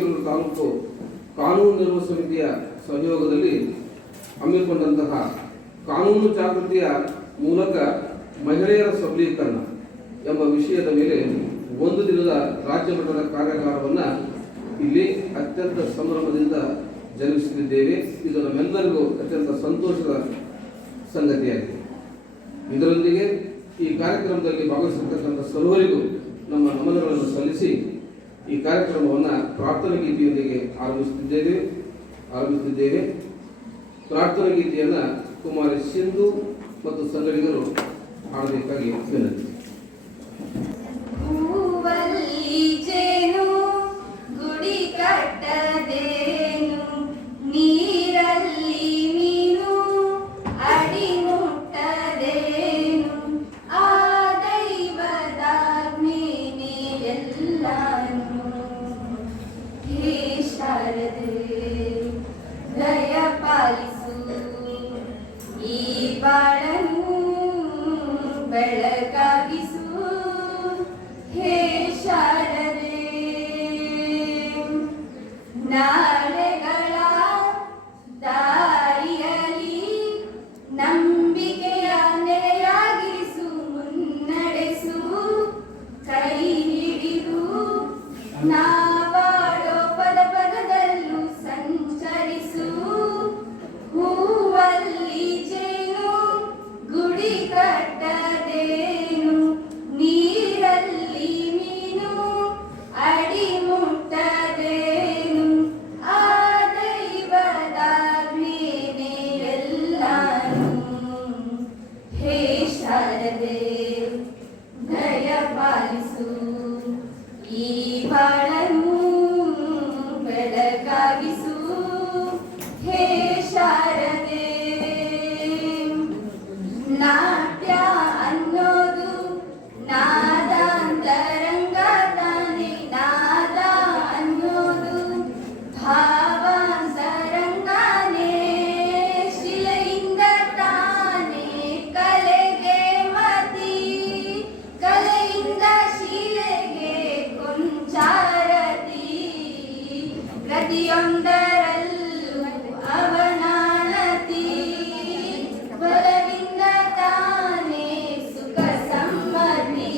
ಹಿರೇಕೆರೂರು ತಾಲೂಕು ಕಾನೂನು ನಿರ್ವಹಣಾ ಸಮಿತಿಯ ಸಹಯೋಗದಲ್ಲಿ ಹಮ್ಮಿಕೊಂಡಂತಹ ಕಾನೂನು ಜಾಗೃತಿಯ ಮೂಲಕ ಮಹಿಳೆಯರ ಸಬಲೀಕರಣ ಎಂಬ ವಿಷಯದ ಮೇಲೆ ಒಂದು ದಿನದ ರಾಜ್ಯ ಮಟ್ಟದ ಕಾರ್ಯಾಗಾರವನ್ನು ಇಲ್ಲಿ ಅತ್ಯಂತ ಸಂಭ್ರಮದಿಂದ ಜರುಗಿಸುತ್ತಿದ್ದೇವೆ. ಇದು ನಮ್ಮೆಲ್ಲರಿಗೂ ಅತ್ಯಂತ ಸಂತೋಷದ ಸಂಗತಿಯಾಗಿದೆ. ಇದರೊಂದಿಗೆ ಈ ಕಾರ್ಯಕ್ರಮದಲ್ಲಿ ಭಾಗವಹಿಸಿರ್ತಕ್ಕಂಥ ಸರ್ವರಿಗೂ ನಮ್ಮ ನಮನಗಳನ್ನು ಸಲ್ಲಿಸಿ ಈ ಕಾರ್ಯಕ್ರಮವನ್ನು ಪ್ರಾರ್ಥನಾ ಗೀತೆಯೊಂದಿಗೆ ಆರಂಭಿಸುತ್ತಿದ್ದೇವೆ. ಪ್ರಾರ್ಥನಾ ಗೀತೆಯನ್ನು ಕುಮಾರಿ ಸಿಂಧು ಮತ್ತು ಸಂಗಡಿಗರು ಹಾಡಬೇಕಾಗಿ ವಿನಂತಿ. ಬೆಳಕಾಗಿಸು ಹೇ ಶಾರದೆ, ನಾಳೆಗಳ ದಾರಿಯಲ್ಲಿ ನಂಬಿಕೆಯ ನೆಲೆಯಾಗಿಸು, ಮುನ್ನಡೆಸು ಕೈ ಹಿಡಿದು ನಾವಾಡೋ ಪದ ಪದದಲ್ಲೂ ಸಂಚರಿಸು. ಹೂವಲ್ಲಿ ಜೇನು ಗುಡಿ ಕಟ್ಟದೇನು, ನೀರಲ್ಲಿ ಮೀನು ಅಡಿ ಮುಟ್ಟದೇನು, ಆ ದೈವದಾಜ್ಞೆನೇ ಎಲ್ಲಾನು. ಹೇ ಶಾರದೆ ದಯ ಪಾಲಿಸು, ಈ ಬಾಳನ್ನು ಬೆಳಕಾಗಿಸು. ಹೇ ಶಾರದೆ, ನಾಟ್ಯ ಅನ್ನೋದು ನಾದಾಂತರಂಗ ತಾನೆ, ನಾದ ಅನ್ನೋದು ಭಾವಾಂತರಂಗನೇ, ಶಿಲೆಯಿಂದ ತಾನೆ ಕಲೆಗೆ ಮತಿ, ಕಲೆಯಿಂದ ಶಿಲೆಗೆ ಕೊಂಚಾರತಿ, ಪ್ರತಿಯೊಂದರಲ್ಲೂ ಅವನಾನತಿ, ಬಲವಿಂದ ತಾನೇ ಸುಖ ಸಮ್ಮತಿ.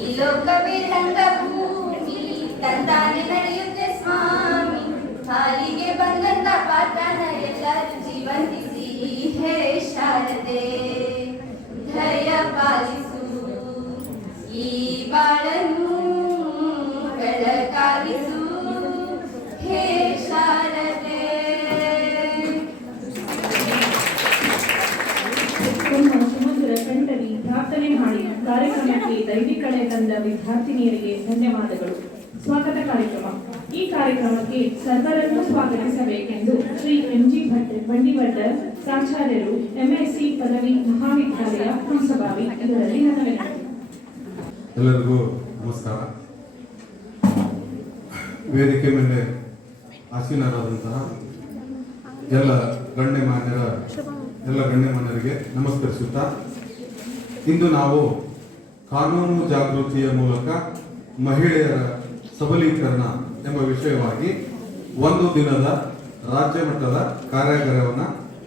ಈ ಲೋಕವೇ ರಂಗಭೂಮಿ, ತಂತಾನೆ ನಡೆಯುತ್ತೆ ಸ್ವಾಮಿ, ಹಾಲಿಗೆ ಬಂದಂತ ಪಾತ್ರನ ಎಲ್ಲರೂ ಜೀವಂತಿಸಿ. ಹೇ ಶಾರದೆ ದಯ ಪಾಲಿಸು, ಈ ಬಾಳನ್ನು ಬೆಳಕಾಗಿಸು. ಹೇ ಶಾರದೆ. ಸಮುದ್ರ ಕಂಠರಿ ಪ್ರಾರ್ಥನೆ ಮಾಡಿ ಕಾರ್ಯಕ್ರಮಕ್ಕೆ ದೈವಿಕಳೆ ತಂದ ವಿದ್ಯಾರ್ಥಿನಿಯರಿಗೆ ಧನ್ಯವಾದಗಳು. ಸ್ವಾಗತ ಕಾರ್ಯಕ್ರಮ. ಈ ಕಾರ್ಯಕ್ರಮಕ್ಕೆ ಸರ್ವರನ್ನು ಸ್ವಾಗತಿಸಬೇಕೆಂದು ಶ್ರೀ ಎಂಜಿ ಬಂಡಿವಡ್ಡರ್ ಪ್ರಾಚಾರ್ಯರು, ಎಂಎಸ್ಸಿ ಪದವಿ ಮಹಾವಿದ್ಯಾಲಯ ಹಂಸಭಾವಿ ಇದರಲ್ಲಿ ನನ್ನ ವಿನಂತಿ. ಎಲ್ಲರಿಗೂ ನಮಸ್ಕಾರ. ವೇದಿಕೆ ಮೇಲೆ ಆಸೀನರಾದಂತಹ ಎಲ್ಲ ಗಣ್ಯಮಾನ್ಯರಿಗೆ ನಮಸ್ಕರಿಸುತ್ತಾ, ಇಂದು ನಾವು ಕಾನೂನು ಜಾಗೃತಿಯ ಮೂಲಕ ಮಹಿಳೆಯರ ಸಬಲೀಕರಣ ಎಂಬ ವಿಷಯವಾಗಿ ಒಂದು ದಿನದ ರಾಜ್ಯ ಮಟ್ಟದ ಕಾರ್ಯಾಗಾರವನ್ನು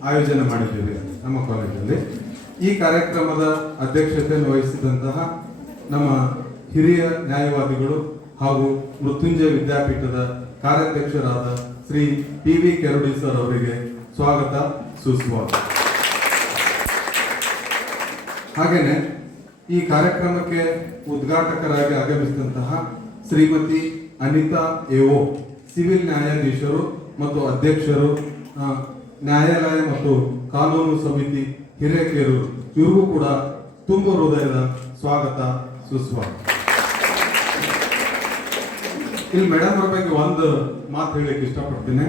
ಆಯೋಜನೆ ಮಾಡಿದ್ದೇವೆ ನಮ್ಮ ಕಾಲೇಜಲ್ಲಿ. ಈ ಕಾರ್ಯಕ್ರಮದ ಅಧ್ಯಕ್ಷತೆಯನ್ನು ವಹಿಸಿದಂತಹ ನಮ್ಮ ಹಿರಿಯ ನ್ಯಾಯವಾದಿಗಳು ಹಾಗೂ ಮೃತ್ಯುಂಜಯ ವಿದ್ಯಾಪೀಠದ ಕಾರ್ಯಾಧ್ಯಕ್ಷರಾದ ಶ್ರೀ PV ಕೆರಡಿ ಸರ್ ಅವರಿಗೆ ಸ್ವಾಗತ ಸುಸ್ವಾಗತ. ಹಾಗೆಯೇ ಈ ಕಾರ್ಯಕ್ರಮಕ್ಕೆ ಉದ್ಘಾಟಕರಾಗಿ ಆಗಮಿಸಿದಂತಹ ಶ್ರೀಮತಿ ಅನಿತಾ ಎಒ, ಸಿವಿಲ್ ನ್ಯಾಯಾಧೀಶರು ಮತ್ತು ಅಧ್ಯಕ್ಷರು, ನ್ಯಾಯಾಲಯ ಮತ್ತು ಕಾನೂನು ಸಮಿತಿ ಹಿರೇಕೆರೂರು, ಇವ್ರಿಗೂ ಕೂಡ ತುಂಬ ಹೃದಯದ ಸ್ವಾಗತ ಸುಸ್ವಾಗತ. ಇಲ್ಲಿ ಮೇಡಮ್ ಅವ್ರ ಬಗ್ಗೆ ಒಂದು ಮಾತು ಹೇಳಲಿಕ್ಕೆ ಇಷ್ಟಪಡ್ತೀನಿ.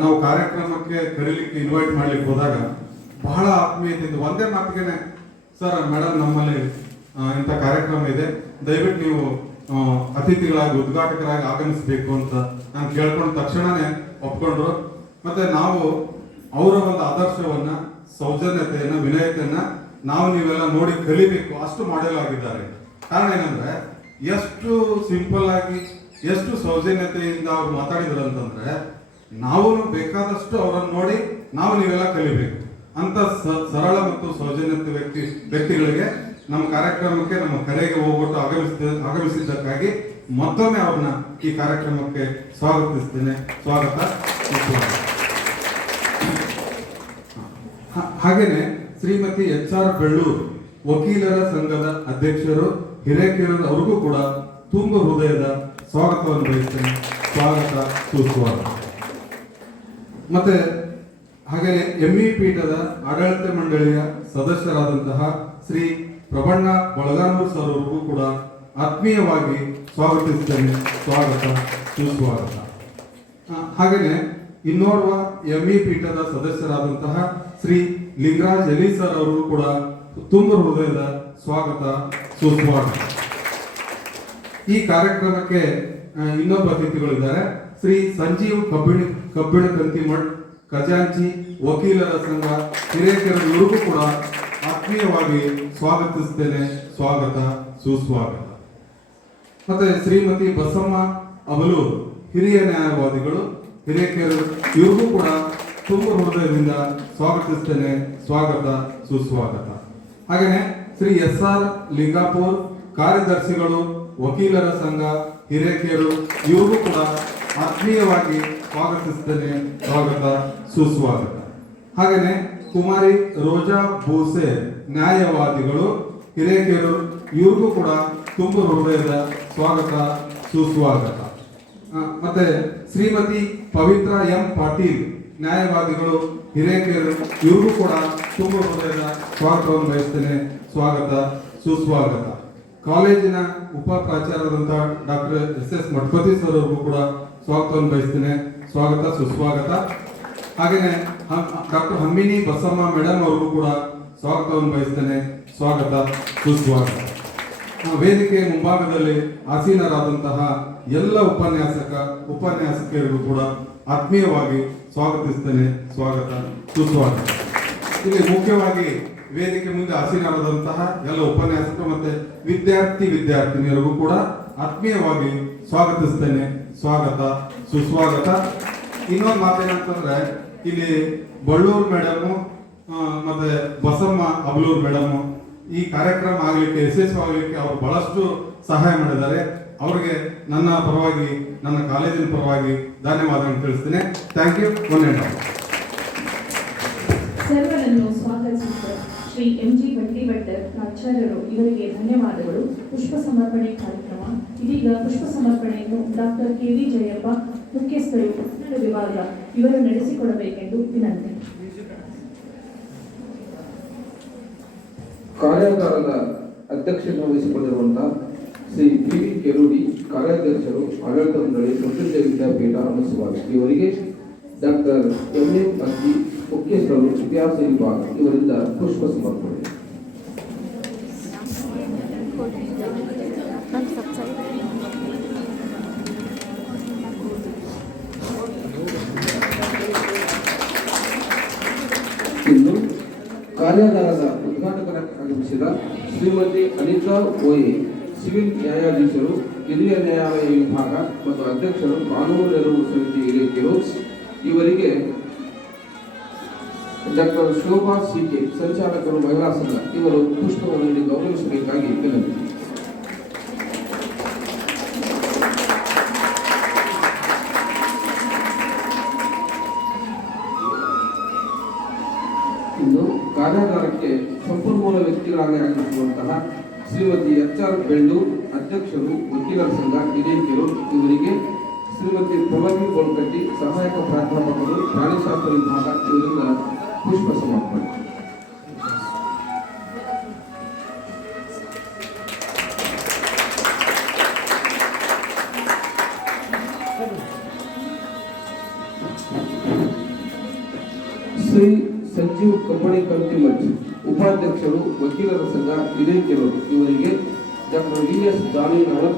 ನಾವು ಕಾರ್ಯಕ್ರಮಕ್ಕೆ ಕರೀಲಿಕ್ಕೆ ಇನ್ವೈಟ್ ಮಾಡ್ಲಿಕ್ಕೆ ಹೋದಾಗ ಬಹಳ ಆತ್ಮೀಯತೆಯಿಂದ ಒಂದೇ ಮಾತಿಗೆ, ಸರ್ ಮೇಡಮ್ ನಮ್ಮಲ್ಲಿ ಇಂಥ ಕಾರ್ಯಕ್ರಮ ಇದೆ, ದಯವಿಟ್ಟು ನೀವು ಅತಿಥಿಗಳಾಗಿ ಉದ್ಘಾಟಕರಾಗಿ ಆಗಮಿಸಬೇಕು ಅಂತ ನಾನು ಕೇಳ್ಕೊಂಡ ತಕ್ಷಣನೇ ಒಪ್ಕೊಂಡ್ರು. ಮತ್ತೆ ನಾವು ಅವರ ಒಂದು ಆದರ್ಶವನ್ನ, ಸೌಜನ್ಯತೆಯನ್ನ, ವಿನಯತೆಯನ್ನ ನಾವು ನೀವೆಲ್ಲ ನೋಡಿ ಕಲಿಬೇಕು, ಅಷ್ಟು ಮಾಡೆಲ್ ಆಗಿದ್ದಾರೆ. ಕಾರಣ ಏನಂದ್ರೆ ಎಷ್ಟು ಸಿಂಪಲ್ ಆಗಿ ಎಷ್ಟು ಸೌಜನ್ಯತೆಯಿಂದ ಅವ್ರು ಮಾತಾಡಿದ್ರು ಅಂತಂದ್ರೆ ನಾವು ಬೇಕಾದಷ್ಟು ಅವರನ್ನು ನೋಡಿ ನಾವು ನೀವೆಲ್ಲ ಕಲಿಬೇಕು ಅಂತ ಸರಳ ಮತ್ತು ಸೌಜನ್ಯತೆ ವ್ಯಕ್ತಿಗಳಿಗೆ ನಮ್ಮ ಕಾರ್ಯಕ್ರಮಕ್ಕೆ ನಮ್ಮ ಕರೆಗೆ ಹೋಗ್ಬಿಟ್ಟು ಆಗಮಿಸಿದ್ದಕ್ಕಾಗಿ ಮತ್ತೊಮ್ಮೆ ಅವ್ರನ್ನ ಈ ಕಾರ್ಯಕ್ರಮಕ್ಕೆ ಸ್ವಾಗತಿಸ್ತೇನೆ. ಸ್ವಾಗತ. ಹಾಗೇನೆ ಶ್ರೀಮತಿ HR ಬೆಳ್ಳೂರು ವಕೀಲರ ಸಂಘದ ಅಧ್ಯಕ್ಷರು ಹಿರೇಕೆರೂರು ಅವ್ರಿಗೂ ಕೂಡ ತುಂಬ ಹೃದಯದ ಸ್ವಾಗತವನ್ನು ಬಯಸ್ತೇನೆ. ಸ್ವಾಗತ, ಸುಸ್ವಾಗತ. ಮತ್ತೆ ಹಾಗೆ ME ಪೀಠದ ಆಡಳಿತ ಮಂಡಳಿಯ ಸದಸ್ಯರಾದಂತಹ ಶ್ರೀ ಪ್ರಬಣ್ಣ ಬಳಗಾನೂರ್ ಸರ್ ಅವ್ರಿಗೂ ಕೂಡ ಆತ್ಮೀಯವಾಗಿ ಸ್ವಾಗತಿಸ್ತೇನೆ. ಸ್ವಾಗತ, ಸುಸ್ವಾಗತ. ಹಾಗೆಯೇ ಇನ್ನೋರ್ವ ME ಪೀಠದ ಸದಸ್ಯರಾದಂತಹ ಶ್ರೀ ಲಿಂಗರಾಜ್ ಎಲಿ ಸರ್ ಅವರಿಗೂ ಕೂಡ ತುಂಬ ಹೃದಯದ ಸ್ವಾಗತ, ಸುಸ್ವಾಗತ. ಈ ಕಾರ್ಯಕ್ರಮಕ್ಕೆ ಇನ್ನೊಬ್ಬ ಅತಿಥಿಗಳಿದ್ದಾರೆ. ಶ್ರೀ ಸಂಜೀವ್ ಕಬ್ಬಿಣ ಕಂತಿಮಠ್ ಖಜಾಂಚಿ ವಕೀಲರ ಸಂಘ ಹಿರೇಕೆರೂರು ಇವರಿಗೂ ಕೂಡ ಆತ್ಮೀಯವಾಗಿ ಸ್ವಾಗತಿಸ್ತೇನೆ. ಸ್ವಾಗತ, ಸುಸ್ವಾಗತ. ಮತ್ತೆ ಶ್ರೀಮತಿ ಬಸಮ್ಮ ಅಬಲೂರ್ ಹಿರಿಯ ನ್ಯಾಯವಾದಿಗಳು ಹಿರೇಕೆರೂರು ಇವರಿಗೂ ಕೂಡ ತುಂಬ ಹೃದಯದಿಂದ ಸ್ವಾಗತಿಸ್ತೇನೆ. ಸ್ವಾಗತ, ಸುಸ್ವಾಗತ. ಹಾಗೆಯೇ ಶ್ರೀ SR ಲಿಂಗಾಪುರ್ ಕಾರ್ಯದರ್ಶಿಗಳು ವಕೀಲರ ಸಂಘ ಹಿರೇಕೆರೂರು ಇವರಿಗೂ ಕೂಡ ಆತ್ಮೀಯವಾಗಿ ಸ್ವಾಗತಿಸ್ತೇನೆ. ಸ್ವಾಗತ, ಸುಸ್ವಾಗತ. ಹಾಗೆಯೇ ಕುಮಾರಿ ರೋಜಾ ಬೋಸೆ ನ್ಯಾಯವಾದಿಗಳು ಹಿರೇಕೆರೂರು ಇವರಿಗೂ ಕೂಡ ತುಂಬ ಹೃದಯದ ಸ್ವಾಗತ, ಸುಸ್ವಾಗತ. ಮತ್ತೆ ಶ್ರೀಮತಿ ಪವಿತ್ರ M ಪಾಟೀಲ್ ನ್ಯಾಯವಾದಿಗಳು ಹಿರೇಕೆರೂರು ಇವರಿಗೂ ಕೂಡ ತುಂಬ ಹೃದಯದ ಸ್ವಾಗತವನ್ನು ಬಯಸ್ತೇನೆ. ಸ್ವಾಗತ, ಸುಸ್ವಾಗತ. ಕಾಲೇಜಿನ ಉಪ ಪ್ರಾಚಾರ್ಯರಾದಂತಹ ಡಾಕ್ಟರ್ SS ಮಠಪತಿ ಸರ್ ಅವ್ರಿಗೂ ಕೂಡ ಸ್ವಾಗತವನ್ನು ಬಯಸ್ತೇನೆ. ಸ್ವಾಗತ, ಸುಸ್ವಾಗತ. ಹಾಗೆಯೇ ಡಾಕ್ಟರ್ ಹಮ್ಮಿನಿ ಬಸಮ್ಮ ಮೇಡಮ್ ಅವ್ರಿಗೂ ಕೂಡ ಸ್ವಾಗತವನ್ನು ಬಯಸ್ತೇನೆ. ಸ್ವಾಗತ, ಸುಸ್ವಾಗತ. ವೇದಿಕೆ ಮುಂಭಾಗದಲ್ಲಿ ಆಸೀನರಾದಂತಹ ಎಲ್ಲ ಉಪನ್ಯಾಸಕರಿಗೂ ಕೂಡ ಆತ್ಮೀಯವಾಗಿ ಸ್ವಾಗತಿಸ್ತೇನೆ. ಸ್ವಾಗತ, ಸುಸ್ವಾಗತ. ಇಲ್ಲಿ ಮುಖ್ಯವಾಗಿ ವೇದಿಕೆ ಮುಂದೆ ಆಸೀನರಾದಂತಹ ಎಲ್ಲ ಉಪನ್ಯಾಸಕರು ಮತ್ತೆ ವಿದ್ಯಾರ್ಥಿನಿಯರಿಗೂ ಕೂಡ ಆತ್ಮೀಯವಾಗಿ ಸ್ವಾಗತಿಸ್ತೇನೆ. ಸ್ವಾಗತ, ಸುಸ್ವಾಗತ. ಇನ್ನೊಂದು ಮಾತೇನಂತಂದ್ರೆ ಇಲ್ಲಿ ಬಳ್ಳೂರು ಮೇಡಮು ಮತ್ತೆ ಬಸಮ್ಮ ಅಬಲೂರು ಮೇಡಮು ಈ ಕಾರ್ಯಕ್ರಮ ಆಗಲಿಕ್ಕೆ ಯಶಸ್ವಿಯಾಗಲಿಕ್ಕೆ ಅವರು ಬಹಳಷ್ಟು ಸಹಾಯ ಮಾಡಿದ್ದಾರೆ. ಅವರಿಗೆ ನನ್ನ ಪರವಾಗಿ ನನ್ನ ಕಾಲೇಜಿನ ಪರವಾಗಿ ಧನ್ಯವಾದಗಳನ್ನು ತಿಳಿಸ್ತೇನೆ. Thank you. ಸರ್ವರನ್ನು ಸ್ವಾಗತಿಸಿದ ಶ್ರೀ MG ಬಂಡಿಭಟ್ಟರ್ ಪ್ರಾಚಾರ್ಯರು ಇವರಿಗೆ ಧನ್ಯವಾದಗಳು. ಪುಷ್ಪ ಸಮರ್ಪಣೆ ಕಾರ್ಯಕ್ರಮ. ಇದೀಗ ಪುಷ್ಪ ಸಮರ್ಪಣೆಯನ್ನು ಡಾಕ್ಟರ್ KV ಜಯಪ್ಪ ಮುಖ್ಯಸ್ಥರು ಕನ್ನಡ ವಿಭಾಗ ಇವರು ನಡೆಸಿಕೊಡಬೇಕೆಂದು ವಿನಂತಿ. ಕಾರ್ಯಾಗಾರದ ಅಧ್ಯಕ್ಷತೆ ವಹಿಸಿಕೊಂಡಿರುವಂತಹ ಶ್ರೀ PV ಕೆರೂಡಿ ಕಾರ್ಯಾಧ್ಯಕ್ಷರು ಆಡಳಿತ ಮಂಡಳಿ ಸಂಸ್ಕೃತ ವಿದ್ಯಾಪೀಠ ಅನುಸವಾಗಿ ಇವರಿಗೆ ಡಾಕ್ಟರ್ MM ಅಜ್ಜಿ ಮುಖ್ಯಸ್ಥರು ಇತಿಹಾಸ ವಿಭಾಗ ಇವರಿಂದ ಪುಷ್ಪ ಸಮರ್ಪಣೆ. ಇನ್ನು ಕಾರ್ಯಾಗಾರದ ಉದ್ಘಾಟಕರಾಗಿ ಆಗಮಿಸಿದ ಶ್ರೀಮತಿ ಅನಿತಾ ಓಯೆ ಸಿವಿಲ್ ನ್ಯಾಯಾಧೀಶರು ಹಿರಿಯ ನ್ಯಾಯಾಲಯ ವಿಭಾಗ ಮತ್ತು ಅಧ್ಯಕ್ಷರು ಕಾನೂನು ನೆರವು ಸಮಿತಿ ಹಿರೇಕೆರೂರು ಇವರಿಗೆ ಡಾಕ್ಟರ್ ಶೋಭಾ CK ಸಂಚಾಲಕರು ಮಹಿಳಾ ಸಂಘ ಇವರು ಪುಷ್ಪವನ್ನು ನೀಡಿ ಗೌರವಿಸಬೇಕಾಗಿ ವಿನಂತಿ. ಇನ್ನು ಕಾರ್ಯಾಗಾರಕ್ಕೆ ಸಂಪನ್ಮೂಲ ವ್ಯಕ್ತಿಗಳಾಗಿ ಆಗಮಿಸುವಂತಹ ಶ್ರೀಮತಿ HR ಬೆಳ್ಳೂರು ಅಧ್ಯಕ್ಷರು ವಕೀಲರ ಸಂಘ ಹಿರೇಕೆರೂರು ಇವರಿಗೆ ಶ್ರೀಮತಿ ಪಲ್ಲವಿ ಗೋಲ್ಕಟ್ಟಿ ಸಹಾಯಕ ಪ್ರಾಧ್ಯಾಪಕರು ಪ್ರಾಣಿಶಾಸ್ತ್ರ ವಿಭಾಗ ಇವರಿಂದ ಪುಷ್ಪ ಸಮರ್ಪಣೆ. ಶ್ರೀ ಸಂಜೀವ್ ಕಬ್ಬಣಿ ಕಂತಿಮಠ್ ಉಪಾಧ್ಯಕ್ಷರು ವಕೀಲರ ಸಂಘ ಹಿರೇಕೆರೂರು ಇವರಿಗೆ ಡಾಕ್ಟರ್ VS ದಾನಿನಾಳ್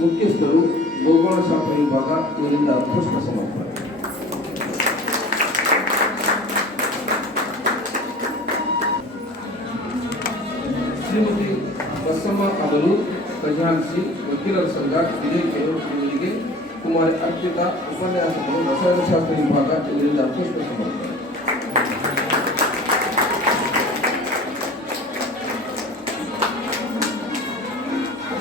ಮುಖ್ಯಸ್ಥರು ಭೂಗೋಳಶಾಸ್ತ್ರ ವಿಭಾಗ ಇವರಿಂದ ಪುಷ್ಪ ಸಮರ್ಪಣೆ. ಶ್ರೀಮತಿ ಬಸಮ್ಮ ಅವರು ಖಜಾಂಚಿ ವಕೀಲರ ಸಂಘ ಹಿರೇಕೆರೂರು ಇವರಿಗೆ ಕುಮಾರಿ ಅರ್ಪಿತಾ ಉಪನ್ಯಾಸಕರು ರಸಾಯನಶಾಸ್ತ್ರ ವಿಭಾಗ ಇವರಿಂದ ಪುಷ್ಪ ಸಮರ್ಪಣೆ.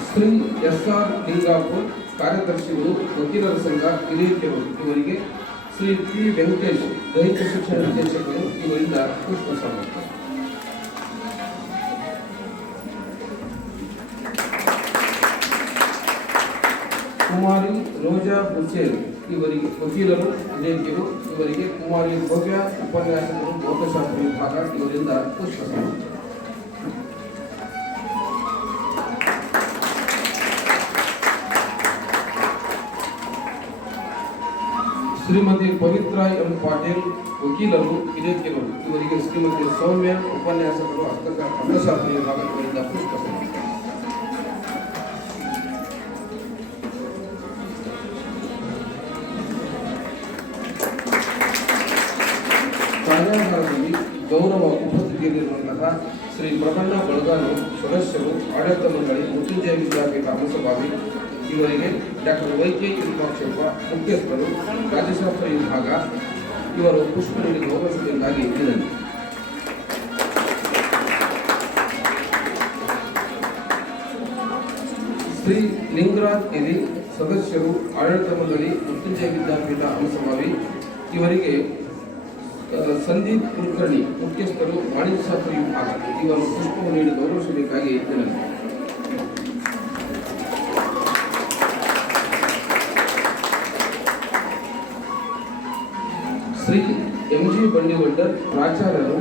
ಶ್ರೀ ಎಸ್.ಆರ್. ಲಿಂಗಾಪುರ್ ಕಾರ್ಯದರ್ಶಿಗಳು ವಕೀಲರ ಸಂಘ ಹಿರಿಯೂರು ಇವರಿಗೆ ಶ್ರೀ ಪಿ. ವೆಂಕಟೇಶ್ ದೈಹಿಕ ಶಿಕ್ಷಣ ನಿರ್ದೇಶಕರು ಇವರಿಂದ ಪುಷ್ಪ ಸಮರ್ಪಣೆ. ಕುಮಾರಿ ರೋಜಾ ಬುಚೇಲ್ ಇವರಿಗೆ ವಕೀಲರು ಹಿರಿಯೂರು ಇವರಿಗೆ ಕುಮಾರಿ ಭವ್ಯ ಉಪನ್ಯಾಸಕರು ಭೌತಶಾಸ್ತ್ರ ವಿಭಾಗ ಇವರಿಂದ ಪುಷ್ಪ ಸಮರ್ಪಣೆ. ಶ್ರೀಮತಿ ಪವಿತ್ರ ಎಂ ಪಾಟೀಲ್ ವಕೀಲರು ಹಿರಿಯೂರು ಇವರಿಗೆ ಶ್ರೀಮತಿ ಸೌಮ್ಯ ಉಪನ್ಯಾಸಕರು ಅರ್ಥಶಾಸ್ತ್ರ ವಿಭಾಗ ಇವರಿಂದ ಪುಷ್ಪ ಸಮರ್ಪಣೆ. ಕಾರ್ಯಾಗಾರದಲ್ಲಿ ಗೌರವ ಉಪಸ್ಥಿತಿಯಲ್ಲಿರುವಂತಹ ಶ್ರೀ ಪ್ರಬಣ್ಣ ಬಳಗಾರು ಸದಸ್ಯರು ಆಡಳಿತ ಮಂಡಳಿ ಮೃತ್ಯುಂಜಯ ವಿದ್ಯಾಪೀಠ ಅಮಸಭಾವಿ ಇವರಿಗೆ ಡಾಕ್ಟರ್ ವೈ.ಕೆ. ವಿರೂಪಾಕ್ಷಪ್ಪ ಮುಖ್ಯಸ್ಥರು ರಾಜ್ಯಶಾಸ್ತ್ರ ವಿಭಾಗ ಇವರು ಪುಷ್ಪ ನೀಡಿ ಗೌರವಿಸಬೇಕಾಗಿ ವಿನಂತಿ. ಶ್ರೀ ಲಿಂಗರಾಜ್ ಎಲಿ ಸದಸ್ಯರು ಆಡಳಿತ ಮಂಡಳಿ ಮೃತ್ಯುಂಜಯ ವಿದ್ಯಾಪೀಠ ಅಮಸಭಾವಿ ಇವರಿಗೆ ಸಂದೀಪ್ ಕುಲಕರ್ಣಿ ಮುಖ್ಯಸ್ಥರು ವಾಣಿಜ್ಯಶಾಸ್ತ್ರ ವಿಭಾಗ ಇವರು ಪುಷ್ಪವನ್ನು ನೀಡಿ ಗೌರವಿಸಬೇಕಾಗಿ ವಿನಂತಿ. ಶ್ರೀ ಎಂ.ಜಿ. ಬಂಡಿವಡ್ಡರ್ ಪ್ರಾಚಾರ್ಯರು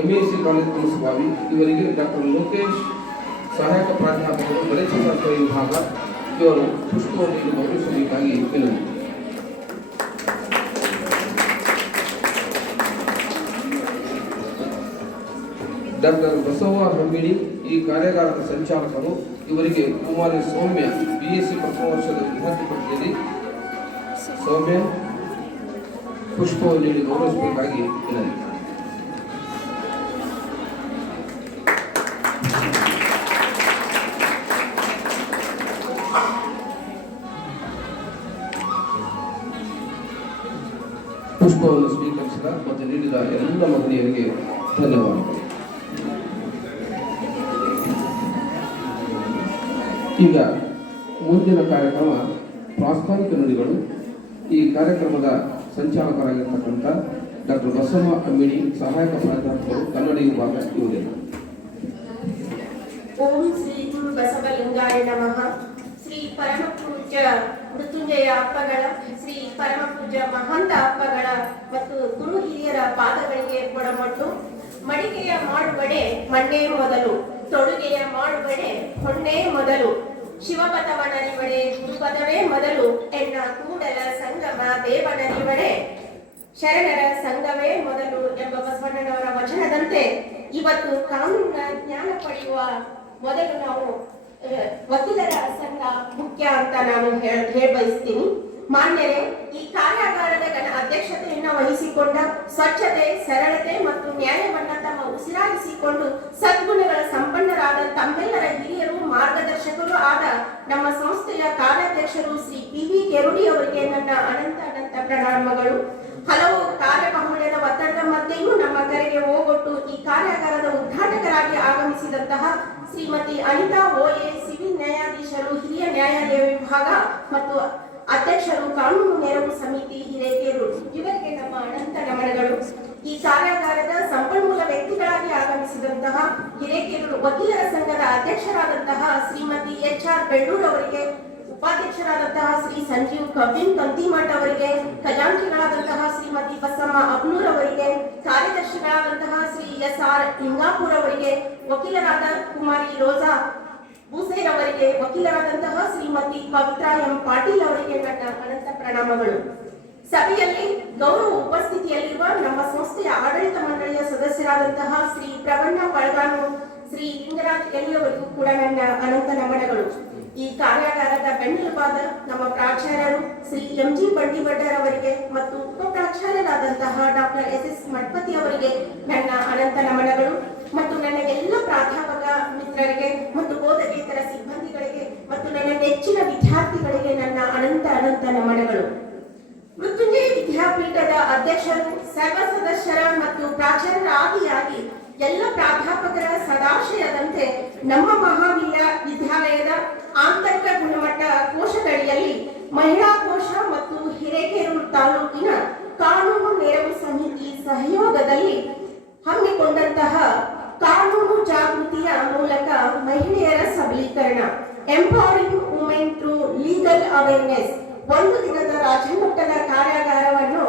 ಎಂಎಸಿ ಕಾಲೇಜ್ ಅಮಸಭಾವಿ ಇವರಿಗೆ ಡಾಕ್ಟರ್ ಲೋಕೇಶ್ ಸಹಾಯಕ ಪ್ರಾಧ್ಯಾಪಕರು ಗಣಿತಶಾಸ್ತ್ರ ವಿಭಾಗ ಇವರು ಪುಷ್ಪವನ್ನು ನೀಡಿ ಗೌರವಿಸಬೇಕಾಗಿ ವಿನಂತಿ. ಡಾಕ್ಟರ್ ಬಸವ ಹಮ್ಮಿಣಿ ಈ ಕಾರ್ಯಾಗಾರದ ಸಂಚಾಲಕರು ಇವರಿಗೆ ಕುಮಾರಿ ಸೌಮ್ಯ BSc ಪ್ರಥಮ ವರ್ಷದ ವಿದ್ಯಾರ್ಥಿ ಪಟ್ಟಿಯಲ್ಲಿ ಸೌಮ್ಯ ಪುಷ್ಪವನ್ನು ನೀಡಿ ಗೌರವಿಸಬೇಕಾಗಿ ವಿನಂತಿ. ಪುಷ್ಪವನ್ನು ಸ್ವೀಕರಿಸಿದ ಮತ್ತು ನೀಡಿದ ಎಲ್ಲ ಮಹನೀಯರಿಗೆ ಧನ್ಯವಾದಗಳು. ಈಗ ಮುಂದಿನ ಕಾರ್ಯಕ್ರಮ ಪ್ರಾಸ್ತಾವಿಕ ನುಡಿಗಳು. ಈ ಕಾರ್ಯಕ್ರಮದ ಸಂಚಾಲಕರಾಗಿರ್ತಕ್ಕಂಥ ಡಾಕ್ಟರ್ ಬಸವ ಅಮ್ಮಿಣಿ ಸಹಾಯಕ ಪ್ರಾಧ್ಯಾಪಕರು ಕನ್ನಡ ವಿಭಾಗ ಇವರೇ. ಓಂ ಶ್ರೀ ಗುರು ಬಸವಲಿಂಗಾಯ ನಮಃ. ಶ್ರೀ ಪರಮ ಪೂಜ್ಯ ಮೃತ್ಯುಂಜಯ ಅಪ್ಪಗಳ, ಶ್ರೀ ಪರಮ ಪೂಜ್ಯ ಮಹಂತ ಅಪ್ಪಗಳ ಮತ್ತು ಗುರು ಹಿರಿಯರ ಪಾದಗಳಿಗೆ ಕೊಡಮಟ್ಟು. ಮಡಿಕೆಯ ಮಾಡುವಡೆ ಮಣ್ಣೇ ಮೊದಲು, ತೊಡುಗೆಯ ಮಾಡುವಡೆ ಹೊಣ್ಣೇ ಮೊದಲು, ಶಿವಪದವನರಿವಡೆ ಗುರುಪದವೇ ಮೊದಲು, ಎನ್ನ ಕೂಡಲ ಸಂಗಮ ದೇವನರಿವಡೆ ಶರಣರ ಸಂಘವೇ ಮೊದಲು ಎಂಬ ಬಸವಣ್ಣನವರ ವಚನದಂತೆ ಇವತ್ತು ಕಾನೂನಿನ ಜ್ಞಾನ ಪಡೆಯುವ ಮೊದಲು ನಾವು ವಕೀಲರ ಸಂಘ ಮುಖ್ಯ ಅಂತ ನಾನು ಬಯಸ್ತೀನಿ. ಮಾನ್ಯರೇ, ಈ ಕಾರ್ಯಾಗಾರದ ಅಧ್ಯಕ್ಷತೆಯನ್ನು ವಹಿಸಿಕೊಂಡ ಸ್ವಚ್ಛತೆ, ಸರಳತೆ ಮತ್ತು ನ್ಯಾಯವನ್ನ ತಮ್ಮ ಉಸಿರಾಗಿಸಿಕೊಂಡು ಸದ್ಗುಣಗಳ ಸಂಪನ್ನರಾದ ತಮ್ಮೆಲ್ಲರ ಹಿರಿಯರು, ಮಾರ್ಗದರ್ಶಕರು ಆದ ನಮ್ಮ ಸಂಸ್ಥೆಯ ಕಾರ್ಯಾಧ್ಯಕ್ಷರು ಶ್ರೀ ಪಿ.ವಿ. ಕೆರುಡಿ ಅವರಿಗೆ ನನ್ನ ಅನಂತ ಅನಂತ ಪ್ರಣಾಮಗಳು. ಹಲವು ಕಾರ್ಯಬಹುಳ್ಯದ ಒತ್ತಡದ ಮಧ್ಯೆಯೂ ನಮ್ಮ ಕರೆಗೆ ಓಗೊಟ್ಟು ಈ ಕಾರ್ಯಾಗಾರದ ಉದ್ಘಾಟಕರಾಗಿ ಆಗಮಿಸಿದಂತಹ ಶ್ರೀಮತಿ ಅನಿತಾ ಓ.ಎ. ಸಿವಿಲ್ ನ್ಯಾಯಾಧೀಶರು, ಹಿರಿಯ ನ್ಯಾಯಾಲಯ ವಿಭಾಗ ಮತ್ತು ಅಧ್ಯಕ್ಷರು, ಕಾನೂನು ನೆರವು ಸಮಿತಿ ಹಿರೇಕೆರೂರು ಇವರಿಗೆ ನಮ್ಮ ಅನಂತ ನಮನಗಳು. ಈ ಕಾರ್ಯಾಗಾರದ ಸಂಪನ್ಮೂಲ ವ್ಯಕ್ತಿಗಳಾಗಿ ಆಗಮಿಸಿದಂತಹ ಹಿರೇಕೆರೂರು ವಕೀಲರ ಸಂಘದ ಅಧ್ಯಕ್ಷರಾದಂತಹ ಶ್ರೀಮತಿ ಎಚ್.ಆರ್. ಬೆಳ್ಳೂರ್ ಅವರಿಗೆ, ಉಪಾಧ್ಯಕ್ಷರಾದಂತಹ ಶ್ರೀ ಸಂಜೀವ್ ಕಬ್ಬಿನ್ ಕಂತಿಮಠ್ ಅವರಿಗೆ, ಖಜಾಂಚಿಗಳಾದಂತಹ ಶ್ರೀಮತಿ ಬಸಮ್ಮ ಅಬ್ನೂರ್ ಅವರಿಗೆ, ಕಾರ್ಯದರ್ಶಿಗಳಾದಂತಹ ಶ್ರೀ ಎಸ್.ಆರ್. ಲಿಂಗಾಪುರ್ ಅವರಿಗೆ, ವಕೀಲರಾದ ಕುಮಾರಿ ರೋಜಾ ಬೂಸೇರ್ ಅವರಿಗೆ, ವಕೀಲರಾದಂತಹ ಶ್ರೀಮತಿ ಪವಿತ್ರ ಎಂ ಪಾಟೀಲ್ ಅವರಿಗೆ ನನ್ನ ಅನಂತ ಪ್ರಣಾಮಗಳು. ಸಭೆಯಲ್ಲಿ ಗೌರವ ಉಪಸ್ಥಿತಿಯಲ್ಲಿರುವ ನಮ್ಮ ಸಂಸ್ಥೆಯ ಆಡಳಿತ ಮಂಡಳಿಯ ಸದಸ್ಯರಾದಂತಹ ಶ್ರೀ ಪ್ರಬಣ್ಣ ಬಳಗಾನು, ಶ್ರೀ ಲಿಂಗರಾಜ್ ಎಲಿ ಅವರಿಗೂ ಕೂಡ ನನ್ನ ಅನಂತ ನಮನಗಳು. ಈ ಕಾರ್ಯಾಗಾರದ ಬೆನ್ನೆಲುಬಾದ ನಮ್ಮ ಪ್ರಾಚಾರ್ಯರು ಶ್ರೀ ಎಂ.ಜಿ. ಬಂಡಿವಡ್ಡರ್ ಅವರಿಗೆ ಮತ್ತು ಉಪ ಪ್ರಾಚಾರ್ಯರಾದಂತಹ ಡಾಕ್ಟರ್ ಎಸ್.ಎಸ್. ಮಠಪತಿ ಅವರಿಗೆ ನನ್ನ ಅನಂತ ನಮನಗಳು. ಮತ್ತು ನನ್ನ ಎಲ್ಲ ಪ್ರಾಧ್ಯಾಪಕ ಮಿತ್ರರಿಗೆ ಮತ್ತು ಬೋಧಕೇತರ ಸಿಬ್ಬಂದಿಗಳಿಗೆ ಮತ್ತು ನನ್ನ ನೆಚ್ಚಿನ ವಿದ್ಯಾರ್ಥಿಗಳಿಗೆ ನನ್ನ ಅನಂತ ಅನಂತ ನಮನಗಳು. ಮೃತ್ಯುಂಜಯ ವಿದ್ಯಾಪೀಠದ ಅಧ್ಯಕ್ಷರು, ಸರ್ವ ಸದಸ್ಯರ ಮತ್ತು ಪ್ರಾಚಾರ್ಯರ ಆದಿಯಾಗಿ ಎಲ್ಲ ಪ್ರಾಧ್ಯಾಪಕರ ಸದಾಶಯದಂತೆ ನಮ್ಮ ಮಹಾವಿದ್ಯಾಲಯದ ಆಂತರಿಕ ಗುಣಮಟ್ಟ ಕೋಶದಡಿಯಲ್ಲಿ ಮಹಿಳಾ ಕೋಶ ಮತ್ತು ಹಿರೇಕೆರೂರು ತಾಲೂಕಿನ ಕಾನೂನು ನೆರವು ಸಮಿತಿ ಸಹಯೋಗದಲ್ಲಿ ಹಮ್ಮಿಕೊಂಡಂತಹ ಕಾನೂನು ಜಾಗೃತಿಯ ಮೂಲಕ ಮಹಿಳೆಯರ ಸಬಲೀಕರಣ, empowering women through legal awareness ಒಂದು ದಿನದ ರಾಜ್ಯಮಟ್ಟದ ಕಾರ್ಯಾಗಾರವನ್ನು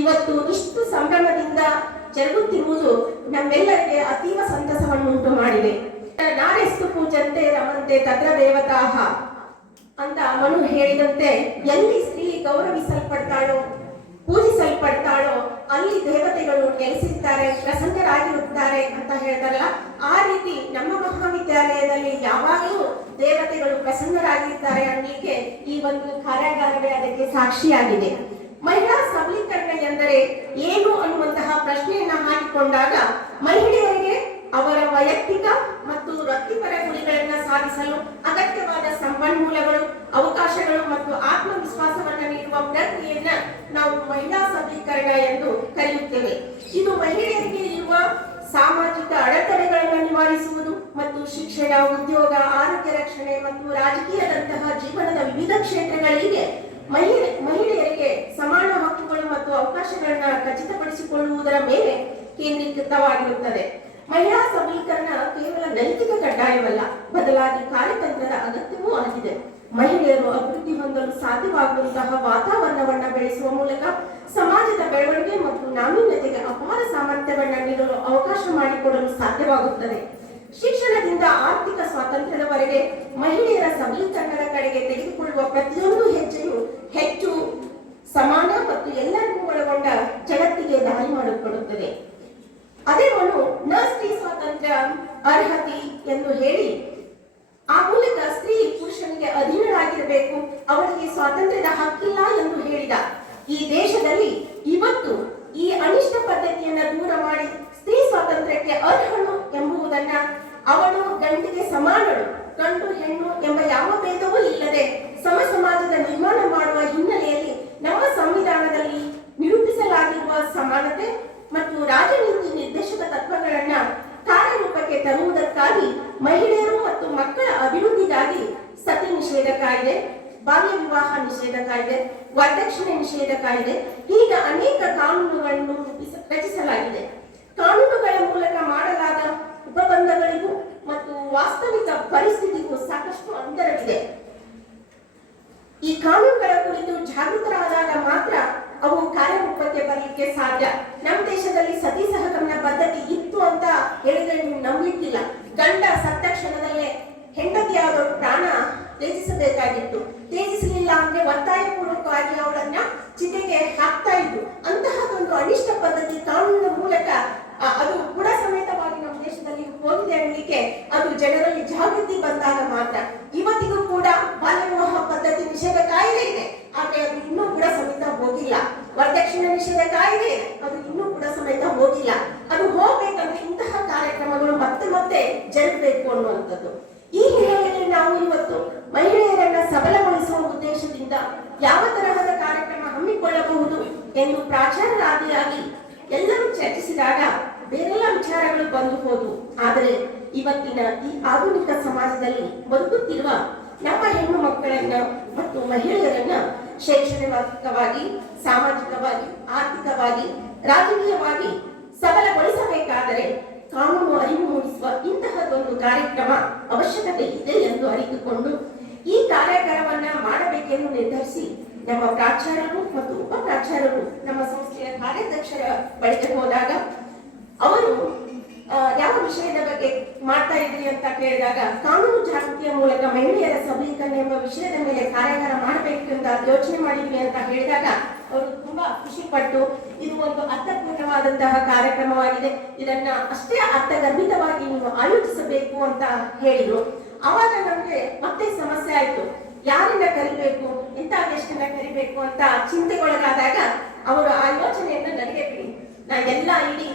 ಇವತ್ತು ಇಷ್ಟು ಸಂಭ್ರಮದಿಂದ ಜರುಗುತ್ತಿರುವುದು ನಮ್ಮೆಲ್ಲರಿಗೆ ಅತೀವ ಸಂತಸವನ್ನುಂಟು ಮಾಡಿದೆ. ನಾರೆಸ್ತು ಪೂಜಂತೆ ರಮಂತೆ ತತ್ರ ದೇವತಾಹ ಅಂತ ಮನು ಹೇಳಿದಂತೆ, ಎಲ್ಲಿ ಸ್ತ್ರೀ ಗೌರವಿಸಲ್ಪಡ್ತಾಳೋ, ಪೂಜಿಸಲ್ಪಡ್ತಾಳೋ ಅಲ್ಲಿ ದೇವತೆಗಳು ನೆಲೆಸಿರ್ತಾರೆ, ಪ್ರಸನ್ನರಾಗಿರುತ್ತಾರೆ ಅಂತ ಹೇಳ್ತಾರಲ್ಲ, ಆ ರೀತಿ ನಮ್ಮ ಮಹಾವಿದ್ಯಾಲಯದಲ್ಲಿ ಯಾವಾಗಲೂ ದೇವತೆಗಳು ಪ್ರಸನ್ನರಾಗಿರ್ತಾರೆ ಅನ್ನಲಿಕ್ಕೆ ಈ ಒಂದು ಕಾರ್ಯಾಗಾರವೇ ಅದಕ್ಕೆ ಸಾಕ್ಷಿಯಾಗಿದೆ. ಮಹಿಳಾ ಸಬಲೀಕರಣ ಎಂದರೆ ಏನು ಅನ್ನುವಂತಹ ಪ್ರಶ್ನೆಯನ್ನ ಹಾಕಿಕೊಂಡಾಗ ಮಹಿಳೆಯರಿಗೆ ಅವರ ವೈಯಕ್ತಿಕ ಮತ್ತು ವೃತ್ತಿಪರ ಗುರಿಗಳನ್ನು ಸಾಧಿಸಲು ಅಗತ್ಯವಾದ ಸಂಪನ್ಮೂಲಗಳು, ಅವಕಾಶಗಳು ಮತ್ತು ಆತ್ಮವಿಶ್ವಾಸವನ್ನು ನೀಡುವ ಪ್ರಕ್ರಿಯೆಯನ್ನ ನಾವು ಮಹಿಳಾ ಸಬಲೀಕರಣ ಎಂದು ಕರೆಯುತ್ತೇವೆ. ಇದು ಮಹಿಳೆಯರಿಗೆ ಇರುವ ಸಾಮಾಜಿಕ ಅಡೆತಡೆಗಳನ್ನು ನಿವಾರಿಸುವುದು ಮತ್ತು ಶಿಕ್ಷಣ, ಉದ್ಯೋಗ, ಆರೋಗ್ಯ ರಕ್ಷಣೆ ಮತ್ತು ರಾಜಕೀಯದಂತಹ ಜೀವನದ ವಿವಿಧ ಕ್ಷೇತ್ರಗಳಿಗೆ ಮಹಿಳೆಯರಿಗೆ ಸಮಾನ ಹಕ್ಕುಗಳು ಮತ್ತು ಅವಕಾಶಗಳನ್ನು ಖಚಿತಪಡಿಸಿಕೊಳ್ಳುವುದರ ಮೇಲೆ ಕೇಂದ್ರೀಕೃತವಾಗಿರುತ್ತದೆ. ಮಹಿಳಾ ಸಬಲೀಕರಣ ಕೇವಲ ನೈತಿಕ ಕಡ್ಡಾಯವಲ್ಲ, ಬದಲಾಗಿ ಕಾರ್ಯತಂತ್ರದ ಅಗತ್ಯವೂ ಆಗಿದೆ. ಮಹಿಳೆಯರು ಅಭಿವೃದ್ಧಿ ಹೊಂದಲು ಸಾಧ್ಯವಾಗುವಂತಹ ವಾತಾವರಣವನ್ನ ಬೆಳೆಸುವ ಮೂಲಕ ಸಮಾಜದ ಬೆಳವಣಿಗೆ ಮತ್ತು ನಾವೀನ್ಯತೆಗೆ ಅಪಾರ ಸಾಮರ್ಥ್ಯವನ್ನ ನೀಡಲು ಅವಕಾಶ ಮಾಡಿಕೊಡಲು ಸಾಧ್ಯವಾಗುತ್ತದೆ. ಶಿಕ್ಷಣದಿಂದ ಆರ್ಥಿಕ ಸ್ವಾತಂತ್ರ್ಯದವರೆಗೆ ಮಹಿಳೆಯರ ಸಬಲೀಕರಣದ ಕಡೆಗೆ ತೆಗೆದುಕೊಳ್ಳುವ ಪ್ರತಿಯೊಂದು ಹೆಜ್ಜೆಯು ಹೆಚ್ಚು ಸಮಾನ ಮತ್ತು ಎಲ್ಲರಿಗೂ ಒಳಗೊಂಡ ಜಗತ್ತಿಗೆ ದಾರಿ ಮಾಡಿಕೊಡುತ್ತದೆ. ಅದೇ ಮನು ನ ಸ್ತ್ರೀ ಸ್ವಾತಂತ್ರ್ಯ ಅರ್ಹತಿ ಎಂದು ಹೇಳಿ ಆ ಮೂಲಕ ಸ್ತ್ರೀ ಪುರುಷನಿಗೆ ಅಧೀನರಾಗಿರಬೇಕು, ಅವರಿಗೆ ಸ್ವಾತಂತ್ರ್ಯದ ಹಕ್ಕಿಲ್ಲ ಎಂದು ಹೇಳಿದ ಈ ದೇಶದಲ್ಲಿ ಇವತ್ತು ಈ ಅನಿಷ್ಟ ಪದ್ಧತಿಯನ್ನ ದೂರ ಮಾಡಿ ಸ್ತ್ರೀ ಸ್ವಾತಂತ್ರ್ಯಕ್ಕೆ ಅರ್ಹಳು ಎಂಬುದನ್ನ, ಅವಳು ಗಂಡಿಗೆ ಸಮಾನಳು, ಗಂಡು ಹೆಣ್ಣು ಎಂಬ ಯಾವ ಭೇದವೂ ಇಲ್ಲದೆ ಸಮ ಸಮಾಜದ ನಿರ್ಮಾಣ ಮಾಡುವ ಹಿನ್ನೆಲೆಯಲ್ಲಿ ನಮ್ಮ ಸಂವಿಧಾನದಲ್ಲಿ ನಿರೂಪಿಸಲಾಗಿರುವ ಸಮಾನತೆ ಮತ್ತು ರಾಜನೀತಿ ನಿರ್ದೇಶಕ ತತ್ವಗಳನ್ನ ಕಾರ್ಯರೂಪಕ್ಕೆ ತರುವುದಕ್ಕಾಗಿ ಮಹಿಳೆಯರು ಮತ್ತು ಮಕ್ಕಳ ಅಭಿವೃದ್ಧಿಗಾಗಿ ಸತಿ ನಿಷೇಧ ಕಾಯ್ದೆ, ಬಾಲ್ಯ ವಿವಾಹ ನಿಷೇಧ ಕಾಯ್ದೆ, ವರದಕ್ಷಿಣೆ ನಿಷೇಧ ಕಾಯ್ದೆ, ಹೀಗೆ ಅನೇಕ ಕಾನೂನುಗಳನ್ನು ರಚಿಸಲಾಗಿದೆ. ಕಾನೂನುಗಳ ಮೂಲಕ ಮಾಡಲಾದ ಉಪಬಂಧಗಳಿಗೂ ಮತ್ತು ವಾಸ್ತವಿಕ ಪರಿಸ್ಥಿತಿಗೂ ಸಾಕಷ್ಟು ಅಂತರವಿದೆ. ಈ ಕಾನೂನುಗಳ ಕುರಿತು ಜಾಗೃತರಾದಾಗ ಮಾತ್ರ ಅವು ಕಾರ್ಯರೂಪಕ್ಕೆ ಬರಲಿಕ್ಕೆ ಸಾಧ್ಯ. ನಮ್ಮ ದೇಶದಲ್ಲಿ ಸತಿ ಸಹಗಮನ ಪದ್ಧತಿ ಇತ್ತು ಅಂತ ಹೇಳಿದ್ರೆ ನೀವು ನಂಬಲಿಕ್ಕಿಲ್ಲ. ಗಂಡ ಸತ್ತ ಕ್ಷಣದಲ್ಲೇ ಹೆಂಡತಿಯಾದವರು ಪ್ರಾಣ ತ್ಯಜಿಸಬೇಕಾಗಿತ್ತು. ತ್ಯಜಿಸಲಿಲ್ಲ ಅಂದ್ರೆ ಒತ್ತಾಯ ಪೂರ್ವಕವಾಗಿ ಅವಳನ್ನ ಚಿತೆಗೆ ಹಾಕ್ತಾ ಇದ್ರು. ಅಂತಹದೊಂದು ಅನಿಷ್ಟ ಪದ್ಧತಿ ಕಾನೂನಿನ ಮೂಲಕ ಅದು ಕೂಡ ಸಮೇತವಾಗಿ ನಮ್ಮ ದೇಶದಲ್ಲಿ ಹೋಗಿದೆ ಅನ್ನಲಿಕ್ಕೆ ಅದು ಜನರಲ್ಲಿ ಜಾಗೃತಿ ಬಂದಾಗ ಮಾತ್ರ. ಇವತ್ತಿಗೂ ಕೂಡ ಬಾಲ್ಯ ವಿವಾಹ ಪದ್ಧತಿ ನಿಷೇಧ ಕಾಯ್ದೆ ಇದೆ, ಆದ್ರೆ ಅದು ಇನ್ನೂ ಕೂಡ ಸಮೇತ ಹೋಗಿಲ್ಲ. ವರದಕ್ಷಿಣೆ ನಿಷೇಧ ಕಾಯ್ದೆ ಇದೆ, ಅದು ಇನ್ನೂ ಕೂಡ ಸಮೇತ ಹೋಗಿಲ್ಲ. ಅದು ಹೋಗ್ಬೇಕಂದ್ರೆ ಇಂತಹ ಕಾರ್ಯಕ್ರಮಗಳು ಮತ್ತೆ ಮತ್ತೆ ಜರುಗಬೇಕು ಅನ್ನುವಂಥದ್ದು. ಈ ಹಿನ್ನೆಲೆಯಲ್ಲಿ ನಾವು ಇವತ್ತು ಮಹಿಳೆಯರನ್ನ ಸಬಲಗೊಳಿಸುವ ಉದ್ದೇಶದಿಂದ ಯಾವ ತರಹದ ಕಾರ್ಯಕ್ರಮ ಹಮ್ಮಿಕೊಳ್ಳಬಹುದು ಎಂದು ಪ್ರಾಚಾರ್ಯರಾದಿಯಾಗಿ ಎಲ್ಲರೂ ಚರ್ಚಿಸಿದಾಗ ಬೇರೆಲ್ಲ ವಿಚಾರಗಳು ಬಂದು ಹೋದವು. ಆದರೆ ಇವತ್ತಿನ ಈ ಆಧುನಿಕ ಸಮಾಜದಲ್ಲಿ ಬದುಕುತ್ತಿರುವ ನಮ್ಮ ಹೆಣ್ಣು ಮಕ್ಕಳನ್ನ ಮತ್ತು ಮಹಿಳೆಯರನ್ನ ಶೈಕ್ಷಣಿಕವಾಗಿ, ಸಾಮಾಜಿಕವಾಗಿ, ಆರ್ಥಿಕವಾಗಿ, ರಾಜಕೀಯವಾಗಿ ಸಬಲಗೊಳಿಸಬೇಕಾದರೆ ಕಾನೂನು ಅರಿವು ಮೂಡಿಸುವ ಇಂತಹದೊಂದು ಕಾರ್ಯಕ್ರಮ ಅವಶ್ಯಕತೆ ಇದೆ ಎಂದು ಅರಿತುಕೊಂಡು ಈ ಕಾರ್ಯಾಗಾರವನ್ನ ಮಾಡಬೇಕೆಂದು ನಿರ್ಧರಿಸಿ ನಮ್ಮ ಪ್ರಾಚಾರ್ಯರು ಮತ್ತು ಉಪ ಪ್ರಾಚಾರ್ಯರು ನಮ್ಮ ಸಂಸ್ಥೆಯ ಕಾರ್ಯಾಧ್ಯಕ್ಷರ ಬಳಿಗೆ ಹೋದಾಗ ಅವರು ಯಾವ ವಿಷಯದ ಬಗ್ಗೆ ಮಾಡ್ತಾ ಇದ್ರಿ ಅಂತ ಕೇಳಿದಾಗ ಕಾನೂನು ಜಾಗೃತಿಯ ಮೂಲಕ ಮಹಿಳೆಯರ ಸಬಲೀಕರಣ ಎಂಬ ವಿಷಯದ ಮೇಲೆ ಕಾರ್ಯಾಗಾರ ಮಾಡಬೇಕು ಅಂತ ಯೋಚನೆ ಮಾಡಿದ್ವಿ ಅಂತ ಹೇಳಿದಾಗ ಅವರು ತುಂಬಾ ಖುಷಿ ಪಟ್ಟು ಇದು ಒಂದು ಅರ್ಥಪೂರ್ಣವಾದಂತಹ ಕಾರ್ಯಕ್ರಮವಾಗಿದೆ, ಇದನ್ನ ಅಷ್ಟೇ ಅರ್ಥಗರ್ಭಿತವಾಗಿ ನೀವು ಆಯೋಜಿಸಬೇಕು ಅಂತ ಹೇಳಿದ್ರು. ಅವಾಗ ನಮ್ಗೆ ಮತ್ತೆ ಸಮಸ್ಯೆ ಆಯ್ತು, ಯಾರನ್ನ ಕರಿಬೇಕು, ಎಂತ ಗೆಸ್ಟನ್ನ ಕರಿಬೇಕು ಅಂತ ಚಿಂತೆಗೊಳಗಾದಾಗ ಅವರು ಆ ಯೋಚನೆಯನ್ನ ನನಗೆ ಬಿಡಿ, ನಾ ಎಲ್ಲ ಇಡೀ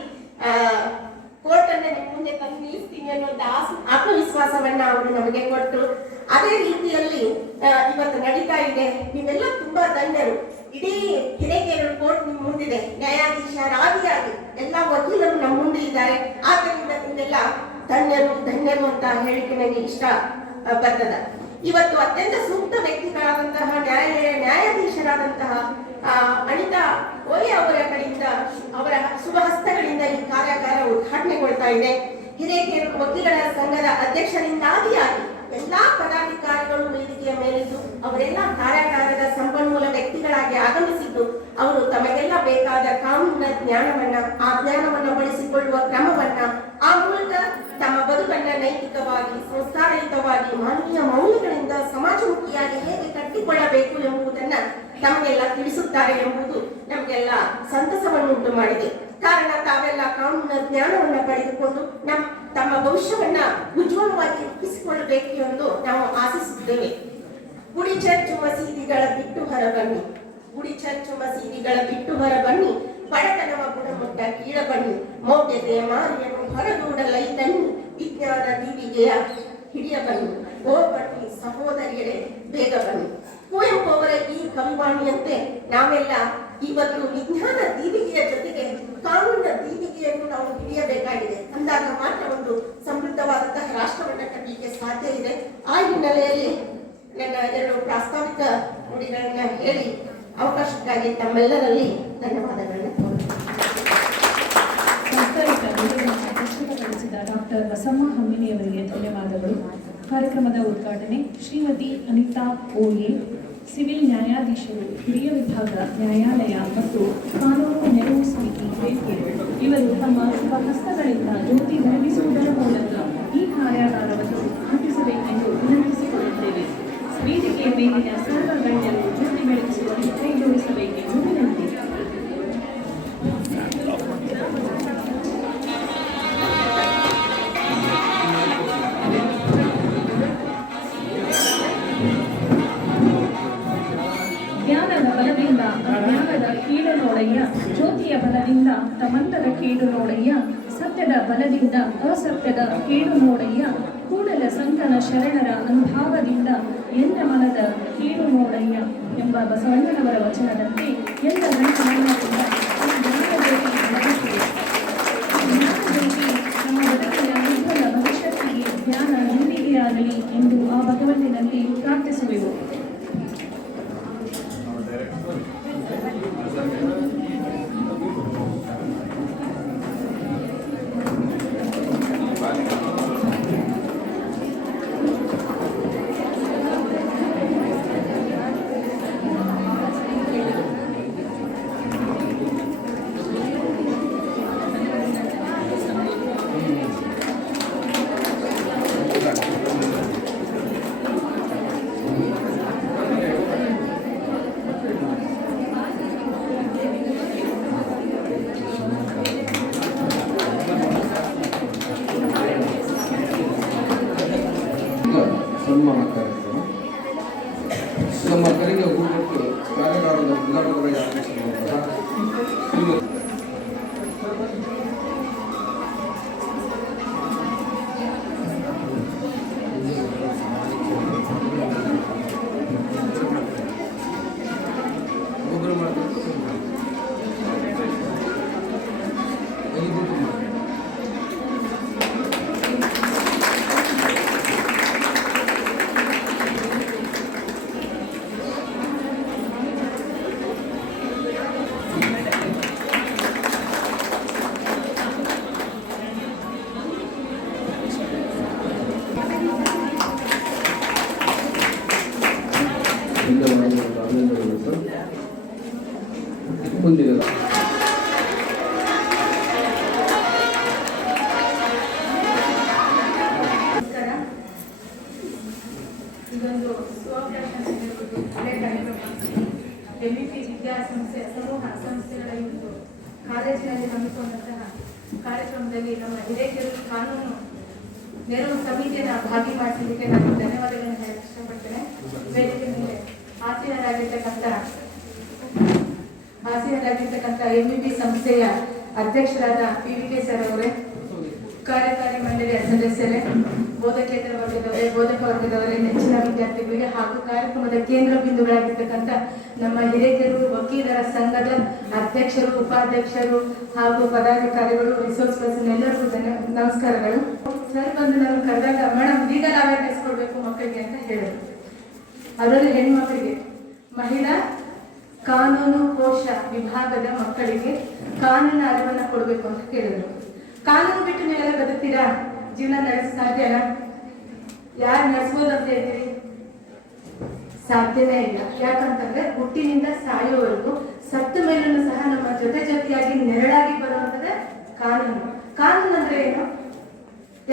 ಕೋರ್ಟ್ ಅನ್ನ ನಿಮ್ಮ ಮುಂದೆ ತಂದು ನಿಲ್ಲಿಸ್ತೀನಿ ಅನ್ನುವಂತ ಆತ್ಮವಿಶ್ವಾಸವನ್ನ ಅವರು ನಮಗೆ ಕೊಟ್ಟು ಅದೇ ರೀತಿಯಲ್ಲಿ ಇವತ್ತು ನಡೀತಾ ಇದೆ. ನೀವೆಲ್ಲ ತುಂಬಾ ಧನ್ಯರು. ಇಡೀ ಹಿರೇಕೆರೂರು ಕೋರ್ಟ್ ನಿಮ್ಮ ಮುಂದಿದೆ, ನ್ಯಾಯಾಧೀಶರಾದಿಯಾಗಿ ಎಲ್ಲ ವಕೀಲರು ನಮ್ಮ ಮುಂದೆ ಇದ್ದಾರೆ. ಆದ್ದರಿಂದ ನಿಮ್ಮೆಲ್ಲ ಧನ್ಯರು ಅಂತ ಹೇಳಿಕೆ ನನಗೆ ಇಷ್ಟ ಬರ್ತದ. ಇವತ್ತು ಅತ್ಯಂತ ಸೂಕ್ತ ವ್ಯಕ್ತಿಗಳಾದಂತಹ ನ್ಯಾಯಾಧೀಶರಾದಂತಹ ಅನಿತಾ ಓಯೆ ಅವರ ಕಡೆಯಿಂದ ಅವರ ಶುಭ ಹಸ್ತಗಳಿಂದ ಈ ಕಾರ್ಯಾಗಾರ ಉದ್ಘಾಟನೆಗೊಳ್ತಾ ಇದೆ. ಹಿರೇಕೆರೂರು ವಕೀಲರ ಸಂಘದ ಅಧ್ಯಕ್ಷರಿಂದಾದಿಯಾಗಿ ಎಲ್ಲಾ ಪದಾಧಿಕಾರಿಗಳು ವೇದಿಕೆಯ ಮೇಲಿದ್ದು ಅವರೆಲ್ಲ ಕಾರ್ಯಾಗಾರದ ಸಂಪನ್ಮೂಲ ವ್ಯಕ್ತಿಗಳಾಗಿ ಆಗಮಿಸಿದ್ದು ಅವರು ತಮಗೆಲ್ಲ ಬೇಕಾದ ಕಾನೂನಿನ ಜ್ಞಾನವನ್ನ ಆ ಜ್ಞಾನವನ್ನ ಬಳಸಿಕೊಳ್ಳುವ ಕ್ರಮವನ್ನ ಆ ಮೂಲಕ ತಮ್ಮ ಬದುಕನ್ನ ನೈತಿಕವಾಗಿ ಸಂಸ್ಕಾರಯುತವಾಗಿ ಮಾನವೀಯ ಮೌಲ್ಯಗಳಿಂದ ಸಮಾಜಮುಖಿಯಾಗಿ ಹೇಗೆ ಕಟ್ಟಿಕೊಳ್ಳಬೇಕು ಎಂಬುದನ್ನ ತಮಗೆಲ್ಲ ತಿಳಿಸುತ್ತಾರೆ ಎಂಬುದು ನಮಗೆಲ್ಲ ಸಂತಸವನ್ನುಂಟು ಮಾಡಿದೆ. ಕಾರಣ ತಾವೆಲ್ಲ ಕಾನೂನಿನ ಜ್ಞಾನವನ್ನ ಪಡೆದುಕೊಂಡು ತಮ್ಮ ಭವಿಷ್ಯವನ್ನ ಉಜ್ವಲವಾಗಿ ರೂಪಿಸಿಕೊಳ್ಳಬೇಕು ಎಂದು ನಾವು ಆಶಿಸುತ್ತೇವೆ. ಗುಡಿ ಚರ್ಚು ಮಸೀದಿಗಳ ಬಿಟ್ಟು ಹೊರಬನ್ನಿ, ಗುಡಿ ಚರ್ಚು ಮಸೀದಿಗಳ ಬಿಟ್ಟು ಹೊರಬನ್ನಿ, ಬಡತನವ ಗುಣಮಟ್ಟ ಕೀಳ ಬನ್ನಿ, ಮೌಢ್ಯತೆಯ ಮಾರಿಯನ್ನು ಹೊರದೂಡಲೈ ತನ್ನಿ, ವಿಜ್ಞಾನ ದೀವಿಗೆಯ ಹಿಡಿಯ ಬನ್ನಿ, ಓ ಬನ್ನಿ ಸಹೋದರಿಯರೇ ಬೇಗ ಬನ್ನಿ. ಕುವೆಂಪು ಅವರ ಈ ಕವಿವಾಣಿಯಂತೆ ನಾವೆಲ್ಲ ಇವತ್ತು ವಿಜ್ಞಾನ ದೀವಿಗೆಯ ಜೊತೆಗೆ ಕಾನೂನಿನ ದೀವಿಗೆಯನ್ನು ನಾವು ಹಿಡಿಯಬೇಕಾಗಿದೆ. ಅಂದಾಗ ಮಾತ್ರ ಒಂದು ಸಮೃದ್ಧವಾದಂತಹ ರಾಷ್ಟ್ರವನ್ನ ಕಟ್ಟಲಿಕ್ಕೆ ಸಾಧ್ಯ ಇದೆ. ಆ ಹಿನ್ನೆಲೆಯಲ್ಲಿ ನನ್ನ 2 ಪ್ರಾಸ್ತಾವಿಕ ನುಡಿಗಳನ್ನ ಹೇಳಿ ಅವಕಾಶಕ್ಕಾಗಿ ತಮ್ಮೆಲ್ಲರಲ್ಲಿ ಧನ್ಯವಾದಗಳನ್ನ ಪ್ರಸ್ತುತಪಡಿಸಿದ ಡಾಕ್ಟರ್ ಬಸಮ್ಮ ಹಮ್ಮಿನಿ ಅವರಿಗೆ ಧನ್ಯವಾದಗಳು. ಕಾರ್ಯಕ್ರಮದ ಉದ್ಘಾಟನೆ ಶ್ರೀಮತಿ ಅನಿತಾ ಓಯೆ, ಸಿವಿಲ್ ನ್ಯಾಯಾಧೀಶರು, ಹಿರಿಯ ವಿಭಾಗ ನ್ಯಾಯಾಲಯ ಮತ್ತು ಕಾನೂನು ನೆರವು ಸಮಿತಿ ವೇದಿಕೆ. ಇವರು ತಮ್ಮ ಶುಭ ಹಸ್ತಗಳಿಂದ ಜ್ಯೋತಿ ಬೆಳಗಿಸುವುದರ ಮೂಲಕ ಈ ಕಾರ್ಯಾಗಾರವನ್ನು ಉದ್ಘಾಟಿಸಬೇಕೆಂದು ವಿನಂತಿಸಿಕೊಳ್ಳುತ್ತೇವೆ. ವೇದಿಕೆಯ ಮೇಲಿನ ಸರ್ವ ಗಣ್ಯರು ಜ್ಯೋತಿ ಬೆಳಗಿಸುವಲ್ಲಿ ಕೈ ಜೋಡಿಸಬೇಕೆಂದು ವಿನಂತಿ. ಜ್ಞಾನದ ಬಲದಿಂದ ಅಜ್ಞಾನದ ಕೀಡು ನೋಡಯ್ಯ, ಜ್ಯೋತಿಯ ಬಲದಿಂದ ತಮಂತರ ಕೀಡು ನೋಡಯ್ಯ, ಸತ್ಯದ ಬಲದಿಂದ ಅಸತ್ಯದ ಕೀಡು ನೋಡಯ್ಯ, ಕೂಡಲ ಸಂತನ ಶರಣರ ಅನುಭಾವದಿಂದ ಎಲ್ಲ ಮನದ ಕೀಡು ನೋಡಯ್ಯ ಎಂಬ ಬಸವಣ್ಣನವರ ವಚನದಂತೆ ಎಲ್ಲ ಗಣಮನದಿಂದ ಜ್ಞಾನಜ್ಯೋತಿ ನಮ್ಮ ಬದುಕಿನ ಉಜ್ವಲ ಭವಿಷ್ಯತ್ತಿಗೆ ಜ್ಞಾನ ನೀಡಿಕೆಯಾಗಲಿ ಎಂದು ಆ ಭಗವಂತನಲ್ಲಿ ಪ್ರಾರ್ಥಿಸುವೆವು. ಸನ್ಮಾನ ಕಾರ್ಯಕ್ರಮ ನಮ್ಮ ಕರೆಗೆ ಹೋಗಕ್ಕೆ ಕಾರ್ಯಾಗಾರದ ಉದ್ಘಾಟಕರಾಗಿ ಆಗಮಿಸಿರುವಂತಹ ಶ್ರೀಮತಿ ಅಭಿನಂದನೆಗಳು ಸರ್. ಮುಂದಿನ ಇದೊಂದು ಸುವಕಾಶ ಎಂಇಪಿ ವಿದ್ಯಾಸಂಸ್ಥೆ ಸಮೂಹ ಸಂಸ್ಥೆಗಳ ಒಂದು ಕಾಲೇಜಿನಲ್ಲಿ ಹಮ್ಮಿಕೊಂಡಂತಹ ಕಾರ್ಯಕ್ರಮದಲ್ಲಿ ನಮ್ಮ ಹಿರೇಕೆರೂರು ಕಾನೂನು ನೆರವು ಸಮಿತಿಯನ್ನು ಭಾಗಿ ಮಾಡಿಸಲಿಕ್ಕೆ ನಾನು ಧನ್ಯವಾದಗಳನ್ನು ಹೇಳಕ್ಕೆ ಇಷ್ಟಪಡ್ತೇನೆ. ವೇದಿಕೆ ಮೇಲೆ ಆಸೀನರಾಗಿರ್ತಕ್ಕಂಥ ಎಂಇಪಿ ಸಂಸ್ಥೆಯ ಅಧ್ಯಕ್ಷರಾದ PVK ಸರ್ ಅವರೇ, ಕಾರ್ಯಕಾರಿ ಮಂಡಳಿಯ ಸದಸ್ಯರೇ, ಬೋಧಕೇತರ ವರ್ಗದವರೇ, ಬೋಧಕ ವರ್ಗದವರೇ, ನೆಚ್ಚಿನ ವಿದ್ಯಾರ್ಥಿಗಳಿಗೆ ಹಾಗೂ ಕಾರ್ಯಕ್ರಮದ ಕೇಂದ್ರ ಬಿಂದುಗಳಾಗಿರ್ತಕ್ಕಂಥ ನಮ್ಮ ಹಿರೇಕೆರೂರು ವಕೀಲರ ಸಂಘದ ಅಧ್ಯಕ್ಷರು, ಉಪಾಧ್ಯಕ್ಷರು ಹಾಗೂ ಪದಾಧಿಕಾರಿಗಳು, ರಿಸೋರ್ಸ್ ಪರ್ಸನ್ ಎಲ್ಲರಿಗೂ ನಮಸ್ಕಾರಗಳು. ಸರ್ ಬಂದು ನಾನು ಕರೆದಾಗ ಮೇಡಮ್ ಲೀಗಲ್ ಅವೇರ್ನೆಸ್ ಕೊಡಬೇಕು ಮಕ್ಕಳಿಗೆ ಅಂತ ಹೇಳಿದ್ರು. ಅದರಲ್ಲಿ ಹೆಣ್ಮಕ್ಕಳಿಗೆ ಮಹಿಳಾ ಕಾನೂನು ಕೋಶ ವಿಭಾಗದ ಮಕ್ಕಳಿಗೆ ಕಾನೂನು ಅರಿವನ್ನು ಕೊಡಬೇಕು ಅಂತ ಕೇಳಿದ್ರು. ಕಾನೂನು ಬಿಟ್ಟು ನೀವೆಲ್ಲ ಬದುಕ್ತೀರಾ? ಜೀವನ ನಡೆಸ ಸಾಧ್ಯನಾ? ಯಾರು ನಡೆಸ್ಬೋದು ಅಂತ ಹೇಳ್ತೀರಿ? ಸಾಧ್ಯನೇ ಇಲ್ಲ. ಯಾಕಂತಂದ್ರೆ ಹುಟ್ಟಿನಿಂದ ಸಾಯೋವರೆಗೂ ಸತ್ತ ಮೇಲೂ ಸಹ ನಮ್ಮ ಜೊತೆ ಜೊತೆಯಾಗಿ ನೆರಳಾಗಿ ಬರುವಂತದ್ದೇ ಕಾನೂನು. ಕಾನೂನು ಅಂದ್ರೆ ಏನು?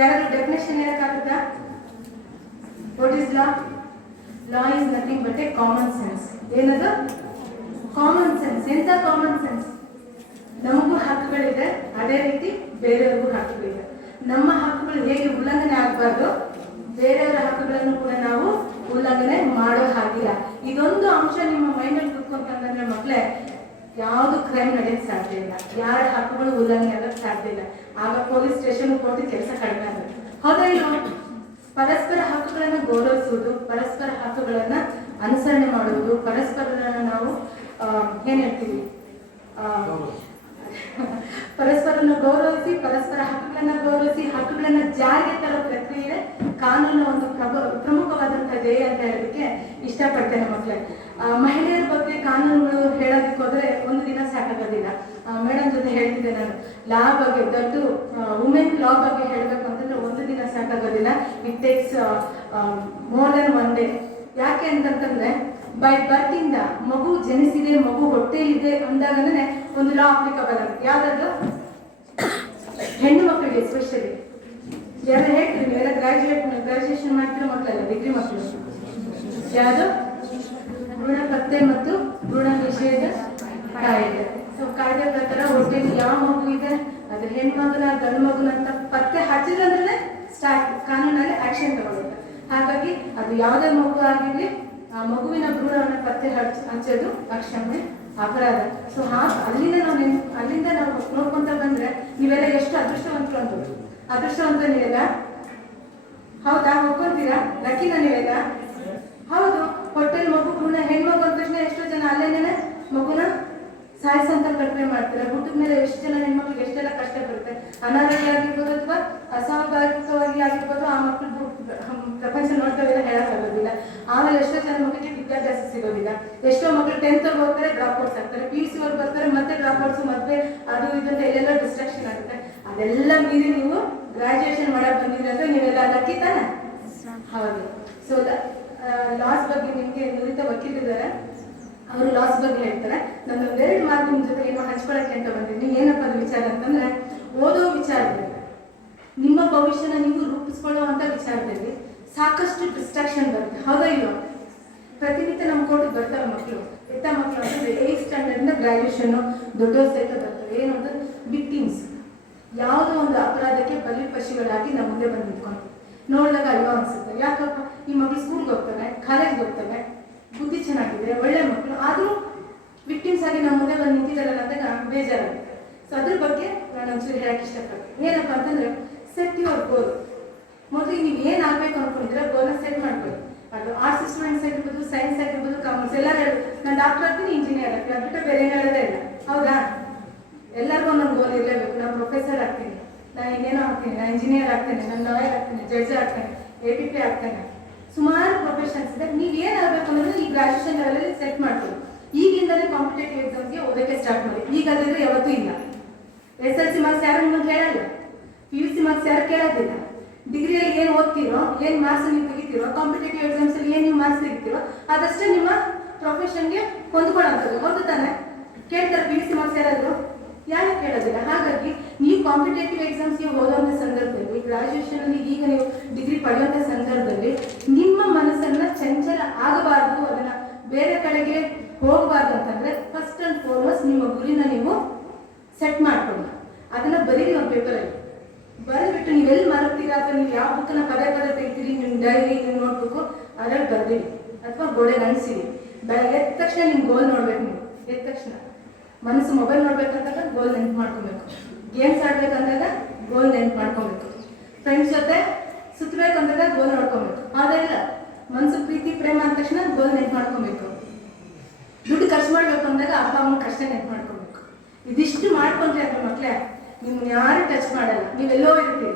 ಯಾರಾದ್ರೂ ಡೆಫಿನೇಷನ್ ಹೇಳಕ್ಕಾಗುತ್ತಾ? What is law? Law is nothing but a common sense. ಏನದು ಕಾಮನ್ ಸೆನ್ಸ್? ಎಂತ ಕಾಮನ್ ಸೆನ್ಸ್? ನಮಗೂ ಹಕ್ಕುಗಳಿದೆ, ಅದೇ ರೀತಿ ಬೇರೆಯವ್ರಿಗೂ ಹಕ್ಕುಗಳಿದೆ. ನಮ್ಮ ಹಕ್ಕುಗಳು ಹೇಗೆ ಉಲ್ಲಂಘನೆ ಆಗಬಾರ್ದು, ಬೇರೆಯವರ ಹಕ್ಕುಗಳನ್ನು ಕೂಡ ನಾವು ಉಲ್ಲಂಘನೆ ಮಾಡೋ ಹಾಗಿಲ್ಲ. ಇದೊಂದು ಅಂಶ ನಿಮ್ಮ ಮೈಂಡಲ್ಲಿ ಕೂತ್ಕೊಂತಂದ್ರೆ ಮಕ್ಕಳೇ ಯಾವುದು ಕ್ರೈಮ್ ನಡೆಯಕ್ಕೆ ಸಾಧ್ಯ ಇಲ್ಲ, ಯಾರ ಹಕ್ಕುಗಳು ಉಲ್ಲಂಘನೆ ಆಗಕ್ಕೆ ಸಾಧ್ಯ ಇಲ್ಲ. ಆಗ ಪೊಲೀಸ್ ಸ್ಟೇಷನ್ ಕೋರ್ಟ್ ಕೆಲಸ ಕಡಿಮೆ ಆಗುತ್ತೆ. ಹೌದಾ ಇಲ್ವಾ? ಪರಸ್ಪರ ಹಕ್ಕುಗಳನ್ನು ಗೌರವಿಸುವುದು, ಪರಸ್ಪರ ಹಕ್ಕುಗಳನ್ನ ಅನುಸರಣೆ ಮಾಡುವುದು, ಪರಸ್ಪರನ ನಾವು ಏನ್ ಹೇಳ್ತೀವಿ, ಪರಸ್ಪರನ್ನು ಗೌರವಿಸಿ, ಪರಸ್ಪರ ಹಕ್ಕುಗಳನ್ನ ಗೌರವಿಸಿ, ಹಕ್ಕುಗಳನ್ನ ಜಾರಿಗೆ ತರೋ ಪ್ರಕ್ರಿಯೆ ಕಾನೂನು ಒಂದು ಪ್ರಮುಖವಾದಂತಹ ಧ್ಯೇಯ ಅಂತ ಹೇಳಲಿಕ್ಕೆ ಇಷ್ಟಪಡ್ತೇನೆ ಮಕ್ಕಳೇ. ಮಹಿಳೆಯರ ಬಗ್ಗೆ ಕಾನೂನುಗಳು ಹೇಳೋದಕ್ಕೆ ಹೋದ್ರೆ ಒಂದು ದಿನ ಸಾಕಾಗೋದಿಲ್ಲ. ಮೇಡಮ್ ಜೊತೆ ಹೇಳ್ತಿದ್ದೆ ನಾನು, ಲಾ ಬಗ್ಗೆ ದೊಡ್ಡ ವುಮೆನ್ ಲಾ ಬಗ್ಗೆ ಹೇಳಬೇಕು ಅಂತಂದ್ರೆ ಒಂದು ದಿನ ಸಾಕಾಗೋದಿಲ್ಲ. It takes more than one day. ಯಾಕೆ ಅಂತಂತಂದ್ರೆ ಬೈ ಬರ್ತ್ ಇಂದ ಮಗು ಜನಿಸಿದೆ, ಮಗು ಹೊಟ್ಟೆಲಿದೆ ಅಂದಾಗನೇ ಒಂದು ಲಾ ಅಪ್ಲಿಕಬಲ್ ಆಗುತ್ತೆ. ಯಾವ್ದಾದ್ರು ಹೆಣ್ಣು ಮಕ್ಕಳಿಗೆ ಎಸ್ಪೆಷಲಿ. ಯಾರು ಹೇಳ್ತೀರಿ ನೀವೆಲ್ಲ ಗ್ರಾಜುಯೇಷನ್ ಮಾಡ್ತಿರೋ ಮಕ್ಕಳಲ್ಲ, ಡಿಗ್ರಿ ಮಕ್ಕಳು. ಯಾವುದು? ಭ್ರೂಣ ಪತ್ತೆ ಮತ್ತು ಭ್ರೂಣ ನಿಷೇಧ ಕಾಯ್ದೆ. ಸೊ ಕಾಯ್ದೆ ಪ್ರಕಾರ ಹೊಟ್ಟೆಲಿ ಯಾವ ಮಗು ಇದೆ, ಅದು ಹೆಣ್ಮಗುನ ಗಂಡು ಮಗುನ ಅಂತ ಪತ್ತೆ ಹಚ್ಚಿದ್ರೆ ಸ್ಟಾರ್ಟ್ ಕಾನೂನಲ್ಲಿ ಆಕ್ಷನ್ ತಗೊಳ್ಳುತ್ತೆ. ಹಾಗಾಗಿ ಅದು ಯಾವುದೇ ಮಗು ಆಗಿರ್ಲಿ, ಆ ಮಗುವಿನ ಭ್ರೂಣವನ್ನು ಪತ್ತೆ ಹಚ್ಚೋದು ಅಕ್ಷಮ್ಯ ಅಪರಾಧ. ಸೊ ಅಲ್ಲಿಂದ ನಾವು ನೋಡ್ಕೊಂತ ಬಂದ್ರೆ ನೀವೆಲ್ಲ ಎಷ್ಟು ಅದೃಷ್ಟವಂತರು ಅಂತ. ಅದೃಷ್ಟವಂತ ನೀವೆಲ್ಲ? ಹೌದಾ? ಒಪ್ಕೊಂತೀರಾ? ಲಕ್ಕಿನ ನೀವೆಲ್ಲ? ಹೌದು. ಹೊಟ್ಟೆಲ್ ಮಗು ಭ್ರೂಣ ಹೆಣ್ಮಗು ಅಂದ ತಕ್ಷಣ ಎಷ್ಟೋ ಜನ ಅಲ್ಲೇನೆ ಮಗುನ ಸಾಯಿಸಂತ ಕಲ್ಪನೆ ಮಾಡ್ತಾರೆ. ಹುಟ್ಟಿದ ಮೇಲೆ ಎಷ್ಟು ಜನ ಹೆಣ್ಮಕ್ಳಿಗೆ ಎಷ್ಟೆಲ್ಲ ಕಷ್ಟ ಬರುತ್ತೆ. ಅನಾರೋಗ್ಯ ಆಗಿರ್ಬೋದು ಅಥವಾ ಅಸ್ವಾಭಾವಿಕವಾಗಿ ಆಗಿರ್ಬೋದು, ಆ ಮಕ್ಕಳು ಪ್ರಪಂಚ ನೋಡ್ತಾವೆಲ್ಲ ಹೇಳಕ್ಕಾಗೋದಿಲ್ಲ. ಆಮೇಲೆ ಎಷ್ಟೋ ಜನ ಮಕ್ಕಳಿಗೆ ವಿದ್ಯಾಭ್ಯಾಸ ಸಿಗೋದಿಲ್ಲ. ಎಷ್ಟೋ ಮಕ್ಕಳು 10th ಹೋಗ್ತಾರೆ, ಡ್ರಾಪ್ ಔಟ್ಸ್ ಆಗ್ತಾರೆ. PUC ಅವ್ರು ಬರ್ತಾರೆ, ಮತ್ತೆ ಡ್ರಾಪ್ ಔಟ್ಸ್, ಮತ್ತೆ ಅದು ಇದಂತ ಎಲ್ಲೆಲ್ಲ ಡಿಸ್ಟ್ರಾಕ್ಷನ್ ಆಗುತ್ತೆ. ಅದೆಲ್ಲ ಮೀರಿ ನೀವು ಗ್ರಾಜುಯೇಷನ್ ಮಾಡಕ್ ಬಂದಿದ್ರೆ ಅಂದ್ರೆ ನೀವೆಲ್ಲ ಲಕ್ಕಿ ತಾನೆ? ಹೌದು. ಸೊ ಲಾಸ್ ಬಗ್ಗೆ ನಿಮ್ಗೆ ನುರಿತ ವಕೀಲರಿದ್ದಾರೆ, ಅವರು ಲಾಸ್ ಬಗ್ಗೆ ಹೇಳ್ತಾರೆ. ನಾನು ಒಂದೆರಡು ಮಾತು ನಿಮ್ಮ ಜೊತೆ ಏನೋ ಹಂಚ್ಕೊಳಕ್ಕೆ ಅಂತ ಬಂದಿದ್ದೀನಿ. ಏನಪ್ಪ ಅದು ವಿಚಾರ ಅಂತಂದ್ರೆ, ಓದೋ ವಿಚಾರದಲ್ಲಿ, ನಿಮ್ಮ ಭವಿಷ್ಯನ ನೀವು ರೂಪಿಸ್ಕೊಳ್ಳುವಂತ ವಿಚಾರದಲ್ಲಿ ಸಾಕಷ್ಟು ಡಿಸ್ಟ್ರಾಕ್ಷನ್ ಬರುತ್ತೆ. ಹೌದಾ ಇಲ್ವಾ? ಪ್ರತಿನಿತ್ಯ ನಮ್ಮ ಕೋರ್ಟಿಗೆ ಬರ್ತಾರೆ ಮಕ್ಕಳು. ಎತ್ತ ಮಕ್ಕಳು ಅಂತಂದ್ರೆ 8th ಸ್ಟ್ಯಾಂಡರ್ಡ್ನ ಗ್ರಾಜುಯೇಷನ್ ದೊಡ್ಡವ್ರ ಸಹಿತ ಬರ್ತಾರೆ. ಏನಂದ್ರೆ ವಿಕ್ಟಿಮ್ಸ್, ಯಾವುದೋ ಒಂದು ಅಪರಾಧಕ್ಕೆ ಬಲಿಪಶುಗಳಾಗಿ ನಮ್ಮ ಮುಂದೆ ಬಂದು ನಿಂತ್ಕೊಂಡು ನೋಡಿದಾಗ ಅಲ್ವಾ ಅನ್ಸುತ್ತೆ. ಯಾಕಪ್ಪ ಈ ಮಕ್ಕಳು ಸ್ಕೂಲ್ಗೆ ಹೋಗ್ತವೆ, ಕಾಲೇಜ್ಗೆ ಹೋಗ್ತವೆ, ಬುದ್ಧಿ ಚೆನ್ನಾಗಿದೆ, ಒಳ್ಳೆ ಮಕ್ಕಳು, ಆದರೂ ವಿಕ್ಟಿಮ್ಸ್ ಆಗಿ ನಮ್ಮ ಮುಂದೆ ಬಂದು ನಿಂತಿದ್ದಾರಲ್ಲ ಅಂದಾಗ ಬೇಜಾರಾಗುತ್ತೆ. ಸೊ ಅದ್ರ ಬಗ್ಗೆ ನಾನು ಒಂಚೂರು ಹೇಳಕ್ಕೆ ಇಷ್ಟಪಡ್ತೀನಿ. ಏನಪ್ಪ ಅಂತಂದ್ರೆ, ಸೆಟ್ ಯುವರ್ ಗೋಲ್. ಮೊದಲಿಗೆ ನೀವು ಏನು ಆಗ್ಬೇಕು ಅನ್ಕೊಂಡಿದ್ರೆ ಗೋಲ್ನ ಸೆಟ್ ಮಾಡ್ಕೊಳ್ಳಿ. ಅದು ಆರ್ಟ್ಸ್ ಸ್ಟೂಡೆಂಟ್ಸ್ ಆಗಿರ್ಬೋದು, ಸೈನ್ಸ್ ಆಗಿರ್ಬೋದು, ಕಾಮರ್ಸ್, ಎಲ್ಲರೂ ಹೇಳಿ ನಾನು ಡಾಕ್ಟರ್ ಆಗ್ತೀನಿ, ಇಂಜಿನಿಯರ್ ಆಗ್ತೀನಿ, ಅದ್ಬಿಟ್ಟು ಬೇರೆ ಏನು ಹೇಳೋದೇ ಇಲ್ಲ. ಹೌದಾ? ಎಲ್ಲರಿಗೂ ಒಂದೊಂದು ಗೋಲ್ ಇರಲೇಬೇಕು. ನಾನು ಪ್ರೊಫೆಸರ್ ಆಗ್ತೀನಿ, ನಾನು ಇನ್ನೇನೋ ಆಗ್ತೀನಿ, ನಾನು ಇಂಜಿನಿಯರ್ ಆಗ್ತೇನೆ, ನಾನು ಲಾಯರ್ ಆಗ್ತೀನಿ, ಜಡ್ಜ್ ಆಗ್ತೇನೆ, APP ಆಗ್ತೇನೆ. ಸುಮಾರು ಪ್ರೊಫೆಷನ್ಸ್ ಇದೆ. ನೀವು ಏನಾಗಬೇಕು ಅನ್ನೋದು ಈ ಗ್ರಾಜುಯೇಷನ್ ಲೆವೆಲಲ್ಲಿ ಸೆಟ್ ಮಾಡ್ಕೊಳ್ಳಿ. ಈಗಿಂದಲೇ ಕಾಂಪಿಟೇಟಿವ್ ಎಕ್ಸಾಮ್ಸ್ಗೆ ಓದೋಕ್ಕೆ ಸ್ಟಾರ್ಟ್ ಮಾಡಿ. ಈಗಂದ್ರೆ ಯಾವತ್ತೂ ಇಲ್ಲ. SLC ಮಾರ್ಕ್ಸ್ ಯಾರು ನಿಮಗೆ ಕೇಳಲ್ಲ, PUC ಮಾರ್ಕ್ಸ್ ಯಾರು ಕೇಳೋದಿಲ್ಲ. ಡಿಗ್ರಿಯಲ್ಲಿ ಏನು ಓದ್ತೀರೋ, ಏನು ಮಾರ್ಕ್ಸ್ ನೀವು ತೆಗಿತೀರೋ, ಕಾಂಪಿಟೇಟಿವ್ ಎಕ್ಸಾಮ್ಸಲ್ಲಿ ಏನು ನೀವು ಮಾರ್ಕ್ಸ್ ತೆಗಿತೀರೋ ಅದಷ್ಟೇ ನಿಮ್ಮ ಪ್ರೊಫೆಷನ್ಗೆ ಹೊಂದ್ಕೊಳ್ಳೋಂಥದ್ದು. ಹೌದು ತಾನೆ? ಕೇಳ್ತಾರೆ PUC ಮಾರ್ಕ್ಸ್ ಯಾರಾದರೂ? ಯಾರು ಕೇಳೋದಿಲ್ಲ. ಹಾಗಾಗಿ ನೀವು ಕಾಂಪಿಟೇಟಿವ್ ಎಕ್ಸಾಮ್ಸ್ಗೆ ಓದುವಂಥ ಸಂದರ್ಭದಲ್ಲಿ, ಗ್ರಾಜುಯೇಷನಲ್ಲಿ ಈಗ ನೀವು ಡಿಗ್ರಿ ಪಡೆಯುವಂಥ ಸಂದರ್ಭದಲ್ಲಿ ನಿಮ್ಮ ಮನಸ್ಸನ್ನ ಚಂಚಲ ಆಗಬಾರ್ದು, ಅದನ್ನ ಬೇರೆ ಕಡೆಗೆ ಹೋಗಬಾರ್ದು ಅಂತಂದ್ರೆ ಫಸ್ಟ್ ಅಂಡ್ ಫಾರ್ಮೋಸ್ಟ್ ನಿಮ್ಮ ಗುರಿನ ನೀವು ಸೆಟ್ ಮಾಡ್ಕೊಳ್ಳಿ. ಅದನ್ನ ಬರೀರಿ ಒಂದು ಪೇಪರಲ್ಲಿ ಬರೆದ್ಬಿಟ್ಟು ನೀವೆಲ್ಲಿ ಮಲಗ್ತೀರಾ ಅಥವಾ ನೀವು ಯಾವ ಬುಕ್ಕನ್ನ ಪದೇ ತೆಗಿತೀರಿ, ನಿಮ್ಮ ಡೈರಿ, ನಿಮ್ಮ ನೋಟ್ಬುಕ್ಕು ಅದರಲ್ಲಿ ಬರ್ದಿರಿ ಅಥವಾ ಗೋಡೆಗೆ ಅಣಿಸಿರಿ. ಬೆಳಗ್ಗೆ ಎದ್ದ ತಕ್ಷಣ ನಿಮ್ಮ ಗೋಲ್ ನೋಡ್ಬೇಕು. ನೀವು ಎದ್ದ ತಕ್ಷಣ ಮನಸ್ಸು ಮೊಬೈಲ್ ನೋಡ್ಬೇಕಂದಾಗ ಗೋಲ್ ನೆನ್ಪು ಮಾಡ್ಕೊಬೇಕು. ಗೇಮ್ಸ್ ಆಡ್ಬೇಕಂದಾಗ ಗೋಲ್ ನೆನ್ಪು ಮಾಡ್ಕೊಬೇಕು. ಫ್ರೆಂಡ್ಸ್ ಜೊತೆ ಸುತ್ತಬೇಕು ಅಂದಾಗ ಗೋಲ್ ನೋಡ್ಕೊಬೇಕು. ಅದೆಲ್ಲ ಮನಸ್ಸು ಪ್ರೀತಿ ಪ್ರೇಮ ಅಂದ ತಕ್ಷಣ ಗೋಲ್ ನೆನ್ಪು ಮಾಡ್ಕೊಬೇಕು. ದುಡ್ಡು ಖರ್ಚು ಮಾಡಬೇಕು ಅಂದಾಗ ಅಪ್ಪ ಅಮ್ಮನ ಕಷ್ಟ ನೆನ್ಪು ಮಾಡ್ಕೊಬೇಕು. ಇದಿಷ್ಟು ಮಾಡ್ಕೊಂಡ್ರೆ ಅಂತ ಮಕ್ಕಳೇ ನಿಮ್ಗೆ ಯಾರು ಟಚ್ ಮಾಡಲ್ಲ, ನೀವೆಲ್ಲೋ ಇರ್ತೀರಿ.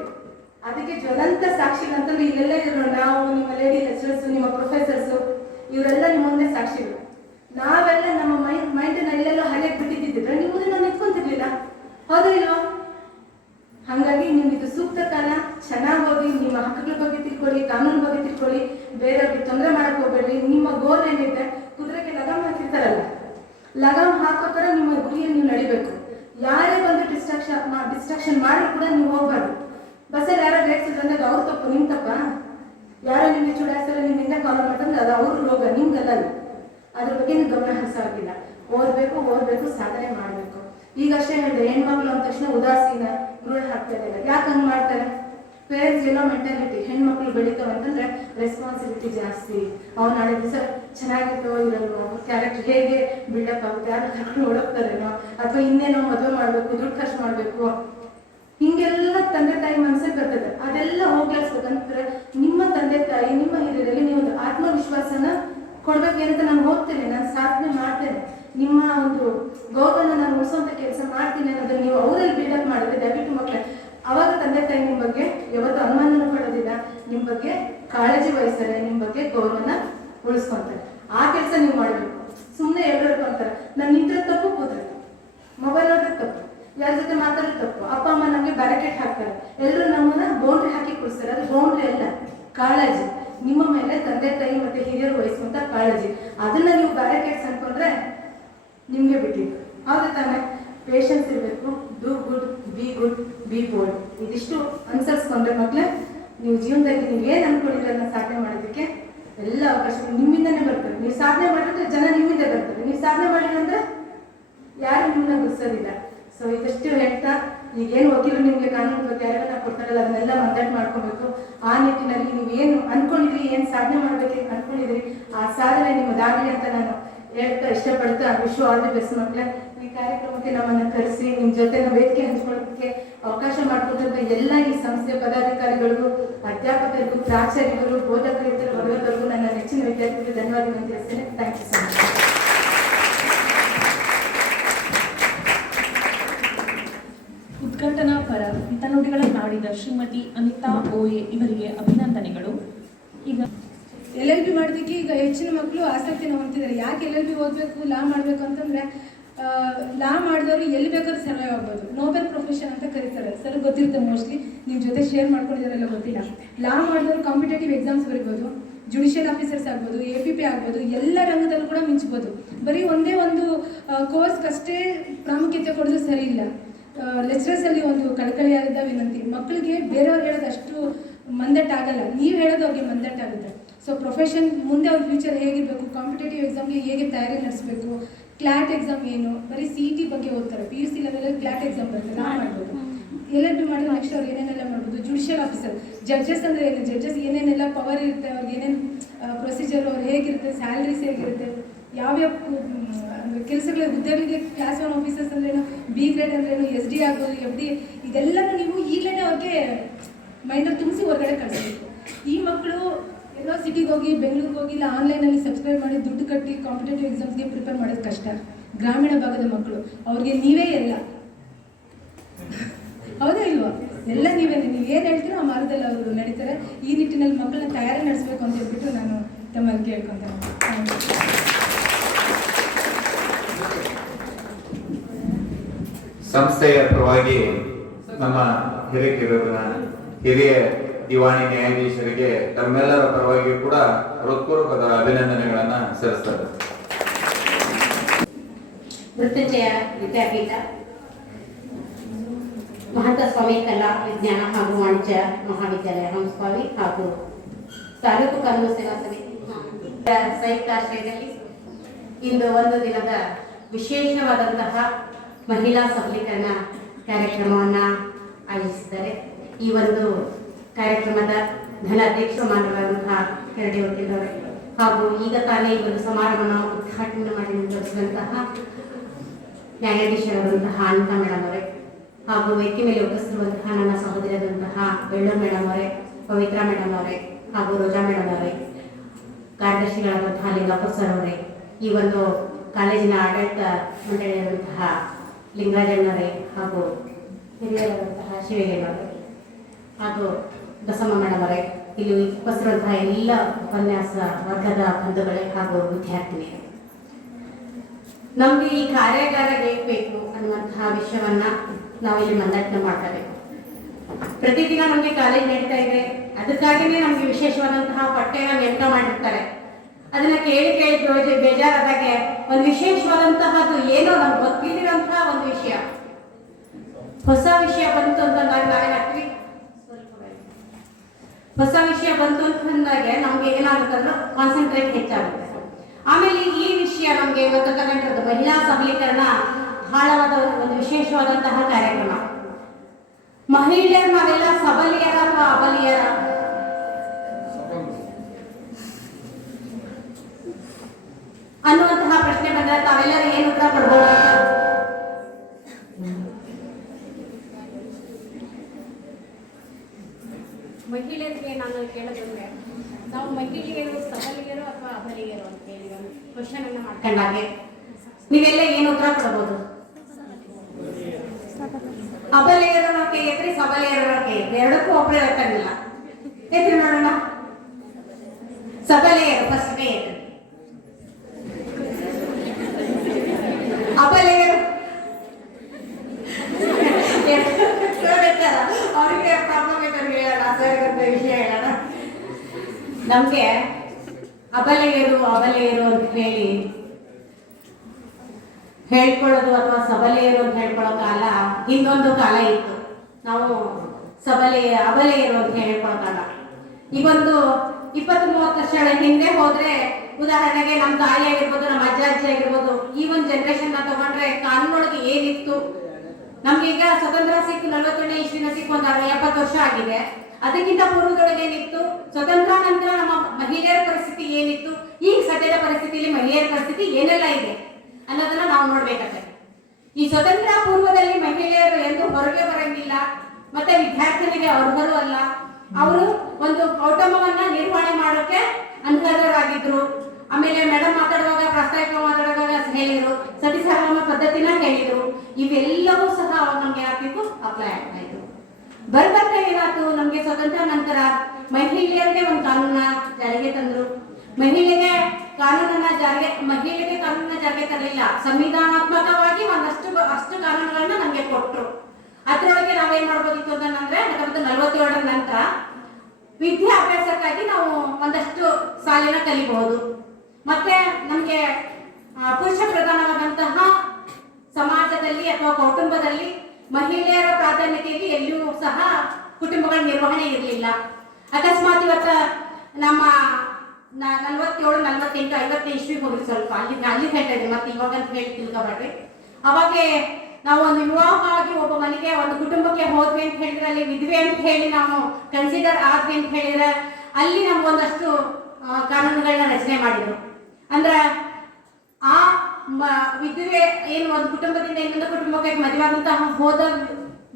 ಅದಕ್ಕೆ ಜ್ವಲಂತ ಸಾಕ್ಷಿಗಳಂತಂದ್ರೆ ಇಲ್ಲೆಲ್ಲ ಇರೋ ನಾವು, ನಿಮ್ಮ ಲೇಡಿ ಲೆಕ್ಚರರ್ಸು, ನಿಮ್ಮ ಪ್ರೊಫೆಸರ್ಸು, ಇವರೆಲ್ಲ ನಿಮ್ಮ ಮುಂದೆ ಸಾಕ್ಷಿಗಳು. ನಾವೆಲ್ಲ ನಮ್ಮ ಮೈಂಡನ್ನ ಎಲ್ಲೆಲ್ಲೋ ಹರಿಯಕ್ಕೆ ಬಿಟ್ಟಿದ್ದಿದ್ರೆ ನಿಮ್ಮ ಮುಂದೆ ನಾವು ನಿಂತ್ಕೊಂತಿರ್ಲಿಲ್ಲ, ಹೌದಾ ಇಲ್ವಾ? ಹಾಗಾಗಿ ನೀವು ಇದು ಸೂಕ್ತ ಕಾಲ, ಚೆನ್ನಾಗಿ ಓದಿ, ನಿಮ್ಮ ಹಕ್ಕುಗಳ ಬಗ್ಗೆ ತಿಳ್ಕೊಳ್ಳಿ, ಕಾನೂನು ಬಗ್ಗೆ ತಿಳ್ಕೊಳ್ಳಿ, ಬೇರೆಯವ್ರಿಗೆ ತೊಂದರೆ ಮಾಡಕ್ ಹೋಗ್ಬೇಡ್ರಿ. ನಿಮ್ಮ ಗೋಲ್ ಏನಿದೆ, ಕುದುರೆಗೆ ಲಗಾಮ್ ಹಾಕಿರ್ತಾರಲ್ಲ, ಲಗಾಮ್ ಹಾಕೋ ಥರ ನಿಮ್ಮ ಗುರಿಯನ್ನು ನೀವು ನಡಿಬೇಕು. ಯಾರೇ ಬಂದು ಡಿಸ್ಟ್ರಾಕ್ಷನ್ ಮಾಡಿದ್ರು ಕೂಡ ನೀವು ಹೋಗ್ಬಾರ್ದು. ಬಸ್ಸಲ್ಲಿ ಯಾರೋ ರೇಟ್ಸಿದ್ರು ಅಂದಾಗ ಅವ್ರು ತಪ್ಪು, ನಿಮ್ ತಪ್ಪ? ಯಾರೋ ನಿಮ್ಗೆ ಚುಡಾಯಿಸ್ತಾರೆ, ನಿಮ್ಮಿಂದ ಕಾಲ್ ಮಾಡ್ತಂದ್ರೆ ಅದು ಅವ್ರ ರೋಗ, ನಿಮ್ಗಲ್ಲ. ಅದ್ರ ಬಗ್ಗೆ ನೀವು ಗಮನ ಹರಿಸಾಗಿಲ್ಲ. ಓದ್ಬೇಕು, ಸಾಧನೆ ಮಾಡಬೇಕು. ಈಗಷ್ಟೇ ಹೇಳಿದೆ, ಹೆಣ್ಮಕ್ಳು ಅಂದ ತಕ್ಷಣ ಉದಾಸೀನ, ಭ್ರೂಣ ಹಾಕ್ತಾ ಇದ್ದಾರೆ. ಯಾಕೆ ಹಂಗೆ ಮಾಡ್ತಾರೆ? ಪೇರೆಂಟ್ಸ್ ಏನೋ ಮೆಂಟಾಲಿಟಿ, ಹೆಣ್ಮಕ್ಳು ಬೆಳಿತಾವ ಅಂತಂದ್ರೆ ರೆಸ್ಪಾನ್ಸಿಬಿಲಿಟಿ ಜಾಸ್ತಿ. ಅವ್ರು ನಾಳೆ ದಿವಸ ಚೆನ್ನಾಗಿರ್ತೋ ಇರಲ್ವೋ, ಕ್ಯಾರೆಕ್ಟರ್ ಹೇಗೆ ಬಿಲ್ಡಪ್ ಆಗುತ್ತೆ, ಯಾರು ಕರ್ಕೊಂಡು ಓಡೋಗ್ತಾರೇನೋ, ಅಥವಾ ಇನ್ನೇನೋ ಮದುವೆ ಮಾಡಬೇಕು, ದುಡ್ಡು ಖರ್ಚು ಮಾಡಬೇಕು, ಹಿಂಗೆಲ್ಲ ತಂದೆ ತಾಯಿ ಮನಸ್ಸಲ್ಲಿ ಬರ್ತದೆ. ಅದೆಲ್ಲ ಹೋಗ್ಲಾಡ್ಸ್ಬೇಕಂದ್ರೆ ನಿಮ್ಮ ತಂದೆ ತಾಯಿ, ನಿಮ್ಮ ಹಿರಿಯರಲ್ಲಿ ನೀವು ಒಂದು ಆತ್ಮವಿಶ್ವಾಸನ ಕೊಡ್ಬೇಕೇನಂತ ನಾನು ಹೋಗ್ತೇನೆ, ನಾನು ಸಾಧನೆ ಮಾಡ್ತೇನೆ, ನಿಮ್ಮ ಒಂದು ಗೌರವನ ನಾನು ಉಳಿಸುವಂತ ಕೆಲಸ ಮಾಡ್ತೀನಿ ಅನ್ನೋದನ್ನ ನೀವು ಅವರಲ್ಲಿ ಬಿಲ್ಡಪ್ ಮಾಡಿದ್ರೆ ದಯವಿಟ್ಟು ಮಕ್ಕಳೇ, ಅವಾಗ ತಂದೆ ತಾಯಿ ನಿಮ್ಮ ಬಗ್ಗೆ ಯಾವತ್ತೂ ಅನುಮಾನನೂ ಪಡೋದಿಲ್ಲ, ನಿಮ್ಮ ಬಗ್ಗೆ ಕಾಳಜಿ ವಹಿಸ್ತಾರೆ, ನಿಮ್ಮ ಬಗ್ಗೆ ಗೌರವನ ಉಳಿಸ್ಕೊಂತಾರೆ. ಆ ಕೆಲಸ ನೀವು ಮಾಡಬೇಕು. ಸುಮ್ಮನೆ ಎಲ್ಲರೂ ಅಂತಾರೆ ನಾನು ನಿಂತ್ರೆ ತಪ್ಪು, ಕೂತ್ರೆ ಮೊಬೈಲ್ ನೋಡ್ರೆ ತಪ್ಪು, ಯಾರ ಜೊತೆ ಮಾತಾಡೋದು ತಪ್ಪು, ಅಪ್ಪ ಅಮ್ಮ ನಮಗೆ ಬ್ಯಾರಿಕೇಡ್ ಹಾಕ್ತಾರೆ, ಎಲ್ಲರೂ ನಮ್ಮನ್ನ ಬೌಂಡ್ರಿ ಹಾಕಿ ಕೊಡಿಸ್ತಾರೆ. ಅದು ಬೌಂಡ್ರಿ ಅಲ್ಲ, ಕಾಳಜಿ. ನಿಮ್ಮ ಮೇಲೆ ತಂದೆ ತಾಯಿ ಮತ್ತೆ ಹಿರಿಯರು ವಹಿಸುವಂತ ಕಾಳಜಿ. ಅದನ್ನ ನೀವು ಬ್ಯಾರಿಕೇಡ್ಸ್ ಅನ್ಕೊಂಡ್ರೆ ನಿಮ್ಗೆ ಬಿಟ್ಟಿದ್ದು. ಹೌದು ತಾನೆ? ಪೇಷನ್ಸ್ ಇರಬೇಕು, ಡೂ ಗುಡ್, ಬಿ ಬೋಲ್ಡ್. ಇದಿಷ್ಟು ಅನುಸರಿಸ್ಕೊಂಡ್ರೆ ಮಕ್ಕಳೇ ನೀವು ಜೀವನದಲ್ಲಿ ನೀವು ಏನು ಅನ್ಕೊಂಡಿದ್ರೆ ಅದನ್ನ ಸಾಧನೆ ಮಾಡೋದಕ್ಕೆ ಎಲ್ಲ ಅವಕಾಶಗಳು ನಿಮ್ಮಿಂದನೇ ಬರ್ತವೆ. ನೀವು ಸಾಧನೆ ಮಾಡಿದ್ರೆ ಜನ ನಿಮ್ಮಿಂದ ಬರ್ತಾರೆ, ನೀವು ಸಾಧನೆ ಮಾಡಿದ್ರೆ ಅಂದ್ರೆ ಯಾರು ನಿಮ್ಮನ್ನ ಗುರ್ಸೋದಿಲ್ಲ. ಸೊ ಇದಷ್ಟು ಹೇಳ್ತಾ, ಈಗೇನು ವಕೀಲರು ನಿಮಗೆ ಕಾನೂನು ಬಗ್ಗೆ ಯಾರೆಲ್ಲ ಕೊಡ್ತಾರಲ್ಲ ಅದನ್ನೆಲ್ಲ ಮಂದಾಟ ಮಾಡ್ಕೋಬೇಕು. ಆ ನಿಟ್ಟಿನಲ್ಲಿ ನೀವು ಏನು ಅನ್ಕೊಂಡಿದ್ರಿ, ಏನು ಸಾಧನೆ ಮಾಡ್ಬೇಕು ಅನ್ಕೊಂಡಿದ್ರಿ, ಆ ಸಾಧನೆ ನಿಮ್ಮದಾಗಲಿ ಅಂತ ನಾನು ಹೇಳ್ತಾ ಇಷ್ಟಪಡ್ತಾ ವಿಶ್ ಆಲ್ ದಿ ಬೆಸ್ಟ್ ಮಕ್ಕಳೇ. ಈ ಕಾರ್ಯಕ್ರಮಕ್ಕೆ ನಮ್ಮನ್ನ ಕರೆಸಿ ನಿಮ್ಮ ಜೊತೆ ವೇದಿಕೆ ಹಂಚ್ಕೊಳ್ಳೋದಕ್ಕೆ ಅವಕಾಶ ಮಾಡಿಕೊಟ್ಟಂತ ಎಲ್ಲ ಈ ಸಂಸ್ಥೆಯ ಪದಾಧಿಕಾರಿಗಳಿಗೂ, ಅಧ್ಯಾಪಕರಿಗೂ, ಪ್ರಾಚಾರ್ಯರು, ಬೋಧಕರಿದ್ದರು, ವರ್ಗದವರಿಗೂ, ನನ್ನ ನೆಚ್ಚಿನ ವಿದ್ಯಾರ್ಥಿಗಳಿಗೆ ಧನ್ಯವಾದಗಳನ್ನು ತಿಳಿಸ್ತೇನೆ. Thank you so much. ಉದ್ಘಾಟನಾ ಪರ ಹಿತನುಡಿಗಳನ್ನಾಡಿದ ಶ್ರೀಮತಿ ಅನಿತಾ ಓಯೆ ಇವರಿಗೆ ಅಭಿನಂದನೆಗಳು. ಈಗ LLB ಮಾಡೋದಕ್ಕೆ ಈಗ ಹೆಚ್ಚಿನ ಮಕ್ಕಳು ಆಸಕ್ತಿನ ಹೊಂದಿದ್ದಾರೆ. ಯಾಕೆ LLB ಓದಬೇಕು, ಲಾ ಮಾಡಬೇಕು ಅಂತಂದರೆ, ಲಾ ಮಾಡಿದವರು ಎಲ್ಲಿ ಬೇಕಾದ್ರೂ ಸರ್ವೈವ್ ಆಗ್ಬೋದು. ನೋಬೆಲ್ ಪ್ರೊಫೆಷನ್ ಅಂತ ಕರೀತಾರೆ. ಸರ್ ಗೊತ್ತಿರುತ್ತೆ, ಮೋಸ್ಟ್ಲಿ ನಿಮ್ಮ ಜೊತೆ ಶೇರ್ ಮಾಡ್ಕೊಂಡಿದ್ದಾರೆಲ್ಲ ಗೊತ್ತಿಲ್ಲ. ಲಾ ಮಾಡಿದವರು ಕಾಂಪಿಟೇಟಿವ್ ಎಕ್ಸಾಮ್ಸ್ ಬರೀಬೋದು, ಜುಡಿಷಿಯಲ್ ಆಫೀಸರ್ಸ್ ಆಗ್ಬೋದು, APP ಆಗ್ಬೋದು, ಎಲ್ಲ ರಂಗದಲ್ಲೂ ಕೂಡ ಮಿಂಚ್ಬೋದು. ಬರೀ ಒಂದೇ ಒಂದು ಕೋರ್ಸ್ಗಷ್ಟೇ ಪ್ರಾಮುಖ್ಯತೆ ಕೊಡೋದು ಸರಿ ಇಲ್ಲ. ಲೆಕ್ಚರರ್ಸಲ್ಲಿ ಒಂದು ಕಳಕಳಿಯಾದ ವಿನಂತಿ, ಮಕ್ಕಳಿಗೆ ಬೇರೆಯವ್ರು ಹೇಳೋದು ಅಷ್ಟು ಮಂದಟ್ಟಾಗಲ್ಲ, ನೀವು ಹೇಳೋದು ಅವ್ರಿಗೆ ಮಂದಟ್ಟಾಗುತ್ತೆ. ಸೊ ಪ್ರೊಫೆಷನ್ ಮುಂದೆ ಅವ್ರ ಫ್ಯೂಚರ್ ಹೇಗಿರಬೇಕು, ಕಾಂಪಿಟೇಟಿವ್ ಎಕ್ಸಾಮ್ಗೆ ಹೇಗೆ ತಯಾರಿ ನಡೆಸಬೇಕು, ಕ್ಲಾಟ್ ಎಕ್ಸಾಮ್ ಏನು, ಬರೀ CET ಬಗ್ಗೆ ಓದ್ತಾರೆ. PUC ಲೆವೆಲಲ್ಲಿ ಕ್ಲಾಟ್ ಎಕ್ಸಾಮ್ ಬರ್ತದೆ, ನಾವು ಮಾಡ್ಬೋದು. LLB ಮಾಡಿದ್ರೆ ನೆಕ್ಸ್ಟ್ ಅವ್ರು ಏನೇನೆಲ್ಲ ಮಾಡ್ಬೋದು. ಜುಡಿಷಿಯಲ್ ಆಫೀಸರ್, ಜಡ್ಜಸ್ ಅಂದರೆ ಏನು, ಜಡ್ಜಸ್ ಏನೇನೆಲ್ಲ ಪವರ್ ಇರುತ್ತೆ, ಅವ್ರಿಗೆ ಏನೇನು ಪ್ರೊಸೀಜರ್, ಅವ್ರು ಹೇಗಿರುತ್ತೆ, ಸ್ಯಾಲ್ರೀಸ್ ಹೇಗಿರುತ್ತೆ, ಯಾವ್ಯಾವ ಕೆಲಸಗಳ ಹುದ್ದೆಗಳಿಗೆ, ಕ್ಲಾಸ್ 1 ಆಫೀಸರ್ಸ್ ಅಂದ್ರೇನು, B ಗ್ರೇಡ್ ಅಂದ್ರೇನು, SD ಆಗ್ಬೋದು, FD, ಇದೆಲ್ಲನೂ ನೀವು ಈಗಲೇ ಅವ್ರಿಗೆ ಮೈಂಡಲ್ಲಿ ತುಂಬಿಸಿ ಹೊರಗಡೆ ಕಳಿಸ್ಬೇಕು. ಈ ಮಕ್ಕಳು ಎಲ್ಲೋ ಸಿಟಿಗೆ ಹೋಗಿ, ಬೆಂಗಳೂರಿಗೆ ಹೋಗಿ, ಇಲ್ಲ ಆನ್ಲೈನಲ್ಲಿ ಸಬ್ಸ್ಕ್ರೈಬ್ ಮಾಡಿ ದುಡ್ಡು ಕಟ್ಟಿ ಕಾಂಪಿಟೇಟಿವ್ ಎಕ್ಸಾಮ್ಸ್ಗೆ ಪ್ರಿಪೇರ್ ಮಾಡೋದು ಕಷ್ಟ. ಗ್ರಾಮೀಣ ಭಾಗದ ಮಕ್ಕಳು, ಅವ್ರಿಗೆ ನೀವೇ ಎಲ್ಲ, ಹೌದಾ ಇಲ್ವಾ? ಎಲ್ಲ ನೀವೇ, ನೀವು ಏನು ಹೇಳ್ತೀರೋ ಆ ಮಾರ್ಗದಲ್ಲಿ ಅವರು ನಡೀತಾರೆ. ಈ ನಿಟ್ಟಿನಲ್ಲಿ ಮಕ್ಕಳನ್ನ ತಯಾರಿ ನಡೆಸಬೇಕು ಅಂತ ಹೇಳ್ಬಿಟ್ಟು ನಾನು ತಮ್ಮಲ್ಲಿ ಕೇಳ್ಕೊತೇನೆ. ಸಂಸ್ಥೆಯ ಪರವಾಗಿ ನಮ್ಮ ಹಿರಿಯ ದಿವಾಣಿ ನ್ಯಾಯಾಧೀಶರಿಗೆ ತಮ್ಮೆಲ್ಲರ ಪರವಾಗಿ ಕೂಡ ಹೃತ್ಪೂರ್ವಕದ ಅಭಿನಂದನೆಗಳನ್ನ ಸಲ್ಲಿಸ್ತಾರೆ. ಮೃತ್ಯುಂಜಯ ವಿದ್ಯಾಪೀಠ, ಮಹಂತ ಸ್ವಾಮಿ ಕಲಾ ವಿಜ್ಞಾನ ಹಾಗೂ ವಾಣಿಜ್ಯ ಮಹಾವಿದ್ಯಾಲಯ ಹಂಸಪಾವಿ ಹಾಗೂ ತಾಲೂಕು ಕಾನೂನು ಸೇವಾ ಸಮಿತಿ ಸಂಯುಕ್ತಾಶ್ರಯದಲ್ಲಿ ಇಂದು ಒಂದು ದಿನದ ವಿಶೇಷವಾದಂತಹ ಮಹಿಳಾ ಸಬಲೀಕರಣ ಕಾರ್ಯಕ್ರಮವನ್ನು ಆಯೋಜಿಸಿದ್ದಾರೆ. ಈ ಒಂದು ಕಾರ್ಯಕ್ರಮದ ಘನಾಧ್ಯಕ್ಷ ಮಾನವರಾದಂತಹ ಕೆರಡಿ ವಕೀಲರವರೇ ಹಾಗೂ ಈಗ ತಾನೇ ಈ ಒಂದು ಸಮಾರಂಭವನ್ನು ಉದ್ಘಾಟನೆ ಮಾಡಿ ನಿರ್ವಹಿಸಿದಂತಹ ನ್ಯಾಯಾಧೀಶರಾದಂತಹ ಅನಿತಾ ಮೇಡಮ್ ಅವರೇ, ಹಾಗೂ ವೇದಿಕೆ ಮೇಲೆ ಉಪಸ್ಥಿತಿರುವಂತಹ ನನ್ನ ಸಹೋದರಿಯಾದಂತಹ ಬೆಳ್ಳೂರು ಮೇಡಮ್ ಅವರೇ, ಪವಿತ್ರ ಮೇಡಮ್ ಅವರೇ, ಹಾಗೂ ರೋಜಾ ಮೇಡಮ್ ಅವರೇ, ಕಾರ್ಯದರ್ಶಿಗಳಾದಂತಹ ಲಿಂಗಪ್ಪ ಸರ್ ಅವರೇ, ಈ ಒಂದು ಕಾಲೇಜಿನ ಆಡಳಿತ ಮಂಡಳಿಯಾದಂತಹ ಲಿಂಗರಾಜಣ್ಣವರೇ, ಹಾಗೂ ಹಿರಿಯರಾದಂತಹ ಶಿವಗೇನವರೇ, ಹಾಗೂ ಬಸಮ್ಮ ಮೇಡಮ್ ಅವರೇ, ಇಲ್ಲಿ ಉಪಸ್ಥಿರುವಂತಹ ಎಲ್ಲ ಉಪನ್ಯಾಸ ವರ್ಗದ ಬಂಧುಗಳೇ ಹಾಗೂ ವಿದ್ಯಾರ್ಥಿನಿಯರೇ, ನಮಗೆ ಈ ಕಾರ್ಯಾಗಾರ ಬೇಕು ಅನ್ನುವಂತಹ ವಿಷಯವನ್ನ ನಾವಿಲ್ಲಿ ಮಂಡನೆ ಮಾಡ್ಕೋಬೇಕು. ಪ್ರತಿದಿನ ನಮಗೆ ಕಾಲೇಜ್ ನಡೀತಾ ಇದೆ, ಅದಕ್ಕಾಗಿಯೇ ನಮಗೆ ವಿಶೇಷವಾದಂತಹ ಪಠ್ಯನ ನೇಮಕ ಮಾಡಿರ್ತಾರೆ. ಅದನ್ನ ಕೇಳಿ ಕೇಳಿ ಬೇಜಾರಾದಾಗೆ ಒಂದು ವಿಶೇಷವಾದಂತಹದ್ದು ಏನೋ ನಮ್ಗೆ ಗೊತ್ತಿಲ್ಲಿರುವಂತಹ ಒಂದು ವಿಷಯ, ಹೊಸ ವಿಷಯ ಬಂತು ಅಂತಂದಾಗ ನಾವೇನಾಗ್ತೀವಿ, ಹೊಸ ವಿಷಯ ಬಂತು ಅಂತಂದಾಗೆ ನಮ್ಗೆ ಏನಾಗುತ್ತಂದ್ರೆ ಕಾನ್ಸಂಟ್ರೇಟ್ ಹೆಚ್ಚಾಗುತ್ತೆ. ಆಮೇಲೆ ಈ ವಿಷಯ ನಮ್ಗೆ ಇವತ್ತು ತಗೊಂಡಿರೋದು ಮಹಿಳಾ ಸಬಲೀಕರಣ ಬಹಳವಾದ ಒಂದು ವಿಶೇಷವಾದಂತಹ ಕಾರ್ಯಕ್ರಮ. ಮಹಿಳೆಯರು ನಾವೆಲ್ಲ ಸಬಲಿಯರ ಅಥವಾ ಅಬಲಿಯರ? ಅನ್ನುವಂತಹ ಪ್ರಶ್ನೆ ಬಂದರೆ ತಾವೆಲ್ಲರೂ ಏನು ಉತ್ತರ ಕೊಡ್ಬೋದು? ಮಹಿಳೆಯರಿಗೆ ನಾನು ಕೇಳೋದಂದ್ರೆ, ನಾವು ಮಹಿಳೆಯರು ಸಬಲಿಯರು ಅಥವಾ ಅಬಲಿಯರು ಅಂತ ಹೇಳಿ ಒಂದು ಕ್ವಶನ್ ಅನ್ನ ಮಾಡ್ಕೊಂಡಾಗೆ ನೀವೆಲ್ಲ ಏನು ಉತ್ತರ ಕೊಡಬಹುದು? ಅಬಲಿಯರು ಕೈ ಎತ್ರಿ, ಸಬಲಿಯರು ಕೈ ಎತ್ರಿ, ಎರಡಕ್ಕೂ ಒಬ್ಬರೇ ಎತ್ತಂಗಿಲ್ಲ. ಎತ್ರಿ ನೋಡೋಣ. ಸಬಲಿಯರು ಫಸ್ಟ್ ಕೈ ಎತ್ರಿ. ಅಬಲಿಯರು ಅವ್ರಿಗೆ ಪ್ರಾಬ್ಲಮ್ ಇದೆ, ಹೇಳೋಣ ವಿಷಯ ಹೇಳೋಣ. ನಮ್ಗೆ ಅಬಲೆಯರು ಅಂತ ಹೇಳಿ ಹೇಳ್ಕೊಳ್ಳೋದು ಅಥವಾ ಸಬಲೆಯರು ಅಂತ ಹೇಳ್ಕೊಳ್ಳೋ ಕಾಲ ಇನ್ನೊಂದು ಕಾಲ ಇತ್ತು. ನಾವು ಅಬಲೆಯರು ಅಂತ ಹೇಳ್ಕೊಳ್ಳೋ ಕಾಲ. ಈಗೊಂದು 20-30 ವರ್ಷಗಳ ಹಿಂದೆ ಹೋದ್ರೆ, ಉದಾಹರಣೆಗೆ ನಮ್ಮ ತಾಯಿ ಆಗಿರ್ಬೋದು, ನಮ್ಮ ಅಜ್ಜ ಅಜ್ಜಿ ಆಗಿರ್ಬೋದು, ಈ ಒಂದು ಜನರೇಷನ್ ನ ತಗೊಂಡ್ರೆ ಕಾನೂನೊಳಗೆ ಏನಿತ್ತು, ನಮ್ಗೆ ಈಗ ಸ್ವತಂತ್ರ ಸಿಕ್ಕು 41ನೇ ಇಸ್ವಿನ ಸಿಕ್ಕು ಒಂದು 70 ವರ್ಷ ಆಗಿದೆ. ಅದಕ್ಕಿಂತ ಪೂರ್ವದೊಳಗೆ ಏನಿತ್ತು, ಸ್ವತಂತ್ರ ನಂತರ ನಮ್ಮ ಮಹಿಳೆಯರ ಪರಿಸ್ಥಿತಿ ಏನಿತ್ತು, ಈಗ ಸದ್ಯದ ಪರಿಸ್ಥಿತಿಯಲ್ಲಿ ಮಹಿಳೆಯರ ಪರಿಸ್ಥಿತಿ ಏನೆಲ್ಲ ಇದೆ ಅನ್ನೋದನ್ನ ನಾವು ನೋಡ್ಬೇಕಾಗ್ತದೆ. ಈ ಸ್ವತಂತ್ರ ಪೂರ್ವದಲ್ಲಿ ಮಹಿಳೆಯರು ಎಂದು ಹೊರಗೆ ಬರಂಗಿಲ್ಲ, ಮತ್ತೆ ವಿದ್ಯಾರ್ಥಿನಿಗೆ ಅರ್ಹರು ಅಲ್ಲ. ಅವರು ಒಂದು ಕೌಟುಂಬವನ್ನ ನಿರ್ವಹಣೆ ಮಾಡೋಕೆ ಅನರ್ಹರಾಗಿದ್ರು. ಆಮೇಲೆ ಮೇಡಮ್ ಮಾತಾಡುವಾಗ, ಪ್ರಾಸ್ತಾವಿಕ ಮಾತಾಡುವಾಗ ಹೇಳಿದ್ರು, ಸತಿ ಸಹಗಮನ ಪದ್ಧತಿನ ಹೇಳಿದ್ರು. ಇವೆಲ್ಲವೂ ಸಹ ಅವಾಗ ನಮ್ಗೆ ಏನಾಗ್ತಿತ್ತು, ಅಪ್ಲೈ ಆಗ್ತಾ ಇತ್ತು. ಬರ್ಬರ್ತಾ ಏನಾಯ್ತು, ನಮ್ಗೆ ಸ್ವತಂತ್ರ ನಂತರ ಮಹಿಳೆಯರಿಗೆ ಒಂದು ಕಾನೂನ ಜಾರಿಗೆ ತಂದ್ರು. ಮಹಿಳೆಗೆ ಕಾನೂನನ್ನ ಜಾರಿಗೆ ತರಲಿಲ್ಲ, ಸಂವಿಧಾನಾತ್ಮಕವಾಗಿ ಅಷ್ಟು ಕಾನೂನುಗಳನ್ನ ನಮ್ಗೆ ಕೊಟ್ರು. ಅದ್ರೊಳಗೆ ನಾವೇನ್ ಮಾಡ್ಬೋದಿತ್ತು ಅಂತಂದ್ರೆ 1947 ನಂತರ ವಿದ್ಯಾಭ್ಯಾಸಕ್ಕಾಗಿ ನಾವು ಒಂದಷ್ಟು ಸಾಲಿನ ಕಲಿಬಹುದು. ಮತ್ತೆ ನಮ್ಗೆ ಪುರುಷ ಪ್ರಧಾನವಾದಂತಹ ಸಮಾಜದಲ್ಲಿ ಅಥವಾ ಕೌಟುಂಬದಲ್ಲಿ ಮಹಿಳೆಯರ ಪ್ರಾಧಾನ್ಯತೆಯಲ್ಲಿ ಎಲ್ಲಿಯೂ ಸಹ ಕುಟುಂಬಗಳ ನಿರ್ವಹಣೆ ಇರಲಿಲ್ಲ. ಅಕಸ್ಮಾತ್ ಇವತ್ತ ನಮ್ಮ 47, 48, 50 ಇಸ್ವಿಗೆ ಹೋಗಿ ಸ್ವಲ್ಪ ಅಲ್ಲಿ ಹೇಳ್ತಾ ಇದ್ದೆ, ಮತ್ತೆ ಇವಾಗ ಅಂತ ಹೇಳಿ ತಿಳ್ಕೊಬೇಡ್ರಿ. ಅವಾಗೆ ನಾವು ಒಂದು ವಿವಾಹ ಆಗಿ ಒಬ್ಬ ಮನೆಗೆ ಒಂದು ಕುಟುಂಬಕ್ಕೆ ಹೋದ್ವಿ ಅಂತ ಹೇಳಿದ್ರೆ, ಅಲ್ಲಿ ವಿಧವೆ ಅಂತ ಹೇಳಿ ನಾವು ಕನ್ಸಿಡರ್ ಆದ್ವಿ ಅಂತ ಹೇಳಿದ್ರೆ, ಅಲ್ಲಿ ನಮ್ಗೊಂದಷ್ಟು ಕಾನೂನುಗಳನ್ನ ರಚನೆ ಮಾಡಿದ್ರು. ಅಂದ್ರೆ ಆ ವಿಧವೆ ಏನು ಒಂದು ಕುಟುಂಬದಿಂದ ಇನ್ನೊಂದು ಕುಟುಂಬಕ್ಕೆ ಮದುವೆಯಾದಂತಹ ಹೋದ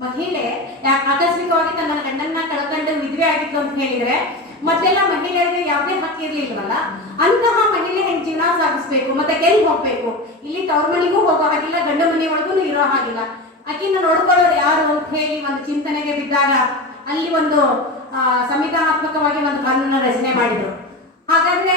ಮಹಿಳೆ ಆಕಸ್ಮಿಕವಾಗಿ ತನ್ನ ಗಂಡನ್ನ ಕಳ್ಕೊಂಡು ವಿಧವೆ ಆಗಿತ್ತು ಅಂತ ಹೇಳಿದ್ರೆ, ಮತ್ತೆಲ್ಲ ಮಹಿಳೆಯರಿಗೆ ಯಾವುದೇ ಹಕ್ಕು ಇರ್ಲಿಲ್ವಲ್ಲ. ಅಂತಹ ಮಹಿಳೆ ಹೆಂಗ್ ಜೀವನ ಸಾಗಿಸ್ಬೇಕು, ಮತ್ತೆ ಎಲ್ಲಿ ಹೋಗ್ಬೇಕು, ಇಲ್ಲಿ ತವ್ರ ಮನೆಗೂ ಹೋಗೋ ಹಾಗಿಲ್ಲ, ಗಂಡ ಮನೆಯೊಳಗೂ ಇರೋ ಹಾಗಿಲ್ಲ, ಆಕಿನ ನೋಡ್ಕೊಳ್ಳೋರು ಯಾರು ಅಂತ ಹೇಳಿ ಒಂದು ಚಿಂತನೆಗೆ ಬಿದ್ದಾಗ ಅಲ್ಲಿ ಒಂದು ಸಂವಿಧಾನಾತ್ಮಕವಾಗಿ ಒಂದು ಕಾನೂನ ರಚನೆ ಮಾಡಿದ್ರು. ಹಾಗಾದ್ರೆ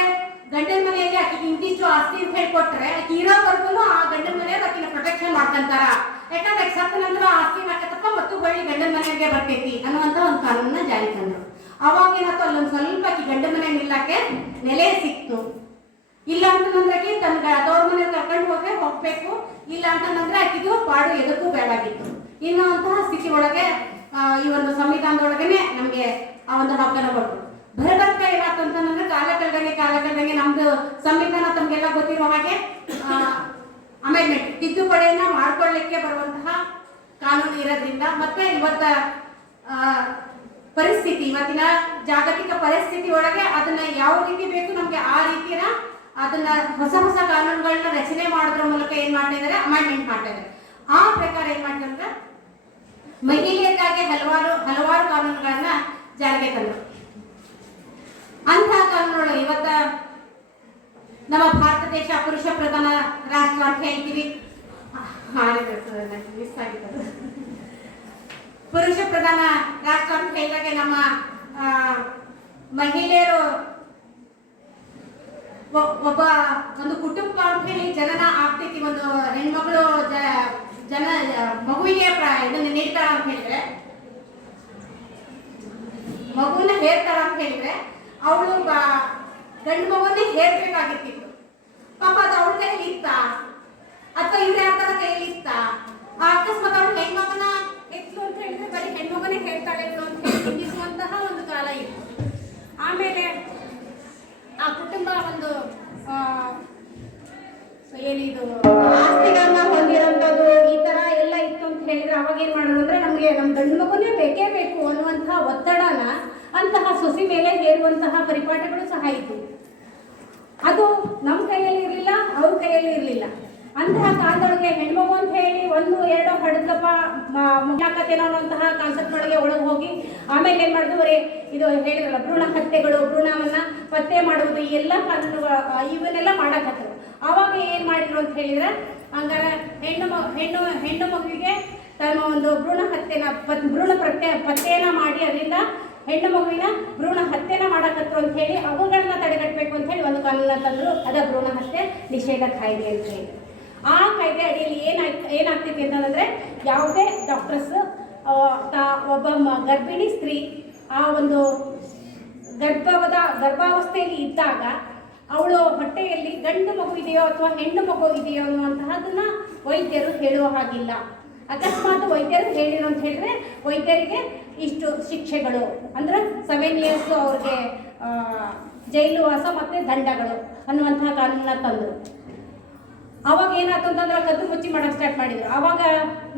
ಗಂಡನ ಮನೆಯಲ್ಲಿ ಆಕಿಗೆ ಇಂತಿಷ್ಟು ಆಸ್ತಿ ಅಂತ ಹೇಳ್ಕೊಟ್ರೆ, ಆಕಿ ಇರೋವರೆಗೂ ಆ ಗಂಡನ ಮನೆಯವ್ರು ಆಕಿನ ಪ್ರೊಟೆಕ್ಷನ್ ಮಾಡ್ಕೊಂತಾರ. ಯಾಕಂದ್ರೆ ಸತ್ತ ನಂತರ ಆಸ್ತಿ ನಾಕತ್ತಪ್ಪ ಮತ್ತು ಬಳ್ಳಿ ಗಂಡನ ಮನೆಗೆ ಬರ್ತೈತಿ ಅನ್ನುವಂತ ಒಂದು ಕಾನೂನ ಜಾರಿ ತಂದ್ರು. ಅವಾಗ ಏನಾಯ್ತು, ಅಲ್ಲೊಂದು ಸ್ವಲ್ಪ ಆಕಿ ಗಂಡ ಮನೆ ನಿಲ್ಲಕ್ಕೆ ನೆಲೆ ಸಿಕ್ತು. ಇಲ್ಲ ಅಂತಂದ್ರೆ ಆಕಿ ತನ್ನ ತವ್ರ ಮನೆ ಕರ್ಕೊಂಡು ಹೋಗ್ಬೇಕು, ಇಲ್ಲ ಅಂತಂದ್ರೆ ಆಕಿಗೂ ಪಾಡು ಎದಕ್ಕೂ ಬೇಡಾಗಿತ್ತು. ಇನ್ನು ಅಂತಹ ಸ್ಥಿತಿ ಒಳಗೆ ಈ ಒಂದು ಸಂವಿಧಾನದೊಳಗನೆ ನಮ್ಗೆ ಆ ಒಂದು ಹಕ್ಕನ್ನು ಕೊಟ್ಟರು. ಭರತಕ್ಕ ಏನಾಯ್ತು ಅಂತಂದ್ರೆ ಕಾಲ ಕಳೆದಂಗೆ ನಮ್ದು ಸಂವಿಧಾನ ತಮ್ಗೆಲ್ಲ ಗೊತ್ತಿರೋ ಹಾಗೆ ಅಮೆಂಡ್ಮೆಂಟ್ ತಿದ್ದುಪಡಿಯನ್ನ ಮಾಡ್ಕೊಳ್ಳಿಕ್ಕೆ ಬರುವಂತಹ ಕಾನೂನು ಇರೋದ್ರಿಂದ, ಮತ್ತೆ ಇವತ್ತಿನ ಜಾಗತಿಕ ಪರಿಸ್ಥಿತಿ ಒಳಗೆ ಅದನ್ನ ಯಾವ ರೀತಿ ಬೇಕು ನಮ್ಗೆ ಆ ರೀತಿನ ಅದನ್ನ ಹೊಸ ಕಾನೂನುಗಳನ್ನ ರಚನೆ ಮಾಡೋದ್ರ ಮೂಲಕ ಏನ್ ಮಾಡ್ತಾ ಇದಾರೆ, ಅಮೆಂಡ್ಮೆಂಟ್ ಮಾಡ್ತಾ ಇದ್ದಾರೆ. ಆ ಪ್ರಕಾರ ಏನ್ ಮಾಡ್ತಾರೆ, ಮಹಿಳೆಯರಿಗಾಗಿ ಹಲವಾರು ಕಾನೂನುಗಳನ್ನ ಜಾರಿಗೆ ತಂದರು. ಅಂತಹ ಕಾನೂನುಗಳು ಇವತ್ತ ನಮ್ಮ ಭಾರತ ದೇಶ ಪುರುಷ ಪ್ರಧಾನ ರಾಷ್ಟ್ರ ಅಂತ ಹೇಳ್ತೀವಿ. ಮಿಸ್ ಆಗಿತ್ತು. ಪುರುಷ ಪ್ರಧಾನ ರಾಷ್ಟ್ರ ಅಂತ ಹೇಳಿದಾಗ ನಮ್ಮ ಮಹಿಳೆಯರು ಒಂದು ಕುಟುಂಬ ಅಂತ ಹೇಳಿ ಜನನ ಆಗ್ತೈತಿ. ಒಂದು ಹೆಣ್ಮಗಳು ಮಗುವಿಗೆ ಇದನ್ನ ನೀಡ್ತಾಳ ಅಂತ ಹೇಳಿದ್ರೆ, ಮಗುವನ್ನ ಹೇರ್ತಾಳ ಅಂತ ಹೇಳಿದ್ರೆ ಅವಳು ಗಂಡು ಮಗುವನ್ನೇ ಹೇರ್ಬೇಕಾಗಿರ್ತಿತ್ತು. ಪಾಪ ಅದು ಅವಳ ಕೈಯಲ್ಲಿ ಇತ್ತ ಅಥವಾ ಇವ್ರ ಯಾರ ಕೈಯಲ್ಲಿ ಇತ್ತ, ಅಕಸ್ಮಾತ್ ಅವಳು ಹೆಣ್ಮಗನ ಎತ್ತು ಅಂತ ಹೇಳಿದ್ರೆ ಬರೀ ಹೆಣ್ಮಗನೇ ಹೇಳ್ತಾಳೆ ಅಂತ ಹೇಳಿ ನಿಲ್ಲಿಸುವಂತಹ ಒಂದು ಕಾಲ ಇತ್ತು. ಆಮೇಲೆ ಆ ಕುಟುಂಬ ಒಂದು ಏನಿದು ಆಸ್ತಿಗಳನ್ನ ಹೊಂದಿರೋಂಥದ್ದು ಈ ತರ ಎಲ್ಲ ಇತ್ತು ಅಂತ ಹೇಳಿದ್ರೆ ಅವಾಗ ಏನ್ ಮಾಡೋದು ಅಂದ್ರೆ ನಮ್ಗೆ ನಮ್ ಗಂಡು ಮಗುನೇ ಬೇಕೇ ಬೇಕು ಅನ್ನುವಂತಹ ಒತ್ತಡನ ಅಂತಹ ಸೊಸಿ ಮೇಲೆ ಹೇರುವಂತಹ ಪರಿಪಾಠಗಳು ಸಹ ಇತ್ತು. ಅದು ನಮ್ಮ ಕೈಯಲ್ಲಿ ಇರಲಿಲ್ಲ, ಅವ್ರ ಕೈಯಲ್ಲಿ ಇರಲಿಲ್ಲ. ಅಂತಹ ಕಾಲದೊಳಗೆ ಹೆಣ್ಮಗು ಅಂತ ಹೇಳಿ 1-2 ಹಡದಪ್ಪ ಮುಖ್ಯಾಕತೇನೋ ಅನ್ನುವಂತಹ ಕಾನ್ಸೆಪ್ಟ್ ಒಳಗೆ ಹೋಗಿ ಆಮೇಲೆ ಏನ್ ಮಾಡಿದವ್ರೆ ಇದು ಹೇಳಿದ್ರಲ್ಲ ಭ್ರೂಣ ಹತ್ಯೆಗಳು, ಭ್ರೂಣವನ್ನ ಪತ್ತೆ ಮಾಡುವುದು, ಈ ಎಲ್ಲ ಕಾನೂನುಗಳು ಇವನ್ನೆಲ್ಲ ಮಾಡಕತ್ತರು. ಆವಾಗ ಏನ್ ಮಾಡಿದ್ರು ಅಂತ ಹೇಳಿದ್ರೆ ಹಂಗಾರೆ ಹೆಣ್ಣು ಮಗುವಿಗೆ ತಮ್ಮ ಒಂದು ಭ್ರೂಣ ಪತ್ತೆಯನ್ನ ಮಾಡಿ ಅದರಿಂದ ಹೆಣ್ಣು ಮಗುವಿನ ಭ್ರೂಣ ಹತ್ಯೆನ ಮಾಡಕತ್ರು ಅಂತ ಹೇಳಿ ಅವುಗಳನ್ನ ತಡೆಗಟ್ಟಬೇಕು ಅಂತ ಹೇಳಿ ಒಂದು ಕಾನೂನ ತಂದ್ರು. ಅದ ಭ್ರೂಣ ಹತ್ಯೆ ನಿಷೇಧ ಕಾಯ್ದೆ ಅಂತ ಹೇಳಿ. ಆ ಕಾಯ್ದೆ ಅಡಿಯಲ್ಲಿ ಏನಾಗ್ತೈತಿ ಅಂತಂದ್ರೆ ಯಾವುದೇ ಡಾಕ್ಟರ್ಸ್ ಒಬ್ಬ ಗರ್ಭಿಣಿ ಸ್ತ್ರೀ ಆ ಒಂದು ಗರ್ಭಾವಸ್ಥೆಯಲ್ಲಿ ಇದ್ದಾಗ ಅವಳು ಹೊಟ್ಟೆಯಲ್ಲಿ ಗಂಡು ಮಗು ಇದೆಯೋ ಅಥವಾ ಹೆಣ್ಣು ಮಗು ಇದೆಯೋ ಅನ್ನುವಂತಹದನ್ನ ವೈದ್ಯರು ಹೇಳುವ ಹಾಗಿಲ್ಲ. ಅಕಸ್ಮಾತ್ ವೈದ್ಯರು ಹೇಳಿರು ಅಂತ ಹೇಳಿದ್ರೆ ವೈದ್ಯರಿಗೆ ಇಷ್ಟು ಶಿಕ್ಷೆಗಳು ಅಂದ್ರೆ 7 years ಅವ್ರಿಗೆ ಜೈಲುವಾಸ ಮತ್ತೆ ದಂಡಗಳು ಅನ್ನುವಂತಹ ಕಾನೂನನ್ನ ತಂದರು. ಅವಾಗ ಏನಾಯ್ತು ಅಂತಂದ್ರೆ ಕದ್ದು ಮುಚ್ಚಿ ಮಾಡಕ್ಕೆ ಸ್ಟಾರ್ಟ್ ಮಾಡಿದ್ರು. ಅವಾಗ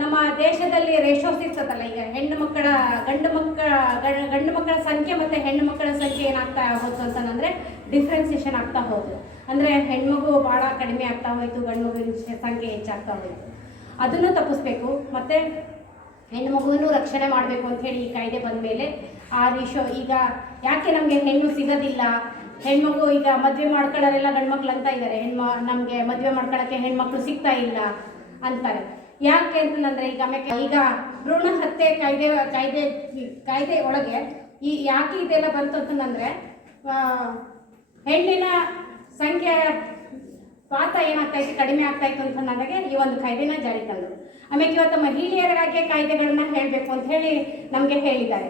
ನಮ್ಮ ದೇಶದಲ್ಲಿ ರೇಷೋಸ್ ಇರ್ತದಲ್ಲ, ಈಗ ಗಂಡು ಮಕ್ಕಳ ಸಂಖ್ಯೆ ಮತ್ತೆ ಹೆಣ್ಣು ಮಕ್ಕಳ ಸಂಖ್ಯೆ ಏನಾಗ್ತಾ ಹೋಯ್ತು ಅಂತಂದ್ರೆ ಡಿಫ್ರೆನ್ಸಿಯೇಷನ್ ಆಗ್ತಾ ಹೋದ್ರು. ಅಂದ್ರೆ ಹೆಣ್ಮಗು ಬಹಳ ಕಡಿಮೆ ಆಗ್ತಾ ಹೋಯ್ತು, ಗಂಡು ಮಗುವಿನ ಸಂಖ್ಯೆ ಹೆಚ್ಚಾಗ್ತಾ ಹೋಯ್ತು. ಅದನ್ನು ತಪ್ಪಿಸ್ಬೇಕು ಮತ್ತೆ ಹೆಣ್ಣು ಮಗುವನ್ನು ರಕ್ಷಣೆ ಮಾಡಬೇಕು ಅಂತ ಹೇಳಿ ಈ ಕಾಯ್ದೆ ಬಂದ ಮೇಲೆ ಆ ರೇಷೋ ಈಗ ಯಾಕೆ ನಮಗೆ ಹೆಣ್ಣು ಸಿಗೋದಿಲ್ಲ, ಹೆಣ್ಮಗು ಈಗ ಮದುವೆ ಮಾಡ್ಕೊಳ್ಳೋರೆಲ್ಲ ಗಂಡು ಮಕ್ಳು ಅಂತ ಇದ್ದಾರೆ, ನಮಗೆ ಮದುವೆ ಮಾಡ್ಕೊಳ್ಳೋಕ್ಕೆ ಹೆಣ್ಮಕ್ಳು ಸಿಗ್ತಾ ಇಲ್ಲ ಅಂತಾರೆ. ಯಾಕೆ ಅಂತಂದ್ರೆ ಈಗ ಭ್ರೂಣ ಹತ್ಯೆ ಕಾಯ್ದೆ ಒಳಗೆ ಯಾಕೆ ಇದೆಲ್ಲ ಬಂತು ಅಂತಂದ್ರೆ ಹೆಣ್ಣಿನ ಸಂಖ್ಯೆ ಪಾತ್ರ ಏನಾಗ್ತಾಯಿತ್ತು, ಕಡಿಮೆ ಆಗ್ತಾಯಿತ್ತು ಅಂತ ನನಗೆ ಈ ಒಂದು ಕಾಯ್ದೆನ ಜಾರಿ ತಂದರು. ಆಮೇಲೆ ಇವತ್ತು ಮಹಿಳೆಯರಿಗಾಗಿ ಕಾಯ್ದೆಗಳನ್ನ ಹೇಳಬೇಕು ಅಂತ ಹೇಳಿ ನಮಗೆ ಹೇಳಿದ್ದಾರೆ.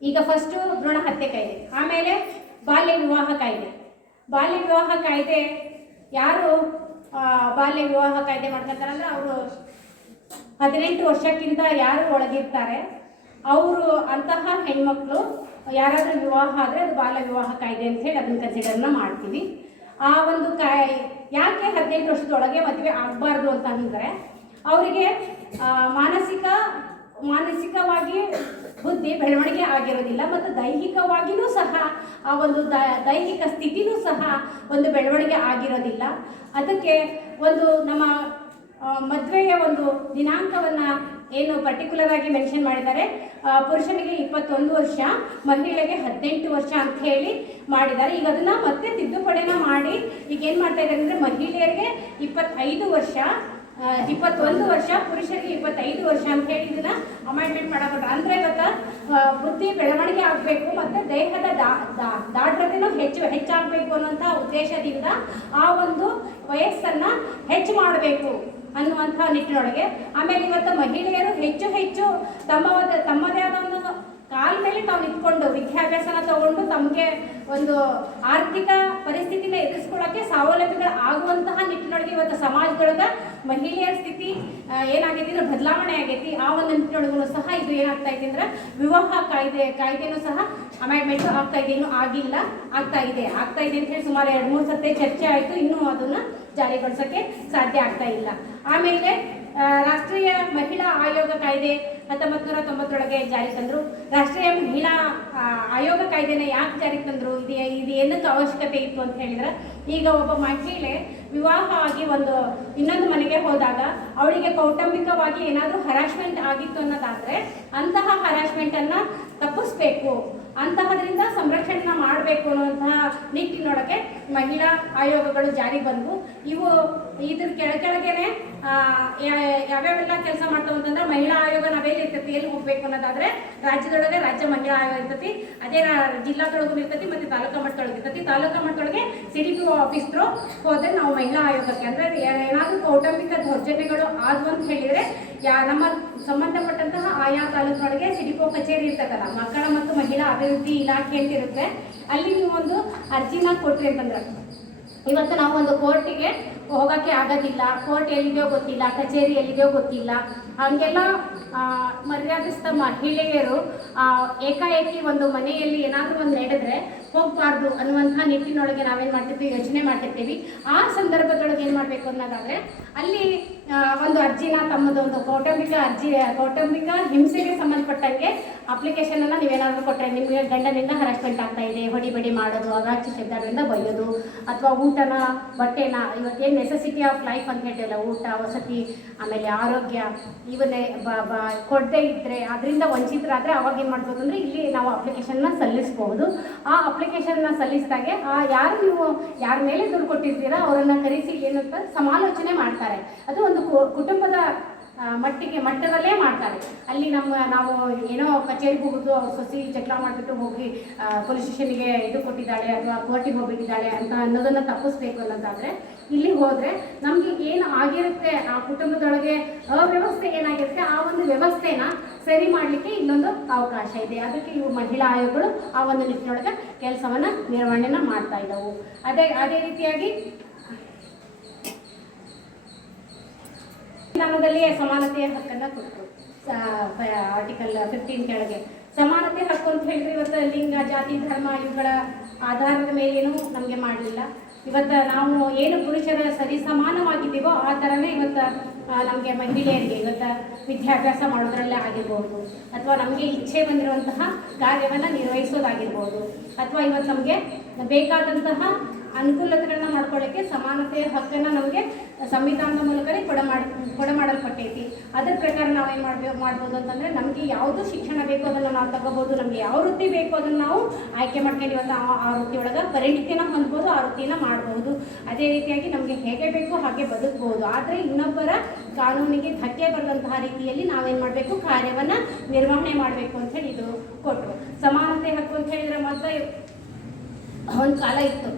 ಈಗ ಫಸ್ಟು ಭ್ರೂಣ ಹತ್ಯೆ ಕಾಯ್ದೆ, ಆಮೇಲೆ ಬಾಲ್ಯ ವಿವಾಹ ಕಾಯ್ದೆ. ಯಾರು ಬಾಲ್ಯ ವಿವಾಹ ಕಾಯ್ದೆ ಮಾಡ್ಕೊತಾರೆ ಅಂದ್ರೆ ಅವರು 18 ವರ್ಷಕ್ಕಿಂತ ಯಾರು ಒಳಗಿರ್ತಾರೆ ಅವರು ಅಂತಹ ಹೆಣ್ಮಕ್ಳು ಯಾರಾದರೂ ವಿವಾಹ ಆದರೆ ಅದು ಬಾಲ್ಯ ವಿವಾಹ ಕಾಯ್ದೆ ಅಂತ ಹೇಳಿ ಅದನ್ನು ಕನ್ಸಿಡರ್ನ ಮಾಡ್ತೀವಿ. ಆ ಒಂದು ಯಾಕೆ 18 ವರ್ಷದೊಳಗೆ ಮದುವೆ ಆಗಬಾರ್ದು ಅಂತಂದರೆ ಅವರಿಗೆ ಮಾನಸಿಕವಾಗಿ ಬುದ್ಧಿ ಬೆಳವಣಿಗೆ ಆಗಿರೋದಿಲ್ಲ ಮತ್ತು ದೈಹಿಕವಾಗಿಯೂ ಸಹ ಆ ಒಂದು ದೈಹಿಕ ಸ್ಥಿತಿನೂ ಸಹ ಒಂದು ಬೆಳವಣಿಗೆ ಆಗಿರೋದಿಲ್ಲ. ಅದಕ್ಕೆ ಒಂದು ನಮ್ಮ ಮದುವೆಯ ಒಂದು ದಿನಾಂಕವನ್ನು ಏನು ಪರ್ಟಿಕ್ಯುಲರ್ ಆಗಿ ಮೆನ್ಷನ್ ಮಾಡಿದ್ದಾರೆ. ಪುರುಷನಿಗೆ 21 ವರ್ಷ, ಮಹಿಳೆಗೆ 18 ವರ್ಷ ಅಂತ ಹೇಳಿ ಮಾಡಿದ್ದಾರೆ. ಈಗ ಅದನ್ನು ಮತ್ತೆ ತಿದ್ದುಪಡಿನ ಮಾಡಿ ಈಗ ಏನು ಮಾಡ್ತಾ ಇದ್ದಾರೆ ಅಂದರೆ ಮಹಿಳೆಯರಿಗೆ 21 ವರ್ಷ, ಪುರುಷರಿಗೆ 25 ವರ್ಷ ಅಂತ ಹೇಳಿ ಇದನ್ನ ಅಮೆಂಡ್ಮೆಂಟ್ ಮಾಡಬೇಕು. ಅಂದರೆ ಇವತ್ತು ಬುದ್ಧಿ ಬೆಳವಣಿಗೆ ಆಗಬೇಕು ಮತ್ತು ದೇಹದ ದಾಢ್ರತೆನೂ ಹೆಚ್ಚಾಗಬೇಕು ಅನ್ನುವಂಥ ಉದ್ದೇಶದಿಂದ ಆ ಒಂದು ವಯಸ್ಸನ್ನು ಹೆಚ್ಚು ಮಾಡಬೇಕು ಅನ್ನುವಂಥ ನಿಟ್ಟಿನೊಳಗೆ. ಆಮೇಲೆ ಇವತ್ತು ಮಹಿಳೆಯರು ಹೆಚ್ಚು ತಮ್ಮದೇ ಆದ ಒಂದು ಕಾಲ ಮೇಲೆ ತಾವು ನಿಂತ್ಕೊಂಡು ವಿದ್ಯಾಭ್ಯಾಸನ ತಗೊಂಡು ತಮಗೆ ಒಂದು ಆರ್ಥಿಕ ಪರಿಸ್ಥಿತಿನ ಎದುರಿಸ್ಕೊಳ್ಳೋಕ್ಕೆ ಸ್ವಾವಲಂಬಿಗಳು ಆಗುವಂತಹ ನಿಟ್ಟಿನೊಳಗೆ ಇವತ್ತು ಸಮಾಜದೊಳಗೆ ಮಹಿಳೆಯರ ಸ್ಥಿತಿ ಏನಾಗೈತಿ ಅಂದ್ರೆ ಬದಲಾವಣೆ ಆಗೈತಿ. ಆ ಒಂದು ನಿಟ್ಟಿನೊಳಗೂ ಸಹ ಇದು ಏನಾಗ್ತಾ ಇದೆ ಅಂದ್ರೆ ವಿವಾಹ ಕಾಯ್ದೆನೂ ಸಹ ಅಮೆಂಡ್ಮೆಂಟ್ ಆಗ್ತಾ ಇದೆ, ಇನ್ನೂ ಆಗಿಲ್ಲ, ಆಗ್ತಾ ಇದೆ ಅಂತ ಹೇಳಿ ಸುಮಾರು 2-3 ಸತಿ ಚರ್ಚೆ ಆಯಿತು. ಇನ್ನೂ ಅದನ್ನು ಜಾರಿಗೊಳಿಸೋಕ್ಕೆ ಸಾಧ್ಯ ಆಗ್ತಾ ಇಲ್ಲ. ಆಮೇಲೆ ರಾಷ್ಟ್ರೀಯ ಮಹಿಳಾ ಆಯೋಗ ಕಾಯ್ದೆ 1990 ಜಾರಿ ತಂದರು. ರಾಷ್ಟ್ರೀಯ ಮಹಿಳಾ ಆಯೋಗ ಕಾಯ್ದೆನ ಯಾಕೆ ಜಾರಿಗೆ ತಂದರು, ಇದು ಏನಕ್ಕೆ ಅವಶ್ಯಕತೆ ಇತ್ತು ಅಂತ ಹೇಳಿದ್ರೆ ಈಗ ಒಬ್ಬ ಮಹಿಳೆ ವಿವಾಹ ಆಗಿ ಇನ್ನೊಂದು ಮನೆಗೆ ಹೋದಾಗ ಅವಳಿಗೆ ಕೌಟುಂಬಿಕವಾಗಿ ಏನಾದರೂ ಹರಾಸ್ಮೆಂಟ್ ಆಗಿತ್ತು ಅನ್ನೋದಾದರೆ ಅಂತಹ ಹರಾಸ್ಮೆಂಟನ್ನು ತಪ್ಪಿಸ್ಬೇಕು, ಅಂತಹದ್ರಿಂದ ಸಂರಕ್ಷಣೆ ಮಾಡಬೇಕು ಅನ್ನುವಂತಹ ನಿಟ್ಟಿನೊಳಗೆ ಮಹಿಳಾ ಆಯೋಗಗಳು ಜಾರಿಗೆ ಬಂದು ಇದ್ರ ಕೆಳಗೇನೆ ಯಾವ್ಯಾವೆಲ್ಲ ಕೆಲಸ ಮಾಡ್ತಾವ ಅಂತಂದ್ರೆ ಮಹಿಳಾ ಆಯೋಗ ನಾವೆಲ್ಲಿ ಇರ್ತೈತಿ, ಎಲ್ಲಿ ಹೋಗ್ಬೇಕು ಅನ್ನೋದಾದ್ರೆ ರಾಜ್ಯದೊಳಗೆ ರಾಜ್ಯ ಮಹಿಳಾ ಆಯೋಗ ಇರ್ತೈತಿ, ಅದೇ ಜಿಲ್ಲಾದೊಳಗೂ ಇರ್ತೈತಿ, ಮತ್ತೆ ತಾಲೂಕಾ ಮಟ್ಟದೊಳಗೆ ಇರ್ತೈತಿ. ತಾಲೂಕಾ ಮಟ್ಟದೊಳಗೆ CDPO ಆಫೀಸ್ರು ಹೋದ್ರೆ ನಾವು ಮಹಿಳಾ ಆಯೋಗಕ್ಕೆ ಅಂದ್ರೆ ಏನಾದರೂ ಕೌಟುಂಬಿಕ ದೌರ್ಜನ್ಯಗಳು ಆದ್ವು ಅಂತ ಹೇಳಿದ್ರೆ ನಮ್ಮ ಸಂಬಂಧಪಟ್ಟಂತಹ ಆಯಾ ತಾಲೂಕಿನೊಳಗೆ CDPO ಕಚೇರಿ ಇರ್ತದಲ್ಲ, ಮಕ್ಕಳ ಮತ್ತು ಮಹಿಳಾ ಅಭಿವೃದ್ಧಿ ಇಲಾಖೆ ಅಂತ ಇರುತ್ತೆ, ಅಲ್ಲಿ ನೀವು ಒಂದು ಅರ್ಜಿನ ಕೊಟ್ರಿ ಅಂತಂದ್ರೆ ಇವತ್ತು ನಾವು ಒಂದು ಕೋರ್ಟಿಗೆ ಹೋಗೋಕ್ಕೆ ಆಗೋದಿಲ್ಲ, ಕೋರ್ಟ್ ಎಲ್ಲಿದೆಯೋ ಗೊತ್ತಿಲ್ಲ, ಕಚೇರಿ ಎಲ್ಲಿದೆಯೋ ಗೊತ್ತಿಲ್ಲ, ಹಾಗೆಲ್ಲ ಮರ್ಯಾದಿಸ್ತ ಮಹಿಳೆಯರು ಏಕಾಏಕಿ ಒಂದು ಮನೆಯಲ್ಲಿ ಏನಾದರೂ ಒಂದು ನಡೆದ್ರೆ ಹೋಗಬಾರ್ದು ಅನ್ನುವಂಥ ನಿಟ್ಟಿನೊಳಗೆ ನಾವೇನು ಮಾಡ್ತಿರ್ತೀವಿ, ಯೋಚನೆ ಮಾಡ್ತಿರ್ತೀವಿ. ಆ ಸಂದರ್ಭದೊಳಗೆ ಏನು ಮಾಡಬೇಕು ಅನ್ನೋದಾದರೆ ಅಲ್ಲಿ ಒಂದು ಅರ್ಜಿನ ತಮ್ಮದು ಒಂದು ಕೌಟುಂಬಿಕ ಹಿಂಸೆಗೆ ಸಂಬಂಧಪಟ್ಟಂಗೆ ಅಪ್ಲಿಕೇಶನನ್ನು ನೀವೇನಾದರೂ ಕೊಟ್ಟರೆ ನಿಮಗೆ ಗಂಡನಿಂದ ಹರಾಸ್ಮೆಂಟ್ ಆಗ್ತಾ ಇದೆ, ಹೊಡಿಬಡಿ ಮಾಡೋದು, ಅವಾಚ್ಯ ಶಬ್ದಗಳಿಂದ ಬೈಯೋದು, ಅಥವಾ ಊಟನ ಬಟ್ಟೆನ ಇವತ್ತೇನು ನೆಸೆಸಿಟಿ ಆಫ್ ಲೈಫ್ ಅಂತ ಹೇಳ್ತೀವಲ್ಲ, ಊಟ ವಸತಿ ಆಮೇಲೆ ಆರೋಗ್ಯ ಇವನ್ನೇ ಕೊಡದೇ ಇದ್ದರೆ ಅದರಿಂದ ವಂಚಿತರಾದರೆ ಅವಾಗ ಏನು ಮಾಡ್ಬೋದು ಅಂದರೆ ಇಲ್ಲಿ ನಾವು ಅಪ್ಲಿಕೇಶನ್ನ ಸಲ್ಲಿಸ್ಬೋದು. ಆ ಅಪ್ಲಿಕೇಶನ್ನ ಸಲ್ಲಿಸಿದಾಗೆ ಯಾರ ಮೇಲೆ ದುಡ್ಡು ಕೊಟ್ಟಿರ್ತೀರ ಅವರನ್ನು ಕರೆಸಿ ಏನಂತ ಸಮಾಲೋಚನೆ ಮಾಡ್ತಾರೆ. ಅದು ಒಂದು ಕುಟುಂಬದ ಮಟ್ಟದಲ್ಲೇ ಮಾಡ್ತಾರೆ. ಅಲ್ಲಿ ನಾವು ಏನೋ ಕಚೇರಿಗೆ ಹೋಗೋದು, ಅವ್ರ ಸೊಸಿ ಜಗಳ ಮಾಡಿಬಿಟ್ಟು ಹೋಗಿ ಪೊಲೀಸ್ ಸ್ಟೇಷನ್ಗೆ ಇದು ಕೊಟ್ಟಿದ್ದಾಳೆ ಅಥವಾ ಕೋರ್ಟಿಗೆ ಹೋಗ್ಬಿಟ್ಟಿದ್ದಾಳೆ ಅಂತ ಅನ್ನೋದನ್ನು ತಪ್ಪಿಸ್ಬೇಕು ಅನ್ನೋದಾದರೆ ಇಲ್ಲಿ ಹೋದರೆ ನಮಗೆ ಏನು ಆಗಿರುತ್ತೆ ಆ ಕುಟುಂಬದೊಳಗೆ ಅವ್ಯವಸ್ಥೆ ಏನಾಗಿರುತ್ತೆ ಆ ಒಂದು ವ್ಯವಸ್ಥೆನ ಸರಿ ಮಾಡಲಿಕ್ಕೆ ಇಲ್ಲೊಂದು ಅವಕಾಶ ಇದೆ. ಅದಕ್ಕೆ ಇವು ಮಹಿಳಾ ಆಯೋಗಗಳು ಆ ಒಂದು ನಿಟ್ಟಿನೊಳಗೆ ಕೆಲಸವನ್ನು ನಿರ್ವಹಣೆನ ಮಾಡ್ತಾ ಇದ್ದವು. ಅದೇ ರೀತಿಯಾಗಿ ಸಂವಿಧಾನದಲ್ಲಿ ಸಮಾನತೆಯ ಹಕ್ಕನ್ನು ಕೊಟ್ಟು ಆರ್ಟಿಕಲ್ 15 ಕೆಳಗೆ ಸಮಾನತೆ ಹಕ್ಕು ಅಂತ ಹೇಳಿದ್ರೆ ಇವತ್ತು ಲಿಂಗ, ಜಾತಿ, ಧರ್ಮ ಇವುಗಳ ಆಧಾರದ ಮೇಲೇನೂ ನಮಗೆ ಮಾಡಲಿಲ್ಲ. ಇವತ್ತು ನಾವು ಏನು ಪುರುಷರ ಸರಿ ಸಮಾನವಾಗಿದ್ದೀವೋ ಆ ಥರನೇ ಇವತ್ತು ನಮಗೆ ಮಹಿಳೆಯರಿಗೆ ಇವತ್ತು ವಿದ್ಯಾಭ್ಯಾಸ ಮಾಡೋದ್ರಲ್ಲೇ ಆಗಿರ್ಬೋದು, ಅಥವಾ ನಮಗೆ ಇಚ್ಛೆ ಬಂದಿರುವಂತಹ ಕಾರ್ಯವನ್ನು ನಿರ್ವಹಿಸೋದಾಗಿರ್ಬೋದು, ಅಥವಾ ಇವತ್ತು ನಮಗೆ ಬೇಕಾದಂತಹ ಅನುಕೂಲತೆಗಳನ್ನ ಮಾಡ್ಕೊಳ್ಳೋಕ್ಕೆ ಸಮಾನತೆಯ ಹಕ್ಕನ್ನು ನಮಗೆ ಸಂವಿಧಾನದ ಮೂಲಕನೇ ಕೊಡಮಾಡಲ್ಪಟ್ಟೈತಿ. ಅದರ ಪ್ರಕಾರ ನಾವೇನು ಮಾಡ್ಬೋದು ಅಂತಂದರೆ ನಮಗೆ ಯಾವುದು ಶಿಕ್ಷಣ ಬೇಕು ಅದನ್ನು ನಾವು ತಗೋಬೋದು, ನಮಗೆ ಯಾವ ವೃತ್ತಿ ಬೇಕು ಅದನ್ನು ನಾವು ಆಯ್ಕೆ ಮಾಡ್ಕೊಂಡು ಇವತ್ತು ಆ ವೃತ್ತಿ ಒಳಗೆ ಪರಿಣಿತಿನ ಹೊಂದ್ಬೋದು, ಆ ವೃತ್ತಿನ ಮಾಡ್ಬೋದು. ಅದೇ ರೀತಿಯಾಗಿ ನಮಗೆ ಹೇಗೆ ಬೇಕು ಹಾಗೆ ಬದುಕ್ಬೋದು. ಆದರೆ ಇನ್ನೊಬ್ಬರ ಕಾನೂನಿಗೆ ಧಕ್ಕೆ ಬರೆದಂತಹ ರೀತಿಯಲ್ಲಿ ನಾವೇನು ಮಾಡಬೇಕು, ಕಾರ್ಯವನ್ನು ನಿರ್ವಹಣೆ ಮಾಡಬೇಕು ಅಂತ ಹೇಳಿ ಇದು ಕೊಟ್ಟರು. ಸಮಾನತೆ ಹಕ್ಕು ಅಂತ ಹೇಳಿದರೆ ಮೊದಲು ಒಂದು ಕಾಲ ಇತ್ತು,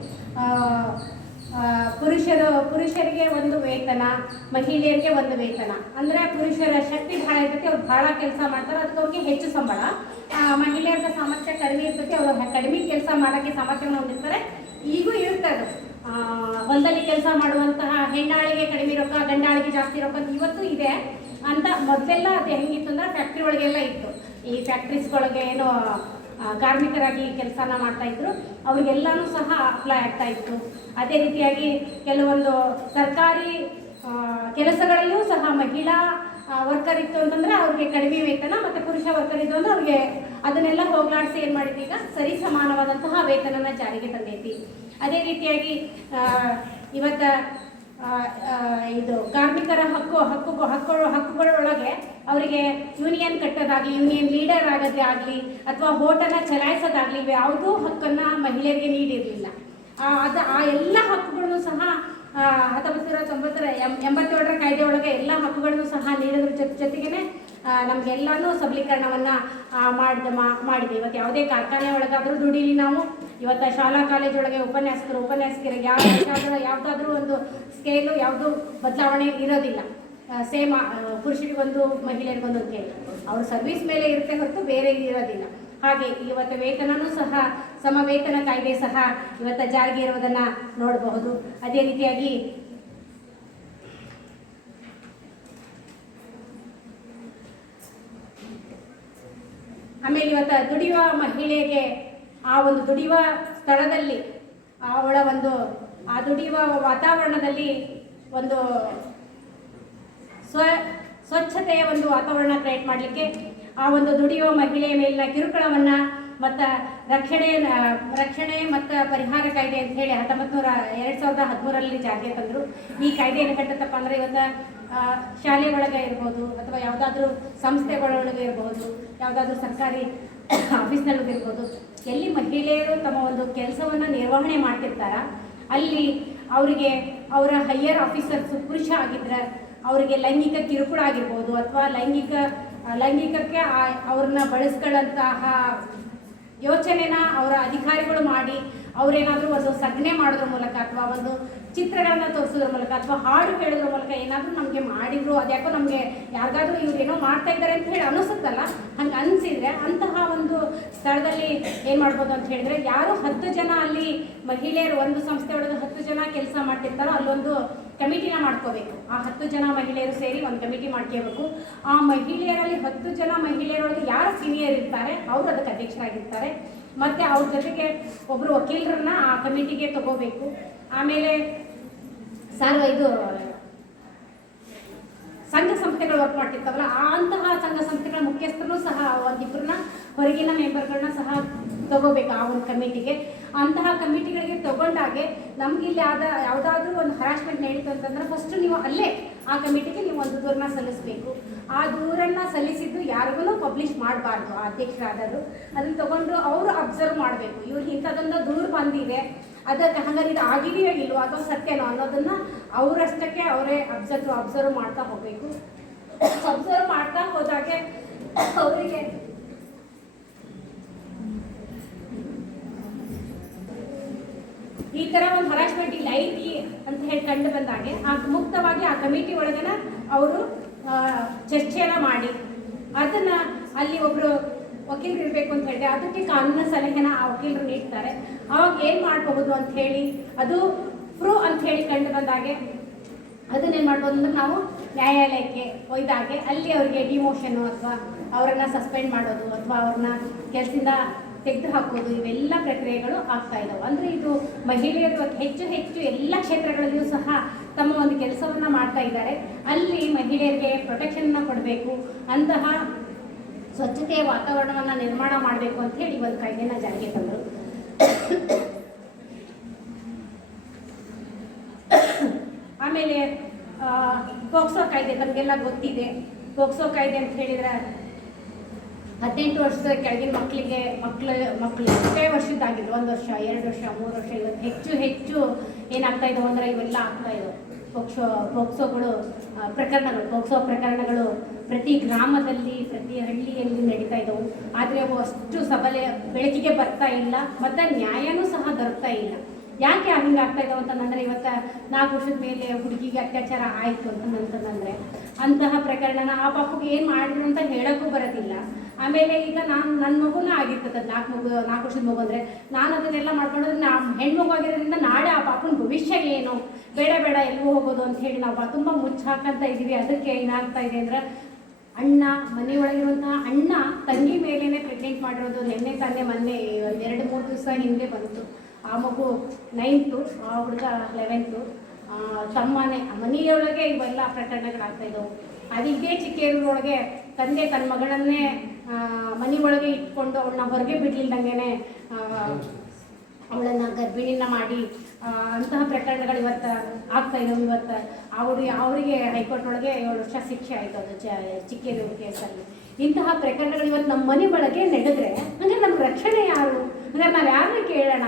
ಪುರುಷರಿಗೆ ಒಂದು ವೇತನ, ಮಹಿಳೆಯರಿಗೆ ಒಂದು ವೇತನ. ಅಂದರೆ ಪುರುಷರ ಶಕ್ತಿ ಭಾಳ ಇರ್ತೈತಿ, ಅವ್ರು ಭಾಳ ಕೆಲಸ ಮಾಡ್ತಾರೆ, ಅದಕ್ಕೆ ಅವ್ರಿಗೆ ಹೆಚ್ಚು ಸಂಬಳ. ಮಹಿಳೆಯರ ಸಾಮರ್ಥ್ಯ ಕಡಿಮೆ ಇರ್ತೈತಿ, ಅವರು ಕಡಿಮೆ ಕೆಲಸ ಮಾಡೋಕ್ಕೆ ಸಾಮರ್ಥ್ಯವನ್ನು ಹೊಂದಿರ್ತಾರೆ. ಈಗೂ ಇರ್ತದೆ, ಹೊಲದಲ್ಲಿ ಕೆಲಸ ಮಾಡುವಂತಹ ಹೆಣ್ಣಾಳಿಗೆ ಕಡಿಮೆ ರೊಕ್ಕ, ಗಂಡಾಳಿಗೆ ಜಾಸ್ತಿ ರೊಕ್ಕ ಇವತ್ತು ಇದೆ ಅಂತ. ಮೊದಲೆಲ್ಲ ಅದು ಹೆಂಗಿತ್ತು ಅಂದ್ರೆ ಫ್ಯಾಕ್ಟ್ರಿ ಒಳಗೆಲ್ಲ ಇತ್ತು. ಈ ಫ್ಯಾಕ್ಟ್ರೀಸ್ಗಳಿಗೆ ಏನೋ ಕಾರ್ಮಿಕರಾಗಿ ಕೆಲಸನ ಮಾಡ್ತಾಯಿದ್ರು, ಅವ್ರಿಗೆಲ್ಲನೂ ಸಹ ಅಪ್ಲೈ ಆಗ್ತಾ ಇತ್ತು. ಅದೇ ರೀತಿಯಾಗಿ ಕೆಲವೊಂದು ಸರ್ಕಾರಿ ಕೆಲಸಗಳಲ್ಲೂ ಸಹ ಮಹಿಳಾ ವರ್ಕರ್ ಇತ್ತು ಅಂತಂದರೆ ಅವ್ರಿಗೆ ಕಡಿಮೆ ವೇತನ, ಮತ್ತು ಪುರುಷ ವರ್ಕರ್ ಇದ್ದು ಅಂದರೆ ಅವ್ರಿಗೆ ಅದನ್ನೆಲ್ಲ ಹೋಗ್ಲಾಡಿಸಿ ಏನು ಮಾಡಿದ್ವಿ, ಈಗ ಸರಿ ಸಮಾನವಾದಂತಹ ವೇತನನ ಜಾರಿಗೆ ತಂದೈತಿ. ಅದೇ ರೀತಿಯಾಗಿ ಇವತ್ತು ಇದು ಕಾರ್ಮಿಕರ ಹಕ್ಕುಗಳೊಳಗೆ ಅವರಿಗೆ ಯೂನಿಯನ್ ಕಟ್ಟೋದಾಗಲಿ, ಯೂನಿಯನ್ ಲೀಡರ್ ಆಗೋದೇ ಆಗಲಿ, ಅಥವಾ ಹೋಟೆಲ್ನ ಚಲಾಯಿಸೋದಾಗಲಿ, ಯಾವುದೂ ಹಕ್ಕನ್ನು ಮಹಿಳೆಯರಿಗೆ ನೀಡಿರಲಿಲ್ಲ. ಆ ಎಲ್ಲ ಹಕ್ಕುಗಳನ್ನು ಸಹ 1987ರ ಕಾಯ್ದೆ ಒಳಗೆ ಎಲ್ಲ ಹಕ್ಕುಗಳನ್ನು ಸಹ ನೀಡೋದ್ರ ಜೊತೆಗೇ ನಮಗೆಲ್ಲನೂ ಸಬಲೀಕರಣವನ್ನು ಮಾಡಿದೆ. ಇವತ್ತು ಯಾವುದೇ ಕಾರ್ಖಾನೆ ಒಳಗಾದರೂ ದುಡೀಲಿ ನಾವು, ಇವತ್ತು ಶಾಲಾ ಕಾಲೇಜೊಳಗೆ ಉಪನ್ಯಾಸಕರಿಗೆ ಯಾವುದಾದ್ರೂ ಒಂದು ಸ್ಕೇಲು ಯಾವುದೂ ಬದಲಾವಣೆ ಇರೋದಿಲ್ಲ. ಸೇಮ್ ಪುರುಷರಿಗೊಂದು ಮಹಿಳೆಯರಿಗೊಂದು ಅಂತ ಹೇಳಿ ಅವ್ರ ಸರ್ವಿಸ್ ಮೇಲೆ ಇರುತ್ತೆ ಹೊರತು ಬೇರೆ ಇರೋದಿಲ್ಲ. ಹಾಗೆ ಇವತ್ತು ವೇತನವೂ ಸಹ ಸಮವೇತನ ಕಾಯ್ದೆ ಸಹ ಇವತ್ತು ಜಾರಿಗೆ ಇರುವುದನ್ನು ನೋಡಬಹುದು. ಅದೇ ರೀತಿಯಾಗಿ ಆಮೇಲೆ ಇವತ್ತು ದುಡಿಯುವ ಮಹಿಳೆಗೆ ಆ ಒಂದು ದುಡಿಯುವ ಸ್ಥಳದಲ್ಲಿ ಅವಳ ಆ ದುಡಿಯುವ ವಾತಾವರಣದಲ್ಲಿ ಒಂದು ಸ್ವಚ್ಛತೆಯ ಒಂದು ವಾತಾವರಣ ಕ್ರಿಯೇಟ್ ಮಾಡಲಿಕ್ಕೆ ಆ ಒಂದು ದುಡಿಯುವ ಮಹಿಳೆಯ ಮೇಲಿನ ಕಿರುಕುಳವನ್ನು ಮತ್ತು ರಕ್ಷಣೆ ಮತ್ತು ಪರಿಹಾರ ಕಾಯ್ದೆ ಅಂತ ಹೇಳಿ 2013 ಜಾರಿಗೆ ತಂದರು. ಈ ಕಾಯ್ದೆ ಏನು ಕಟ್ಟತ್ತಪ್ಪ ಅಂದರೆ ಇವತ್ತು ಶಾಲೆ ಒಳಗೆ ಇರ್ಬೋದು ಅಥವಾ ಯಾವುದಾದ್ರೂ ಸಂಸ್ಥೆಗಳೊಳಗೆ ಇರ್ಬೋದು, ಯಾವುದಾದ್ರೂ ಸರ್ಕಾರಿ ಆಫೀಸ್ನೊಳಗೆ ಇರ್ಬೋದು, ಎಲ್ಲಿ ಮಹಿಳೆಯರು ತಮ್ಮ ಒಂದು ಕೆಲಸವನ್ನು ನಿರ್ವಹಣೆ ಮಾಡ್ತಿರ್ತಾರ ಅಲ್ಲಿ ಅವರಿಗೆ ಅವರ ಹೈಯರ್ ಆಫೀಸರ್ಸು ಪುರುಷ ಆಗಿದ್ರೆ ಅವರಿಗೆ ಲೈಂಗಿಕ ಕಿರುಕುಳ ಆಗಿರ್ಬೋದು ಅಥವಾ ಲೈಂಗಿಕಕ್ಕೆ ಅವ್ರನ್ನ ಬಳಸ್ಕೊಳ್ಳಂತಹ ಯೋಚನೆನ ಅವರ ಅಧಿಕಾರಿಗಳು ಮಾಡಿ ಅವರೇನಾದರೂ ಒಂದು ಸಗಣೆ ಮಾಡೋದ್ರ ಮೂಲಕ ಅಥವಾ ಒಂದು ಚಿತ್ರಗಳನ್ನು ತೋರಿಸೋದ್ರ ಮೂಲಕ ಅಥವಾ ಹಾಡು ಕೇಳೋದ್ರ ಮೂಲಕ ಏನಾದರೂ ನಮಗೆ ಮಾಡಿದ್ರು, ಅದ್ಯಾಕೋ ನಮಗೆ ಯಾರಿಗಾದ್ರೂ ಇವ್ರು ಏನೋ ಮಾಡ್ತಾ ಇದ್ದಾರೆ ಅಂತ ಹೇಳಿ ಅನಿಸುತ್ತಲ್ಲ, ಹಂಗೆ ಅನಿಸಿದರೆ ಅಂತಹ ಒಂದು ಸ್ಥಳದಲ್ಲಿ ಏನು ಮಾಡ್ಬೋದು ಅಂತ ಹೇಳಿದ್ರೆ, ಯಾರು 10 ಜನ ಅಲ್ಲಿ ಮಹಿಳೆಯರು ಒಂದು ಸಂಸ್ಥೆ ಒಳಗೆ 10 ಜನ ಕೆಲಸ ಮಾಡ್ತಿರ್ತಾರೋ ಅಲ್ಲೊಂದು ಕಮಿಟಿನ ಮಾಡ್ಕೋಬೇಕು. ಆ 10 ಜನ ಮಹಿಳೆಯರು ಸೇರಿ ಒಂದು ಕಮಿಟಿ ಮಾಡ್ಕೋಬೇಕು. ಆ ಮಹಿಳೆಯರಲ್ಲಿ 10 ಜನ ಮಹಿಳೆಯರೊಳಗೆ ಯಾರು ಸೀನಿಯರ್ ಇರ್ತಾರೆ ಅವರು ಅದಕ್ಕೆ ಅಧ್ಯಕ್ಷರಾಗಿರ್ತಾರೆ. ಮತ್ತು ಅವ್ರ ಜೊತೆಗೆ ಒಬ್ಬರು ವಕೀಲರನ್ನ ಆ ಕಮಿಟಿಗೆ ತಗೋಬೇಕು. ಆಮೇಲೆ ಇದು ಸಂಘ ಸಂಸ್ಥೆಗಳು ವರ್ಕ್ ಮಾಡ್ತಿರ್ತಾವಲ್ಲ ಅಂತಹ ಸಂಘ ಸಂಸ್ಥೆಗಳ ಮುಖ್ಯಸ್ಥರು ಸಹ ಒಂದಿಬ್ಬರನ್ನ ಹೊರಗಿನ ಮೆಂಬರ್ಗಳನ್ನ ಸಹ ತಗೋಬೇಕು ಆ ಒಂದು ಕಮಿಟಿಗೆ. ಅಂತಹ ಕಮಿಟಿಗಳಿಗೆ ತಗೊಂಡಾಗೆ ನಮ್ಗೆ ಇಲ್ಲಿ ಯಾವುದಾದ್ರೂ ಒಂದು ಹರಾಸ್ಮೆಂಟ್ ನಡೀತು ಅಂತಂದ್ರೆ ಫಸ್ಟ್ ನೀವು ಅಲ್ಲೇ ಆ ಕಮಿಟಿಗೆ ನೀವು ಒಂದು ದೂರನ್ನ ಸಲ್ಲಿಸಬೇಕು. ಆ ದೂರನ್ನು ಸಲ್ಲಿಸಿದ್ದು ಯಾರಿಗೂ ಪಬ್ಲಿಷ್ ಮಾಡಬಾರ್ದು. ಆ ಅಧ್ಯಕ್ಷರಾದವರು ಅದನ್ನು ತಗೊಂಡು ಅವರು ಅಬ್ಸರ್ವ್ ಮಾಡಬೇಕು, ಇವ್ರು ಇಂಥದ್ದೊಂದು ದೂರು ಬಂದಿದೆ, ಅದಕ್ಕೆ ಹಂಗಾರೆ ಇದು ಆಗಿದೆಯೋ ಇಲ್ವೋ ಅಥವಾ ಸತ್ಯನೋ ಅನ್ನೋದನ್ನು ಅವರಷ್ಟಕ್ಕೆ ಅವರೇ ಅಬ್ಸರ್ವ್ ಮಾಡ್ತಾ ಹೋಗಬೇಕು. ಅಬ್ಸರ್ವ್ ಮಾಡ್ತಾ ಹೋದಾಗೆ ಅವರಿಗೆ ಈ ಥರ ಒಂದು ಹರಾಸ್ಮೆಂಟ್ ಇಲ್ಲಿ ಐತಿ ಅಂತ ಹೇಳಿ ಕಂಡು ಬಂದಾಗೆ ಮುಕ್ತವಾಗಿ ಆ ಕಮಿಟಿ ಒಳಗನ ಅವರು ಚರ್ಚೆನ ಮಾಡಿ ಅದನ್ನು ಅಲ್ಲಿ ಒಬ್ಬರು ವಕೀಲರು ಇರಬೇಕು ಅಂತ ಹೇಳಿದೆ, ಅದಕ್ಕೆ ಕಾನೂನು ಸಲಹೆನ ಆ ವಕೀಲರು ನೀಡ್ತಾರೆ. ಅವಾಗ ಏನು ಮಾಡಬಹುದು ಅಂತ ಹೇಳಿ ಅದು ಪ್ರೂವ್ ಅಂತ ಹೇಳಿ ಕಂಡು ಬಂದಾಗೆ ಅದನ್ನೇನು ಮಾಡ್ಬೋದು ಅಂದ್ರೆ ನಾವು ನ್ಯಾಯಾಲಯಕ್ಕೆ ಒಯ್ದಾಗೆ ಅಲ್ಲಿ ಅವರಿಗೆ ಡಿಮೋಷನ್ನು ಅಥವಾ ಅವರನ್ನು ಸಸ್ಪೆಂಡ್ ಮಾಡೋದು ಅಥವಾ ಅವ್ರನ್ನ ಕೆಲಸದಿಂದ ತೆಗೆದು ಹಾಕೋದು ಇವೆಲ್ಲ ಪ್ರಕ್ರಿಯೆಗಳು ಆಗ್ತಾ ಇದ್ದಾವೆ. ಅಂದರೆ ಇದು ಮಹಿಳೆಯರು ಹೆಚ್ಚು ಎಲ್ಲ ಕ್ಷೇತ್ರಗಳಲ್ಲಿಯೂ ಸಹ ತಮ್ಮ ಒಂದು ಕೆಲಸವನ್ನು ಮಾಡ್ತಾ ಇದ್ದಾರೆ. ಅಲ್ಲಿ ಮಹಿಳೆಯರಿಗೆ ಪ್ರೊಟೆಕ್ಷನ್ನ ಕೊಡಬೇಕು, ಅಂತಹ ಸ್ವಚ್ಛತೆಯ ವಾತಾವರಣವನ್ನು ನಿರ್ಮಾಣ ಮಾಡಬೇಕು ಅಂತ ಹೇಳಿ ಒಂದು ಕಾಯ್ದೆನ ಜಾರಿಗೆ ತಂದರು. ಆಮೇಲೆ ಪೋಕ್ಸೋ ಕಾಯ್ದೆ ನಮಗೆಲ್ಲ ಗೊತ್ತಿದೆ. ಪೋಕ್ಸೋ ಕಾಯ್ದೆ ಅಂತ ಹೇಳಿದರೆ 18 ವರ್ಷದ ಕೆಳಗಿನ ಮಕ್ಕಳು ಎಷ್ಟೇ ವರ್ಷದ್ದಾಗಿದ್ರು, 1 ವರ್ಷ 2 ವರ್ಷ 3 ವರ್ಷ, ಇವತ್ತು ಹೆಚ್ಚು ಏನಾಗ್ತಾ ಇದ್ದಾವೆ ಅಂದರೆ ಇವೆಲ್ಲ ಆಗ್ತಾ ಇದ್ದಾವೆ. ಪೋಕ್ಸೋ ಪ್ರಕರಣಗಳು ಪ್ರತಿ ಗ್ರಾಮದಲ್ಲಿ ಪ್ರತಿ ಹಳ್ಳಿಯಲ್ಲಿ ನಡೀತಾ ಇದ್ದವು. ಆದರೆ ಅವು ಅಷ್ಟು ಬೆಳಕಿಗೆ ಬರ್ತಾ ಇಲ್ಲ ಮತ್ತು ನ್ಯಾಯನೂ ಸಹ ದೊರಕ್ತಾ ಇಲ್ಲ. ಯಾಕೆ ಹಿಂಗಾಗ್ತಾ ಇದ್ದಾವೆ ಅಂತಂದರೆ ಇವತ್ತು 4 ವರ್ಷದ ಮೇಲೆ ಹುಡುಗಿಗೆ ಅತ್ಯಾಚಾರ ಆಯಿತು ಅಂತಂದರೆ ಅಂತಹ ಪ್ರಕರಣನ ಆ ಪಾಪಗೆ ಏನು ಮಾಡಿದ್ರು ಅಂತ ಹೇಳೋಕ್ಕೂ ಬರೋದಿಲ್ಲ. ಆಮೇಲೆ ಈಗ ನನ್ನ ಮಗುನ ಆಗಿರ್ತದೆ 4 ವರ್ಷದ ಮಗು ಅಂದರೆ ನಾನು ಅದನ್ನೆಲ್ಲ ಮಾಡ್ಕೊಂಡ್ರೆ ಹೆಣ್ಮಗು ಆಗಿರೋದ್ರಿಂದ ನಾಳೆ ಆ ಪಾಪನ ಭವಿಷ್ಯ ಏನು, ಬೇಡ ಎಲ್ಲಿಗೂ ಹೋಗೋದು ಅಂತ ಹೇಳಿ ನಾವು ತುಂಬ ಮುಚ್ಚಾಕಂತ ಇದ್ದೀವಿ. ಅದಕ್ಕೆ ಏನಾಗ್ತಾ ಇದೆ ಅಂದರೆ ಮನೆಯೊಳಗಿರುವಂತಹ ಅಣ್ಣ ತಂಗಿ ಮೇಲೇ ಪ್ರೆಗ್ನೆಂಟ್ ಮಾಡಿರೋದು ಮೊನ್ನೆ 2-3 ದಿವಸ ಹಿಂದೆ ಬಂತು. ಆ ಮಗು 9th, ಆ ಹುಡುಗ 11th. ತಮ್ಮನೆ ಮನೆಯೊಳಗೆ ಇವೆಲ್ಲ ಪ್ರಕರಣಗಳಾಗ್ತಾ ಇದ್ದವು. ಅದು ಇದೇ ಚಿಕ್ಕೇರೂರೊಳಗೆ ತಂದೆ ತನ್ನ ಮಗಳನ್ನೇ ಮನೆಯೊಳಗೆ ಇಟ್ಕೊಂಡು ಅವಳನ್ನ ಹೊರಗೆ ಬಿಡ್ಲಿಲ್ದಂಗೆ ಅವಳನ್ನು ಗರ್ಭಿಣಿನ ಮಾಡಿ ಅಂತಹ ಪ್ರಕರಣಗಳು ಇವತ್ತು ಆಗ್ತಾ ಇದ್ದಾವೆ. ಇವತ್ತು ಅವರಿಗೆ ಹೈಕೋರ್ಟ್ನೊಳಗೆ 7 ವರ್ಷ ಶಿಕ್ಷೆ ಆಯಿತು ಅದು ಚಿಕ್ಕೇರೂರು ಕೇಸಲ್ಲಿ. ಇಂತಹ ಪ್ರಕರಣಗಳು ಇವತ್ತು ನಮ್ಮ ಮನೆ ಒಳಗೆ ನಡೆದ್ರೆ ಅಂದರೆ ನಮ್ಗೆ ರಕ್ಷಣೆ ಯಾರು, ಅಂದರೆ ನಾವು ಯಾರನ್ನ ಕೇಳೋಣ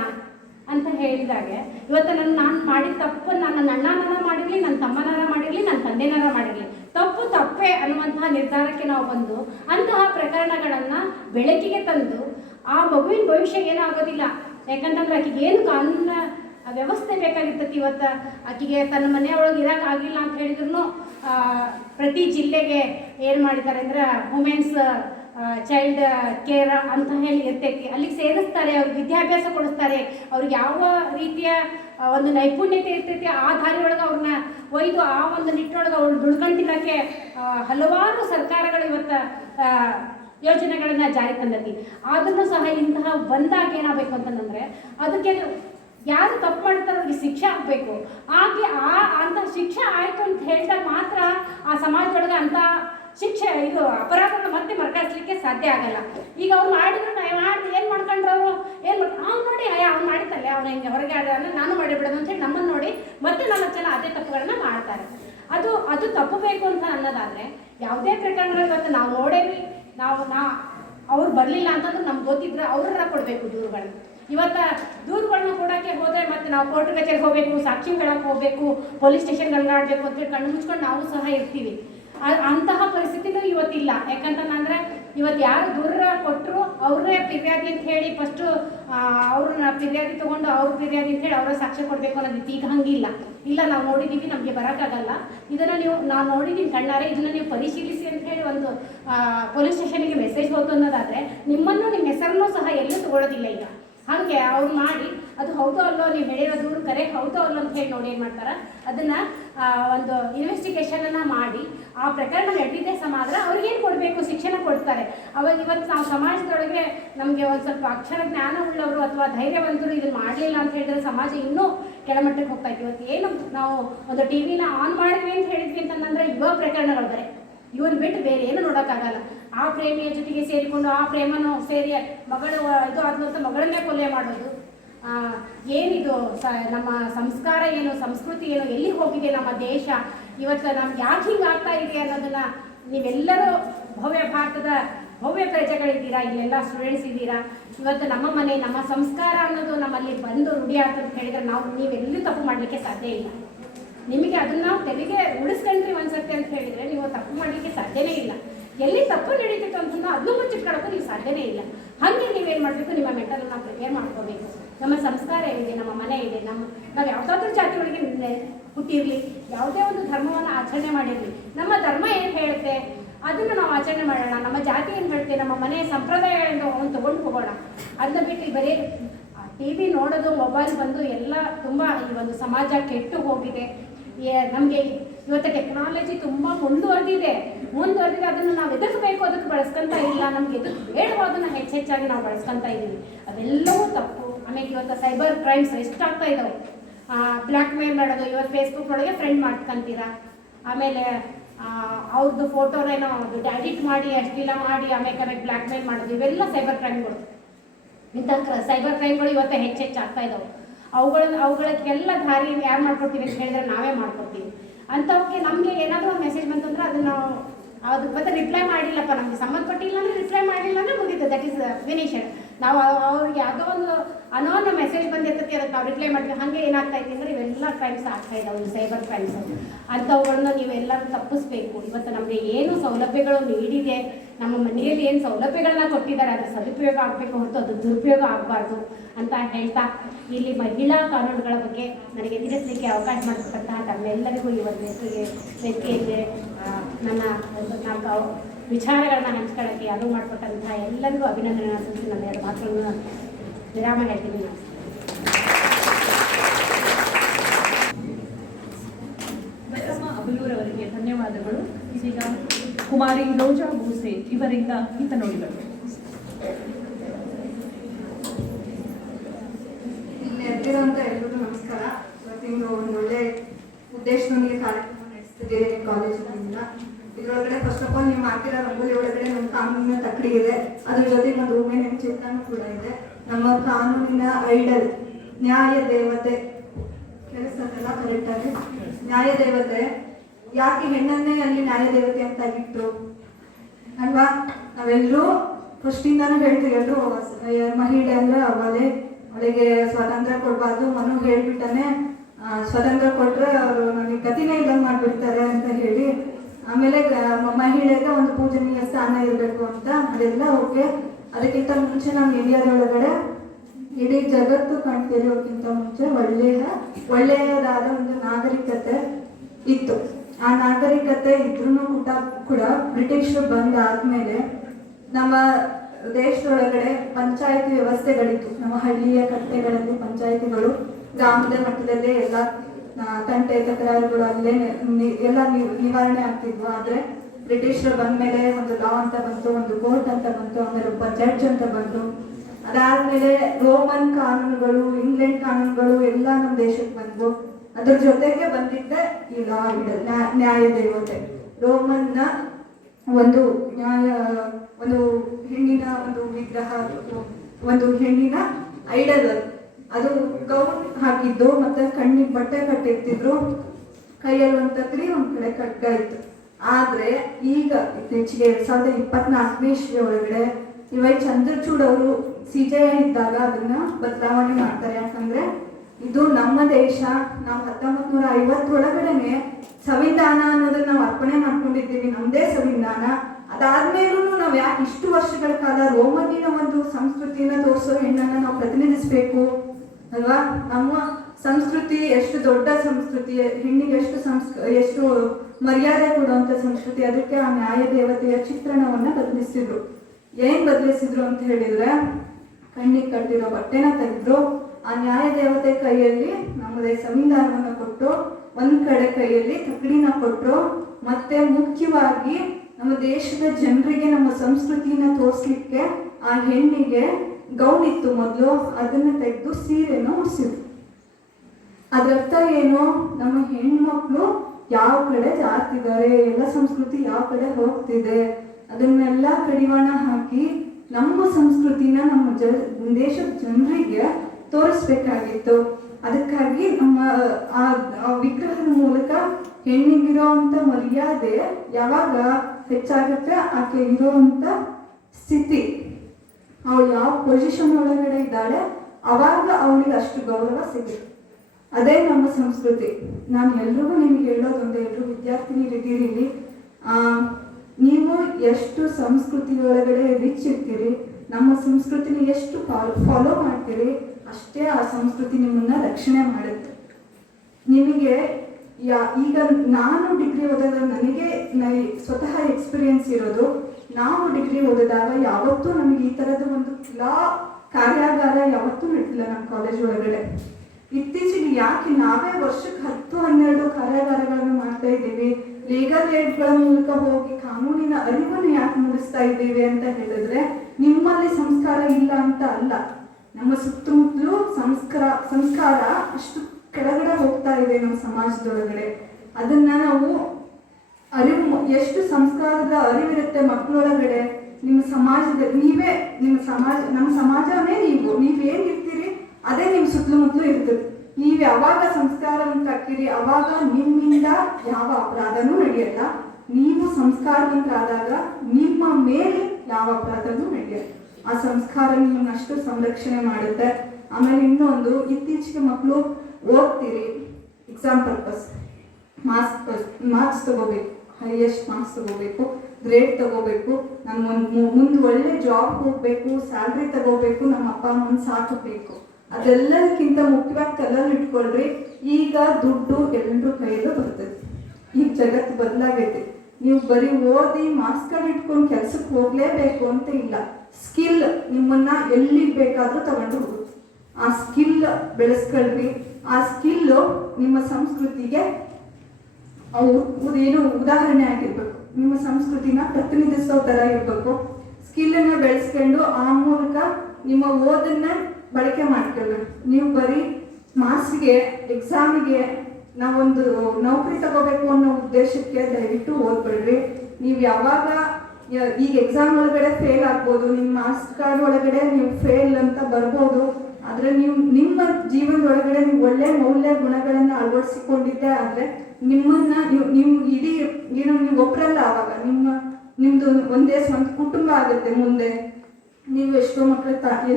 ಅಂತ ಹೇಳಿದಾಗೆ ಇವತ್ತು ನಾನು ಮಾಡಿದ ತಪ್ಪು ನನ್ನ ಅಣ್ಣನಾರ ಮಾಡಿರಲಿ, ನನ್ನ ತಮ್ಮನಾರ ಮಾಡಿರಲಿ, ನನ್ನ ತಂದೆನಾರ ಮಾಡಿರಲಿ, ತಪ್ಪೇ ಅನ್ನುವಂತಹ ನಿರ್ಧಾರಕ್ಕೆ ನಾವು ಬಂದು ಅಂತಹ ಪ್ರಕರಣಗಳನ್ನು ಬೆಳಕಿಗೆ ತಂದು ಆ ಮಗುವಿನ ಭವಿಷ್ಯ ಏನೂ ಆಗೋದಿಲ್ಲ. ಯಾಕಂತಂದ್ರೆ ಆಕೆಗೆ ಏನು ಕಾನೂನಿನ ವ್ಯವಸ್ಥೆ ಬೇಕಾಗಿರ್ತೈತಿ. ಇವತ್ತು ಆಕೆಗೆ ತನ್ನ ಮನೆಯೊಳಗೆ ಇರೋಕ್ಕಾಗಿಲ್ಲ ಅಂತ ಹೇಳಿದ್ರು ಪ್ರತಿ ಜಿಲ್ಲೆಗೆ ಏನು ಮಾಡಿದ್ದಾರೆ ಅಂದ್ರೆ ವುಮೆನ್ಸ್ ಚೈಲ್ಡ್ ಕೇರ್ ಅಂತ ಹೇಳಿ ಇರ್ತೈತಿ, ಅಲ್ಲಿಗೆ ಸೇರಿಸ್ತಾರೆ, ಅವ್ರಿಗೆ ವಿದ್ಯಾಭ್ಯಾಸ ಕೊಡಿಸ್ತಾರೆ. ಅವ್ರಿಗೆ ಯಾವ ರೀತಿಯ ಒಂದು ನೈಪುಣ್ಯತೆ ಇರ್ತೈತಿ ಆ ದಾರಿಯೊಳಗೆ ಅವ್ರನ್ನ ಒಯ್ದು ಆ ಒಂದು ನಿಟ್ಟಿನೊಳಗೆ ಅವ್ರು ದುಡ್ಕೊಂಡಿರೋಕ್ಕೆ ಹಲವಾರು ಸರ್ಕಾರಗಳು ಇವತ್ತು ಯೋಜನೆಗಳನ್ನು ಜಾರಿ ತಂದತಿ. ಆದ್ರೂ ಸಹ ಇಂತಹ ಬಂದಾಗ ಏನಾಗಬೇಕು ಅಂತಂದರೆ ಅದಕ್ಕೆ ಯಾರು ತಪ್ಪು ಮಾಡ್ತಾರೆ ಅವ್ರಿಗೆ ಶಿಕ್ಷೆ ಆಗಬೇಕು. ಹಾಗೆ ಅಂಥ ಶಿಕ್ಷೆ ಆಯಿತು ಅಂತ ಹೇಳಿದಾಗ ಮಾತ್ರ ಆ ಸಮಾಜದೊಳಗೆ ಅಂಥ ಶಿಕ್ಷೆ ಇದು ಅಪರಾಧಗಳನ್ನ ಮತ್ತೆ ಮರುಕಳಿಸ್ಲಿಕ್ಕೆ ಸಾಧ್ಯ ಆಗಲ್ಲ. ಈಗ ಅವ್ರು ಮಾಡಿದ್ರು ಮಾಡಿ ಏನು ಮಾಡ್ಕೊಂಡ್ರು ಅವರು ಅವ್ನು ನೋಡಿ ಅವ್ನು ಮಾಡಿದ್ದಲ್ಲ ಅವ್ನು ಹಿಂಗೆ ಹೊರಗೆ ಆಡೋದನ್ನ ನಾನು ಮಾಡಿಬಿಡೋದು ಅಂತೇಳಿ ನಮ್ಮನ್ನು ನೋಡಿ ಮತ್ತೆ 4 ಜನ ಅದೇ ತಪ್ಪುಗಳನ್ನ ಮಾಡ್ತಾರೆ. ಅದು ತಪ್ಪಬೇಕು ಅಂತ ಅನ್ನೋದಾದರೆ ಯಾವುದೇ ಪ್ರಕರಣಗಳು ಇವತ್ತು ನಾವು ನೋಡೇವಿ, ಅವ್ರು ಬರಲಿಲ್ಲ ಅಂತಂದ್ರೆ ನಮ್ಗೆ ಗೊತ್ತಿದ್ರೆ ಅವ್ರನ್ನ ಕೊಡಬೇಕು ದೂರುಗಳನ್ನ. ಇವತ್ತು ದೂರುಗಳನ್ನ ಕೊಡೋಕ್ಕೆ ಹೋದರೆ ಮತ್ತೆ ನಾವು ಕೋರ್ಟ್ ಕಚೇರಿಗೆ ಹೋಗಬೇಕು, ಸಾಕ್ಷಿ ಹೇಳಕ್ಕೆ ಹೋಗಬೇಕು, ಪೊಲೀಸ್ ಸ್ಟೇಷನ್ಗಳನ್ನ ಆಡಬೇಕು ಅಂತೇಳಿ ಕಣ್ಣು ಮುಚ್ಕೊಂಡು ನಾವು ಸಹ ಇರ್ತೀವಿ. ಅಂತಹ ಪರಿಸ್ಥಿತಿನೂ ಇವತ್ತಿಲ್ಲ. ಯಾಕಂತಂದರೆ ಇವತ್ತು ಯಾರು ದೂರ ಕೊಟ್ಟರು ಅವ್ರನ್ನೇ ಫಿರ್ಯಾದಿ ಅಂತ ಹೇಳಿ ಫಸ್ಟು ಅವ್ರನ್ನ ಫಿರ್ಯಾದಿ ತೊಗೊಂಡು ಅವ್ರ ಫಿರ್ಯಾದಿ ಅಂತ ಹೇಳಿ ಅವರ ಸಾಕ್ಷ್ಯ ಕೊಡಬೇಕು ಅನ್ನೋದು ಈಗ ಹಂಗಿಲ್ಲ. ಇಲ್ಲ ನಾವು ನೋಡಿದ್ದೀವಿ, ನಮಗೆ ಬರೋಕ್ಕಾಗಲ್ಲ, ಇದನ್ನು ನಾನು ನೋಡಿದ್ದೀನಿ ಕಣ್ಣಾರೆ, ಇದನ್ನು ನೀವು ಪರಿಶೀಲಿಸಿ ಅಂತ ಹೇಳಿ ಒಂದು ಪೊಲೀಸ್ ಸ್ಟೇಷನ್ಗೆ ಮೆಸೇಜ್ ಹೋಯ್ತು ಅನ್ನೋದಾದರೆ ನಿಮ್ಮ ಹೆಸರನ್ನೂ ಸಹ ಎಲ್ಲೂ ತೊಗೊಳ್ಳೋದಿಲ್ಲ ಈಗ. ಹಾಗೆ ಅವ್ರು ಮಾಡಿ ಅದು ಹೌದೋ ಅಲ್ಲೋ ನೀವು ಹೇಳಿರೋ ದೂರು ಕರೆ ಹೌದೋ ಅಲ್ಲೋ ಅಂತ ಹೇಳಿ ನೋಡಿ ಏನು ಮಾಡ್ತಾರೆ, ಅದನ್ನು ಒಂದು ಇನ್ವೆಸ್ಟಿಗೇಷನನ್ನು ಮಾಡಿ ಆ ಪ್ರಕರಣ ನಡೆದಿದೆ ಸಮಾದ್ರೆ ಅವ್ರಿಗೇನು ಕೊಡಬೇಕು ಶಿಕ್ಷಣ ಕೊಡ್ತಾರೆ. ಅವಾಗ ಇವತ್ತು ನಾವು ಸಮಾಜದೊಳಗೆ ನಮಗೆ ಒಂದು ಸ್ವಲ್ಪ ಅಕ್ಷರ ಜ್ಞಾನ ಉಳ್ಳವರು ಅಥವಾ ಧೈರ್ಯವಂತರು ಇದನ್ನು ಮಾಡಲಿಲ್ಲ ಅಂತ ಹೇಳಿದ್ರೆ ಸಮಾಜ ಇನ್ನೂ ಕೆಳಮಟ್ಟಕ್ಕೆ ಹೋಗ್ತಾ ಇತ್ತು. ಇವತ್ತು ಏನು ನಾವು ಒಂದು ಟಿ ವಿನ ಆನ್ ಮಾಡಿದ್ವಿ ಅಂತ ಹೇಳಿದ್ವಿ ಅಂತಂದ್ರೆ ಯುವ ಪ್ರಕರಣಗಳು ಬರೀ ಇವನು ಬಿಟ್ಟು ಬೇರೆ ಏನು ನೋಡೋಕ್ಕಾಗಲ್ಲ. ಆ ಪ್ರೇಮಿಯ ಜೊತೆಗೆ ಸೇರಿಕೊಂಡು ಆ ಪ್ರೇಮನು ಸೇರಿ ಮಗಳು ಇದು ಆದಂಥ ಮಗಳನ್ನೇ ಕೊಲೆ ಮಾಡೋದು, ಏನಿದು ನಮ್ಮ ಸಂಸ್ಕಾರ ಏನು, ಸಂಸ್ಕೃತಿ ಏನು, ಎಲ್ಲಿ ಹೋಗಿದೆ ನಮ್ಮ ದೇಶ, ಇವತ್ತು ನಮ್ಗೆ ಯಾಕೆ ಹಿಂಗೆ ಆಗ್ತಾ ಇದೆ ಅನ್ನೋದನ್ನು ನೀವೆಲ್ಲರೂ ಭವ್ಯ ಭಾರತದ ಭವ್ಯ ಪ್ರಜೆಗಳಿದ್ದೀರಾ, ಇಲ್ಲೆಲ್ಲ ಸ್ಟೂಡೆಂಟ್ಸ್ ಇದ್ದೀರಾ. ಇವತ್ತು ನಮ್ಮ ಮನೆ ನಮ್ಮ ಸಂಸ್ಕಾರ ಅನ್ನೋದು ನಮ್ಮಲ್ಲಿ ಬಂದು ರೂಢಿ ಆಗ್ತದೆ ಅಂತ ಹೇಳಿದರೆ ನೀವೆಲ್ಲೂ ತಪ್ಪು ಮಾಡಲಿಕ್ಕೆ ಸಾಧ್ಯ ಇಲ್ಲ. ನಿಮಗೆ ಅದನ್ನು ನಾವು ತೆರಿಗೆ ಉಳಿಸ್ಕೊಂಡ್ರಿ ಒಂದ್ಸರ್ತಿ ಅಂತ ಹೇಳಿದರೆ ನೀವು ತಪ್ಪು ಮಾಡಲಿಕ್ಕೆ ಸಾಧ್ಯನೇ ಇಲ್ಲ. ಎಲ್ಲಿ ತಪ್ಪು ನಡೀತಿತ್ತು ಅಂತಂದ್ರೆ ಅದನ್ನು ಮುಚ್ಚಿಟ್ಕೊಳ್ಳೋಕ್ಕೂ ನೀವು ಸಾಧ್ಯನೇ ಇಲ್ಲ. ಹಾಗೆ ನೀವೇನು ಮಾಡಬೇಕು, ನಿಮ್ಮ ಮೆಂಟಲ್ ನಾವು ಪ್ರಿಪೇರ್ ಮಾಡ್ಕೋಬೇಕು. ನಮ್ಮ ಸಂಸ್ಕಾರ ಇದೆ, ನಮ್ಮ ಮನೆ ಇದೆ, ನಾವು ಯಾವುದಾದ್ರೂ ಜಾತಿಗಳಿಗೆ ಹುಟ್ಟಿರಲಿ, ಯಾವುದೇ ಒಂದು ಧರ್ಮವನ್ನು ಆಚರಣೆ ಮಾಡಿರಲಿ, ನಮ್ಮ ಧರ್ಮ ಏನು ಹೇಳುತ್ತೆ ಅದನ್ನು ನಾವು ಆಚರಣೆ ಮಾಡೋಣ. ನಮ್ಮ ಜಾತಿ ಏನು ಹೇಳುತ್ತೆ, ನಮ್ಮ ಮನೆಯ ಸಂಪ್ರದಾಯಗಳನ್ನು ಅವನು ತೊಗೊಂಡು ಹೋಗೋಣ. ಅದನ್ನ ಬಿಟ್ಟು ಬರೀ ಟಿ ವಿ ನೋಡೋದು, ಮೊಬೈಲ್ ಬಂದು ಎಲ್ಲ ತುಂಬ ಈ ಒಂದು ಸಮಾಜ ಕೆಟ್ಟು ಹೋಗಿದೆ. ನಮಗೆ ಇವತ್ತು ಟೆಕ್ನಾಲಜಿ ತುಂಬ ಮುಂದುವರೆದಿದೆ, ಅದನ್ನು ನಾವು ಎದುರಿಸಬೇಕು, ಅದಕ್ಕೆ ಬಳಸ್ಕೊತಾ ಇಲ್ಲ. ನಮ್ಗೆ ಎದುರು ಬೇಡವೋ ಅದನ್ನು ಹೆಚ್ಚಾಗಿ ನಾವು ಬಳಸ್ಕೊತಾ ಇದ್ದೀವಿ. ಅವೆಲ್ಲವೂ ತಪ್ಪು. ಆಮೇಲೆ ಇವತ್ತು ಸೈಬರ್ ಕ್ರೈಮ್ಸ್ ಎಷ್ಟಾಗ್ತಾ ಇದ್ದಾವೆ. ಬ್ಲ್ಯಾಕ್ ಮೇಲ್ ಮಾಡೋದು, ಇವತ್ತು ಫೇಸ್ಬುಕ್ ಒಳಗೆ ಫ್ರೆಂಡ್ ಮಾಡ್ಕೊತೀರಾ, ಆಮೇಲೆ ಅವ್ರದ್ದು ಫೋಟೋನೇನೋ ಎಡಿಟ್ ಮಾಡಿ ಅಶ್ಲೀಲ ಮಾಡಿ ಆಮೇಲೆ ಬ್ಲ್ಯಾಕ್ ಮೇಲ್ ಮಾಡೋದು, ಇವೆಲ್ಲ ಸೈಬರ್ ಕ್ರೈಮ್ಗಳು. ಇಂಥ ಸೈಬರ್ ಕ್ರೈಮ್ಗಳು ಇವತ್ತು ಹೆಚ್ಚಾಗ್ತಾ ಇದ್ದಾವೆ. ಅವುಗಳಿಗೆಲ್ಲ ದಾರಿ ಯಾರು ಮಾಡ್ಕೊಡ್ತೀವಿ ಅಂತ ಹೇಳಿದ್ರೆ ನಾವೇ ಮಾಡ್ಕೊಡ್ತೀವಿ. ಅಂಥವಕ್ಕೆ ನಮಗೆ ಏನಾದರೂ ಒಂದು ಮೆಸೇಜ್ ಬಂತಂದ್ರೆ ಅದನ್ನು ಮತ್ತೆ ರಿಪ್ಲೈ ಮಾಡಿಲ್ಲಪ್ಪ, ನಮಗೆ ಸಂಬಂಧಪಟ್ಟಿಲ್ಲ ಅಂದರೆ ರಿಪ್ಲೈ ಮಾಡಿಲ್ಲ ಅಂದರೆ ಮುಗೀತು, ದಟ್ ಈಸ್ ಫಿನಿಷಡ್. ನಾವು ಅವ್ರಿಗೆ ಯಾವುದೋ ಒಂದು ಅನೋನ ಮೆಸೇಜ್ ಬಂದಿರ್ತೈತಿ, ಅದಕ್ಕೆ ನಾವು ರಿಪ್ಲೈ ಮಾಡ್ತೀವಿ. ಹಾಗೆ ಏನಾಗ್ತಾ ಇದೆ ಅಂದರೆ ಇವೆಲ್ಲ ಕ್ರೈಮ್ಸ್ ಆಗ್ತಾ ಇದ್ದಾವೆ, ಸೈಬರ್ ಕ್ರೈಮ್ಸ್. ಅಂಥವುಗಳನ್ನ ನೀವೆಲ್ಲರೂ ತಪ್ಪಿಸ್ಬೇಕು. ಇವತ್ತು ನಮಗೆ ಏನು ಸೌಲಭ್ಯಗಳು ನೀಡಿದೆ, ನಮ್ಮ ಮನೆಯಲ್ಲಿ ಏನು ಸೌಲಭ್ಯಗಳನ್ನ ಕೊಟ್ಟಿದ್ದಾರೆ ಅದರ ಸದುಪಯೋಗ ಆಗಬೇಕು ಹೊರತು ಅದು ದುರುಪಯೋಗ ಆಗಬಾರ್ದು ಅಂತ ಹೇಳ್ತಾ ಇಲ್ಲಿ ಮಹಿಳಾ ಕಾನೂನುಗಳ ಬಗ್ಗೆ ನನಗೆ ತಿಳಿಸಲಿಕ್ಕೆ ಅವಕಾಶ ಮಾಡಿಕೊಟ್ಟಂತಹ ತಮ್ಮೆಲ್ಲರಿಗೂ ಈ ಒಂದು ವೇದಿಕೆಯಲ್ಲಿ ನನ್ನ 4 ವಿಚಾರಗಳನ್ನ ಹಂಚ್ಕೊಳ್ಳೋಕ್ಕೆ ಅನುವು ಮಾಡಿಕೊಟ್ಟಂತಹ ಎಲ್ಲರಿಗೂ ಅಭಿನಂದನೆ ಸಲ್ಲಿಸಿ ನನ್ನ 2 ಮಾತುಗಳನ್ನು ವಿರಾಮ ಹೇಳ್ತೀನಿ. ಬಸಮ್ಮ ಅಬಲೂರವರಿಗೆ ಧನ್ಯವಾದಗಳು. ಇದೀಗ ಕುಮಾರಿ ರೋಜಾ ಭೂಸೆ ಇವರಿಂದ ಹಿತನುಡಿಗಳು. ಇಲ್ಲಿ ಎದ್ದಿರೋಂಥ ಎಲ್ರಿಗೂ ನಮಸ್ಕಾರ. ಇವತ್ತಿಂದು ಒಂದು ಒಳ್ಳೆ ಉದ್ದೇಶದೊಂದಿಗೆ ಕಾರ್ಯಕ್ರಮ ನಡೆಸ್ತಿದ್ದೀರಿ ಕಾಲೇಜಿನಿಂದ. ಇದರೊಳಗಡೆ ಫಸ್ಟ್ ಆಫ್ ಆಲ್ ನೀವು ಮಾಡ್ತಿರೋ ರಂಗೋಲಿ ಒಳಗಡೆ ನಮ್ಮ ಕಾನೂನಿನ ತಕ್ಕಡಿ ಇದೆ, ಅದ್ರ ಜೊತೆಗೆ ಒಂದು ವುಮೆನ್ ಚಿತ್ರನೂ ಕೂಡ ಇದೆ. ನಮ್ಮ ಕಾನೂನಿನ ಐಡಲ್ ನ್ಯಾಯ ದೇವತೆ, ಕೆಲಸದೆಲ್ಲ ಕರೆಕ್ಟಾಗಿ ನ್ಯಾಯ ದೇವತೆ, ಯಾಕೆ ಹೆಣ್ಣನ್ನೇ ಅಲ್ಲಿ ನ್ಯಾಯ ದೇವತೆ ಅಂತ ಇಟ್ರು ಅಲ್ವಾ? ನಾವೆಲ್ಲರೂ ಫಸ್ಟಿಂದಾನು ಹೇಳ್ತೀವಿ, ಎಲ್ಲರೂ ಮಹಿಳೆ ಅಂದ್ರೆ ಅವಳಿಗೆ ಸ್ವಾತಂತ್ರ್ಯ ಕೊಡಬಾರ್ದು, ಮನು ಹೇಳ್ಬಿಟ್ಟನೆ ಸ್ವಾತಂತ್ರ್ಯ ಕೊಟ್ಟರೆ ಅವರು ನನಗೆ ಗತಿನೇ ಇಲ್ಲಂಗೆ ಮಾಡಿಬಿಡ್ತಾರೆ ಅಂತ ಹೇಳಿ, ಆಮೇಲೆ ಮಹಿಳೆಗೆ ಒಂದು ಪೂಜನೀಯ ಸ್ಥಾನ ಇರಬೇಕು ಅಂತ ಅದೆಲ್ಲ ಓಕೆ. ಅದಕ್ಕಿಂತ ಮುಂಚೆ ನಮ್ಮ ಇಂಡಿಯಾದೊಳಗಡೆ ಇಡೀ ಜಗತ್ತು ಕಾಣ್ತಿರೋಕ್ಕಿಂತ ಮುಂಚೆ ಒಳ್ಳೆಯದಾದ ಒಂದು ನಾಗರಿಕತೆ ಇತ್ತು. ಆ ನಾಗರಿಕತೆ ಇದ್ರೂ ಕೂಡ ಬ್ರಿಟಿಷರು ಬಂದಾದ್ಮೇಲೆ ನಮ್ಮ ದೇಶದೊಳಗಡೆ ಪಂಚಾಯತಿ ವ್ಯವಸ್ಥೆಗಳಿತ್ತು. ನಮ್ಮ ಹಳ್ಳಿಯ ಕಟ್ಟೆಗಳಲ್ಲಿ ಪಂಚಾಯತಿಗಳು, ಗ್ರಾಮದ ಮಟ್ಟದಲ್ಲೇ ಎಲ್ಲ ತಂಟೆ ತಕರಾರುಗಳು ಅಲ್ಲೇ ಎಲ್ಲ ನಿವಾರಣೆ ಆಗ್ತಿದ್ವು. ಆದರೆ ಬ್ರಿಟಿಷರು ಬಂದ್ಮೇಲೆ ಒಂದು ಲಾ ಅಂತ ಬಂತು, ಒಂದು ಕೋರ್ಟ್ ಅಂತ ಬಂತು, ಆಮೇಲೆ ಒಬ್ಬ ಜಡ್ಜ್ ಅಂತ ಬಂತು. ಅದಾದ್ಮೇಲೆ ರೋಮನ್ ಕಾನೂನುಗಳು, ಇಂಗ್ಲೆಂಡ್ ಕಾನೂನುಗಳು ಎಲ್ಲ ನಮ್ಮ ದೇಶಕ್ಕೆ ಬಂದ್ವು. ಅದ್ರ ಜೊತೆಗೆ ಬಂದಿದ್ದೆ ಈ ಲಾ ನ್ಯಾಯ ದೇವತೆ. ರೋಮನ್ನ ಒಂದು ಒಂದು ಹೆಣ್ಣಿನ ಒಂದು ವಿಗ್ರಹ, ಒಂದು ಹೆಣ್ಣಿನ ಐಡಲ್ ಅದು ಗೌನ್ ಹಾಕಿದ್ದು, ಮತ್ತೆ ಕಣ್ಣಿಗೆ ಬಟ್ಟೆ ಕಟ್ಟಿರ್ತಿದ್ರು, ಕೈಯಲ್ಲಿ ಒಂದು ತಕ್ಕಡಿ ಒಂದ್ ಕಡೆ ಖಡ್ಗ ಇತ್ತು. ಆದ್ರೆ ಈಗ ಇತ್ತೀಚೆಗೆ 2024ನೇ ಇಸ್ವಿ ಒಳಗಡೆ ವೈ ಚಂದ್ರಚೂಡ್ ಅವರು CJI ಇದ್ದಾಗ ಅದನ್ನ ಬದಲಾವಣೆ ಮಾಡ್ತಾರೆ. ಯಾಕಂದ್ರೆ ಇದು ನಮ್ಮ ದೇಶ, ನಾವು 1950 ಒಳಗಡೆನೆ ಸಂವಿಧಾನ ಅನ್ನೋದನ್ನ ನಾವು ಅರ್ಪಣೆ ಮಾಡ್ಕೊಂಡಿದ್ದೀವಿ, ನಮ್ದೇ ಸಂವಿಧಾನ. ಅದಾದ್ಮೇಲೂ ನಾವು ಯಾಕೆ ಇಷ್ಟು ವರ್ಷಗಳ ಕಾಲ ರೋಮನ್ನಿನ ಒಂದು ಸಂಸ್ಕೃತಿನ ತೋರಿಸೋ ಹೆಣ್ಣನ್ನ ನಾವು ಪ್ರತಿನಿಧಿಸ್ಬೇಕು ಅಲ್ವಾ? ನಮ್ಮ ಸಂಸ್ಕೃತಿ ಎಷ್ಟು ದೊಡ್ಡ ಸಂಸ್ಕೃತಿ, ಹೆಣ್ಣಿಗೆ ಎಷ್ಟು ಮರ್ಯಾದೆ ಕೊಡುವಂತ ಸಂಸ್ಕೃತಿ. ಅದಕ್ಕೆ ಆ ನ್ಯಾಯ ದೇವತೆಯ ಚಿತ್ರಣವನ್ನ ಬದಲಿಸಿದ್ರು. ಏನ್ ಬದಲಿಸಿದ್ರು ಅಂತ ಹೇಳಿದ್ರೆ, ಕಣ್ಣಿಗೆ ಕಟ್ಟಿರೋ ಬಟ್ಟೆನ ತೆಗೆದ್ರು, ಆ ನ್ಯಾಯ ದೇವತೆ ಕೈಯಲ್ಲಿ ನಮ್ಮದೇ ಸಂವಿಧಾನವನ್ನ ಕೊಟ್ಟು, ಒಂದ್ ಕಡೆ ಕೈಯಲ್ಲಿ ತಕ್ಕಡಿನ ಕೊಟ್ರು. ಮತ್ತೆ ಮುಖ್ಯವಾಗಿ ನಮ್ಮ ದೇಶದ ಜನರಿಗೆ ನಮ್ಮ ಸಂಸ್ಕೃತಿನ ತೋರಿಸ್ಲಿಕ್ಕೆ ಆ ಹೆಣ್ಣಿಗೆ ಗೌನ್ ಇತ್ತು ಮೊದಲು, ಅದನ್ನ ತೆಗೆದು ಸೀರೆನ ಉಡ್ಸಿದ್ರು. ಅದರ್ಥ ಏನು? ನಮ್ಮ ಹೆಣ್ಮಕ್ಳು ಯಾವ ಕಡೆ ಜಾರ್ತಿದ್ದಾರೆ, ಎಲ್ಲ ಸಂಸ್ಕೃತಿ ಯಾವ ಕಡೆ ಹೋಗ್ತಿದೆ, ಅದನ್ನೆಲ್ಲ ಕಡಿವಾಣ ಹಾಕಿ ನಮ್ಮ ಸಂಸ್ಕೃತಿನ ನಮ್ಮ ದೇಶದ ಜನರಿಗೆ ತೋರಿಸ್ಬೇಕಾಗಿತ್ತು. ಅದಕ್ಕಾಗಿ ನಮ್ಮ ಆ ವಿಗ್ರಹದ ಮೂಲಕ ಹೆಣ್ಣಿಗಿರೋಂಥ ಮರ್ಯಾದೆ ಯಾವಾಗ ಹೆಚ್ಚಾಗುತ್ತೆ, ಆಕೆ ಇರೋವಂಥ ಸ್ಥಿತಿ, ಅವಳು ಯಾವ ಪೊಸಿಷನ್ ಒಳಗಡೆ ಇದ್ದಾಳೆ ಅವಾಗ ಅವಳಿಗೆ ಅಷ್ಟು ಗೌರವ ಸಿಗುತ್ತೆ. ಅದೇ ನಮ್ಮ ಸಂಸ್ಕೃತಿ. ನಾನು ಎಲ್ರಿಗೂ ನಿಮಗೆ ಹೇಳೋದೊಂದು, ಎಲ್ಲರೂ ವಿದ್ಯಾರ್ಥಿನಿರಿದ್ದೀರಿ ಇಲ್ಲಿ, ನೀವು ಎಷ್ಟು ಸಂಸ್ಕೃತಿ ಒಳಗಡೆ ರಿಚ್ ಇರ್ತೀರಿ, ನಮ್ಮ ಸಂಸ್ಕೃತಿನ ಎಷ್ಟು ಫಾಲೋ ಮಾಡ್ತೀರಿ, ಅಷ್ಟೇ ಆ ಸಂಸ್ಕೃತಿ ನಿಮ್ಮನ್ನ ರಕ್ಷಣೆ ಮಾಡುತ್ತೆ. ನಿಮಗೆ ಈಗ ನಾನು ಡಿಗ್ರಿ ಓದಿದಾಗ ನನಗೆ ಸ್ವತಃ ಎಕ್ಸ್ಪೀರಿಯನ್ಸ್ ಇರೋದು, ನಾವು ಡಿಗ್ರಿ ಓದಿದಾಗ ಯಾವತ್ತೂ ನಮಗೆ ಈ ಥರದ ಒಂದು ಕಾರ್ಯಾಗಾರ ಯಾವತ್ತೂ ನಡೆದಿಲ್ಲ ನಮ್ಮ ಕಾಲೇಜ್ ಒಳಗಡೆ. ಇತ್ತೀಚೆಗೆ ಯಾಕೆ ನಾವೇ ವರ್ಷಕ್ಕೆ 10-12 ಕಾರ್ಯಾಗಾರಗಳನ್ನು ಮಾಡ್ತಾ ಇದ್ದೀವಿ, ಲೀಗಲ್ ಏಡ್ಗಳ ಮೂಲಕ ಹೋಗಿ ಕಾನೂನಿನ ಅರಿವನ್ನು ಯಾಕೆ ಮೂಡಿಸ್ತಾ ಇದ್ದೀವಿ ಅಂತ ಹೇಳಿದ್ರೆ, ನಿಮ್ಮಲ್ಲಿ ಸಂಸ್ಕಾರ ಇಲ್ಲ ಅಂತ ಅಲ್ಲ, ನಮ್ಮ ಸುತ್ತಮುತ್ತಲೂ ಸಂಸ್ಕಾರ ಅಷ್ಟು ಕೆಳಗಡೆ ಹೋಗ್ತಾ ಇದೆ ನಮ್ಮ ಸಮಾಜದೊಳಗಡೆ. ಅದನ್ನ ನಾವು ಅರಿವು, ಎಷ್ಟು ಸಂಸ್ಕಾರದ ಅರಿವಿರುತ್ತೆ ಮಕ್ಕಳೊಳಗಡೆ, ನಿಮ್ಮ ಸಮಾಜದಲ್ಲಿ ನೀವೇ, ನಮ್ಮ ಸಮಾಜವೇ ನೀವೇನ್ ಇರ್ತೀರಿ ಅದೇ ನಿಮ್ಮ ಸುತ್ತಮುತ್ತಲೂ ಇರ್ತದೆ. ನೀವು ಯಾವಾಗ ಸಂಸ್ಕಾರವಂತ ಹಾಕಿರಿ ಅವಾಗ ನಿಮ್ಮಿಂದ ಯಾವ ಅಪರಾಧನೂ ನಡೆಯಲ್ಲ. ನೀವು ಸಂಸ್ಕಾರವಂತರಾದಾಗ ನಿಮ್ಮ ಮೇಲೆ ಯಾವ ಅಪರಾಧನೂ ನಡೆಯಲ್ಲ. ಆ ಸಂಸ್ಕಾರ ನಿಮ್ಮನ್ನ ಅಷ್ಟು ಸಂರಕ್ಷಣೆ ಮಾಡುತ್ತೆ. ಆಮೇಲೆ ಇನ್ನೊಂದು, ಇತ್ತೀಚೆಗೆ ಮಕ್ಕಳು ಓದ್ತೀರಿ, ಎಕ್ಸಾಮ್ ಪರ್ಪಸ್, ಮಾರ್ಕ್ಸ್ ತಗೋಬೇಕು, ಹೈಯೆಸ್ಟ್ ಮಾರ್ಕ್ಸ್ ತಗೋಬೇಕು, ಗ್ರೇಡ್ ತಗೋಬೇಕು, ನಾನು ಮುಂದೆ ಒಳ್ಳೆ ಜಾಬ್ ಹೋಗ್ಬೇಕು, ಸ್ಯಾಲ್ರಿ ತಗೋಬೇಕು, ನಮ್ಮ ಅಪ್ಪ ಅಮ್ಮನ ಸಾಕಬೇಕು. ಅದೆಲ್ಲದಕ್ಕಿಂತ ಮುಖ್ಯವಾಗಿ ತಲೆಯಲ್ಲಿ ಇಟ್ಕೊಳ್ರಿ, ಈಗ ದುಡ್ಡು ಎಲ್ಲರೂ ಕೈಯಲ್ಲೂ ಬರ್ತದೆ. ಈಗ ಜಗತ್ತು ಬದಲಾಗೈತೆ. ನೀವು ಬರೀ ಓದಿ ಮಾರ್ಕ್ಸ್ ಕಾರ್ಡ್ ಇಟ್ಕೊಂಡು ಕೆಲ್ಸಕ್ಕೆ ಹೋಗ್ಲೇಬೇಕು ಅಂತ ಇಲ್ಲ. ಸ್ಕಿಲ್ ನಿಮ್ಮನ್ನ ಎಲ್ಲಿಗೆ ಬೇಕಾದ್ರೂ ತಗೊಂಡು ಹೋಗುತ್ತೆ. ಆ ಸ್ಕಿಲ್ ಬೆಳೆಸ್ಕೊಳ್ರಿ. ಆ ಸ್ಕಿಲ್ಲು ನಿಮ್ಮ ಸಂಸ್ಕೃತಿಗೆ ಏನು ಉದಾಹರಣೆ ಆಗಿರ್ಬೇಕು, ನಿಮ್ಮ ಸಂಸ್ಕೃತಿನ ಪ್ರತಿನಿಧಿಸೋ ತರ ಇರ್ಬೇಕು. ಸ್ಕಿಲ್ಲನ್ನು ಬೆಳೆಸ್ಕೊಂಡು ಆ ಮೂಲಕ ನಿಮ್ಮ ಓದನ್ನ ಬಳಕೆ ಮಾಡ್ಕೊಳ್ಳಿ. ನೀವು ಬರೀ ಮಾರ್ಕ್ಸ್ಗೆ, ಎಕ್ಸಾಮಿಗೆ, ನಾವೊಂದು ನೌಕರಿ ತಗೋಬೇಕು ಅನ್ನೋ ಉದ್ದೇಶಕ್ಕೆ ದಯವಿಟ್ಟು ಓದ್ಬೇಡ್ರಿ. ನೀವು ಯಾವಾಗ ಈಗ ಎಕ್ಸಾಮ್ ಒಳಗಡೆ ಫೇಲ್ ಆಗ್ಬೋದು, ನಿಮ್ಮ ಮಾರ್ಕ್ಸ್ ಕಾರ್ಡ್ ಒಳಗಡೆ ನೀವು ಫೇಲ್ ಅಂತ ಬರ್ಬೋದು, ಆದರೆ ನೀವು ನಿಮ್ಮ ಜೀವನದೊಳಗಡೆ ನೀವು ಒಳ್ಳೆ ಮೌಲ್ಯ ಗುಣಗಳನ್ನು ಅಳವಡಿಸಿಕೊಂಡಿದ್ದೆ ಆದರೆ ನಿಮ್ಮನ್ನ ನೀವು ಇಡೀ ಏನು ನೀವು ಒಬ್ಬರಲ್ಲ, ಆವಾಗ ನಿಮ್ದು ಒಂದೇ ಸ್ವಂತ ಕುಟುಂಬ ಆಗುತ್ತೆ ಮುಂದೆ. ನೀವು ಎಷ್ಟೋ ಮಕ್ಕಳ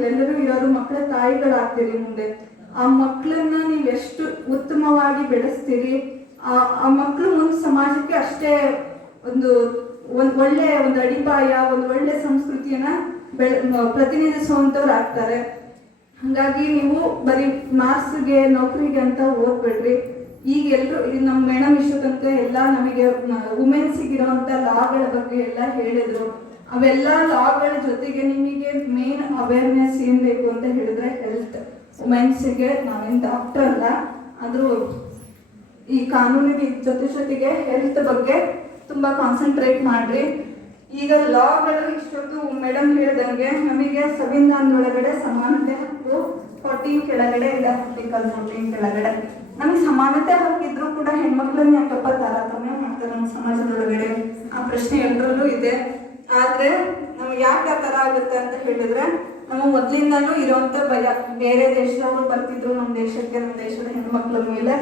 ಎಲ್ಲರೂ ಇರೋರು ಮಕ್ಕಳ ತಾಯಿಗಳಾಗ್ತೀರಿ ಮುಂದೆ. ಆ ಮಕ್ಕಳನ್ನ ನೀವು ಎಷ್ಟು ಉತ್ತಮವಾಗಿ ಬೆಳೆಸ್ತೀರಿ, ಆ ಮಕ್ಕಳು ಮುಂದೆ ಸಮಾಜಕ್ಕೆ ಅಷ್ಟೇ ಒಂದು ಒಳ್ಳೆ ಒಂದು ಅಡಿಪಾಯ, ಒಂದು ಒಳ್ಳೆ ಸಂಸ್ಕೃತಿಯನ್ನ ಪ್ರತಿನಿಧಿಸುವಂಥವ್ರು ಆಗ್ತಾರೆ. ಹಾಗಾಗಿ ನೀವು ಬರೀ ಮಾರ್ಕ್ಸ್ಗೆ, ನೌಕರಿಗೆ ಅಂತ ಓದ್ಬೇಡ್ರಿ. ಈಗ ಎಲ್ಲರೂ ನಮ್ಮ ಮೇಡಮ್ ಇಷ್ಟು ತನಕ ಎಲ್ಲ ನಮಗೆ ವುಮೆನ್ಸಿಗಿರೋಂಥ ಲಾಗಳ ಬಗ್ಗೆ ಎಲ್ಲ ಹೇಳಿದ್ರು. ಅವೆಲ್ಲ ಲಾಗಳ ಜೊತೆಗೆ ನಿಮಗೆ ಮೇನ್ ಅವೇರ್ನೆಸ್ ಏನ್ ಬೇಕು ಅಂತ ಹೇಳಿದ್ರೆ ಹೆಲ್ತ್. ವುಮೆನ್ಸಿಗೆ ನಾವೇನು ಡಾಕ್ಟರ್ ಅಲ್ಲ, ಆದರೂ ಈ ಕಾನೂನಿಗೆ ಜೊತೆಗೆ ಹೆಲ್ತ್ ಬಗ್ಗೆ ತುಂಬಾ ಕಾನ್ಸಂಟ್ರೇಟ್ ಮಾಡ್ರಿ. ಈಗ ಲಾಗಳು ಇಷ್ಟೊತ್ತು ಮೇಡಮ್ ಹೇಳ್ದಂಗೆ ನಮಗೆ ಸಂವಿಧಾನದೊಳಗಡೆ ಸಮಾನತೆ ಹಕ್ಕು 14 ಕೆಳಗಡೆ ಇಲ್ಲ, ಆರ್ಟಿಕಲ್ 14 ಕೆಳಗಡೆ ನಮಗೆ ಸಮಾನತೆ ಹಕ್ಕಿದ್ರು ಕೂಡ ಹೆಣ್ಮಕ್ಳನ್ನ ಯಾಕಪ್ಪ ತಾರತಮ್ಯ ಮಾಡ್ತಾರೆ ನಮ್ಮ ಸಮಾಜದೊಳಗಡೆ? ಆ ಪ್ರಶ್ನೆ ಎಲ್ಲರಲ್ಲೂ ಇದೆ. ಇದೆ. ಆದ್ರೆ ನಮ್ಗೆ ಯಾಕೆ ಆ ಥರ ಆಗುತ್ತೆ ಅಂತ ಹೇಳಿದ್ರೆ ನಮ್ಮ ಮೊದಲಿಂದನೂ ಇರೋಂಥ ಭಯ. ಬೇರೆ ದೇಶದವರು ಬರ್ತಿದ್ರು ನಮ್ಮ ದೇಶಕ್ಕೆ, ನಮ್ಮ ದೇಶದ ಹೆಣ್ಮಕ್ಳ ಮೇಲೆ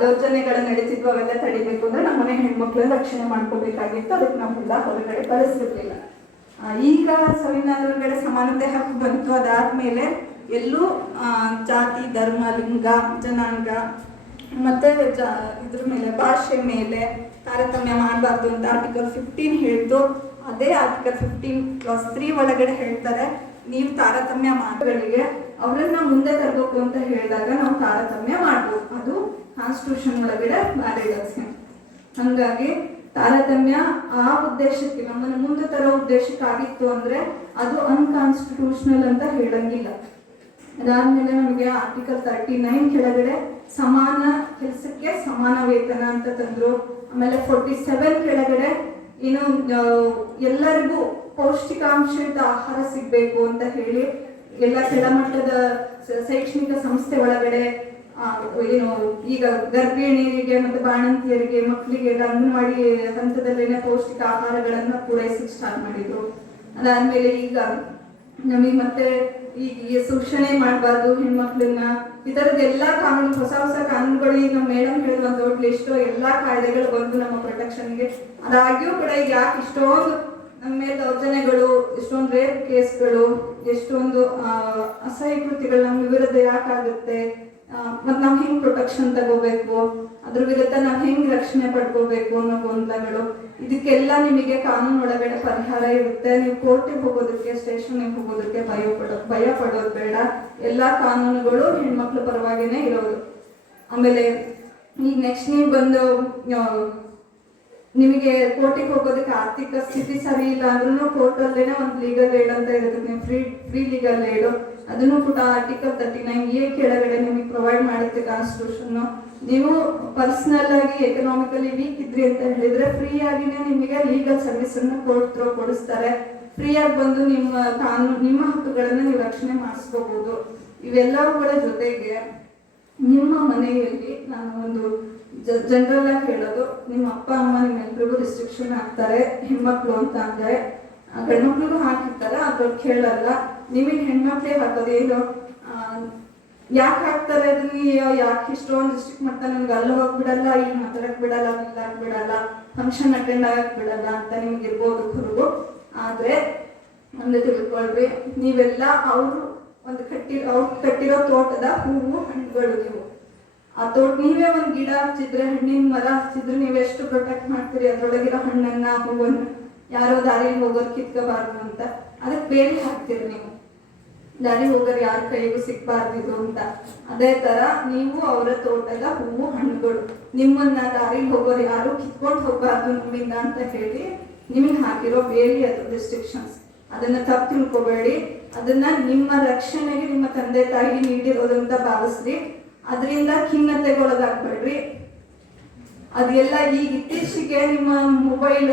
ದೌರ್ಜನ್ಯಗಳು ನಡೀತಿದ್ವು. ಅವೆಲ್ಲ ತಡಿಬೇಕು ಅಂದ್ರೆ ನಮ್ಮನೆ ಹೆಣ್ಮಕ್ಳನ್ನ ರಕ್ಷಣೆ ಮಾಡ್ಕೋಬೇಕಾಗಿತ್ತು. ಅದಕ್ಕೆ ನಮ್ಮೆಲ್ಲ ಹೊರಗಡೆ ಕಳಿಸ್ತಿರ್ಲಿಲ್ಲ. ಈಗ ಸಂವಿಧಾನದ ಹೊರಗಡೆ ಸಮಾನತೆ ಹಕ್ಕು ಬಂತು. ಅದಾದ್ಮೇಲೆ ಎಲ್ಲೂ ಜಾತಿ, ಧರ್ಮ, ಲಿಂಗ, ಜನಾಂಗ ಮತ್ತೆ ಇದ್ರ ಮೇಲೆ ಭಾಷೆ ಮೇಲೆ ತಾರತಮ್ಯ ಮಾಡಬಾರ್ದು ಅಂತ ಆರ್ಟಿಕಲ್ 15 ಹೇಳ್ತು. ಅದೇ ಆರ್ಟಿಕಲ್ 15+3 ಒಳಗಡೆ ಹೇಳ್ತಾರೆ, ನೀವು ತಾರತಮ್ಯ ಮಾಡೋಗಳಿಗೆ ಅವರನ್ನ ಮುಂದೆ ತರಬೇಕು ಅಂತ ಹೇಳಿದಾಗ ನಾವು ತಾರತಮ್ಯ ಮಾಡ್ಬೋದು. ಅದು ಕಾನ್ಸ್ಟಿಟ್ಯೂಷನ್ ಒಳಗಡೆ ವ್ಯಾಲಿಡ್. ಹಂಗಾಗಿ ತಾರತಮ್ಯ ಆ ಉದ್ದೇಶಕ್ಕೆ, ನಮ್ಮನ್ನು ಮುಂದೆ ತರೋ ಉದ್ದೇಶಕ್ಕಾಗಿತ್ತು ಅಂದ್ರೆ ಅದು ಅನ್ಕಾನ್ಸ್ಟಿಟ್ಯೂಷನಲ್ ಅಂತ ಹೇಳಂಗಿಲ್ಲ. ಅದಾದ್ಮೇಲೆ ನಮಗೆ ಆರ್ಟಿಕಲ್ 39 ಕೆಳಗಡೆ ಸಮಾನ ಕೆಲಸಕ್ಕೆ ಸಮಾನ ವೇತನ ಅಂತ ತಂದ್ರು. ಆಮೇಲೆ 47 ಕೆಳಗಡೆ ಏನು ಎಲ್ಲರಿಗೂ ಪೌಷ್ಟಿಕಾಂಶದ ಆಹಾರ ಸಿಗ್ಬೇಕು ಅಂತ ಹೇಳಿ ಎಲ್ಲ ಕೆಳಮಟ್ಟದ ಶೈಕ್ಷಣಿಕ ಸಂಸ್ಥೆ ಒಳಗಡೆ ಏನು ಈಗ ಗರ್ಭಿಣಿಯರಿಗೆ ಮತ್ತೆ ಬಾಣಂತಿಯರಿಗೆ ಮಕ್ಕಳಿಗೆ ಅಂಗನವಾಡಿ ಹಂತದಲ್ಲೇನೆ ಪೌಷ್ಟಿಕ ಆಹಾರಗಳನ್ನ ಪೂರೈಸಕ್ಕೆ ಸ್ಟಾರ್ಟ್ ಮಾಡಿದ್ರು. ಅದಾದ್ಮೇಲೆ ಈಗ ನಮಗೆ ಮತ್ತೆ ಈಗ ಶೋಷಣೆ ಮಾಡಬಾರ್ದು ಹೆಣ್ಮಕ್ಳನ್ನ, ಈ ತರದ ಎಲ್ಲಾ ಕಾನೂನು, ಹೊಸ ಹೊಸ ಕಾನೂನುಗಳು ಈಗ ನಮ್ಮ ಮೇಡಮ್ ಹೇಳಿದ ಒಂದು ದೊಡ್ಡ ಲಿಸ್ಟ್ ಎಲ್ಲಾ ಕಾಯ್ದೆಗಳು ಬಂದು ನಮ್ಮ ಪ್ರೊಟೆಕ್ಷನ್ಗೆ. ಅದಾಗ್ಯೂ ಕೂಡ ಈಗ ಯಾಕೆ ಇಷ್ಟೊಂದು ನಮ್ಮ ಮೇಲೆ ದೌರ್ಜನ್ಯಗಳು, ಎಷ್ಟೊಂದು ರೇಪ್ ಕೇಸ್ಗಳು, ಎಷ್ಟೊಂದು ಅಸಹ್ಯ ಕೃತ್ಯಗಳು ನಮ್ಮ ವಿರುದ್ಧ ಯಾಕಾಗುತ್ತೆ, ಮತ್ತು ನಾವು ಹೆಂಗ್ ಪ್ರೊಟೆಕ್ಷನ್ ತಗೋಬೇಕು, ಅದ್ರ ವಿರುದ್ಧ ನಾವು ಹೆಂಗ್ ರಕ್ಷಣೆ ಪಡ್ಕೋಬೇಕು ಅನ್ನೋ ಗೊಂದಲಗಳು, ಇದಕ್ಕೆಲ್ಲ ನಿಮಗೆ ಕಾನೂನು ಒಳಗಡೆ ಪರಿಹಾರ ಇರುತ್ತೆ. ನೀವು ಕೋರ್ಟಿಗೆ ಹೋಗೋದಕ್ಕೆ, ಸ್ಟೇಷನ್ಗೆ ಹೋಗೋದಕ್ಕೆ ಭಯ ಪಡೋದು ಬೇಡ. ಎಲ್ಲಾ ಕಾನೂನುಗಳು ಹೆಣ್ಮಕ್ಳ ಪರವಾಗಿನೇ ಇರೋದು. ಆಮೇಲೆ ಈಗ ನೆಕ್ಸ್ಟ್ ನೀವು ಬಂದು ನಿಮಗೆ ಕೋರ್ಟಿಗೆ ಹೋಗೋದಕ್ಕೆ ಆರ್ಥಿಕ ಸ್ಥಿತಿ ಸರಿ ಇಲ್ಲ ಅಂದ್ರೂ ಕೋರ್ಟಲ್ಲೇನೆ ಒಂದು ಲೀಗಲ್ ಏಡ್ ಅಂತ ಇರುತ್ತೆ, ನೀವು ಫ್ರೀ ಲೀಗಲ್ ಏಡ್. ಅದನ್ನು ಕೂಡ ಆರ್ಟಿಕಲ್ 39A ಕೆಳಗಡೆ ನಿಮಗೆ ಪ್ರೊವೈಡ್ ಮಾಡುತ್ತೆ ಕಾನ್ಸ್ಟಿಟ್ಯೂಷನ್. ನೀವು ಪರ್ಸನಲ್ ಆಗಿ ಎಕನಾಮಿಕಲಿ ವೀಕ್ ಇದ್ರಿ ಅಂತ ಹೇಳಿದ್ರೆ ಫ್ರೀ ಆಗಿನೇ ನಿಮಗೆ ಲೀಗಲ್ ಸರ್ವಿಸ್ ಅನ್ನು ಕೋರ್ಟ್ ಕೊಡಿಸ್ತಾರೆ. ಫ್ರೀ ಆಗಿ ಬಂದು ನಿಮ್ಮ ಹಕ್ಕುಗಳನ್ನ ನೀವು ರಕ್ಷಣೆ ಮಾಡಿಸ್ಕೋಬಹುದು. ಇವೆಲ್ಲವುಗಳ ಜೊತೆಗೆ ನಿಮ್ಮ ಮನೆಯಲ್ಲಿ ನಾನು ಒಂದು ಜನರಲ್ ಆಗಿ ಹೇಳೋದು, ನಿಮ್ಮ ಅಪ್ಪ ಅಮ್ಮ ನಿಮ್ಮೆಲ್ರಿಗೂ ರಿಸ್ಟ್ರಿಕ್ಷನ್ ಹಾಕ್ತಾರೆ ಹೆಣ್ಮಕ್ಳು ಅಂತ ಅಂದ್ರೆ, ಗಂಡ್ಮಕ್ಳಿಗೂ ಹಾಕಿರ್ತಾರೆ, ಅದ್ರವ್ರು ಕೇಳಲ್ಲ. ನಿಮಗೆ ಹೆಣ್ಮಕ್ಳೇ ಹಾಕೋದು ಏನು, ಯಾಕೆ ಹಾಕ್ತಾರೆ ಅದನ್ನ, ಯಾಕೆ ಇಷ್ಟೊಂದು ರಿಸ್ಟ್ರಿಕ್ಟ್ ಮಾಡ್ತಾರೆ, ನಿಮ್ಗೆ ಅಲ್ಲಿ ಹೋಗ್ಬಿಡಲ್ಲ, ಇಲ್ಲಿ ಮಾತಾಡಕ್ ಬಿಡಲ್ಲ, ಇಲ್ಲಕ್ ಬಿಡಲ್ಲ, ಫಂಕ್ಷನ್ ಅಟೆಂಡ್ ಆಗಕ್ ಬಿಡಲ್ಲ ಅಂತ ನಿಮ್ಗೆ ಇರ್ಬೋದು ಕುರುಗು. ಆದ್ರೆ ಒಂದು ತಿಳ್ಕೊಳ್ರಿ, ನೀವೆಲ್ಲ ಅವ್ರು ಕಟ್ಟಿರೋ ತೋಟದ ಹೂವು ಹಣ್ಣುಗಳು. ನೀವು ಆ ತೋಟ ನೀವೇ ಒಂದು ಗಿಡ ಹಚ್ಚಿದ್ರೆ, ಹಣ್ಣಿನ ಮರ ಹಚ್ಚಿದ್ರೆ ನೀವೆಷ್ಟು ಪ್ರೊಟೆಕ್ಟ್ ಮಾಡ್ತೀರಿ ಅದ್ರೊಳಗಿರೋ ಹಣ್ಣನ್ನ, ಹೂವನ್ನು. ಯಾರೋ ದಾರಿಲಿ ಹೋಗೋರು ಕಿತ್ಕೋಬಾರ್ದು ಅಂತ ಅದಕ್ಕೆ ಬೇಲಿ ಹಾಕ್ತೀರಿ ನೀವು, ದಾರಿ ಹೋಗೋರು ಯಾರ ಕೈಗೂ ಸಿಕ್ಬಾರ್ದು ಅಂತ. ಅದೇ ತರ ನೀವು ಅವರ ತೋಟದ ಹೂವು ಹಣ್ಣುಗಳು, ನಿಮ್ಮನ್ನ ದಾರಿಲಿ ಹೋಗೋರು ಯಾರು ಕಿತ್ಕೊಂಡು ಹೋಗ್ಬಾರ್ದು ನಮ್ಮಿಂದ ಅಂತ ಹೇಳಿ ನಿಮಗೆ ಹಾಕಿರೋ ಬೇಲಿ, ಅದು ರಿಸ್ಟ್ರಿಕ್ಷನ್ಸ್. ಅದನ್ನ ತಪ್ಪು ತಿಳ್ಕೊಬೇಡಿ. ಅದನ್ನ ನಿಮ್ಮ ರಕ್ಷಣೆಗೆ ನಿಮ್ಮ ತಂದೆ ತಾಯಿ ನೀಡಿರೋದಂತ ಭಾವಿಸ್ರಿ. ಅದರಿಂದ ಖಿನ್ನತೆಗೊಳಗಾಗ್ಬೇಡ್ರಿ. ಅದೆಲ್ಲ ಈಗ ಇತ್ತೀಚೆಗೆ ನಿಮ್ಮ ಮೊಬೈಲ್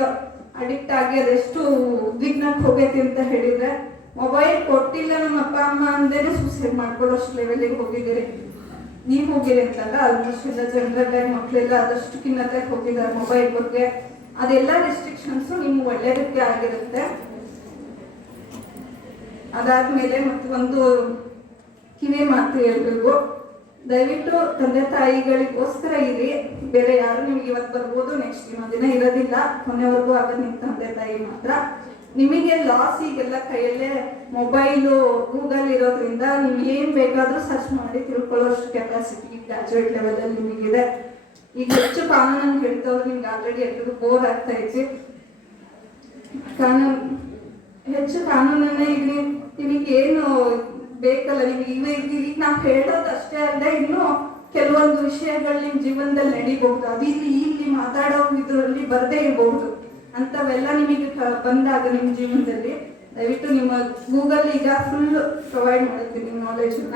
ಅಡಿಕ್ಟ್ ಆಗಿ ಅದೆಷ್ಟು ಉದ್ವಿಗ್ನಕ್ಕೆ ಹೋಗೈತಿ ಅಂತ ಹೇಳಿದ್ರೆ, ಮೊಬೈಲ್ ಕೊಟ್ಟಿಲ್ಲ ನಮ್ಮ ಅಪ್ಪ ಅಮ್ಮ ಅಂದೇನೆ ಸೂಸೈಡ್ ಮಾಡ್ಕೊಳ್ಳೋಷ್ಟು ಲೆವೆಲ್ಗೆ ಹೋಗಿದ್ದೀರಿ. ನೀವು ಹೋಗಿರಿ ಅಂತಲ್ಲ, ಆಲ್ಮೋಸ್ಟ್ ಎಲ್ಲ ಜನರಲ್ ಮಕ್ಕಳೆಲ್ಲ ಆದಷ್ಟು ಖಿನ್ನತೆಗೆ ಹೋಗಿದ್ದಾರೆ ಮೊಬೈಲ್ ಬಗ್ಗೆ. ಅದೆಲ್ಲ ರೆಸ್ಟ್ರಿಕ್ಷನ್ಸ್ ನಿಮ್ಗೆ ಒಳ್ಳೆಯದಕ್ಕೆ ಆಗಿರುತ್ತೆ. ಅದಾದ್ಮೇಲೆ ಮತ್ತೆ ಒಂದು ಕಿವಿ ಮಾತು ಎಲ್ರಿಗೂ, ದಯವಿಟ್ಟು ತಂದೆ ತಾಯಿಗಳಿಗೋಸ್ಕರ ಇರಿ. ಬೇರೆ ಯಾರು ನಿಮ್ಗೆ ಇವತ್ತು ಬರ್ಬೋದು, ನೆಕ್ಸ್ಟ್ ಇನ್ನೊಂದು ದಿನ ಇರೋದಿಲ್ಲ, ಕೊನೆವರೆಗೂ ಆಗೋದು ನಿಮ್ಮ ತಂದೆ ತಾಯಿ ಮಾತ್ರ. ನಿಮಗೆ ಲಾಸ್ ಈಗೆಲ್ಲ ಕೈಯಲ್ಲೇ ಮೊಬೈಲು, ಗೂಗಲ್ ಇರೋದ್ರಿಂದ ನೀವು ಏನ್ ಬೇಕಾದ್ರೂ ಸರ್ಚ್ ಮಾಡಿ ತಿಳ್ಕೊಳ್ಳೋಷ್ಟು ಕೆಪಾಸಿಟಿ ಗ್ರಾಜುಯೇಟ್ ಲೆವೆಲ್ ಅಲ್ಲಿ ನಿಮಗಿದೆ. ಈಗ ಹೆಚ್ಚು ಕಾನೂನನ್ನು ಹೇಳ್ತವ್ರು ನಿಮ್ಗೆ ಆಲ್ರೆಡಿ ಎಲ್ರಿಗೂ ಬೋರ್ ಆಗ್ತಾ ಐತಿ. ಹೆಚ್ಚು ಕಾನೂನನ್ನ ಈಗ ನಿಮಗೆ ಏನು ಬೇಕಲ್ಲ, ನಿಮಗೆ ಈಗ ನಾವು ಹೇಳೋದು ಅಷ್ಟೇ ಅಲ್ಲದೆ ಇನ್ನೂ ಕೆಲವೊಂದು ವಿಷಯಗಳು ನಿಮ್ ಜೀವನದಲ್ಲಿ ನಡೀಬಹುದು. ಅದು ಇಲ್ಲಿ ಮಾತಾಡೋ ಇದ್ರಲ್ಲಿ ಬರದೇ ಇರಬಹುದು. ಅಂತವೆಲ್ಲ ನಿಮಗೆ ಬಂದಾಗ ನಿಮ್ಮ ಜೀವನದಲ್ಲಿ ದಯವಿಟ್ಟು ನಿಮ್ಮ ಗೂಗಲ್ ಈಗ ಫುಲ್ ಪ್ರೊವೈಡ್ ಮಾಡುತ್ತೆ ನಿಮ್ಮ ನಾಲೆಡ್ಜನ್ನ.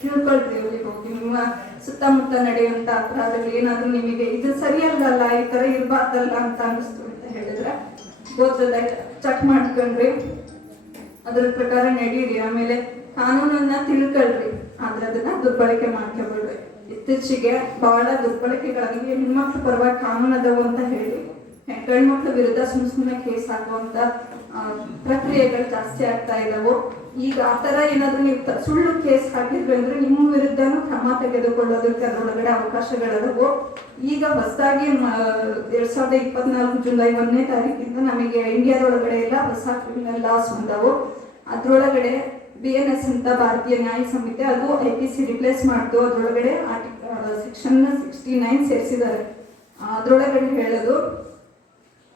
ತಿಳ್ಕೊಳ್ತೀವಿ ಅಲ್ಲಿಗೆ ಹೋಗಿ ನಿಮ್ಮ ಸುತ್ತಮುತ್ತ ನಡೆಯುವಂತ ಅಪರಾಧಗಳು ಏನಾದ್ರೂ ನಿಮಗೆ ಇದು ಸರಿಯಲ್ಲ, ಈ ತರ ಇರ್ಬಾರ್ದಲ್ಲ ಅಂತ ಅನಿಸ್ತು ಅಂತ ಹೇಳಿದ್ರೆ ಗೊತ್ತದ ಚೆಕ್ ಮಾಡ್ಕೊಂಡ್ರಿ, ಅದ್ರ ಪ್ರಕಾರ ನಡೀರಿ. ಆಮೇಲೆ ಕಾನೂನನ್ನ ತಿಳ್ಕೊಳ್ರಿ, ಆದ್ರೆ ಅದನ್ನ ದುರ್ಬಳಕೆ ಮಾಡ್ಕೋಬೇಡ್ರಿ. ಇತ್ತೀಚೆಗೆ ಬಹಳ ದುರ್ಬಳಕೆಗಳಾಗಿ ಹೆಣ್ಮಕ್ಳು ಪರವಾಗಿ ಕಾನೂನು ಅದಾವು ಅಂತ ಹೇಳಿ ಗಂಡ್ಮಕ್ಳ ವಿರುದ್ಧ ಸುಮ್ಮನೆ ಕೇಸ್ ಹಾಕುವಂತ ಪ್ರಕ್ರಿಯೆಗಳು ಜಾಸ್ತಿ ಆಗ್ತಾ ಇದಾವು. ಈಗ ಆ ಥರ ಏನಾದ್ರು ನೀವು ಸುಳ್ಳು ಕೇಸ್ ಹಾಕಿದ್ವಿ ಅಂದ್ರೆ ನಿಮ್ಮ ವಿರುದ್ಧನೂ ಕ್ರಮ ತೆಗೆದುಕೊಳ್ಳೋದಕ್ಕೆ ಅದರೊಳಗಡೆ ಅವಕಾಶಗಳಿದಾವು. ಈಗ ಹೊಸದಾಗಿ 2024 ಜುಲೈ 1ನೇ ತಾರೀಕಿಂದ ನಮಗೆ ಇಂಡಿಯಾದೊಳಗಡೆ ಎಲ್ಲ ಹೊಸ ಕ್ರಿಮಿನಲ್ ಲಾಸ್ ಬಂದವು. ಅದರೊಳಗಡೆ BNS ಅಂತ ಭಾರತೀಯ ನ್ಯಾಯ ಸಂಹಿತೆ ಅದು IPC ರಿಪ್ಲೇಸ್ ಮಾಡ್ತು. ಅದರೊಳಗಡೆ ಸೆಕ್ಷನ್ 69 ಸೇರಿಸಿದ್ದಾರೆ. ಅದರೊಳಗಡೆ ಹೇಳೋದು,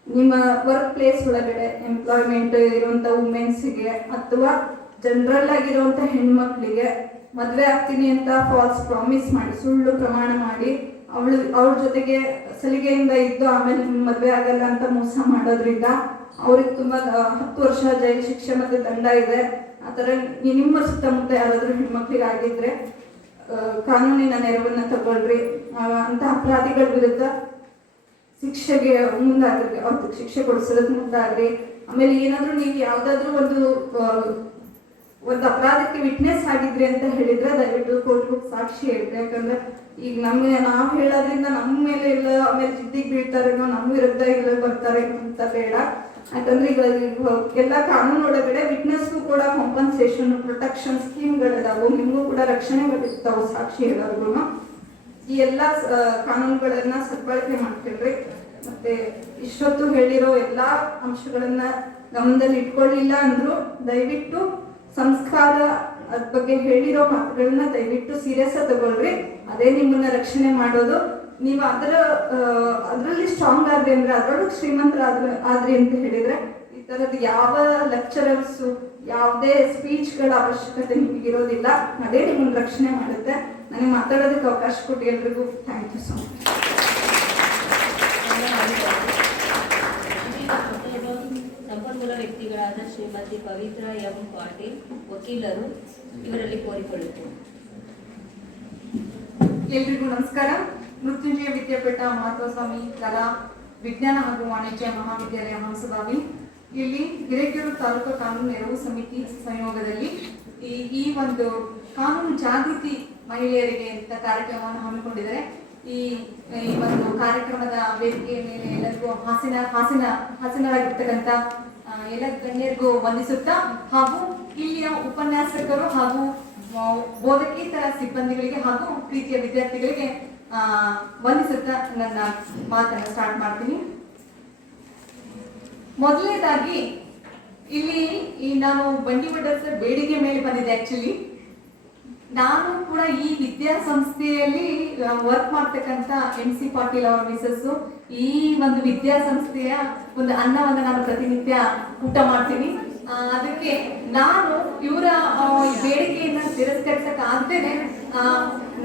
ನಿಮ್ಮ ವರ್ಕ್ ಪ್ಲೇಸ್ ಒಳಗಡೆ ಎಂಪ್ಲಾಯ್ಮೆಂಟ್ ಇರುವಂತ ವುಮೆನ್ಸ್ಗೆ ಅಥವಾ ಜನರಲ್ ಆಗಿರುವಂತ ಹೆಣ್ಮಕ್ಳಿಗೆ ಮದುವೆ ಆಗ್ತೀನಿ ಅಂತ ಫಾಲ್ಸ್ ಪ್ರಾಮಿಸ್ ಮಾಡಿ, ಸುಳ್ಳು ಪ್ರಮಾಣ ಮಾಡಿ ಅವಳ ಜೊತೆಗೆ ಸಲಿಗೆಯಿಂದ ಇದ್ದು ಆಮೇಲೆ ಮದುವೆ ಆಗಲ್ಲ ಅಂತ ಮೋಸ ಮಾಡೋದ್ರಿಂದ ಅವ್ರಿಗೆ ತುಂಬಾ 10 ವರ್ಷ ಜೈಲು ಶಿಕ್ಷೆ ಮತ್ತೆ ದಂಡ ಇದೆ. ಆ ಥರ ನಿಮ್ಮ ಸುತ್ತಮುತ್ತ ಯಾರಾದ್ರೂ ಹೆಣ್ಮಕ್ಳಿಗೆ ಆಗಿದ್ರೆ ಕಾನೂನಿನ ನೆರವನ್ನ ತಗೊಳ್ರಿ. ಅಂತ ಅಪರಾಧಿಗಳ ವಿರುದ್ಧ ಶಿಕ್ಷೆಗೆ ಮುಂದಾಗ್ರಿ, ಅವ್ರಿಗೆ ಶಿಕ್ಷೆ ಕೊಡಿಸೋದಕ್ಕೆ ಮುಂದಾಗ್ರಿ. ಆಮೇಲೆ ಏನಾದ್ರೂ ನೀವು ಯಾವ್ದಾದ್ರು ಒಂದು ಅಪರಾಧಕ್ಕೆ ವಿಟ್ನೆಸ್ ಆಗಿದ್ರಿ ಅಂತ ಹೇಳಿದ್ರೆ ದಯವಿಟ್ಟು ಕೋರ್ಟ್ಗೆ ಸಾಕ್ಷಿ ಹೇಳ್ರಿ. ಯಾಕಂದ್ರೆ ಈಗ ನಾವು ಹೇಳೋದ್ರಿಂದ ನಮ್ಮ ಮೇಲೆ ಇಲ್ಲ ಆಮೇಲೆ ಜಿದ್ದಿಗೆ ಬೀಳ್ತಾರೇನೋ, ನಮ್ಮ ವಿರುದ್ಧ ಇಲ್ಲ ಬರ್ತಾರೆ ಅಂತ ಬೇಡ. ಯಾಕಂದ್ರೆ ಈಗ ಎಲ್ಲ ಕಾನೂನು ಒಳಗಡೆ ವಿಟ್ನೆಸ್ಗೂ ಕೂಡ ಕಾಂಪನ್ಸೇಷನ್ ಪ್ರೊಟೆಕ್ಷನ್ ಸ್ಕೀಮ್ಗಳಿದಾವು. ನಿಮಗೂ ಕೂಡ ರಕ್ಷಣೆಗಳಿರ್ತಾವೆ ಸಾಕ್ಷಿ ಹೇಳೋರ್ಗು. ಈ ಎಲ್ಲ ಕಾನೂನುಗಳನ್ನ ಸದ್ಬಳಕೆ ಮಾಡ್ಕೊಳ್ರಿ. ಮತ್ತೆ ಇಷ್ಟೊತ್ತು ಹೇಳಿರೋ ಎಲ್ಲಾ ಅಂಶಗಳನ್ನ ಗಮನದಲ್ಲಿ ಇಟ್ಕೊಳ್ಳಿಲ್ಲ ಅಂದ್ರು ದಯವಿಟ್ಟು ಸಂಸ್ಕಾರ ಅದ್ ಬಗ್ಗೆ ಹೇಳಿರೋ ಮಾತುಗಳನ್ನ ದಯವಿಟ್ಟು ಸೀರಿಯಸ್ ತಗೊಳ್ರಿ. ಅದೇ ನಿಮ್ಮನ್ನ ರಕ್ಷಣೆ ಮಾಡೋದು. ನೀವು ಅದರಲ್ಲಿ ಸ್ಟ್ರಾಂಗ್ ಆದ್ರಿ ಅಂದ್ರೆ, ಅದರೊಳಗೆ ಆದ್ರಿ ಅಂತ ಹೇಳಿದ್ರೆ ಈ ತರದ ಯಾವ ಲೆಕ್ಚರರ್ಸ್ ಯಾವುದೇ ಸ್ಪೀಚ್ಗಳ ಅವಶ್ಯಕತೆ ನಿಮಗೆ ಇರೋದಿಲ್ಲ. ಅದೇ ನಿಮ್ಮನ್ನ ರಕ್ಷಣೆ ಮಾಡುತ್ತೆ. ನನಗೆ ಮಾತಾಡೋದಕ್ಕೆ ಅವಕಾಶ ಕೊಟ್ಟು ಎಲ್ರಿಗೂ ಥ್ಯಾಂಕ್ ಯು ಸೊ ಮಚ್. ಸಂಪನ್ಮೂಲ ವ್ಯಕ್ತಿಗಳಾದ ಶ್ರೀಮತಿ ಪವಿತ್ರ ಎಂ ಪಾಟೀಲ್, ವಕೀಲರು, ಇವರಲ್ಲಿ ಕೋರಿಕೊಳ್ಳುತ್ತೇವೆ. ಎಲ್ರಿಗೂ ನಮಸ್ಕಾರ. ಮೃತ್ಯುಂಜಯ ವಿದ್ಯಾಪೀಠ ಮಹಾತ್ಮಸ್ವಾಮಿ ಕಲಾ ವಿಜ್ಞಾನ ಹಾಗೂ ವಾಣಿಜ್ಯ ಮಹಾವಿದ್ಯಾಲಯ ಹಂಸಭಾವಿ ಇಲ್ಲಿ ಹಿರೇಕೆರೂರು ತಾಲೂಕು ಕಾನೂನು ನೆರವು ಸಮಿತಿ ಸಂಯೋಗದಲ್ಲಿ ಈ ಒಂದು ಕಾನೂನು ಜಾಗೃತಿ ಮಹಿಳೆಯರಿಗೆ ಅಂತ ಕಾರ್ಯಕ್ರಮವನ್ನು ಹಮ್ಮಿಕೊಂಡಿದ್ದಾರೆ. ಈ ಒಂದು ಕಾರ್ಯಕ್ರಮದ ವೇದಿಕೆಯ ಮೇಲೆ ಎಲ್ಲರಿಗೂ ಹಾಸನರಾಗಿರ್ತಕ್ಕಂಥ ಎಲ್ಲ ಗಣ್ಯರಿಗೂ ವಂದಿಸುತ್ತಾ ಹಾಗೂ ಇಲ್ಲಿಯ ಉಪನ್ಯಾಸಕರು ಹಾಗೂ ಬೋಧಕೇತರ ಸಿಬ್ಬಂದಿಗಳಿಗೆ ಹಾಗೂ ಪ್ರೀತಿಯ ವಿದ್ಯಾರ್ಥಿಗಳಿಗೆ ವಂದಿಸುತ್ತಾ ನನ್ನ ಮಾತನ್ನು ಸ್ಟಾರ್ಟ್ ಮಾಡ್ತೀನಿ. ಮೊದಲನೇದಾಗಿ ಇಲ್ಲಿ ನಾನು ಬಂಡಿಮಠ ಸರ್ ಬೇಡಿಕೆ ಮೇಲೆ ಬಂದಿದ್ದೆ. ಆಕ್ಚುಲಿ ನಾನು ಕೂಡ ಈ ವಿದ್ಯಾಸಂಸ್ಥೆಯಲ್ಲಿ ವರ್ಕ್ ಮಾಡ್ತಕ್ಕಂಥ MC ಪಾಟೀಲ್ ಅವರ ಮಿಸಸ್. ಈ ಒಂದು ವಿದ್ಯಾಸಂಸ್ಥೆಯ ಒಂದು ಅನ್ನವನ್ನು ನಾನು ಪ್ರತಿನಿತ್ಯ ಊಟ ಮಾಡ್ತೀನಿ. ಅದಕ್ಕೆ ನಾನು ಇವರ ಬೇಡಿಕೆಯನ್ನ ತಿರಸ್ಕರಿಸಕ್ ಆಗ್ದೇನೆ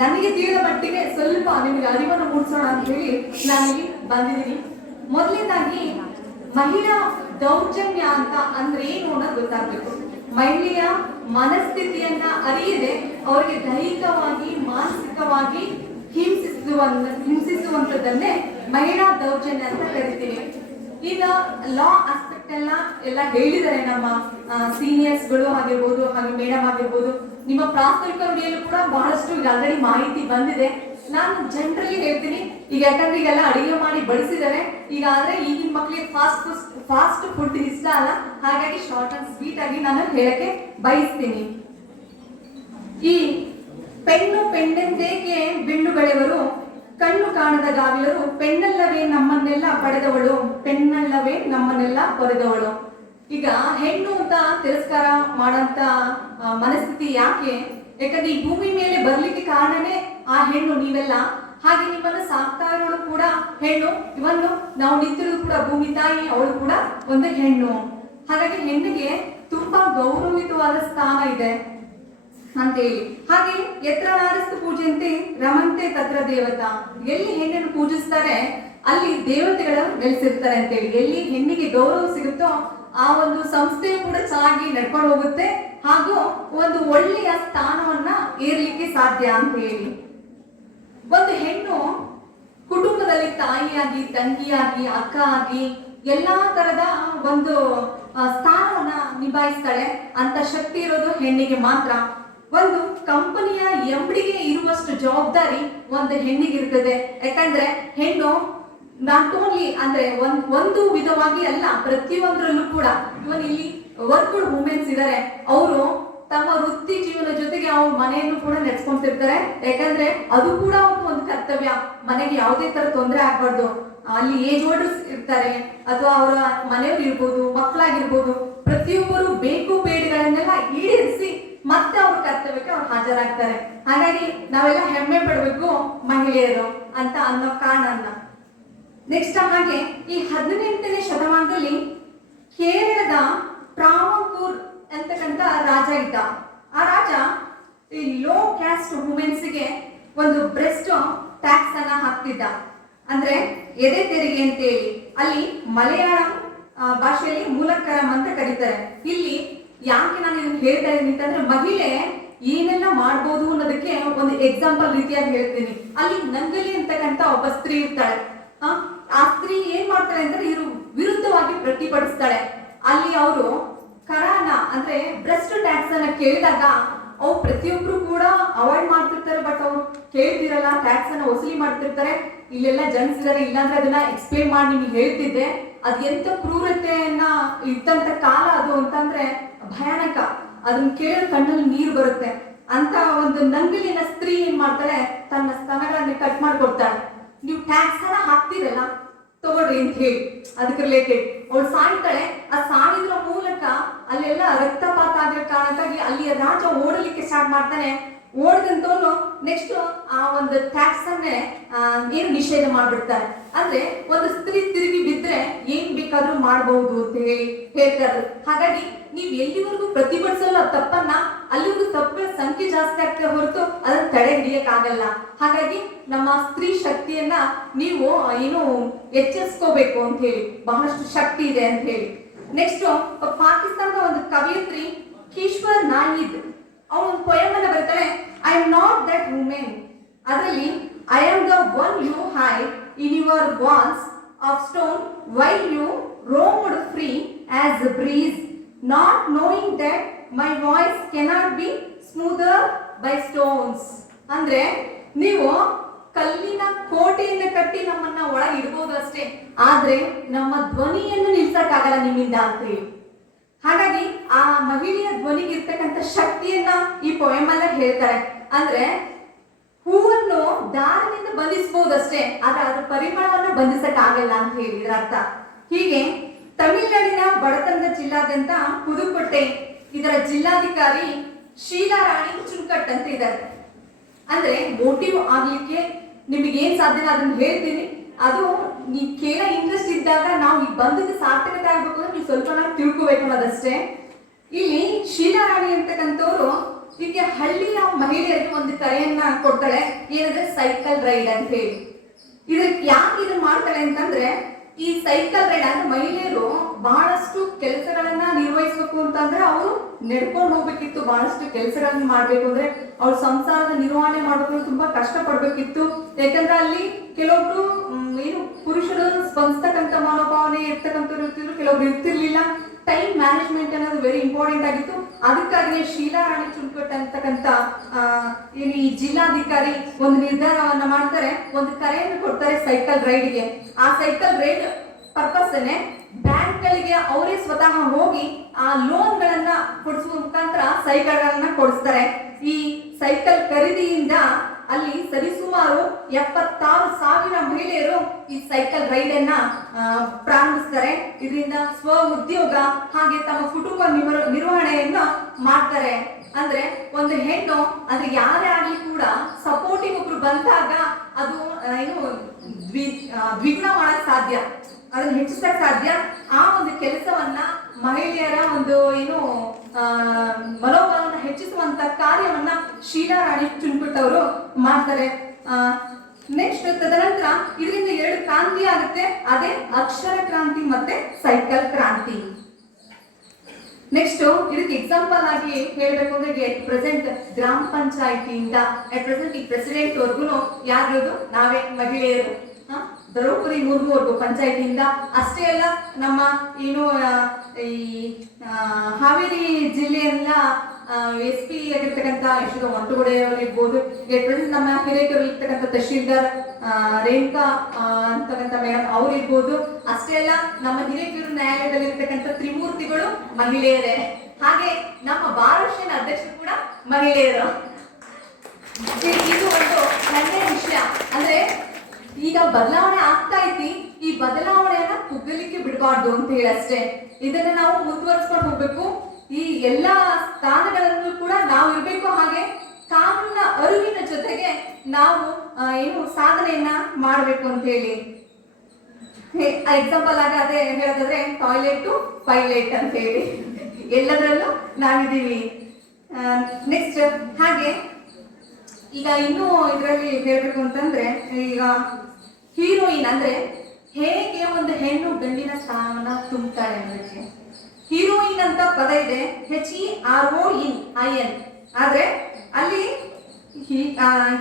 ನನಗೆ ತಿಳಿದ ಮಟ್ಟಿಗೆ ಸ್ವಲ್ಪ ನಿಮಗೆ ಅರಿವನ್ನು ಮೂಡಿಸೋಣ ಅಂತ ಹೇಳಿ ನಾನಿಲ್ಲಿ ಬಂದಿದ್ದೀನಿ. ಮೊದಲನೇದಾಗಿ ಮಹಿಳಾ ದೌರ್ಜನ್ಯ ಅಂತ ಅಂದ್ರೆ ಏನು ಅನ್ನೋದು ಗೊತ್ತಾಗಬೇಕು. ಮಹಿಳೆಯ ಮನಸ್ಥಿತಿಯನ್ನ ಅರಿಯದೆ ಅವರಿಗೆ ದೈಹಿಕವಾಗಿ ಮಾನಸಿಕವಾಗಿ ಹಿಂಸಿಸುವಂತದನ್ನೇ ಮಹಿಳಾ ದೌರ್ಜನ್ಯ ಅಂತ ಕರಿತೀವಿ. ಈಗ ಲಾ ಆಸ್ಪೆಕ್ಟ್ ಎಲ್ಲ ಹೇಳಿದ್ದಾರೆ ನಮ್ಮ ಸೀನಿಯರ್ಸ್ಗಳು ಆಗಿರ್ಬೋದು, ಹಾಗೆ ಮೇಡಮ್ ಆಗಿರ್ಬೋದು. ನಿಮ್ಮ ಪ್ರಾಥಮಿಕ ನುಡಿಯಲ್ಲೂ ಕೂಡ ಬಹಳಷ್ಟು ಈಗ ಆಲ್ರೆಡಿ ಮಾಹಿತಿ ಬಂದಿದೆ. ನಾನು ಜನರಲಿ ಹೇಳ್ತೀನಿ, ಈಗ ಯಾಕಂದ್ರೆ ಈಗೆಲ್ಲ ಅಡಿಗೆ ಮಾಡಿ ಬಡಿಸಿದ್ದಾರೆ. ಈಗ ಆದ್ರೆ ಈಗಿನ ಮಕ್ಕಳಿಗೆ ಫಾಸ್ಟ್ ಫುಡ್ ಇಷ್ಟ ಅಲ್ಲ, ಹಾಗಾಗಿ ಶಾರ್ಟ್ ಅಂಡ್ ಸ್ವೀಟ್ ಆಗಿ ನಾನು ಹೇಳಕ್ಕೆ ಬಯಸ್ತೀನಿ. ಈ ಪೆಣ್ಣೆಂದೇಕೆ ಬಿಣ್ಣುಗಳೆವರು, ಕಣ್ಣು ಕಾಣದ ಗಾವಿಲರು, ಪೆಣ್ಣಲ್ಲವೇ ನಮ್ಮನ್ನೆಲ್ಲ ಪಡೆದವಳು, ಪೆಣ್ಣಲ್ಲವೇ ನಮ್ಮನ್ನೆಲ್ಲ ಪಡೆದವಳು. ಈಗ ಹೆಣ್ಣು ಅಂತ ತಿರಸ್ಕಾರ ಮಾಡಂತ ಮನಸ್ಥಿತಿ ಯಾಕೆ? ಯಾಕಂದ್ರೆ ಈ ಭೂಮಿ ಮೇಲೆ ಬರ್ಲಿಕ್ಕೆ ಕಾರಣನೇ ಆ ಹೆಣ್ಣು, ನೀವೆಲ್ಲ. ಹಾಗೆ ನಿಮ್ಮನ್ನು ಸಾಕ್ತಾ ಇರೋಳು ಕೂಡ ಹೆಣ್ಣು. ಇವನ್ನು ನಾವು ನಿಂತಿರೋದು ಕೂಡ ಭೂಮಿ ತಾಯಿ, ಅವಳು ಕೂಡ ಒಂದು ಹೆಣ್ಣು. ಹಾಗಾಗಿ ಹೆಣ್ಣಿಗೆ ತುಂಬಾ ಗೌರವಿತವಾದ ಸ್ಥಾನ ಇದೆ ಅಂತೇಳಿ. ಹಾಗೆ ಎತ್ರ ನಾರಸ್ತು ಪೂಜೆಯಂತೆ ರಮಂತೆ ತತ್ರ ದೇವತಾ. ಎಲ್ಲಿ ಹೆಣ್ಣನ್ನು ಪೂಜಿಸ್ತಾರೆ ಅಲ್ಲಿ ದೇವತೆಗಳು ನೆಲೆಸಿರ್ತಾರೆ ಅಂತೇಳಿ. ಎಲ್ಲಿ ಹೆಣ್ಣಿಗೆ ಗೌರವ ಸಿಗುತ್ತೋ ಆ ಒಂದು ಸಂಸ್ಥೆಯು ಕೂಡ ಚೆನ್ನಾಗಿ ನಡ್ಕೊಂಡು ಹೋಗುತ್ತೆ ಹಾಗೂ ಒಂದು ಒಳ್ಳೆಯ ಸ್ಥಾನವನ್ನ ಏರ್ಲಿಕ್ಕೆ ಸಾಧ್ಯ ಅಂತ ಹೇಳಿ. ಒಂದು ಹೆಣ್ಣು ಕುಟುಂಬದಲ್ಲಿ ತಾಯಿಯಾಗಿ, ತಂಗಿಯಾಗಿ, ಅಕ್ಕ ಆಗಿ ಎಲ್ಲಾ ತರದ ಒಂದು ಸ್ಥಾನವನ್ನ ನಿಭಾಯಿಸ್ತಾಳೆ. ಅಂತ ಶಕ್ತಿ ಇರೋದು ಹೆಣ್ಣಿಗೆ ಮಾತ್ರ. ಒಂದು ಕಂಪನಿಯ MD ಗೆ ಇರುವಷ್ಟು ಜವಾಬ್ದಾರಿ ಒಂದು ಹೆಣ್ಣಿಗೆ ಇರ್ತದೆ. ಯಾಕಂದ್ರೆ ಹೆಣ್ಣು ನಾಟ್ ಓನ್ಲಿ ಅಂದ್ರೆ ಒಂದು ವಿಧವಾಗಿ ಅಲ್ಲ, ಪ್ರತಿಯೊಂದರಲ್ಲೂ ಕೂಡ ಇವನ್ ಇಲ್ಲಿ ವರ್ಕ್ಡ್ ವುಮೆನ್ಸ್ ಇದ್ದಾರೆ, ಅವರು ತಮ್ಮ ವೃತ್ತಿ ಜೀವನ ಜೊತೆಗೆ ಅವ್ರ ಮನೆಯನ್ನು ಕೂಡ ನಡೆಸ್ಕೊಂತಿರ್ತಾರೆ. ಯಾಕಂದ್ರೆ ಅದು ಕೂಡ ಒಂದು ಕರ್ತವ್ಯ. ಮನೆಗೆ ಯಾವುದೇ ತರ ತೊಂದರೆ ಆಗ್ಬಾರ್ದು. ಅಲ್ಲಿ ಏಜ್ ಓಲ್ಡರ್ಸ್ ಇರ್ತಾರೆ ಅಥವಾ ಅವರ ಮನೆಯವ್ರು ಇರ್ಬೋದು, ಮಕ್ಕಳಾಗಿರ್ಬೋದು, ಪ್ರತಿಯೊಬ್ಬರು ಬೇಕು ಬೇಡಿಗಳನ್ನೆಲ್ಲ ಈಡೇರಿಸಿ ಮತ್ತೆ ಅವ್ರ ಕರ್ತವ್ಯಕ್ಕೆ ಅವ್ರು ಹಾಜರಾಗ್ತಾರೆ. ಹಾಗಾಗಿ ನಾವೆಲ್ಲ ಹೆಮ್ಮೆ ಪಡ್ಬೇಕು ಮಹಿಳೆಯರು ಅಂತ ಅನ್ನೋ ಕಾರಣನ. ನೆಕ್ಸ್ಟ್ ಹಾಗೆ ಈ 18ನೇ ಶತಮಾನದಲ್ಲಿ ಕೇರಳದ ಟ್ರಾವಂಕೂರ್ ಅಂತಕ್ಕಂಥ ರಾಜ ಇದ್ದ. ಆ ರಾಜ ಈ ಲೋ ಕ್ಯಾಸ್ಟ್ ವುಮೆನ್ಸ್ಗೆ ಒಂದು ಬ್ರೆಸ್ಟ್ ಟ್ಯಾಕ್ಸ್ ಅನ್ನ ಹಾಕ್ತಿದ್ದ, ಅಂದ್ರೆ ಎದೆ ತೆರಿಗೆ ಅಂತ ಹೇಳಿ. ಅಲ್ಲಿ ಮಲಯಾಳಂ ಭಾಷೆಯಲ್ಲಿ ಮೂಲಕರಂ ಅಂತ ಕರೀತಾರೆ. ಇಲ್ಲಿ ಯಾಕೆ ನಾನು ಇದನ್ನ ಹೇಳ್ತಾ ಇದ್ದೀನಿ ಅಂತಂದ್ರೆ, ಮಹಿಳೆ ಏನೆಲ್ಲ ಮಾಡ್ಬೋದು ಅನ್ನೋದಕ್ಕೆ ಒಂದು ಎಕ್ಸಾಂಪಲ್ ರೀತಿಯಾಗಿ ಹೇಳ್ತೀನಿ. ಅಲ್ಲಿ ನಂಗಲಿ ಅಂತಕ್ಕಂಥ ಒಬ್ಬ ಸ್ತ್ರೀ ಇರ್ತಾಳೆ. ಆ ಸ್ತ್ರೀ ಏನ್ ಮಾಡ್ತಾಳೆ ಅಂದ್ರೆ ಇವರು ವಿರುದ್ಧವಾಗಿ ಪ್ರತಿಭಟಿಸ್ತಾಳೆ. ಅಲ್ಲಿ ಅವರು ಕರಾನ ಅಂದ್ರೆ ಬ್ರೆಸ್ಟ್ ಟ್ಯಾಕ್ಸ್ ಅನ್ನ ಕೇಳಿದಾಗ ಅವ್ರು ಪ್ರತಿಯೊಬ್ರು ಕೂಡ ಅವಾಯ್ಡ್ ಮಾಡ್ತಿರ್ತಾರೆ, ಬಟ್ ಅವ್ರು ಕೇಳ್ತಿರಲ್ಲ, ಟ್ಯಾಕ್ಸ್ ಅನ್ನ ವಸೂಲಿ ಮಾಡ್ತಿರ್ತಾರೆ. ಇಲ್ಲೆಲ್ಲ ಜನ್ಸ್ ಇದಾರೆ, ಇಲ್ಲಾಂದ್ರೆ ಅದನ್ನ ಎಕ್ಸ್ಪ್ಲೇನ್ ಮಾಡಿ ನಿಮಗೆ ಹೇಳ್ತಿದ್ದೆ. ಅದ್ ಎಂತ ಕ್ರೂರತೆಯನ್ನ ಇದ್ದಂತ ಕಾಲ ಅದು ಅಂತಂದ್ರೆ ಭಯಾನಕ. ಅದನ್ನ ಕೇಳಿದ್ರೆ ಕಣ್ಣಲ್ಲಿ ನೀರು ಬರುತ್ತೆ. ಅಂತ ಒಂದು ನಂಗಲಿನ ಸ್ತ್ರೀ ಏನ್ ಮಾಡ್ತಾಳೆ, ತನ್ನ ಸ್ತನಗಳನ್ನ ಕಟ್ ಮಾಡ್ಕೊಡ್ತಾಳೆ. ನೀವು ಟ್ಯಾಕ್ಸ್ ಅನ್ನ ಹಾಕ್ತಿರಲ್ಲ ತಗೊಳ್ರಿ ಅಂತ ಹೇಳಿ, ಅದಕ್ಕೆ ರಿಲೇಟೆಡ್ ಅವಳು ಸಾಯ್ತಾಳೆ. ಆ ಸಾವಿದ್ರ ಮೂಲಕ ಅಲ್ಲೆಲ್ಲ ರಕ್ತಪಾತ ಆಗಿರೋ ಕಾರಣಕ್ಕಾಗಿ ಅಲ್ಲಿಯ ರಾಜ ಓಡಲಿಕ್ಕೆ ಸ್ಟಾರ್ಟ್ ಮಾಡ್ತಾನೆ. ಓಡಿದಂತವನು ನೆಕ್ಸ್ಟ್ ಆ ಒಂದು ಟ್ಯಾಕ್ಸ್ ಅನ್ನೇ ಏನು ನಿಷೇಧ ಮಾಡ್ಬಿಡ್ತಾರೆ. ಅಂದ್ರೆ ಒಂದು ಸ್ತ್ರೀ ತಿರುಗಿ ಬಿದ್ರೆ ಏನ್ ಬೇಕಾದ್ರೂ ಮಾಡಬಹುದು ಅಂತ ಹೇಳಿ ಹೇಳ್ತಾರೆ. ಹಾಗಾಗಿ ನೀವು ಎಲ್ಲಿವರೆಗೂ ಪ್ರತಿಭಟಿಸಲ್ಲ ತಪ್ಪನ್ನ, ಅಲ್ಲಿವರೆಗೂ ತಪ್ಪುಗಳ ಸಂಖ್ಯೆ ಜಾಸ್ತಿ ಆಗ್ತದೆ ಹೊರತು ಅದನ್ನ ತಡೆ ಹಿಡಿಯಕ್ ಆಗಲ್ಲ. ಹಾಗಾಗಿ ನಮ್ಮ ಸ್ತ್ರೀ ಶಕ್ತಿಯನ್ನ ನೀವು ಏನು ಎಚ್ಚರಿಸ್ಕೋಬೇಕು ಅಂತ ಹೇಳಿ, ಬಹಳಷ್ಟು ಶಕ್ತಿ ಇದೆ ಅಂತ ಹೇಳಿ. ನೆಕ್ಸ್ಟ್ ಪಾಕಿಸ್ತಾನದ ಒಂದು ಕವಯಿತ್ರಿ ಕಿಶ್ವರ್ ನಾಯಿದ್ ಅವನು ಒಂದು ಪೊಯಮ್ ಅನ್ನ ಬರ್ತಾಳೆ, I am not that women. ಅದರಲ್ಲಿ I am the one you hide in your walls of stone while you roamed free as a breeze, not knowing that my voice cannot be smoother by stones. ಅಂದ್ರೆ ನೀವು ಕಲ್ಲಿನ ಕೋಟೆಯಿಂದ ಕಟ್ಟಿ ನಮ್ಮನ್ನ ಒಳಗೆ ಇಡಬಹುದು ಅಷ್ಟೇ, ಆದ್ರೆ ನಮ್ಮ ಧ್ವನಿಯನ್ನು ನಿಲ್ಸಕ್ಕಾಗಲ್ಲ ನಿಮ್ಮಿಂದ ಅಂತ ಹೇಳಿ. ಹಾಗಾಗಿ ಆ ಮಹಿಳೆಯ ಧ್ವನಿಗೆ ಇರ್ತಕ್ಕಂಥ ಶಕ್ತಿಯನ್ನ ಈ ಪೊಯಮ್ ಅಲ್ಲ ಹೇಳ್ತಾರೆ. ಅಂದ್ರೆ ಹೂವನ್ನು ದಾರಿನಿಂದ ಬಂಧಿಸಬಹುದಷ್ಟೇ, ಆದ್ರೆ ಅದರ ಪರಿಮಳವನ್ನ ಬಂಧಿಸಕ್ ಆಗಲ್ಲ ಅಂತ ಹೇಳಿ ಇದರ ಅರ್ಥ. ಹೀಗೆ ತಮಿಳುನಾಡಿನ ಬಡತನದ ಜಿಲ್ಲಾದ್ಯಂತ ಪುದುಕೋಟ್ಟೆ ಇದರ ಜಿಲ್ಲಾಧಿಕಾರಿ ಶೀಲಾ ರಾಣಿ ಚುನ್ಕಟ್ ಅಂತ ಇದ್ದಾರೆ. ಅಂದ್ರೆ ಮೋಟಿವ್ ಆಗ್ಲಿಕ್ಕೆ ನಿಮಗೆ ಏನ್ ಸಾಧ್ಯನ ಅದನ್ನ ಹೇಳ್ತೀನಿ. ಅದು ನೀವು ಕೇಳ ಇಂಟ್ರೆಸ್ಟ್ ಇದ್ದಾಗ ನಾವು ಈಗ ಬಂದಿದ್ದು ಸಾರ್ಥಕತೆ ಆಗ್ಬೇಕು ಅಂದ್ರೆ ನೀವು ಸ್ವಲ್ಪ ನಾವು ತಿಳ್ಕೋಬೇಕು ಅನ್ನೋದಷ್ಟೇ. ಇಲ್ಲಿ ಶೀಲಾ ರಾಣಿ ಅಂತಕ್ಕಂಥವ್ರು ಈಗ ಹಳ್ಳಿಯ ಮಹಿಳೆಯರಿಗೆ ಒಂದು ಕರೆಯನ್ನ ಕೊಡ್ತಾಳೆ, ಏನಂದ್ರೆ ಸೈಕಲ್ ರೈಡ್ ಅಂತ ಹೇಳಿ. ಇದಕ್ಕೆ ಯಾಕೆ ಇದನ್ನ ಮಾಡ್ತಾಳೆ ಅಂತಂದ್ರೆ, ಈ ಸೈಕಲ್ ರೈಡ್ ಅಂದ್ರೆ ಮಹಿಳೆಯರು ಬಹಳಷ್ಟು ಕೆಲಸಗಳನ್ನ ನಿರ್ವಹಿಸಬೇಕು ಅಂತಂದ್ರೆ ಅವರು ನಡ್ಕೊಂಡು ಹೋಗ್ಬೇಕಿತ್ತು. ಬಹಳಷ್ಟು ಕೆಲಸಗಳನ್ನ ಮಾಡ್ಬೇಕು ಅಂದ್ರೆ ಅವ್ರ ಸಂಸಾರದ ನಿರ್ವಹಣೆ ಮಾಡ್ಬೇಕು, ತುಂಬಾ ಕಷ್ಟ ಪಡ್ಬೇಕಿತ್ತು. ಯಾಕಂದ್ರೆ ಅಲ್ಲಿ ಕೆಲವೊಬ್ರು ಏನು ಪುರುಷರು ಸ್ಪಂದಿಸ್ತಕ್ಕಂಥ ಮನೋಭಾವನೆ ಇರ್ತಕ್ಕಂಥವ್ರು ಇರ್ತಿದ್ರು, ಕೆಲವೊಬ್ರು ಇರ್ತಿರ್ಲಿಲ್ಲ. ಟೈಮ್ ಮ್ಯಾನೇಜ್ಮೆಂಟ್ ಅನ್ನೋದು ವೆರಿ ಇಂಪಾರ್ಟೆಂಟ್ ಆಗಿತ್ತು. ಅದಕ್ಕಾಗಿ ಶೀಲಾ ರಾಣಿ ಚುನ್ಕಟ್ ಅಂತಕ್ಕಂಥ ಏನು ಈ ಜಿಲ್ಲಾಧಿಕಾರಿ ಒಂದು ನಿರ್ಧಾರವನ್ನ ಮಾಡ್ತಾರೆ, ಒಂದು ಕರೆಯನ್ನು ಕೊಡ್ತಾರೆ ಸೈಕಲ್ ರೈಡ್ಗೆ. ಆ ಸೈಕಲ್ ರೈಡ್ ಪರ್ಪಸ್ ಬ್ಯಾಂಕ್ ಗಳಿಗೆ ಅವರೇ ಸ್ವತಃ ಹೋಗಿ ಆ ಲೋನ್ ಗಳನ್ನ ಕೊಡಿಸುವ ಮುಖಾಂತರ ಸೈಕಲ್ ಗಳನ್ನ ಕೊಡಿಸ್ತಾರೆ. ಈ ಸೈಕಲ್ ಖರೀದಿಯಿಂದ ಅಲ್ಲಿ ಸರಿಸುಮಾರು 76,000 ಮಹಿಳೆಯರು ಈ ಸೈಕಲ್ ರೈಡ್ ಅನ್ನ ಪ್ರಾರಂಭಿಸ್ತಾರೆ. ಇದರಿಂದ ಸ್ವ ಉದ್ಯೋಗ ಹಾಗೆ ತಮ್ಮ ಕುಟುಂಬ ನಿರ್ವಹಣೆಯನ್ನ ಮಾಡ್ತಾರೆ. ಅಂದ್ರೆ ಒಂದು ಹೆಣ್ಣು ಅಂದ್ರೆ ಯಾರೇ ಆಗ್ಲಿ ಕೂಡ ಸಪೋರ್ಟಿವ್ ಒಬ್ರು ಬಂದಾಗ ಅದು ಏನು ದ್ವಿಗುಣ ಮಾಡಕ್ ಸಾಧ್ಯ, ಅದನ್ನ ಹೆಚ್ಚಿಸಕ್ ಸಾಧ್ಯ. ಆ ಒಂದು ಕೆಲಸವನ್ನ ಮಹಿಳೆಯರ ಒಂದು ಏನು ಮನೋಬಲವನ್ನು ಹೆಚ್ಚಿಸುವಂತ ಕಾರ್ಯವನ್ನ ಶೀಲಾ ರಾಣಿ ಚುನ್ಕಟ್ ಅವರು ಮಾಡ್ತಾರೆ. ನೆಕ್ಸ್ಟ್ ತದನಂತರ ಇದರಿಂದ 2 ಕ್ರಾಂತಿ ಆಗುತ್ತೆ, ಅದೇ ಅಕ್ಷರ ಕ್ರಾಂತಿ ಮತ್ತೆ ಸೈಕಲ್ ಕ್ರಾಂತಿ. ನೆಕ್ಸ್ಟ್ ಇದಕ್ಕೆ ಎಕ್ಸಾಂಪಲ್ ಆಗಿ ಹೇಳ್ಬೇಕು ಅಂದ್ರೆ ಎಟ್ ಪ್ರೆಸೆಂಟ್ ಗ್ರಾಮ ಪಂಚಾಯತಿಯಿಂದ ಎಟ್ ಪ್ರೆಸೆಂಟ್ ಈ ಪ್ರೆಸಿಡೆಂಟ್ ವರ್ಗುನು ಯಾರಿರೋದು ನಾವೇ ಮಹಿಳೆಯರು. ದ್ರೌಪದಿ ಮುರ್ಮು ವರ್ಗು ಪಂಚಾಯತಿಯಿಂದ ಅಷ್ಟೇ ಅಲ್ಲ, ನಮ್ಮ ಏನು ಈ ಹಾವೇರಿ ಜಿಲ್ಲೆಯನ್ನ SP ಆಗಿರ್ತಕ್ಕಂಥ ಯಶೋಧ ಒಂಟುಗುಡೆ ಅವರು ಇರ್ಬೋದು, ನಮ್ಮ ಹಿರೇಕೆರೂರು ಇರ್ತಕ್ಕಂಥ ತಹಶೀಲ್ದಾರ್ ರೇಣುಕಾ ಅಂತಕ್ಕಂಥ ಮೇಡಮ್ ಅವ್ರು ಇರ್ಬೋದು. ಅಷ್ಟೇ ಅಲ್ಲ, ನಮ್ಮ ಹಿರೇಕೆರೂರು ನ್ಯಾಯಾಲಯದಲ್ಲಿ ಇರ್ತಕ್ಕಂಥ ತ್ರಿಮೂರ್ತಿಗಳು ಮಹಿಳೆಯರೇ. ಹಾಗೆ ನಮ್ಮ ಬಾರಕ್ಷಣ ಅಧ್ಯಕ್ಷರು ಕೂಡ ಮಹಿಳೆಯರು. ಇದು ಒಂದು ಒಳ್ಳೆಯ ವಿಷಯ. ಅಂದ್ರೆ ಈಗ ಬದಲಾವಣೆ ಆಗ್ತಾ ಐತಿ, ಈ ಬದಲಾವಣೆಯನ್ನ ಕುಗ್ಗಲಿಕ್ಕೆ ಬಿಡಬಾರ್ದು ಅಂತ ಹೇಳಿ ಅಷ್ಟೇ. ಇದನ್ನ ನಾವು ಮುಂದುವರಿಸ್ಕೊಂಡು ಹೋಗ್ಬೇಕು. ಈ ಎಲ್ಲಾ ಸ್ಥಾನಗಳನ್ನು ಕೂಡ ನಾವು ಇರ್ಬೇಕು. ಹಾಗೆ ಕಾನೂನಿನ ಅರಿವಿನ ಜೊತೆಗೆ ನಾವು ಸಾಧನೆಯನ್ನ ಮಾಡ್ಬೇಕು ಅಂತ ಹೇಳಿ. ಎಕ್ಸಾಂಪಲ್ ಆಗಿ ಅದೇ ಹೇಳೋದಾದ್ರೆ ಟಾಯ್ಲೆಟ್ ಟು ಪೈಲಟ್ ಅಂತ ಹೇಳಿ ಎಲ್ಲದರಲ್ಲೂ ನಾವಿದ್ದೀವಿ. ನೆಕ್ಸ್ಟ್ ಹಾಗೆ ಈಗ ಇನ್ನೂ ಇದರಲ್ಲಿ ಹೇಳ್ಬೇಕು ಅಂತಂದ್ರೆ, ಈಗ ಹೀರೋಯಿನ್ ಅಂದ್ರೆ ಹೇಗೆ ಒಂದು ಹೆಣ್ಣು ಗಂಡಿನ ಸ್ಥಾನವನ್ನ ತುಂಬುತ್ತಾಳೆ ಅನ್ನೋದಕ್ಕೆ ಹೀರೋಯಿನ್ ಅಂತ ಪದ ಇದೆ, HEROIN. ಆದ್ರೆ ಅಲ್ಲಿ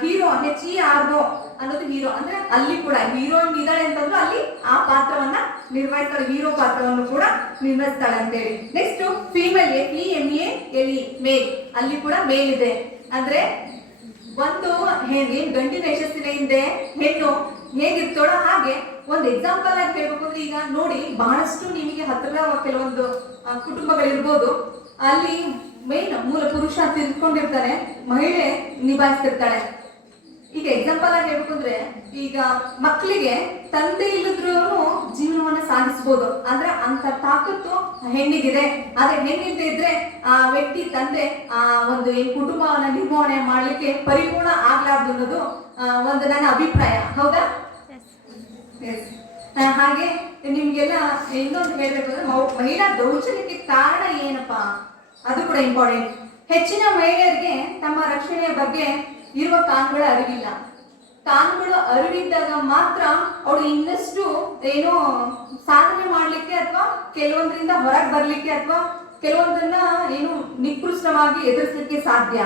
ಹೀರೋ HERO ಅನ್ನೋದು ಹೀರೋ ಅಂದ್ರೆ ಅಲ್ಲಿ ಕೂಡ ಹೀರೋಯಿನ್ ಇದ್ದಾಳೆ ಅಂತಂದ್ರೆ ಅಲ್ಲಿ ಆ ಪಾತ್ರವನ್ನ ನಿರ್ವಹಿಸ್ತಾಳೆ, ಹೀರೋ ಪಾತ್ರವನ್ನು ಕೂಡ ನಿರ್ವಹಿಸ್ತಾಳೆ ಅಂತ ಹೇಳಿ. ನೆಕ್ಸ್ಟ್ ಫೀಮೇಲ್ FEMALE ಮೇಲ್, ಅಲ್ಲಿ ಕೂಡ ಮೇಲ್ ಇದೆ. ಅಂದ್ರೆ ಒಂದು ಗಂಡಿನ ಯಶಸ್ಸಿನ ಹಿಂದೆ ಹೆಣ್ಣು ಹೇಗಿರ್ತಾಳೋ ಹಾಗೆ ಒಂದು ಎಕ್ಸಾಂಪಲ್ ಆಗಿ ಹೇಳ್ಬೇಕು ಅಂದ್ರೆ, ಈಗ ನೋಡಿ ಬಹಳಷ್ಟು ನಿಮಗೆ ಹತ್ತಿರ ಕೆಲವೊಂದು ಕುಟುಂಬಗಳಿರ್ಬೋದು, ಅಲ್ಲಿ ಮೇನ್ ಮೂಲ ಪುರುಷ ತಿಳ್ಕೊಂಡಿರ್ತಾನೆ, ಮಹಿಳೆ ನಿಭಾಯಿಸ್ತಿರ್ತಾಳೆ. ಈಗ ಎಕ್ಸಾಂಪಲ್ ಆಗಿ ಹೇಳ್ಬೇಕು ಅಂದ್ರೆ, ಈಗ ಮಕ್ಕಳಿಗೆ ತಂದೆ ಇಲ್ಲದ್ರೂ ಜೀವನವನ್ನ ಸಾಗಿಸ್ಬೋದು. ಅಂದ್ರೆ ಅಂತ ತಾಕತ್ತು ಹೆಣ್ಣಿಗಿದೆ. ಆದ್ರೆ ಹೆಣ್ಣಿಲ್ದೇ ಇದ್ರೆ ಆ ವ್ಯಕ್ತಿ ತಂದೆ ಒಂದು ಕುಟುಂಬವನ್ನ ನಿರ್ವಹಣೆ ಮಾಡ್ಲಿಕ್ಕೆ ಪರಿಪೂರ್ಣ ಆಗ್ಲಾರ್ದು ಅನ್ನೋದು ಒಂದು ನನ್ನ ಅಭಿಪ್ರಾಯ. ಹೌದಾ? ಹಾಗೆ ನಿಮ್ಗೆಲ್ಲ ಇನ್ನೊಂದು ಹೇಳ್ಬೇಕು ಅಂದ್ರೆ, ಮಹಿಳಾ ದೌರ್ಜನ್ಯಕ್ಕೆ ಕಾರಣ ಏನಪ್ಪಾ ಅದು ಕೂಡ ಇಂಪಾರ್ಟೆಂಟ್. ಹೆಚ್ಚಿನ ಮಹಿಳೆಯರಿಗೆ ತಮ್ಮ ರಕ್ಷಣೆಯ ಬಗ್ಗೆ ಇರುವ ಕಾನೂನುಗಳ ಅರಿವಿಲ್ಲ. ಕಾನೂನುಗಳು ಅರಿವಿದ್ದಾಗ ಮಾತ್ರ ಅವಳು ಇನ್ನಷ್ಟು ಸಾಧನೆ ಮಾಡ್ಲಿಕ್ಕೆ ಅಥವಾ ಕೆಲವೊಂದರಿಂದ ಹೊರಗೆ ಬರ್ಲಿಕ್ಕೆ ಅಥವಾ ಕೆಲವೊಂದನ್ನ ನಿಕೃಷ್ಟವಾಗಿ ಎದುರಿಸಲಿಕ್ಕೆ ಸಾಧ್ಯ.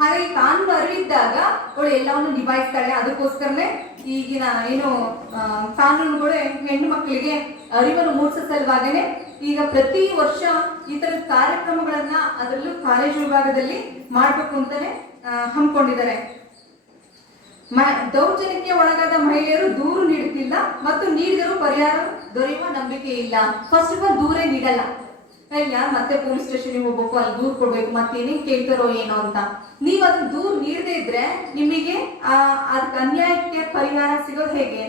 ಹಾಗಾಗಿ ಕಾನೂನು ಅರಿವಿದ್ದಾಗ ಅವಳು ಎಲ್ಲವನ್ನು ನಿಭಾಯಿಸ್ತಾಳೆ. ಅದಕ್ಕೋಸ್ಕರನೇ ಈಗಿನ ಕಾನೂನುಗಳು ಹೆಣ್ಣು ಮಕ್ಕಳಿಗೆ ಅರಿವನ್ನು ಮೂಡಿಸೋ ಸಲುವಾಗನೆ ಈಗ ಪ್ರತಿ ವರ್ಷ ಈ ತರದ ಕಾರ್ಯಕ್ರಮಗಳನ್ನ ಅದರಲ್ಲೂ ಕಾಲೇಜು ವಿಭಾಗದಲ್ಲಿ ಮಾಡ್ಬೇಕು ಅಂತಾನೆ ಹಮ್ಮಿಕೊಂಡಿದ್ದಾರೆ. ದೌರ್ಜನ್ಯಕ್ಕೆ ಒಳಗಾದ ಮಹಿಳೆಯರು ದೂರು ನೀಡುತ್ತಿಲ್ಲ ಮತ್ತು ನೀಡಿದರೂ ಪರಿಹಾರ ದೊರೆಯುವ ನಂಬಿಕೆ ಇಲ್ಲ. ಫಸ್ಟ್ ಆಫ್ ಆಲ್ ದೂರೇ ನೀಡಲ್ಲ. ಮತ್ತೆ ಪೊಲೀಸ್ ಸ್ಟೇಷನ್ಗೆ ಹೋಗ್ಬೇಕು, ಅಲ್ಲಿ ದೂರು ಕೊಡ್ಬೇಕು, ಮತ್ತೇನೇನ್ ಕೇಳ್ತಾರೋ ಏನೋ ಅಂತ. ನೀವ್ ಅದನ್ನ ದೂರು ನೀಡದೇ ಇದ್ರೆ ನಿಮಗೆ ಅದಕ್ಕೆ ಅನ್ಯಾಯಕ್ಕೆ ಪರಿಹಾರ ಸಿಗೋದು ಹೇಗೆ?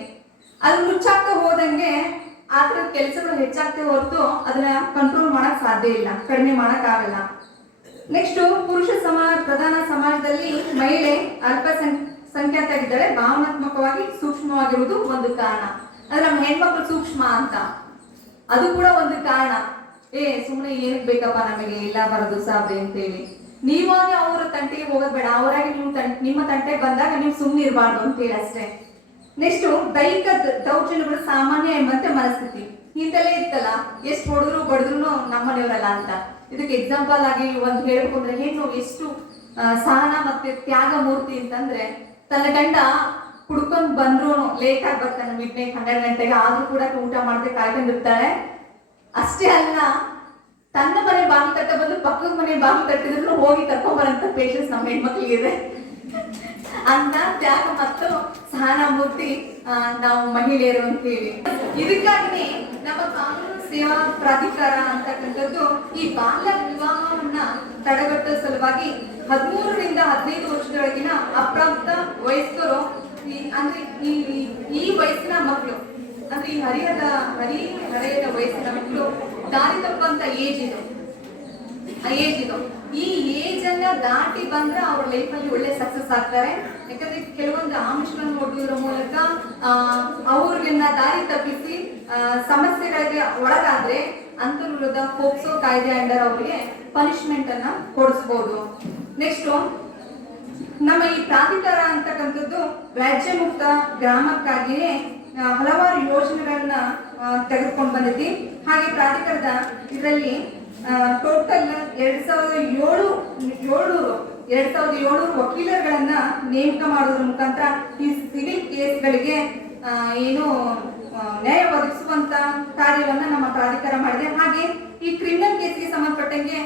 ಅದು ಮುಚ್ಚಾಗ್ತಾ ಹೋದಂಗೆ ಆತರ ಕೆಲಸಗಳು ಹೆಚ್ಚಾಗ್ತೇ ಹೊರತು ಅದನ್ನ ಕಂಟ್ರೋಲ್ ಮಾಡಕ್ ಸಾಧ್ಯ ಇಲ್ಲ, ಕಡಿಮೆ ಮಾಡಕ್ ಆಗಲ್ಲ. ನೆಕ್ಸ್ಟ್ ಪುರುಷ ಪ್ರಧಾನ ಸಮಾಜದಲ್ಲಿ ಮಹಿಳೆ ಅಲ್ಪಸಂಖ್ಯಾತರಿದ್ದಾರೆ. ಭಾವನಾತ್ಮಕವಾಗಿ ಸೂಕ್ಷ್ಮವಾಗಿರುವುದು ಒಂದು ಕಾರಣ. ಅಂದ್ರೆ ನಮ್ಮ ಹೆಣ್ಮಕ್ಳು ಸೂಕ್ಷ್ಮ ಅಂತ ಅದು ಕೂಡ ಒಂದು ಕಾರಣ. ಸುಮ್ಮನೆ ಏನಕ್ಕೆ ಬೇಕಪ್ಪ ನಮಗೆ ಇಲ್ಲ ಬರೋದು ಸಾಧ್ಯ ಅಂತೇಳಿ ನೀವಾಗಿ ಅವರ ತಂಟೆಗೆ ಹೋಗೋದ್ ಬೇಡ. ಅವರಾಗಿ ನೀವು ನಿಮ್ಮ ತಂಟೆಗೆ ಬಂದಾಗ ನೀವು ಸುಮ್ಮನೆ ಇರಬಾರ್ದು ಅಂತೇಳಿ ಅಷ್ಟೇ. ನೆಕ್ಸ್ಟ್ ದೈಹಿಕ ದೌರ್ಜನ್ಯಗಳು ಸಾಮಾನ್ಯ ಎಂಬಂತೆ ಮನಸ್ಥಿತಿ ಹಿಂದೆಲ್ಲೇ ಇತ್ತಲ್ಲ, ಎಷ್ಟು ಹೊಡೆದ್ರು ಬಡಿದ್ರು ನಮ್ಮನೆಯವರಲ್ಲ ಅಂತ. ಇದಕ್ಕೆ ಎಕ್ಸಾಂಪಲ್ ಆಗಿ ಒಂದು ಹೇಳ್ಬೇಕು ಅಂದ್ರೆ, ಹೆಣ್ಣು ಎಷ್ಟು ಸಹನ ಮತ್ತೆ ತ್ಯಾಗ ಮೂರ್ತಿ ಅಂತಂದ್ರೆ, ತನ್ನ ಗಂಡ ಕುಡ್ಕೊಂಡ್ ಬಂದ್ರು ಲೇಟ್ ಆಗಿ ಬರ್ತಾನೆ, ಮಿಡ್ ನೈಟ್ 12 ಗಂಟೆಗೆ, ಆದ್ರೂ ಕೂಡ ಊಟ ಮಾಡದೆ ಕಾಯ್ಕೊಂಡಿರ್ತಾಳೆ. ಅಷ್ಟೇ ಅಲ್ಲ, ತನ್ನ ಮನೆ ಬಾಗಿಲು ತಟ್ಟ ಬಂದು ಪಕ್ಕದ ಮನೆ ಬಾಗಿಲು ತಟ್ಟಿದ್ರು ಹೋಗಿ ಕರ್ಕೊಂಬರಂತ ಪೇಷನ್ಸ್ ನಮ್ಮ ಹೆಣ್ಮಕ್ಳಿಗಿದೆ ಅಂತ ತ್ಯಾಗ ಮತ್ತು ಸಹಾನುಭೂತಿ ನಾವು ಮಹಿಳೆಯರು ಅಂತ ಹೇಳಿ. ಇದಕ್ಕಾಗಿ ನಮ್ಮ ಕಾನೂನು ಸೇವಾ ಪ್ರಾಧಿಕಾರ ಅಂತಕ್ಕಂಥದ್ದು ಈ ಬಾಲ್ಯ ವಿವಾಹವನ್ನ ತಡೆಗಟ್ಟುವ ಸಲುವಾಗಿ 13 ರಿಂದ 15 ವರ್ಷದೊಳಗಿನ ಅಪ್ರಾಪ್ತ ವಯಸ್ಕರು ಅಂದ್ರೆ ಈ ವಯಸ್ಸಿನ ಮಕ್ಕಳು, ಅಂದ್ರೆ ಈ ಹರಿಹರದ ವಯಸ್ಸಿನ ಮಕ್ಕಳು ದಾರಿ ತಪ್ಪಂತ ಏಜ್ ಇದು. ಈ ಏಜ್ ಅನ್ನ ದಾಟಿ ಬಂದ್ರೆ ಅವ್ರ ಲೈಫ್ ಅಲ್ಲಿ ಒಳ್ಳೆ ಸಕ್ಸಸ್ ಆಗ್ತಾರೆ. ಯಾಕಂದ್ರೆ ಕೆಲವೊಂದು ಆಮಿಷಗಳನ್ನು ಒಡ್ಡುವುದರ ಮೂಲಕ ಅವ್ರನ್ನ ದಾರಿ ತಪ್ಪಿಸಿ ಸಮಸ್ಯೆಗಳಿಗೆ ಒಳಗಾದ್ರೆ ಅಂತರ ವಿರುದ್ಧ ಪೋಕ್ಸೋ ಕಾಯ್ದೆ ಅಂಡರ್ ಅವರಿಗೆ ಪನಿಷ್ಮೆಂಟ್ ಅನ್ನ ಕೊಡಿಸಬಹುದು. ನೆಕ್ಸ್ಟ್ ನಮ್ಮ ಈ ಪ್ರಾಧಿಕಾರ ಅಂತಕ್ಕಂಥದ್ದು ವ್ಯಾಜ್ಯ ಮುಕ್ತ ಗ್ರಾಮಕ್ಕಾಗಿಯೇ ಹಲವಾರು ಯೋಜನೆಗಳನ್ನ ತೆಗೆದುಕೊಂಡು ಬಂದೈತಿ. ಹಾಗೆ ಪ್ರಾಧಿಕಾರದ ಇದರಲ್ಲಿ ಟೋಟಲ್ 2700 ವಕೀಲರುಗಳನ್ನ ನೇಮಕ ಮಾಡೋದ್ರ ಮುಖಾಂತರ ಈ ಸಿವಿಲ್ ಕೇಸ್ಗಳಿಗೆ ನ್ಯಾಯ ಒದಗಿಸುವಂತ ಕಾರ್ಯವನ್ನ ನಮ್ಮ ಪ್ರಾಧಿಕಾರ ಮಾಡಿದೆ. ಹಾಗೆ ಈ ಕ್ರಿಮಿನಲ್ ಕೇಸ್ಗೆ ಸಂಬಂಧಪಟ್ಟಂಗೆ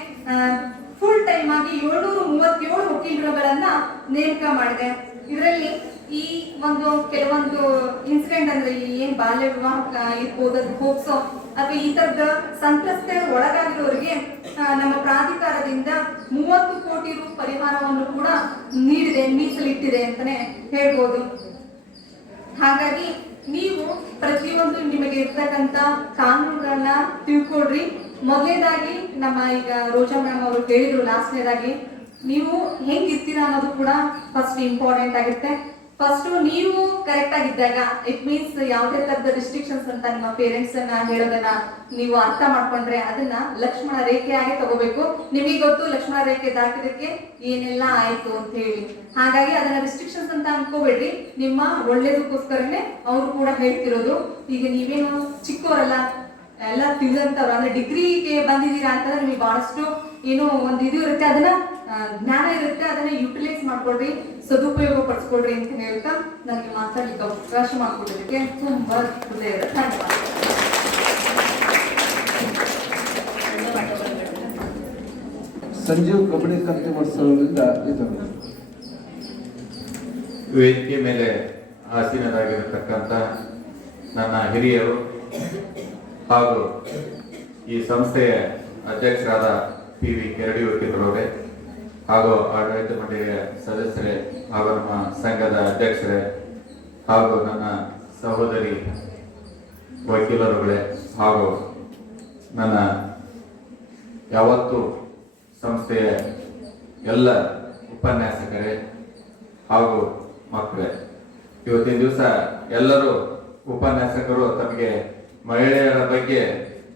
ಫುಲ್ ಟೈಮ್ ಆಗಿ 737 ವಕೀಲರುಗಳನ್ನ ನೇಮಕ ಮಾಡಿದೆ. ಇದರಲ್ಲಿ ಈ ಒಂದು ಕೆಲವೊಂದು ಇನ್ಸಿಡೆಂಟ್ ಅಂದ್ರೆ ಏನ್ ಬಾಲ್ಯ ವಿವಾಹ ಇರ್ಬೋದು, ಹೋಗ್ಸೋ ಅಥವಾ ಈ ತರದ ಸಂತ್ರಸ್ತ ಒಳಗಾಗಿರೋರಿಗೆ ನಮ್ಮ ಪ್ರಾಧಿಕಾರದಿಂದ 30 ಕೋಟಿ ರು ಪರಿಹಾರವನ್ನು ಕೂಡ ನೀಡಿದೆ, ಮೀಸಲಿಟ್ಟಿದೆ ಅಂತಾನೆ ಹೇಳ್ಬೋದು. ಹಾಗಾಗಿ ನೀವು ಪ್ರತಿಯೊಂದು ನಿಮಗೆ ಇರ್ತಕ್ಕಂಥ ಕಾನೂನುಗಳನ್ನ ತಿಳ್ಕೊಳ್ರಿ. ಮೊದಲನೇದಾಗಿ ನಮ್ಮ ಈಗ ರೋಜಾ ಮೇಡಮ್ ಅವರು ಹೇಳಿದ್ರು, ಲಾಸ್ಟ್ನೇದಾಗಿ ನೀವು ಹೆಂಗಿರ್ತೀರಾ ಅನ್ನೋದು ಕೂಡ ಫಸ್ಟ್ ಇಂಪಾರ್ಟೆಂಟ್ ಆಗುತ್ತೆ. ಫಸ್ಟ್ ನೀವು ಕರೆಕ್ಟ್ ಆಗಿದ್ದಾಗ ಇಟ್ ಮೀನ್ಸ್ ಯಾವುದೇ ತರದ ರಿಸ್ಟ್ರಿಕ್ಷನ್ಸ್ ಅಂತ ನಿಮ್ಮ ಪೇರೆಂಟ್ಸ್ ಅನ್ನ ಹೇಳೋದನ್ನ ನೀವು ಅರ್ಥ ಮಾಡ್ಕೊಂಡ್ರೆ ಅದನ್ನ ಲಕ್ಷ್ಮಣ ರೇಖೆಯಾಗೆ ತಗೋಬೇಕು. ನಿಮಗೆ ಗೊತ್ತು ಲಕ್ಷ್ಮಣ ರೇಖೆ ದಾಟಿದಕ್ಕೆ ಏನೆಲ್ಲ ಆಯ್ತು ಅಂತ ಹೇಳಿ. ಹಾಗಾಗಿ ಅದನ್ನ ರಿಸ್ಟ್ರಿಕ್ಷನ್ಸ್ ಅಂತ ಅನ್ಕೋಬೇಡ್ರಿ, ನಿಮ್ಮ ಒಳ್ಳೇದಕ್ಕೋಸ್ಕರನೇ ಅವರು ಕೂಡ ಹೇಳ್ತಿರೋದು. ಈಗ ನೀವೇನು ಚಿಕ್ಕವರಲ್ಲ, ಎಲ್ಲ ತಿಳಿದಂತವ್ರು, ಅಂದ್ರೆ ಡಿಗ್ರಿಗೆ ಬಂದಿದ್ದೀರಾ ಅಂತಂದ್ರೆ ನಿಮಗೆ ಬಹಳಷ್ಟು ಏನೋ ಒಂದು ಇದು ಇರುತ್ತೆ, ಅದನ್ನ ಜ್ಞಾನ ಇರುತ್ತೆ, ಅದನ್ನ ಯುಟಿಲೈಸ್ ಮಾಡ್ಕೊಳ್ರಿ, ಸದುಪಯೋಗ ಪಡಿಸ್ಕೊಳ್ರಿ ಅಂತ ಹೇಳ್ತಾ ನನಗೆ ಮಾತಾಡ್ಲಿಕ್ಕೆ ಅವಕಾಶ ಮಾಡ್ಕೊಡೋದಕ್ಕೆ ತುಂಬಾ ಹೃದಯದ ಧನ್ಯವಾದ. ಸಂಜೀವ್ ಕಬಡ್ಡಿ ಕಂತೆ ಮತ್ಸರದಿಂದ ವೇದಿಕೆ ಮೇಲೆ ಆಸೀನರಾಗಿರತಕ್ಕಂಥ ನನ್ನ ಹಿರಿಯರು ಹಾಗೂ ಈ ಸಂಸ್ಥೆಯ ಅಧ್ಯಕ್ಷರಾದ PV ಕೆರಡಿ ವಕೀಲರವರೇ ಹಾಗೂ ಆಡಳಿತ ಮಂಡಳಿಯ ಸದಸ್ಯರೇ ಹಾಗೂ ನಮ್ಮ ಸಂಘದ ಅಧ್ಯಕ್ಷರೇ ಹಾಗೂ ನನ್ನ ಸಹೋದರಿ ವಕೀಲರುಗಳೇ ಹಾಗೂ ನನ್ನ ಯಾವತ್ತು ಸಂಸ್ಥೆಯ ಎಲ್ಲ ಉಪನ್ಯಾಸಕರೇ ಹಾಗೂ ಮಕ್ಕಳೇ, ಇವತ್ತಿನ ದಿವಸ ಎಲ್ಲರೂ ಉಪನ್ಯಾಸಕರು ತಮಗೆ ಮಹಿಳೆಯರ ಬಗ್ಗೆ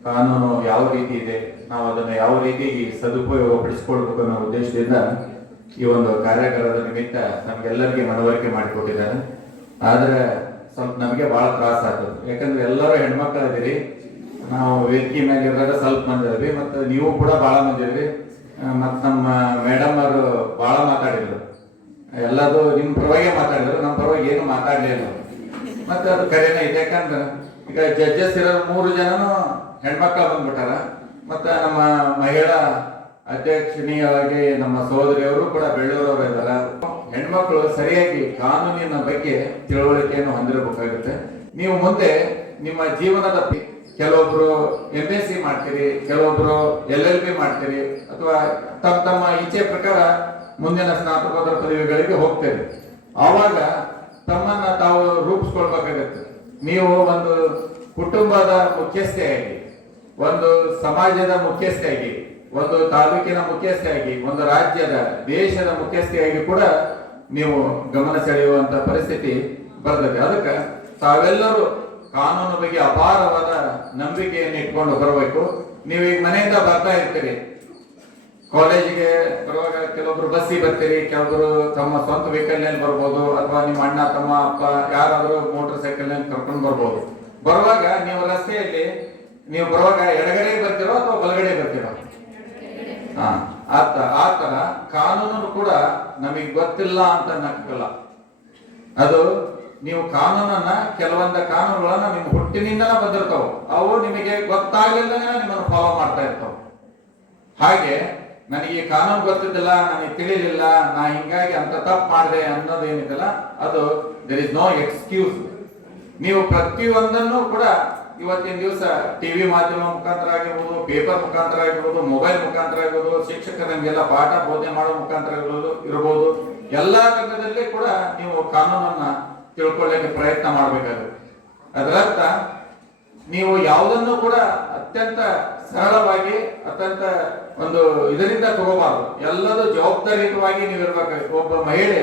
ಕಾನೂನು ಯಾವ ರೀತಿ ಇದೆ, ನಾವು ಅದನ್ನು ಯಾವ ರೀತಿ ಸದುಪಯೋಗ ಪಡಿಸಿಕೊಳ್ಬೇಕು ಅನ್ನೋ ಉದ್ದೇಶದಿಂದ ಈ ಒಂದು ಕಾರ್ಯಾಗಾರದ ನಿಮಿತ್ತ ನಮ್ಗೆಲ್ಲರಿಗೆ ಮನವರಿಕೆ ಮಾಡಿಕೊಟ್ಟಿದ್ದಾರೆ. ಆದ್ರೆ ಸ್ವಲ್ಪ ನಮಗೆ ಬಹಳ ತ್ರಾಸ ಆಗ್ತದೆ, ಯಾಕಂದ್ರೆ ಎಲ್ಲರೂ ಹೆಣ್ಮಕ್ಳು ಇದೀರಿ. ನಾವು ವೇದಿಕೆ ಮೇಲೆ ಇರುವಾಗ ಸ್ವಲ್ಪ ಮಂದಿ ಇದ್ವಿ, ಮತ್ತು ನೀವು ಕೂಡ ಬಹಳ ಮಂದಿ ಇದ್ರಿ. ಮತ್ತು ನಮ್ಮ ಮೇಡಮ್ ಅವರು ಬಹಳ ಮಾತಾಡಿದ್ರು, ಎಲ್ಲದು ನಿಮ್ಮ ಪರವಾಗಿ ಮಾತಾಡಿದ್ರು, ನಮ್ಮ ಪರವಾಗಿ ಏನು ಮಾತಾಡ್ಲಿಲ್ಲ. ಮತ್ತೆ ಅದು ಕರೆನೇ ಇದೆ, ಯಾಕಂದ್ರೆ ಈಗ ಜಡ್ಜಸ್ ಇರೋ 3 ಜನನು ಹೆಣ್ಮಕ್ಳು ಬಂದ್ಬಿಟ್ಟಾರ. ಮತ್ತೆ ನಮ್ಮ ಮಹಿಳಾ ಅಧ್ಯಕ್ಷಣೀಯವಾಗಿ ನಮ್ಮ ಸಹೋದರಿಯವರು ಕೂಡ ಬೆಳ್ಳೂರವರು ಇದ್ದಾರೆ. ಹೆಣ್ಮಕ್ಳು ಸರಿಯಾಗಿ ಕಾನೂನಿನ ಬಗ್ಗೆ ತಿಳುವಳಿಕೆಯನ್ನು ಹೊಂದಿರಬೇಕಾಗುತ್ತೆ. ನೀವು ಮುಂದೆ ನಿಮ್ಮ ಜೀವನದ ಕೆಲವೊಬ್ರು MSc ಮಾಡ್ತೀರಿ, ಕೆಲವೊಬ್ರು LLB ಮಾಡ್ತೀರಿ, ಅಥವಾ ತಮ್ಮ ಇಚ್ಛೆ ಪ್ರಕಾರ ಮುಂದಿನ ಸ್ನಾತಕೋತ್ತರ ಪದವಿಗಳಿಗೆ ಹೋಗ್ತೇವೆ. ಆವಾಗ ತಮ್ಮನ್ನ ತಾವು ರೂಪಿಸ್ಕೊಳ್ಬೇಕಾಗತ್ತೆ. ನೀವು ಒಂದು ಕುಟುಂಬದ ಮುಖ್ಯಸ್ಥೆಯಾಗಿ, ಒಂದು ಸಮಾಜದ ಮುಖ್ಯಸ್ಥೆಯಾಗಿ, ಒಂದು ತಾಲೂಕಿನ ಮುಖ್ಯಸ್ಥೆಯಾಗಿ, ಒಂದು ರಾಜ್ಯದ ದೇಶದ ಮುಖ್ಯಸ್ಥೆಯಾಗಿ ಕೂಡ ನೀವು ಗಮನ ಸೆಳೆಯುವಂತ ಪರಿಸ್ಥಿತಿ ಬರ್ತದೆ. ಅದಕ್ಕೆ ತಾವೆಲ್ಲರೂ ಕಾನೂನು ಬಗ್ಗೆ ಅಪಾರವಾದ ನಂಬಿಕೆಯನ್ನು ಇಟ್ಕೊಂಡು ಬರಬೇಕು. ನೀವು ಈಗ ಮನೆಯಿಂದ ಬರ್ತಾ ಇರ್ತೀರಿ, ಕಾಲೇಜಿಗೆ ಬರುವಾಗ ಕೆಲವೊಬ್ರು ಬಸ್ಸಿಗೆ ಬರ್ತೀರಿ, ಕೆಲವೊಬ್ರು ತಮ್ಮ ಸ್ವಂತ ವೆಹಿಕಲ್ ನಲ್ಲಿ ಬರ್ಬೋದು, ಅಥವಾ ನಿಮ್ಮ ಅಣ್ಣ ತಮ್ಮ ಅಪ್ಪ ಯಾರಾದ್ರೂ ಮೋಟರ್ ಸೈಕಲ್ ನಲ್ಲಿ ಕರ್ಕೊಂಡು ಬರ್ಬೋದು. ಬರುವಾಗ ನೀವು ರಸ್ತೆಯಲ್ಲಿ ನೀವು ಬರುವಾಗ ಎಡಗಡೆ ಬರ್ತೀರೋ ಅಥವಾ ಬಲಗಡೆ ಬರ್ತೀರೋ? ಆ ತರ ಕಾನೂನು ಕೂಡ ನಮಗೆ ಗೊತ್ತಿಲ್ಲ ಅಂತ ನಕ್ಕಲ್ಲ. ಅದು ನೀವು ಕಾನೂನನ್ನ, ಕೆಲವೊಂದು ಕಾನೂನುಗಳನ್ನ ನಿಮ್ಮ ಹುಟ್ಟಿನಿಂದನೇ ಬಂದಿರ್ತಾವ, ಅವು ನಿಮಗೆ ಗೊತ್ತಾಗಲಿಲ್ಲ ನಿಮ್ಮನ್ನು ಫಾಲೋ ಮಾಡ್ತಾ ಇರ್ತಾವ. ಹಾಗೆ ನನಗೆ ಈ ಕಾನೂನು ಗೊತ್ತಿದ್ದಿಲ್ಲ, ನನಗೆ ತಿಳಿಲಿಲ್ಲ, ನಾ ಹಿಂಗಾಗಿ ಅಂತ ತಪ್ಪು ಮಾಡಿದೆ ಅನ್ನೋದು ಏನಿದೆಲ್ಲ, ಅದು ದೇರ್ ಇಸ್ ನೋ ಎಕ್ಸ್ಕ್ಯೂಸ್. ನೀವು ಪ್ರತಿಯೊಂದನ್ನು ಕೂಡ ಇವತ್ತಿನ ದಿವಸ ಟಿವಿ ಮಾಧ್ಯಮ ಮುಖಾಂತರ ಆಗಿರ್ಬೋದು, ಪೇಪರ್ ಮುಖಾಂತರ ಆಗಿರ್ಬೋದು, ಮೊಬೈಲ್ ಮುಖಾಂತರ ಆಗಿರ್ಬೋದು, ಶಿಕ್ಷಕರು ನಮಗೆಲ್ಲ ಪಾಠ ಬೋಧನೆ ಮಾಡೋ ಮುಖಾಂತರ ಇರ್ಬೋದು, ಎಲ್ಲಾ ರಂಗದಲ್ಲಿ ಕೂಡ ನೀವು ಕಾನೂನನ್ನ ತಿಳ್ಕೊಳ್ಳಕ್ಕೆ ಪ್ರಯತ್ನ ಮಾಡಬೇಕಾಗುತ್ತೆ. ಅದರರ್ಥ ನೀವು ಯಾವುದನ್ನು ಕೂಡ ಅತ್ಯಂತ ಸರಳವಾಗಿ, ಅತ್ಯಂತ ಒಂದು ಇದರಿಂದ ತಗೋಬಾರ್ದು. ಎಲ್ಲದೂ ಜವಾಬ್ದಾರಿಯುತವಾಗಿ ನೀವು ಇರ್ಬೇಕಾಗುತ್ತೆ. ಒಬ್ಬ ಮಹಿಳೆ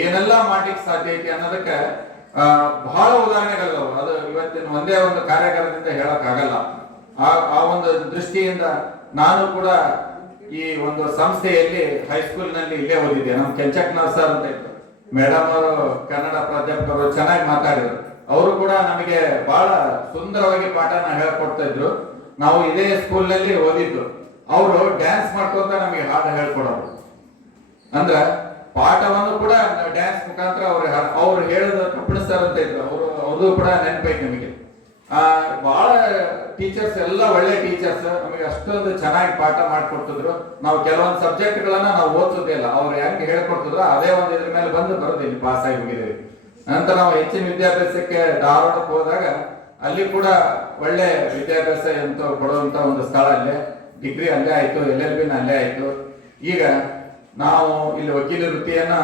ಏನೆಲ್ಲ ಮಾಡ್ಲಿಕ್ಕೆ ಸಾಧ್ಯ ಐತಿ ಅನ್ನೋದಕ್ಕೆ ಬಹಳ ಉದಾಹರಣೆಗಳು. ಅದು ಇವತ್ತಿನ ಒಂದೇ ಒಂದು ಕಾರ್ಯಾಗಾರದಿಂದ ಹೇಳಕ್ ಆಗಲ್ಲ. ಆ ಒಂದು ದೃಷ್ಟಿಯಿಂದ ನಾನು ಕೂಡ ಈ ಒಂದು ಸಂಸ್ಥೆಯಲ್ಲಿ ಹೈಸ್ಕೂಲ್ ನಲ್ಲಿ ಇಲ್ಲೇ ಓದಿದ್ದೆ. ನಮ್ಮ ಕೆಂಚಕ್ನಾಥ್ ಸರ್ ಅಂತ ಇತ್ತು, ಮೇಡಮ್ ಅವರು ಕನ್ನಡ ಪ್ರಾಧ್ಯಾಪಕರು, ಚೆನ್ನಾಗಿ ಮಾತಾಡಿದ್ರು. ಅವರು ಕೂಡ ನಮಗೆ ಬಹಳ ಸುಂದರವಾಗಿ ಪಾಠನ ಹೇಳ್ಕೊಡ್ತಾ ಇದ್ರು. ನಾವು ಇದೇ ಸ್ಕೂಲ್ ನಲ್ಲಿ ಓದಿದ್ದು. ಅವರು ಡ್ಯಾನ್ಸ್ ಮಾಡ್ಕೊಂತ ನಮಗೆ ಹಾಡು ಹೇಳ್ಕೊಡೋರು. ಅಂದ್ರ ಪಾಠವನ್ನು ಕೂಡ ಡ್ಯಾನ್ಸ್ ಮುಖಾಂತರ ಅವ್ರು ಹೇಳೋದು ಕಪಿಲ್ ಸರ್ ಅಂತ ಇದ್ರು. ಅವ್ರದ್ದು ಕೂಡ ನೆನಪೈತೆ ನಮಗೆ. ಬಹಳ ಟೀಚರ್ಸ್ ಎಲ್ಲ ಒಳ್ಳೆ ಟೀಚರ್ಸ್, ನಮಗೆ ಅಷ್ಟೊಂದು ಚೆನ್ನಾಗಿ ಪಾಠ ಮಾಡ್ಕೊಡ್ತಿದ್ರು. ನಾವು ಕೆಲವೊಂದು ಸಬ್ಜೆಕ್ಟ್ಗಳನ್ನ ನಾವು ಓದಿಸೋದೇ ಇಲ್ಲ, ಅವ್ರು ಹೆಂಗೆ ಹೇಳ್ಕೊಡ್ತಿದ್ರು ಅದೇ ಒಂದು ಇದ್ರ ಮೇಲೆ ಬರೋದು ಇಲ್ಲಿ ಪಾಸ್ ಆಗಿ ಹೋಗಿದ್ದೀವಿ. ನಂತರ ನಾವು ಹೆಚ್ಚಿನ ವಿದ್ಯಾಭ್ಯಾಸಕ್ಕೆ ಧಾರವಾಡಕ್ಕೆ ಹೋದಾಗ ಅಲ್ಲಿ ಕೂಡ ಒಳ್ಳೆ ವಿದ್ಯಾಭ್ಯಾಸ ಅಂತ ಕೊಡುವಂತ ಒಂದು ಸ್ಥಳ ಅಲ್ಲೇ, ಡಿಗ್ರಿ ಅಲ್ಲೇ ಆಯ್ತು, LLB ಅಲ್ಲೇ ಆಯ್ತು. ಈಗ ನಾವು ಇಲ್ಲಿ ವಕೀಲ ವೃತ್ತಿಯನ್ನ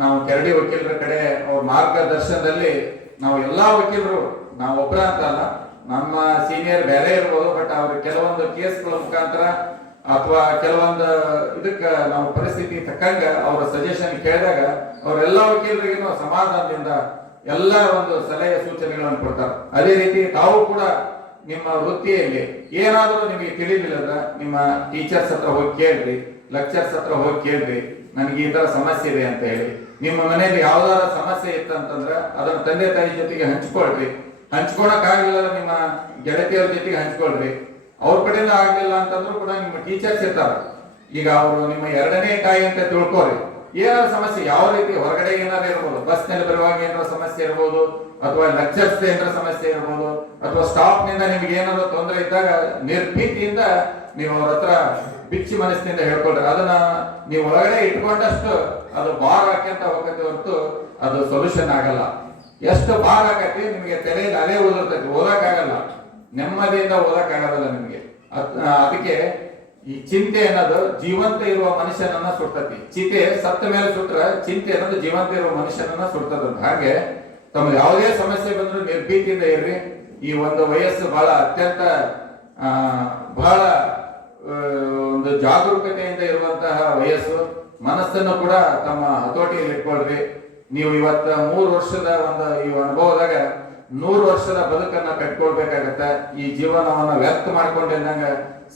ನಾವು ಕೆರಡಿ ವಕೀಲರ ಕಡೆ ಅವ್ರ ಮಾರ್ಗದರ್ಶನದಲ್ಲಿ ನಾವು ಎಲ್ಲಾ ವಕೀಲರು, ನಾವು ಒಬ್ಬರ ಅಂತ ಅಲ್ಲ, ನಮ್ಮ ಸೀನಿಯರ್ ಬೇರೆ ಇರ್ಬೋದು, ಬಟ್ ಅವ್ರ ಕೆಲವೊಂದು ಕೇಸ್ಗಳ ಮುಖಾಂತರ ಅಥವಾ ಕೆಲವೊಂದು ಇದಕ್ಕೆ ನಾವು ಪರಿಸ್ಥಿತಿ ತಕ್ಕಂಗ ಅವರ ಸಜೆಷನ್ ಕೇಳಿದಾಗ ಅವರೆಲ್ಲ ವಕೀಲರಿಗೂ ಸಮಾಧಾನದಿಂದ ಎಲ್ಲ ಒಂದು ಸಲಹೆ ಸೂಚನೆಗಳನ್ನು ಕೊಡ್ತಾರೆ. ಅದೇ ರೀತಿ ತಾವು ಕೂಡ ನಿಮ್ಮ ವೃತ್ತಿಯಲ್ಲಿ ಏನಾದರೂ ನಿಮಗೆ ತಿಳಿದಿಲ್ಲ ನಿಮ್ಮ ಟೀಚರ್ಸ್ ಹತ್ರ ಹೋಗಿ ಕೇಳ್ರಿ, ಲೆಕ್ಚರ್ಸ್ ಹತ್ರ ಹೋಗಿ ಕೇಳ್ರಿ, ನನಗೆ ಈ ತರ ಸಮಸ್ಯೆ ಇದೆ ಅಂತ ಹೇಳಿ. ನಿಮ್ಮ ಮನೆಯಲ್ಲಿ ಯಾವ್ದಾರ ಸಮಸ್ಯೆ ಇತ್ತು ಅಂತಂದ್ರೆ ಅದನ್ನ ತಂದೆ ತಾಯಿ ಜೊತೆಗೆ ಹಂಚ್ಕೊಳ್ರಿ. ಹಂಚ್ಕೊಳಕ್ ಆಗ್ಲಿಲ್ಲ ನಿಮ್ಮ ಗೆಳತಿಯವ್ರ ಜೊತೆಗೆ ಹಂಚ್ಕೊಳ್ರಿ. ಅವ್ರ ಕಡೆಯಿಂದ ಆಗ್ಲಿಲ್ಲ ಅಂತಂದ್ರು ಕೂಡ ನಿಮ್ಮ ಟೀಚರ್ಸ್ ಇರ್ತಾರ, ಈಗ ಅವರು ನಿಮ್ಮ ಎರಡನೇ ತಾಯಿ ಅಂತ ತಿಳ್ಕೊರಿ. ಏನಾದ್ರು ಸಮಸ್ಯೆ ಯಾವ ರೀತಿ ಹೊರಗಡೆ ಏನಾದ್ರು ಇರ್ಬೋದು, ಬಸ್ ನಲ್ಲಿ ಬರುವಾಗ ಏನಾದ್ರು ಸಮಸ್ಯೆ ಇರ್ಬೋದು, ಅಥವಾ ಲೆಕ್ಚರ್ಸ್ ಏನಾದ್ರು ಸಮಸ್ಯೆ ಇರ್ಬೋದು, ಅಥವಾ ಸ್ಟಾಫ್ ನಿಂದ ನಿಮ್ಗೆ ಏನಾದ್ರು ತೊಂದರೆ ಇದ್ದಾಗ ನಿರ್ಭೀತಿಯಿಂದ ನೀವು ಅವ್ರ ಹತ್ರ ಬಿಚ್ಚಿ ಮನಸ್ಸಿನಿಂದ ಹೇಳ್ಕೊಳ್ರಿ. ಅದನ್ನ ನೀವು ಒಳಗಡೆ ಇಟ್ಕೊಂಡಷ್ಟು ಅದು ಭಾರ ಹಾಕ್ಯಂತ ಹೋಗತ್ತೆ ಹೊರತು ಅದು ಸೊಲ್ಯೂಷನ್ ಆಗಲ್ಲ. ಎಷ್ಟು ಭಾರ ಆಕತಿ ನಿಮಗೆ ತಲೆಯಲ್ಲಿ ಅದೇ ಓದಿರ್ತೈತಿ, ಓದಕ್ಕಾಗಲ್ಲ, ನೆಮ್ಮದಿಯಿಂದ ಓದಕ್ಕಾಗಲ್ಲ ನಿಮ್ಗೆ. ಅದಕ್ಕೆ ಈ ಚಿಂತೆ ಅನ್ನೋದು ಜೀವಂತ ಇರುವ ಮನುಷ್ಯನನ್ನ ಸುಡ್ತತಿ. ಚಿತೆ ಸತ್ತ ಮೇಲೆ ಸುಟ್ರ ಚಿಂತೆ ಅನ್ನೋದು ಜೀವಂತ ಇರುವ ಮನುಷ್ಯನನ್ನ ಸುಡ್ತದಂತ. ಹಾಗೆ ತಮ್ಗೆ ಯಾವುದೇ ಸಮಸ್ಯೆ ಬಂದ್ರು ನಿರ್ಭೀತಿಯಿಂದ ಇರ್ರಿ. ಈ ಒಂದು ವಯಸ್ಸು ಬಹಳ ಅತ್ಯಂತ ಬಹಳ ಒಂದು ಜಾಗರೂಕತೆಯಿಂದ ಇರುವಂತಹ ವಯಸ್ಸು. ಮನಸ್ಸನ್ನು ಕೂಡ ತಮ್ಮ ಹತೋಟಿಯಲ್ಲಿ ಇಟ್ಕೊಳ್ರಿ. ನೀವು ಇವತ್ತ 3 ವರ್ಷದ ಒಂದು ಈ ಅನುಭವದಾಗ 100 ವರ್ಷದ ಬದುಕನ್ನ ಕಟ್ಕೊಳ್ಬೇಕಾಗತ್ತೆ. ಈ ಜೀವನವನ್ನ ವ್ಯರ್ಥ ಮಾಡ್ಕೊಂಡಿದ್ದಂಗ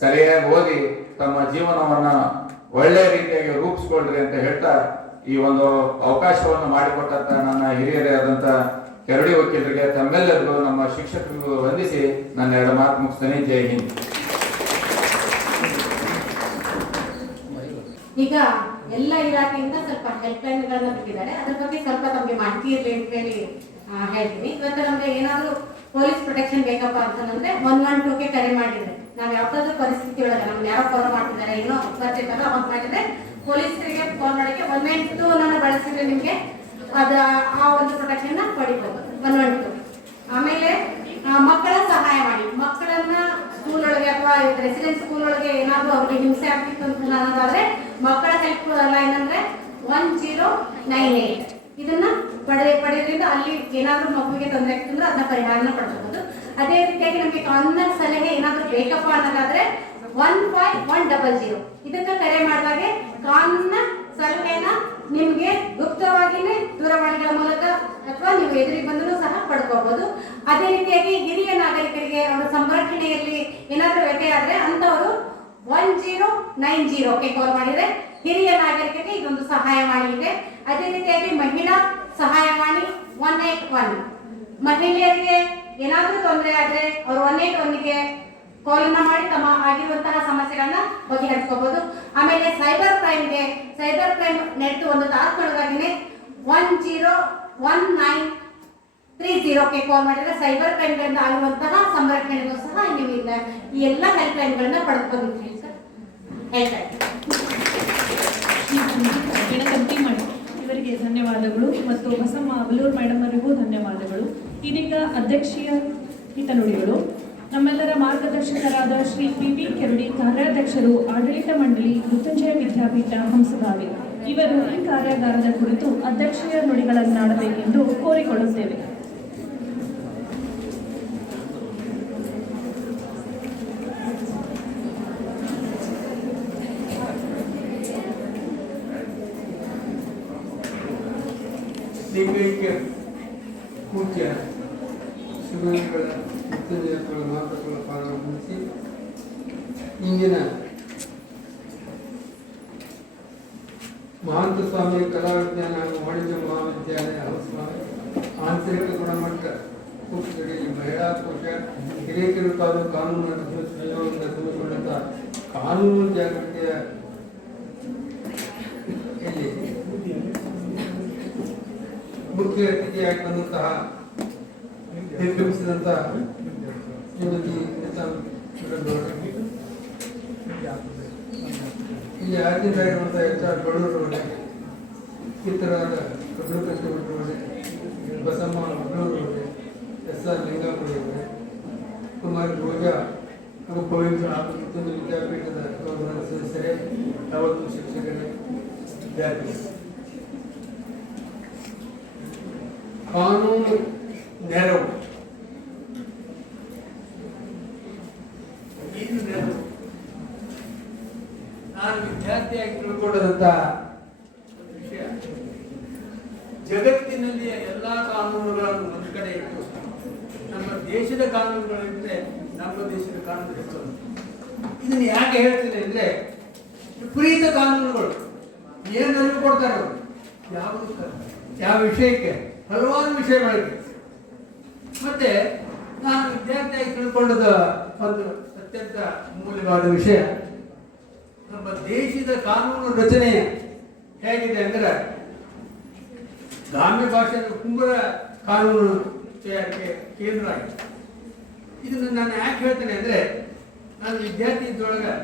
ಸರಿಯಾಗಿ ಓದಿ ತಮ್ಮ ಜೀವನವನ್ನ ಒಳ್ಳೆ ರೀತಿಯಾಗಿ ರೂಪಿಸ್ಕೊಳ್ರಿ ಅಂತ ಹೇಳ್ತಾ ಈ ಒಂದು ಅವಕಾಶವನ್ನು ಮಾಡಿಕೊಟ್ಟಂತ ನನ್ನ ಹಿರಿಯರೇ ಆದಂತ ಕೆರಡಿ ವಕೀಲರಿಗೆ ತಮ್ಮೆಲ್ಲರಿಗೂ ನಮ್ಮ ಶಿಕ್ಷಕರಿಗೂ ವಂದಿಸಿ ನನ್ನ 2 ಮಾತು ಮುಗಿಸ್ತೇನೆ. ಜೈ ಹಿಂದ್. ಈಗ ಎಲ್ಲ ಇಲಾಖೆಯಿಂದ ಸ್ವಲ್ಪ ಹೆಲ್ಪ್ ಲೈನ್ ಗಳನ್ನ ಬಿಟ್ಟಿದ್ದಾರೆ, ಅದ್ರ ಬಗ್ಗೆ ಸ್ವಲ್ಪ ತಮಗೆ ಮಾಹಿತಿ ಇರಲಿ ಅಂತ ಹೇಳಿ ಹೇಳ್ತೀನಿ. ಇವತ್ತು ನಮ್ಗೆ ಏನಾದ್ರು ಪೊಲೀಸ್ ಪ್ರೊಟೆಕ್ಷನ್ ಬೇಕಪ್ಪ ಅಂತಂದ್ರೆ 112ಗೆ ಕರೆ ಮಾಡಿದ್ರೆ, ನಾವ್ ಯಾವ್ದಾದ್ರು ಪರಿಸ್ಥಿತಿ ಒಳಗೆ ನಮ್ಗೆ ಯಾರೋ ಫೋನ್ ಮಾಡ್ತಿದ್ದಾರೆ, ಏನೋ ಬರ್ತಿರ್ತಾರ ಅವಾಗ ಮಾಡಿದ್ರೆ ಪೊಲೀಸರಿಗೆ ಫೋನ್ ಮಾಡೋಕೆ 112 ಬಳಸಿದ್ರೆ ನಿಮ್ಗೆ ಅದ ಆ ಒಂದು ಪ್ರೊಟೆಕ್ಷನ್ ಪಡಿಬಹುದು 112. ಆಮೇಲೆ ಮಕ್ಕಳ ಸಹಾಯ ಮಾಡಿ, ಮಕ್ಕಳನ್ನ ಸ್ಕೂಲ್ ಒಳಗೆ ಅಥವಾ ರೆಸಿಡೆನ್ಸ್ ಸ್ಕೂಲ್ ಒಳಗೆ ಏನಾದ್ರು ಅವ್ರಿಗೆ ಹಿಂಸೆ ಆಗ್ತಿತ್ತು ಅಂತ ಅನ್ನೋದಾದ್ರೆ ಮಕ್ಕಳ ಹೆಲ್ಪ್ ಲೈನ್ ಅಂದ್ರೆ 1098 ಇದನ್ನ ಪಡೆಯೋದ್ರಿಂದ ಅಲ್ಲಿ ಏನಾದ್ರೂ ಮಗುವಿಗೆ ತೊಂದರೆ ಆಗ್ತಂದ್ರೆ ಅದನ್ನ ಪರಿಹಾರನ ಪಡ್ಕೋಬಹುದು. ಅದೇ ರೀತಿಯಾಗಿ ನಮಗೆ ಕಾನೂನಿನ ಸಲಹೆ ಏನಾದ್ರೂ ಬೇಕಪ್ಪ ಅನ್ನೋದಾದ್ರೆ 15100 ಇದಕ್ಕ ಕರೆ ಮಾಡಿದಾಗೆ ಕಾನೂನಿನ ಸಲಹೆನ ನಿಮ್ಗೆ ಗುಪ್ತವಾಗಿನೇ ದೂರವಾಣಿಗಳ ಮೂಲಕ ಅಥವಾ ನೀವು ಎದುರಿಗೆ ಬಂದರೂ ಸಹ ಪಡ್ಕೋಬಹುದು. ಅದೇ ರೀತಿಯಾಗಿ ಹಿರಿಯ ನಾಗರಿಕರಿಗೆ ಅವರ ಸಂರಕ್ಷಣೆಯಲ್ಲಿ ಏನಾದ್ರೂ ವ್ಯತ್ಯಯ ಆದ್ರೆ ಅಂತವರು 1090ಕ್ಕೆ ಕಾಲ್ ಮಾಡಿದ್ರೆ ಹಿರಿಯ ನಾಗರಿಕರಿಗೆ ಇದೊಂದು ಸಹಾಯವಾಣಿ ಇದೆ. ಅದೇ ರೀತಿಯಾಗಿ ಮಹಿಳಾ ಸಹಾಯವಾಣಿ 181, ಮಹಿಳೆಯರಿಗೆ ಏನಾದ್ರೂ ತೊಂದರೆ ಆದ್ರೆ ಅವರು 181ಗೆ ಕಾಲ್ ಮಾಡಿ ತಮ್ಮ ಆಗಿರುವಂತಹ ಸಮಸ್ಯೆಗಳನ್ನ ಬಗೆಹರಿಸ್ಕೋಬಹುದು. ಆಮೇಲೆ ಸೈಬರ್ ಕ್ರೈಮ್ ನೆಟ್ ಒಂದು ತಾಸೊಳಗಾಗಿನೇ 101930ಕ್ಕೆ ಕಾಲ್ ಮಾಡಿದ್ರೆ ಸೈಬರ್ ಕ್ರೈಮ್ಗಳಿಂದ ಆಗಿರುವಂತಹ ಸಂರಕ್ಷಣೆಗೂ ಸಹ ನೀವು ಈ ಎಲ್ಲ ಹೆಲ್ಪ್ ಲೈನ್ಗಳನ್ನ ಪಡೆದುಕೊಂಡಿದ್ದೀರಿ ಸರ್. ಹೇಳ್ತಾ ಇವರಿಗೆ ಧನ್ಯವಾದಗಳು ಮತ್ತು ಬಸಮ್ಮ ಅಬಲೂರು ಮೇಡಮ್ ಅವರಿಗೂ ಧನ್ಯವಾದಗಳು. ಇದೀಗ ಅಧ್ಯಕ್ಷೀಯ ಹಿತನುಡಿಗಳು. ನಮ್ಮೆಲ್ಲರ ಮಾರ್ಗದರ್ಶಕರಾದ ಶ್ರೀ PV ಕೆರಡಿ, ಕಾರ್ಯಾಧ್ಯಕ್ಷರು, ಆಡಳಿತ ಮಂಡಳಿ, ಮೃತ್ಯುಂಜಯ ವಿದ್ಯಾಪೀಠ, ಹಂಸಗಾವಿ ಇವರು ಈ ಕಾರ್ಯಾಗಾರದ ಕುರಿತು ಅಧ್ಯಕ್ಷೀಯ ನುಡಿಗಳನ್ನಾಡಬೇಕೆಂದು ಕೋರಿಕೊಳ್ಳುತ್ತೇವೆ. ಪೂಜ್ಯ ಶಿವಗಳ ಮೃತ್ಯುಂಜಯಗಳ ಮಾತುಗಳ ಪಾಲ್ಗೊಳಿಸಿ ಇಂದಿನ ಮಹಾಂತ ಸ್ವಾಮಿ ಕಲಾ ವಿಜ್ಞಾನ ಹಾಗೂ ವಾಣಿಜ್ಯ ಮಹಾವಿದ್ಯಾಲಯ ಹಂಸಗಾವಿ ಆಂತರಿಕ ಗುಣಮಟ್ಟ ಕೋರ್ಸ್ಗಳಿಗೆ ಮಹಿಳಾ ಕೋಶ ಹಿರೇಕೆರೂರು ತಾಲೂಕು ಕಾನೂನು ಸಹಯೋಗದಿಂದ ತುಂಬಿಕೊಂಡಂತಹ ಕಾನೂನು ಜಾಗೃತಿಯ ಮುಖ್ಯ ಅತಿಥಿಯಾಗಿ ಬಂದಂತಹ ನಿರ್ಗಮಿಸಿದಂತಹ ಶ್ರೀಮತಿ ಇಲ್ಲಿ ಆಗಿದ್ದಾಗಿರುವಂಥ HR ಬಡೂರು ರೋಡೆ, ಇತರರಾದ ಕಬ್ಬಳು ಕಷ್ಟಪಟ್ಟು ರೋಡೆ, ಬಸಮ್ಮ ಮಗಳೂರು ರೋಡೆ, SR ಲಿಂಗಾಪುರಿ ರೋಡೆ, ಕುಮಾರಿ ರೋಜಾ ಹಾಗೂ ಪವಿತ್ರ ಮತ್ತೊಂದು ವಿದ್ಯಾಪೀಠದ ಗೌರವ ಸದಸ್ಯರೇ, ಯಾವತ್ತು ಶಿಕ್ಷಕರೇ, ವಿದ್ಯಾರ್ಥಿಗಳು, ಕಾನೂನು ನೆರವು ನಾನು ವಿದ್ಯಾರ್ಥಿಯಾಗಿ ತಿಳ್ಕೊಂಡಂತ ವಿಷಯ, ಜಗತ್ತಿನಲ್ಲಿಯ ಎಲ್ಲ ಕಾನೂನುಗಳನ್ನು ಒಂದು ಕಡೆ ಇಟ್ಟು ನಮ್ಮ ದೇಶದ ಕಾನೂನುಗಳಿಂದ ನಮ್ಮ ದೇಶದ ಕಾನೂನು ಹೆಚ್ಚು. ಇದನ್ನು ಯಾಕೆ ಹೇಳ್ತೀನಿ ಅಂದ್ರೆ, ವಿಪರೀತ ಕಾನೂನುಗಳು ಏನು ಅರಿವು ಕೊಡ್ತಾರೆ ಅವರು, ಯಾವ ವಿಷಯಕ್ಕೆ, ಹಲವಾರು ವಿಷಯಗಳಿಗೆ. ಮತ್ತೆ ನಾನು ವಿದ್ಯಾರ್ಥಿಯಾಗಿ ತಿಳ್ಕೊಂಡದ ಒಂದು ಅತ್ಯಂತ ಅಮೂಲ್ಯವಾದ ವಿಷಯ, ನಮ್ಮ ದೇಶದ ಕಾನೂನು ರಚನೆ ಹೇಗಿದೆ ಅಂದ್ರೆ, ಗ್ರಾಮ್ಯ ಭಾಷೆಯ ಕುಂಬರ ಕಾನೂನು ತಯಾರಿಕೆ ಕೇಂದ್ರ ಆಗಿದೆ. ಇದನ್ನು ನಾನು ಯಾಕೆ ಹೇಳ್ತೇನೆ ಅಂದ್ರೆ, ನಾನು ವಿದ್ಯಾರ್ಥಿ ಇದ್ದೊಳಗೆ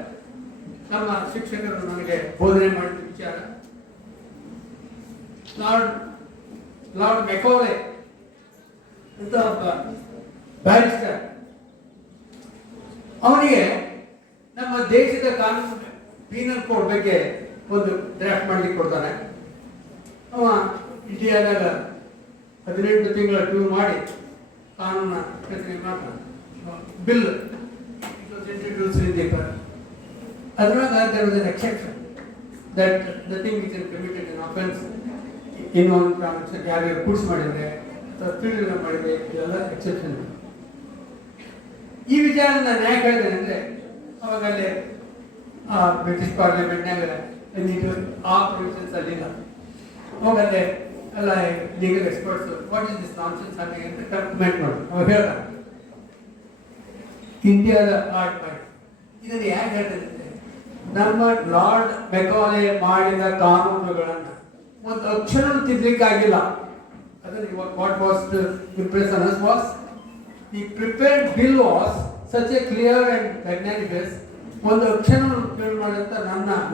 ನಮ್ಮ ಶಿಕ್ಷಕರು ನನಗೆ ಬೋಧನೆ ಮಾಡಿದ ವಿಚಾರ, ಲಾರ್ಡ್ ಮೆಕಾಲೆ ಅಂತ ಒಬ್ಬ ಬ್ಯಾರಿಸ್ಟರ್, ಅವನಿಗೆ ನಮ್ಮ ದೇಶದ ಕಾನೂನು ಪೀನಲ್ ಕೋಡ್ ಬಗ್ಗೆ ಒಂದು ಡ್ರಾಫ್ಟ್ ಮಾಡ್ಲಿಕ್ಕೆ ಕೊಡ್ತಾನೆ. ಅವ ಇಂಡಿಯಾದಾಗ 18 ತಿಂಗಳ ಟೂರ್ ಮಾಡಿ ಕಾನೂನ ರಚನೆ ಮಾಡ್ತಾನೆ. ಬಿಲ್ ಅದ್ರಾಗ there was an exception that the thing which is committed an offense in one transaction, ಯಾರ್ಯಾರು ಕೂಡ್ಸ್ ಮಾಡಿದ್ರೆ ಅಥವಾ ತಿಳಿದ ಮಾಡಿದ್ರೆ, ಇದೆಲ್ಲ ಎಕ್ಸೆಪ್ಷನ್. ಈ ವಿಚಾರ ನಾನು ಯಾಕೆ ಹೇಳ್ತೇನೆ ಅಂದ್ರೆ, ಅವಾಗಲ್ಲೇ ಬ್ರಿಟಿಷ್ ಪಾರ್ಲಿಮೆಂಟ್ನಾಗ ಆ ಪ್ರೊವಿಷನ್ಸ್ ಅಲ್ಲಿಲ್ಲ. ಅವಾಗಲ್ಲೇ ಎಲ್ಲ legal experts what is this nonsense ಹಾಗೆ ಅಂತ ಕಮೆಂಟ್ ಮಾಡಿ ಅವಾಗ ಹೇಳ್ತಾರೆ. ಇಂಡಿಯಾದ ಆರ್ಟ್ ಮಾಡಿ ಇದನ್ನು ಯಾಕೆ ಹೇಳ್ತೇನೆ ಅಂದ್ರೆ, ನಮ್ಮ ಲಾರ್ಡ್ ಮೆಕಾಲೆ ಮಾಡಿದ ಕಾನೂನುಗಳನ್ನು ಒಂದು ಅಕ್ಷರ ತಿದ್ದಲಿಕ್ಕಾಗಿಲ್ಲ. ಅದನ್ನು what was to impress on us was the prepared bill was such a clear and magnanimous. ಒಂದು ಅಕ್ಷರವನ್ನು ಕೇಳಿ ಮಾಡಿದಂತ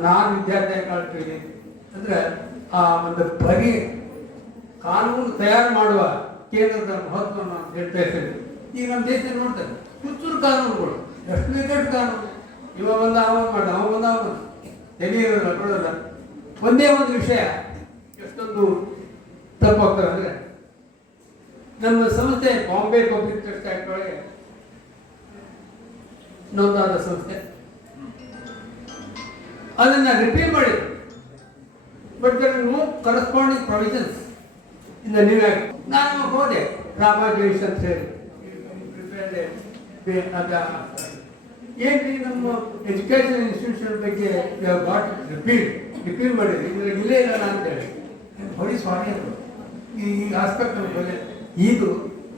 ನಾನು ವಿದ್ಯಾರ್ಥಿ ಕಾಲ್ತೀನಿ ಅಂದ್ರೆ, ಆ ಒಂದು ಬರೀ ಕಾನೂನು ತಯಾರು ಮಾಡುವ ಕೇಂದ್ರದ ಮಹತ್ವವನ್ನು ಹೇಳ್ತಾ ಇರ್ತೇನೆ. ಈಗ ನಮ್ಮ ದೇಶದಲ್ಲಿ ನೋಡ್ತಾರೆ ಹುಚ್ಚೂರು ಕಾನೂನುಗಳು, ಎಷ್ಟು ಕೆಟ್ಟ ಕಾನೂನು, ಇವ ಬಂದ ಅವನು ಮಾಡ, ಅವ ಬಂದ ಅವನು ತೆಗೆಯೋಲ್ಲ, ಕೊಡೋಲ್ಲ. ಒಂದೇ ಒಂದು ವಿಷಯ ಎಷ್ಟೊಂದು ತಪ್ಪಾಗ್ತದೆ ಅಂದ್ರೆ, ನಮ್ಮ ಸಂಸ್ಥೆ ಬಾಂಬೆ ಪಬ್ಲಿಕ್ ಟ್ರಸ್ಟ್ ಆಕ್ಟ್ ಒಳಗೆ ನೋಂದಾದ ಸಂಸ್ಥೆ, ಅದನ್ನ ರಿಪೀಲ್ ಮಾಡಿದ್ರು. But there are no corresponding provisions in the new act. ನಾನು ಹೋದೆ ರಾಮಾಜೇಶ್ ಅಂತ ಹೇಳಿ, ಏನ್ರಿ ನಮ್ಮ ಎಜುಕೇಶನ್ ಇನ್ಸ್ಟಿಟ್ಯೂಷನ್ ಬಗ್ಗೆ ರಿಪೀಲ್ ಮಾಡಿದ್ರಿ, ಇದ್ರಾಗ ಇಲ್ಲೇ ಇಲ್ಲ ಅಂತ ಹೇಳಿ ಬರೀ ಸ್ವಾಮಿ ಈ ಆಸ್ಪೆಕ್ಟ್ ನಮಗೆ ಇದು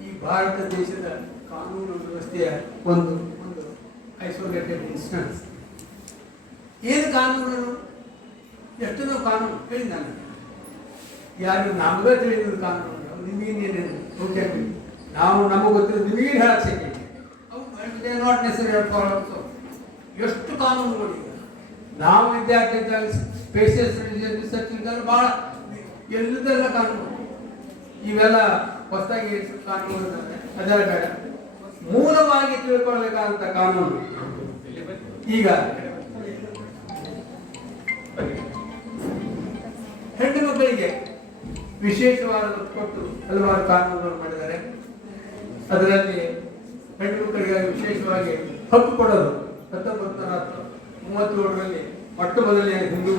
ಈ ಭಾರತ ದೇಶದ ಕಾನೂನು ವ್ಯವಸ್ಥೆಯ ಒಂದು ಐಸೋಲೇಟೆಡ್ ಇನ್ಸ್ಟೆನ್ಸ್. ಏನು ಕಾನೂನು, ಎಷ್ಟೋ ಕಾನೂನು ಹೇಳಿ ನಾನು ಯಾರು ನಮ್ಗೆ ತಿಳಿದ ಕಾನೂನು ನಿಮಗೇನೇನು ಓಕೆ, ನಾವು ನಮಗೆ ಗೊತ್ತಿರೋ ನಿಮಗೆ ಹೇಳಕ್ಕೆ ಅವು ನಾಟ್ ನೆಸರಿ ಫಾರ್ ಆಲ್ಸೋ. ಎಷ್ಟು ಕಾನೂನುಗಳು ಈಗ ನಾವು ವಿದ್ಯಾರ್ಥಿ ಇದ್ದಾಗ ಸ್ಪೇಷಿಯಸ್ ರಿಸರ್ಚ್ ಇದ್ದಾಗ ಭಾಳ ಎಲ್ಲದೆಲ್ಲ ಕಾನೂನು, ಇವೆಲ್ಲ ಹೊಸದಾಗಿ ಕಾನೂನು ಅದರ ಬೇಡ, ಮೂಲವಾಗಿ ತಿಳ್ಕೊಳ್ಬೇಕಾದಂಥ ಕಾನೂನು. ಈಗ ಹೆಣ್ಣು ಮಕ್ಕಳಿಗೆ ವಿಶೇಷವಾದ ಕೊಟ್ಟು ಹಲವಾರು ಕಾನೂನುಗಳು ಮಾಡಿದ್ದಾರೆ. ಅದರಲ್ಲಿ ಹೆಣ್ಣು ಮಕ್ಕಳಿಗೆ ವಿಶೇಷವಾಗಿ ಹಕ್ಕು ಕೊಡೋದು 1937ರಲ್ಲಿ ಮೊಟ್ಟ ಮೊದಲನೇ ಹಿಂದೂ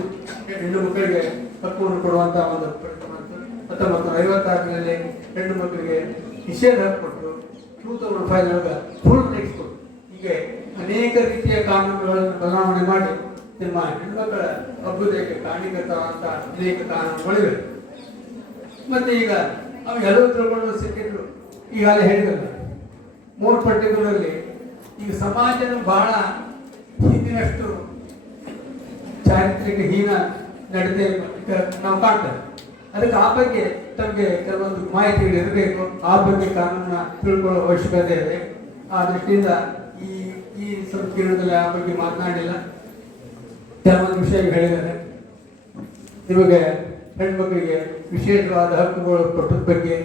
ಹೆಣ್ಣು ಮಕ್ಕಳಿಗೆ ಹಕ್ಕನ್ನು ಕೊಡುವಂತಹ ಒಂದು ಪ್ರಯತ್ನ ಮಾಡಿತು. 1956ರಲ್ಲಿ ಹೆಣ್ಣು ಮಕ್ಕಳಿಗೆ ನಿಷೇಧ ಕೊಟ್ಟರು. 2005 ಫುಲ್ ರೈಟ್ಸ್ ಕೊಟ್ಟರು. ಹೀಗೆ ಅನೇಕ ರೀತಿಯ ಕಾನೂನುಗಳನ್ನು ಬದಲಾವಣೆ ಮಾಡಿ ನಿಮ್ಮ ಹೆಣ್ಮಕ್ಕಳ ಅಭ್ಯುದಯಕ್ಕೆ ಕಾರಣೀಕರ್ತವಂತ ಅನೇಕ ಕಾನೂನುಗಳಿವೆ. ಮತ್ತೆ ಈಗ ಅವು ಎಲ್ಲರೂ ತಿಳ್ಕೊಂಡು ಸಿಕ್ಕಿದ್ರು. ಈಗಾಗಲೇ ಹೇಳಿದಲ್ಲ, ಮೋರ್ ಪರ್ಟಿಕ್ಯುಲರ್ಲಿ ಈಗ ಸಮಾಜದ ಬಹಳ ಹಿಂದಿನಷ್ಟು ಚಾರಿತ್ರಿಕ ಹೀನ ನಡತೆ ನಾವು ಕಾಣ್ತೇವೆ. ಅದಕ್ಕೆ ಆ ಬಗ್ಗೆ ತಮಗೆ ಕೆಲವೊಂದು ಮಾಹಿತಿಗಳು ಇರಬೇಕು. ಆ ಬಗ್ಗೆ ಕಾನೂನನ್ನ ತಿಳ್ಕೊಳ್ಳೋ ಅವಶ್ಯಕತೆ ಇದೆ. ಆ ದೃಷ್ಟಿಯಿಂದ ಈ ಈ ಸಂಕೀರ್ಣದಲ್ಲಿ ಆ ಬಗ್ಗೆ ಮಾತನಾಡಿಲ್ಲ. ಕೆಲವೊಂದು ವಿಷಯ ಹೇಳಿದ್ದಾರೆ. ನಿಮಗೆ ಹೆಣ್ಮಕ್ಳಿಗೆ ವಿಶೇಷವಾದ ಹಕ್ಕುಗಳು ಕೊಟ್ಟದ ಬಗ್ಗೆ,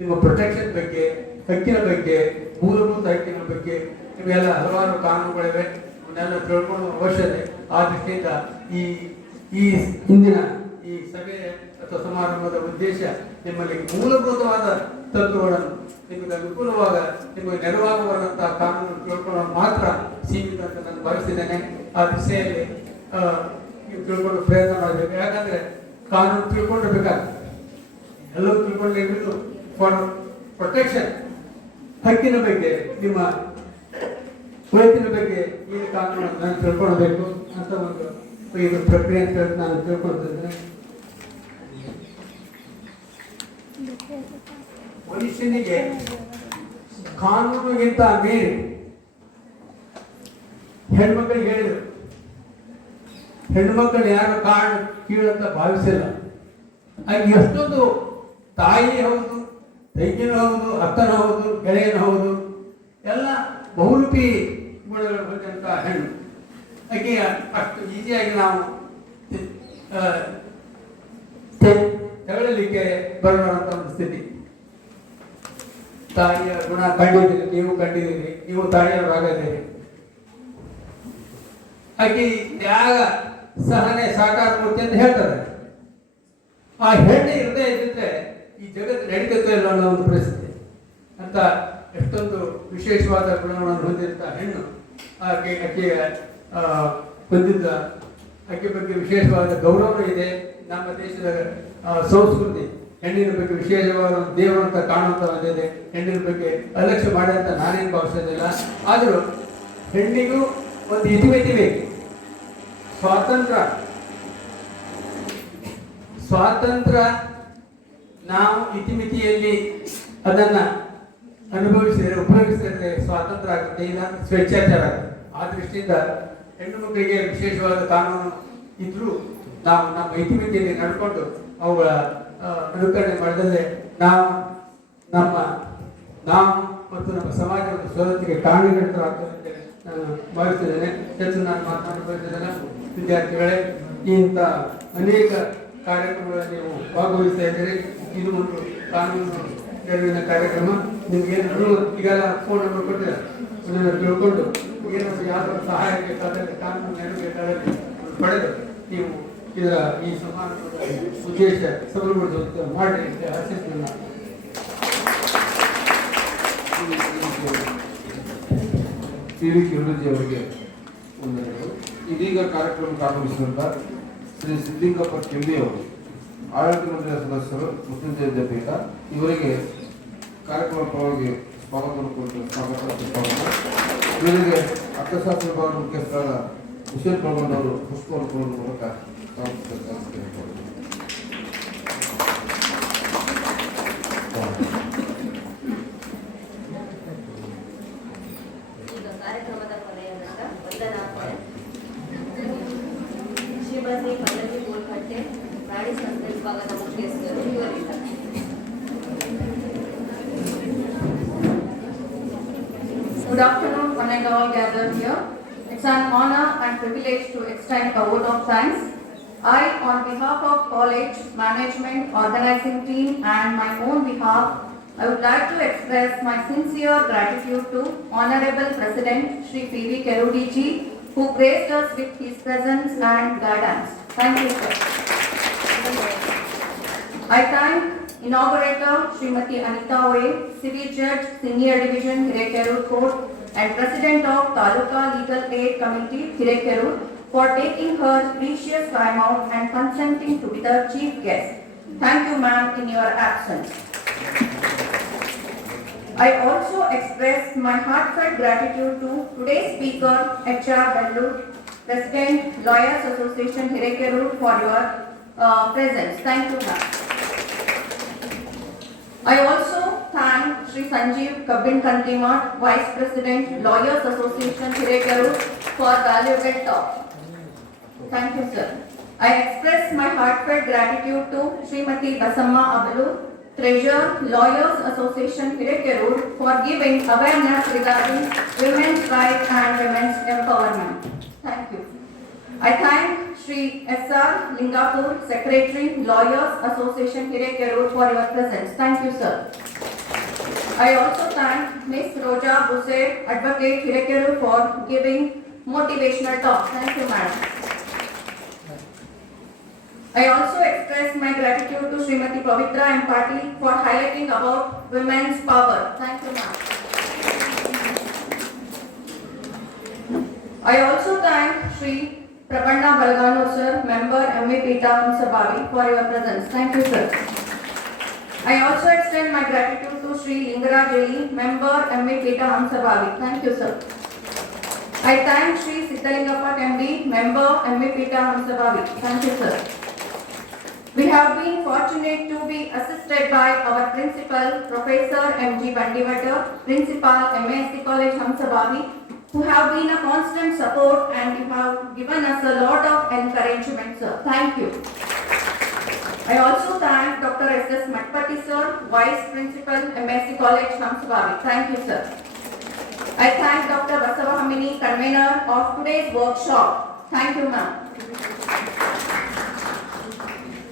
ನಿಮ್ಮ ಪ್ರೊಟೆಕ್ಷನ್ ಬಗ್ಗೆ, ಹಕ್ಕಿನ ಬಗ್ಗೆ, ಮೂಲಭೂತ ಹಕ್ಕಿನ ಬಗ್ಗೆ ಇವೆಲ್ಲ ಹಲವಾರು ಕಾನೂನುಗಳಿವೆ. ಅವನ್ನೆಲ್ಲ ತಿಳ್ಕೊಳ್ಳುವ ಅವಶ್ಯಕತೆ. ಆ ದೃಷ್ಟಿಯಿಂದ ಈ ಈ ಹಿಂದಿನ ಈ ಸಭೆ ಅಥವಾ ಸಮಾರಂಭದ ಉದ್ದೇಶ ನಿಮ್ಮಲ್ಲಿ ಮೂಲಭೂತವಾದ ತತ್ವಗಳನ್ನು ನಿಮಗೆ ಅನುಕೂಲವಾದ ನಿಮಗೆ ನೆರವಾಗುವಂತಹ ಕಾನೂನು ತಿಳ್ಕೊಳ್ಳೋದು ಮಾತ್ರ ಸೀಮಿತ ಅಂತ ನಾನು ಭಾವಿಸಿದ್ದೇನೆ. ಆ ದಿಸೆಯಲ್ಲಿ ನೀವು ತಿಳ್ಕೊಳ್ಳೋ ಪ್ರಯತ್ನ ಮಾಡಬೇಕು. ಯಾಕಂದ್ರೆ ಕಾನೂನು ತಿಳ್ಕೊಂಡಿರ್ಬೇಕಾಗ್ತದೆ. ಎಲ್ಲರೂ ತಿಳ್ಕೊಂಡಿರ್ಬೇಕು. ಫಾರ್ ಪ್ರೊಟೆಕ್ಷನ್, ಹಕ್ಕಿನ ಬಗ್ಗೆ, ನಿಮ್ಮ ವಯಸ್ಸಿನ ಬಗ್ಗೆ ಈ ಕಾನೂನು ನಾನು ತಿಳ್ಕೊಳ್ಬೇಕು ಅಂತ ಒಂದು ಇದು ಪ್ರಕ್ರಿಯೆ ಅಂತ ನಾನು ತಿಳ್ಕೊಳ್ತಿದ್ದೇನೆ. ಮನುಷ್ಯನಿಗೆ ಕಾನೂನಿಗಿಂತ ಮೀರಿ ಹೆಣ್ಮಕ್ಳಿಗೆ ಹೇಳಿದರು, ಹೆಣ್ಮಕ್ಳು ಯಾರು ಕಾರಣ ಕೀಳಂತ ಭಾವಿಸಿಲ್ಲ. ಹಾಗೆ ಎಷ್ಟೊಂದು ತಾಯಿ ಹೌದು, ತಂಗಿನ ಹೌದು, ಅಕ್ಕನ ಹೌದು, ಗೆಳೆಯನ ಹೌದು, ಎಲ್ಲ ಬಹುರೂಪಿ ಗುಣಗಳು ಹೊಂದಿದಂಥ ಹೆಣ್ಣು. ಹಾಗೆ ಅಷ್ಟು ಈಸಿಯಾಗಿ ನಾವು ತೆಗಳಲಿಕ್ಕೆ ಬರುವಂಥ ಒಂದು ಸ್ಥಿತಿ. ತಾಯಿಯ ಗುಣ ಕಂಡಿದ್ದೀರಿ, ನೀವು ಕಂಡಿದ್ದೀರಿ, ನೀವು ತಾಯಿಯವರಾಗಿದ್ದೀರಿ. ಹಾಗೆ ತ್ಯಾಗ, ಸಹನೆ, ಸಾಕಾರ ಮೂರ್ತಿ ಅಂತ ಹೇಳ್ತಾರೆ. ಆ ಹೆಣ್ಣು ಇರದೇ ಇದ್ದಿದ್ರೆ ಈ ಜಗತ್ತು ನಡೀತದೆ ಇಲ್ಲ ಅನ್ನೋ ಒಂದು ಪರಿಸ್ಥಿತಿ ಅಂತ ಎಷ್ಟೊಂದು ವಿಶೇಷವಾದ ಗುಣಗಳನ್ನು ಹೊಂದಿದ್ದ ಹೆಣ್ಣು ಆಕೆಗೆ ಹೊಂದಿದ್ದ ಆಕೆ ಬಗ್ಗೆ ವಿಶೇಷವಾದ ಗೌರವ ಇದೆ. ನಮ್ಮ ದೇಶದ ಸಂಸ್ಕೃತಿ ಹೆಣ್ಣಿನ ಬಗ್ಗೆ ವಿಶೇಷವಾದ ದೇವರು ಅಂತ ಕಾಣುವಂಥದ್ದಿದೆ. ಹೆಣ್ಣಿನ ಬಗ್ಗೆ ಅಲಕ್ಷ್ಯ ಮಾಡಿ ಅಂತ ನಾನೇನು ಭಾವಿಸೋದಿಲ್ಲ. ಆದರೂ ಹೆಣ್ಣಿಗೂ ಒಂದು ಇತಿಮಿತಿ ಬೇಕು. ಸ್ವಾತಂತ್ರ್ಯ ನಾವು ಇತಿಮಿತಿಯಲ್ಲಿ ಅದನ್ನ ಅನುಭವಿಸಿದರೆ, ಉಪಯೋಗಿಸಿದರೆ ಸ್ವಾತಂತ್ರ್ಯ ಆಗುತ್ತೆ, ಇಲ್ಲ ಸ್ವೇಚ್ಛಾಚಾರ ಆಗುತ್ತೆ. ಆ ದೃಷ್ಟಿಯಿಂದ ಹೆಣ್ಣು ಮಕ್ಕಳಿಗೆ ವಿಶೇಷವಾದ ಕಾನೂನು ಇದ್ರೂ ನಾವು ನಮ್ಮ ಇತಿಮಿತಿಯಲ್ಲಿ ನಡ್ಕೊಂಡು ಅವುಗಳ ಅನುಕರಣೆ ಮಾಡಿದರೆ ನಾವು ಮತ್ತು ನಮ್ಮ ಸಮಾಜದ ಸ್ವತಂತ್ರಕ್ಕೆ ಕಾರಣೀಕರ್ತರಾಗ್ತದೆ ಅಂತ ನಾನು ಭಾವಿಸಿದ್ದೇನೆ. ಹೆಚ್ಚು ನಾನು ಮಾತನಾಡಬಯಸಿದ್ದೇನೆ. ವಿದ್ಯಾರ್ಥಿಗಳೇ, ಇಂಥ ಅನೇಕ ಕಾರ್ಯಕ್ರಮಗಳಲ್ಲಿ ನೀವು ಭಾಗವಹಿಸ್ತಾ ಇದ್ದೀರಿ. ಇದು ಒಂದು ಕಾನೂನು ನೆರವಿನ ಕಾರ್ಯಕ್ರಮ. ನಿಮಗೇನು ಈಗೆಲ್ಲ ಫೋನ್ ನಂಬರ್ ಕೊಟ್ಟಿದ್ದಾರೆ, ಅದನ್ನು ತಿಳ್ಕೊಂಡು ಏನಾದರೂ ಯಾವ್ದಾದ್ರು ಸಹಾಯ ಬೇಕಾದರೆ, ಕಾನೂನು ನೆರವು ಬೇಕಾದರೆ ಪಡೆದು ನೀವು ಇದರ ಈ ಸಮಾರಂಭದ ಉದ್ದೇಶ ಸಫಲಗೊಳಿಸುವಂತೆ ಮಾಡಿ ಅಂತ ಆಶಿಸ್ತೇನೆ. ಸಿ.ವಿ. ಕಿರುಡಜಿ ಅವರಿಗೆ ವಂದನೆಗಳು. ಇದೀಗ ಕಾರ್ಯಕ್ರಮಕ್ಕೆ ಆಗಮಿಸಿದಂಥ ಶ್ರೀ ಸಿದ್ಲಿಂಗಪ್ಪ ಕೆಂಬಿ ಅವರು ಆಡಳಿತ ಮಂಡಳಿಯ ಸದಸ್ಯರು, ಮೃತ್ಯುಂಜಯ ವಿದ್ಯಾಪೀಠ, ಇವರಿಗೆ ಕಾರ್ಯಕ್ರಮ ಪರವಾಗಿ ಸ್ವಾಗತವನ್ನು ಕೊಟ್ಟು ಸ್ವಾಗತ. ಇವರಿಗೆ ಅರ್ಥಶಾಸ್ತ್ರ ವಿಭಾಗದ ಮುಖ್ಯಸ್ಥರಾದ ವಿಶೇಷ ಪ್ರಬಂಧವರು ಪುಷ್ಪವನ್ನು ಕೊಡುವ ಮೂಲಕ ಈಗ ಕಾರ್ಯಕ್ರಮದ ಕೊನೆಯ ವಂದನಾರ್ಪಣೆ. ಶ್ರೀಮತಿ ಪಲ್ಲವಿ ಗೋಲ್ಕಟ್ಟೆ, ಪ್ರಾಣಿ ಸಂಸ್ಥೆ ವಿಭಾಗದ ಮುಖ್ಯಸ್ಥರು, ಇವರಿಂದ. Good afternoon, one and all gathered here. It's an honor and privilege to extend a vote of thanks. I, on behalf of college, management, organizing team and my own behalf, I would like to express my sincere gratitude to Honorable President Shri P.V. Kerudi ji, who graced us with his presence and guidance. Thank you, sir. I thank Inaugurator Srimati Anita Oye, Civil Judge, Senior Division, Hirekerur Court, and President of Taluka Legal Aid Committee, Hirekerur, for taking her precious time out and consenting to be the chief guest. Thank you, ma'am, in your absence. I also express my heartfelt gratitude to today's speaker, H.R. Bellu, President, Lawyers Association, Hirekerur, for your presence. Thank you, ma'am. I also thank Shri Sanjeev Kabin Kantimat, Vice President, Lawyers Association, Hirekerur, for valuable talk. Thank you, sir. I express my heartfelt gratitude to Srimati Basamma Abalu, Treasurer, Lawyers Association, Hirekerur, for giving awareness regarding women's rights and women's empowerment. Thank you. I thank Shri S.R. Lingapur, Secretary, Lawyers Association, Hirekerur, for your presence. Thank you, sir. I also thank Ms. Roja Buse, Advocate, Hirekerur, for giving motivational talk. Thank you, madam. I also express my gratitude to Srimati Pavitra and Party for highlighting about women's power. Thank you, ma'am. I also thank Sri Prabanda Balganu, sir, member MV Pita Hamsabhavi, for your presence. Thank you, sir. I also extend my gratitude to Sri Lingara Jeli, member MV Pita Hamsabhavi. Thank you, sir. I thank Sri Sittalingappa MD, member MV Pita Hamsabhavi. Thank you, sir. We have been fortunate to be assisted by our principal, Professor M.G. Bandivatar, Principal, MSc College, Hamsabhavi, who have been a constant support and you have given us a lot of encouragement, sir. Thank you. I also thank Dr. S.S. Matpati, sir, Vice Principal, MSc College, Hamsabhavi. Thank you, sir. I thank Dr. Basavahamini, convener of today's workshop. Thank you, ma'am.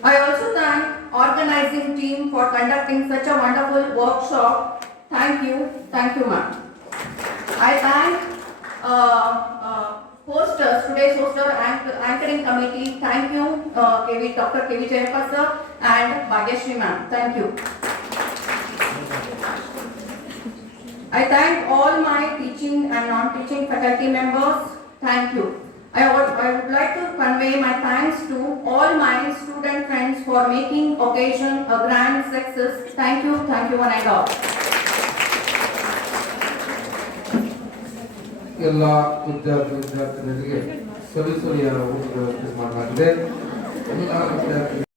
I also thank organizing team for conducting such a wonderful workshop. Thank you, ma'am. I thank hosters, today's hoster and anchoring committee. Thank you, Dr. K.V. Jayappa, sir, and Bhagyashree, ma'am. Thank you. I thank all my teaching and non-teaching faculty members. Thank you. I would like to convey my thanks to all my student friends for making occasion a grand success. Thank you, one and all. ಎಲ್ಲ ವಿದ್ಯಾರ್ಥಿಗಳಿಗೆ ಸವಿಸುರಿಯಾದ ಊಟದ ವ್ಯವಸ್ಥೆ ಮಾಡಲಾಗಿದೆ. ಎಲ್ಲ ವಿದ್ಯಾರ್ಥಿಗಳು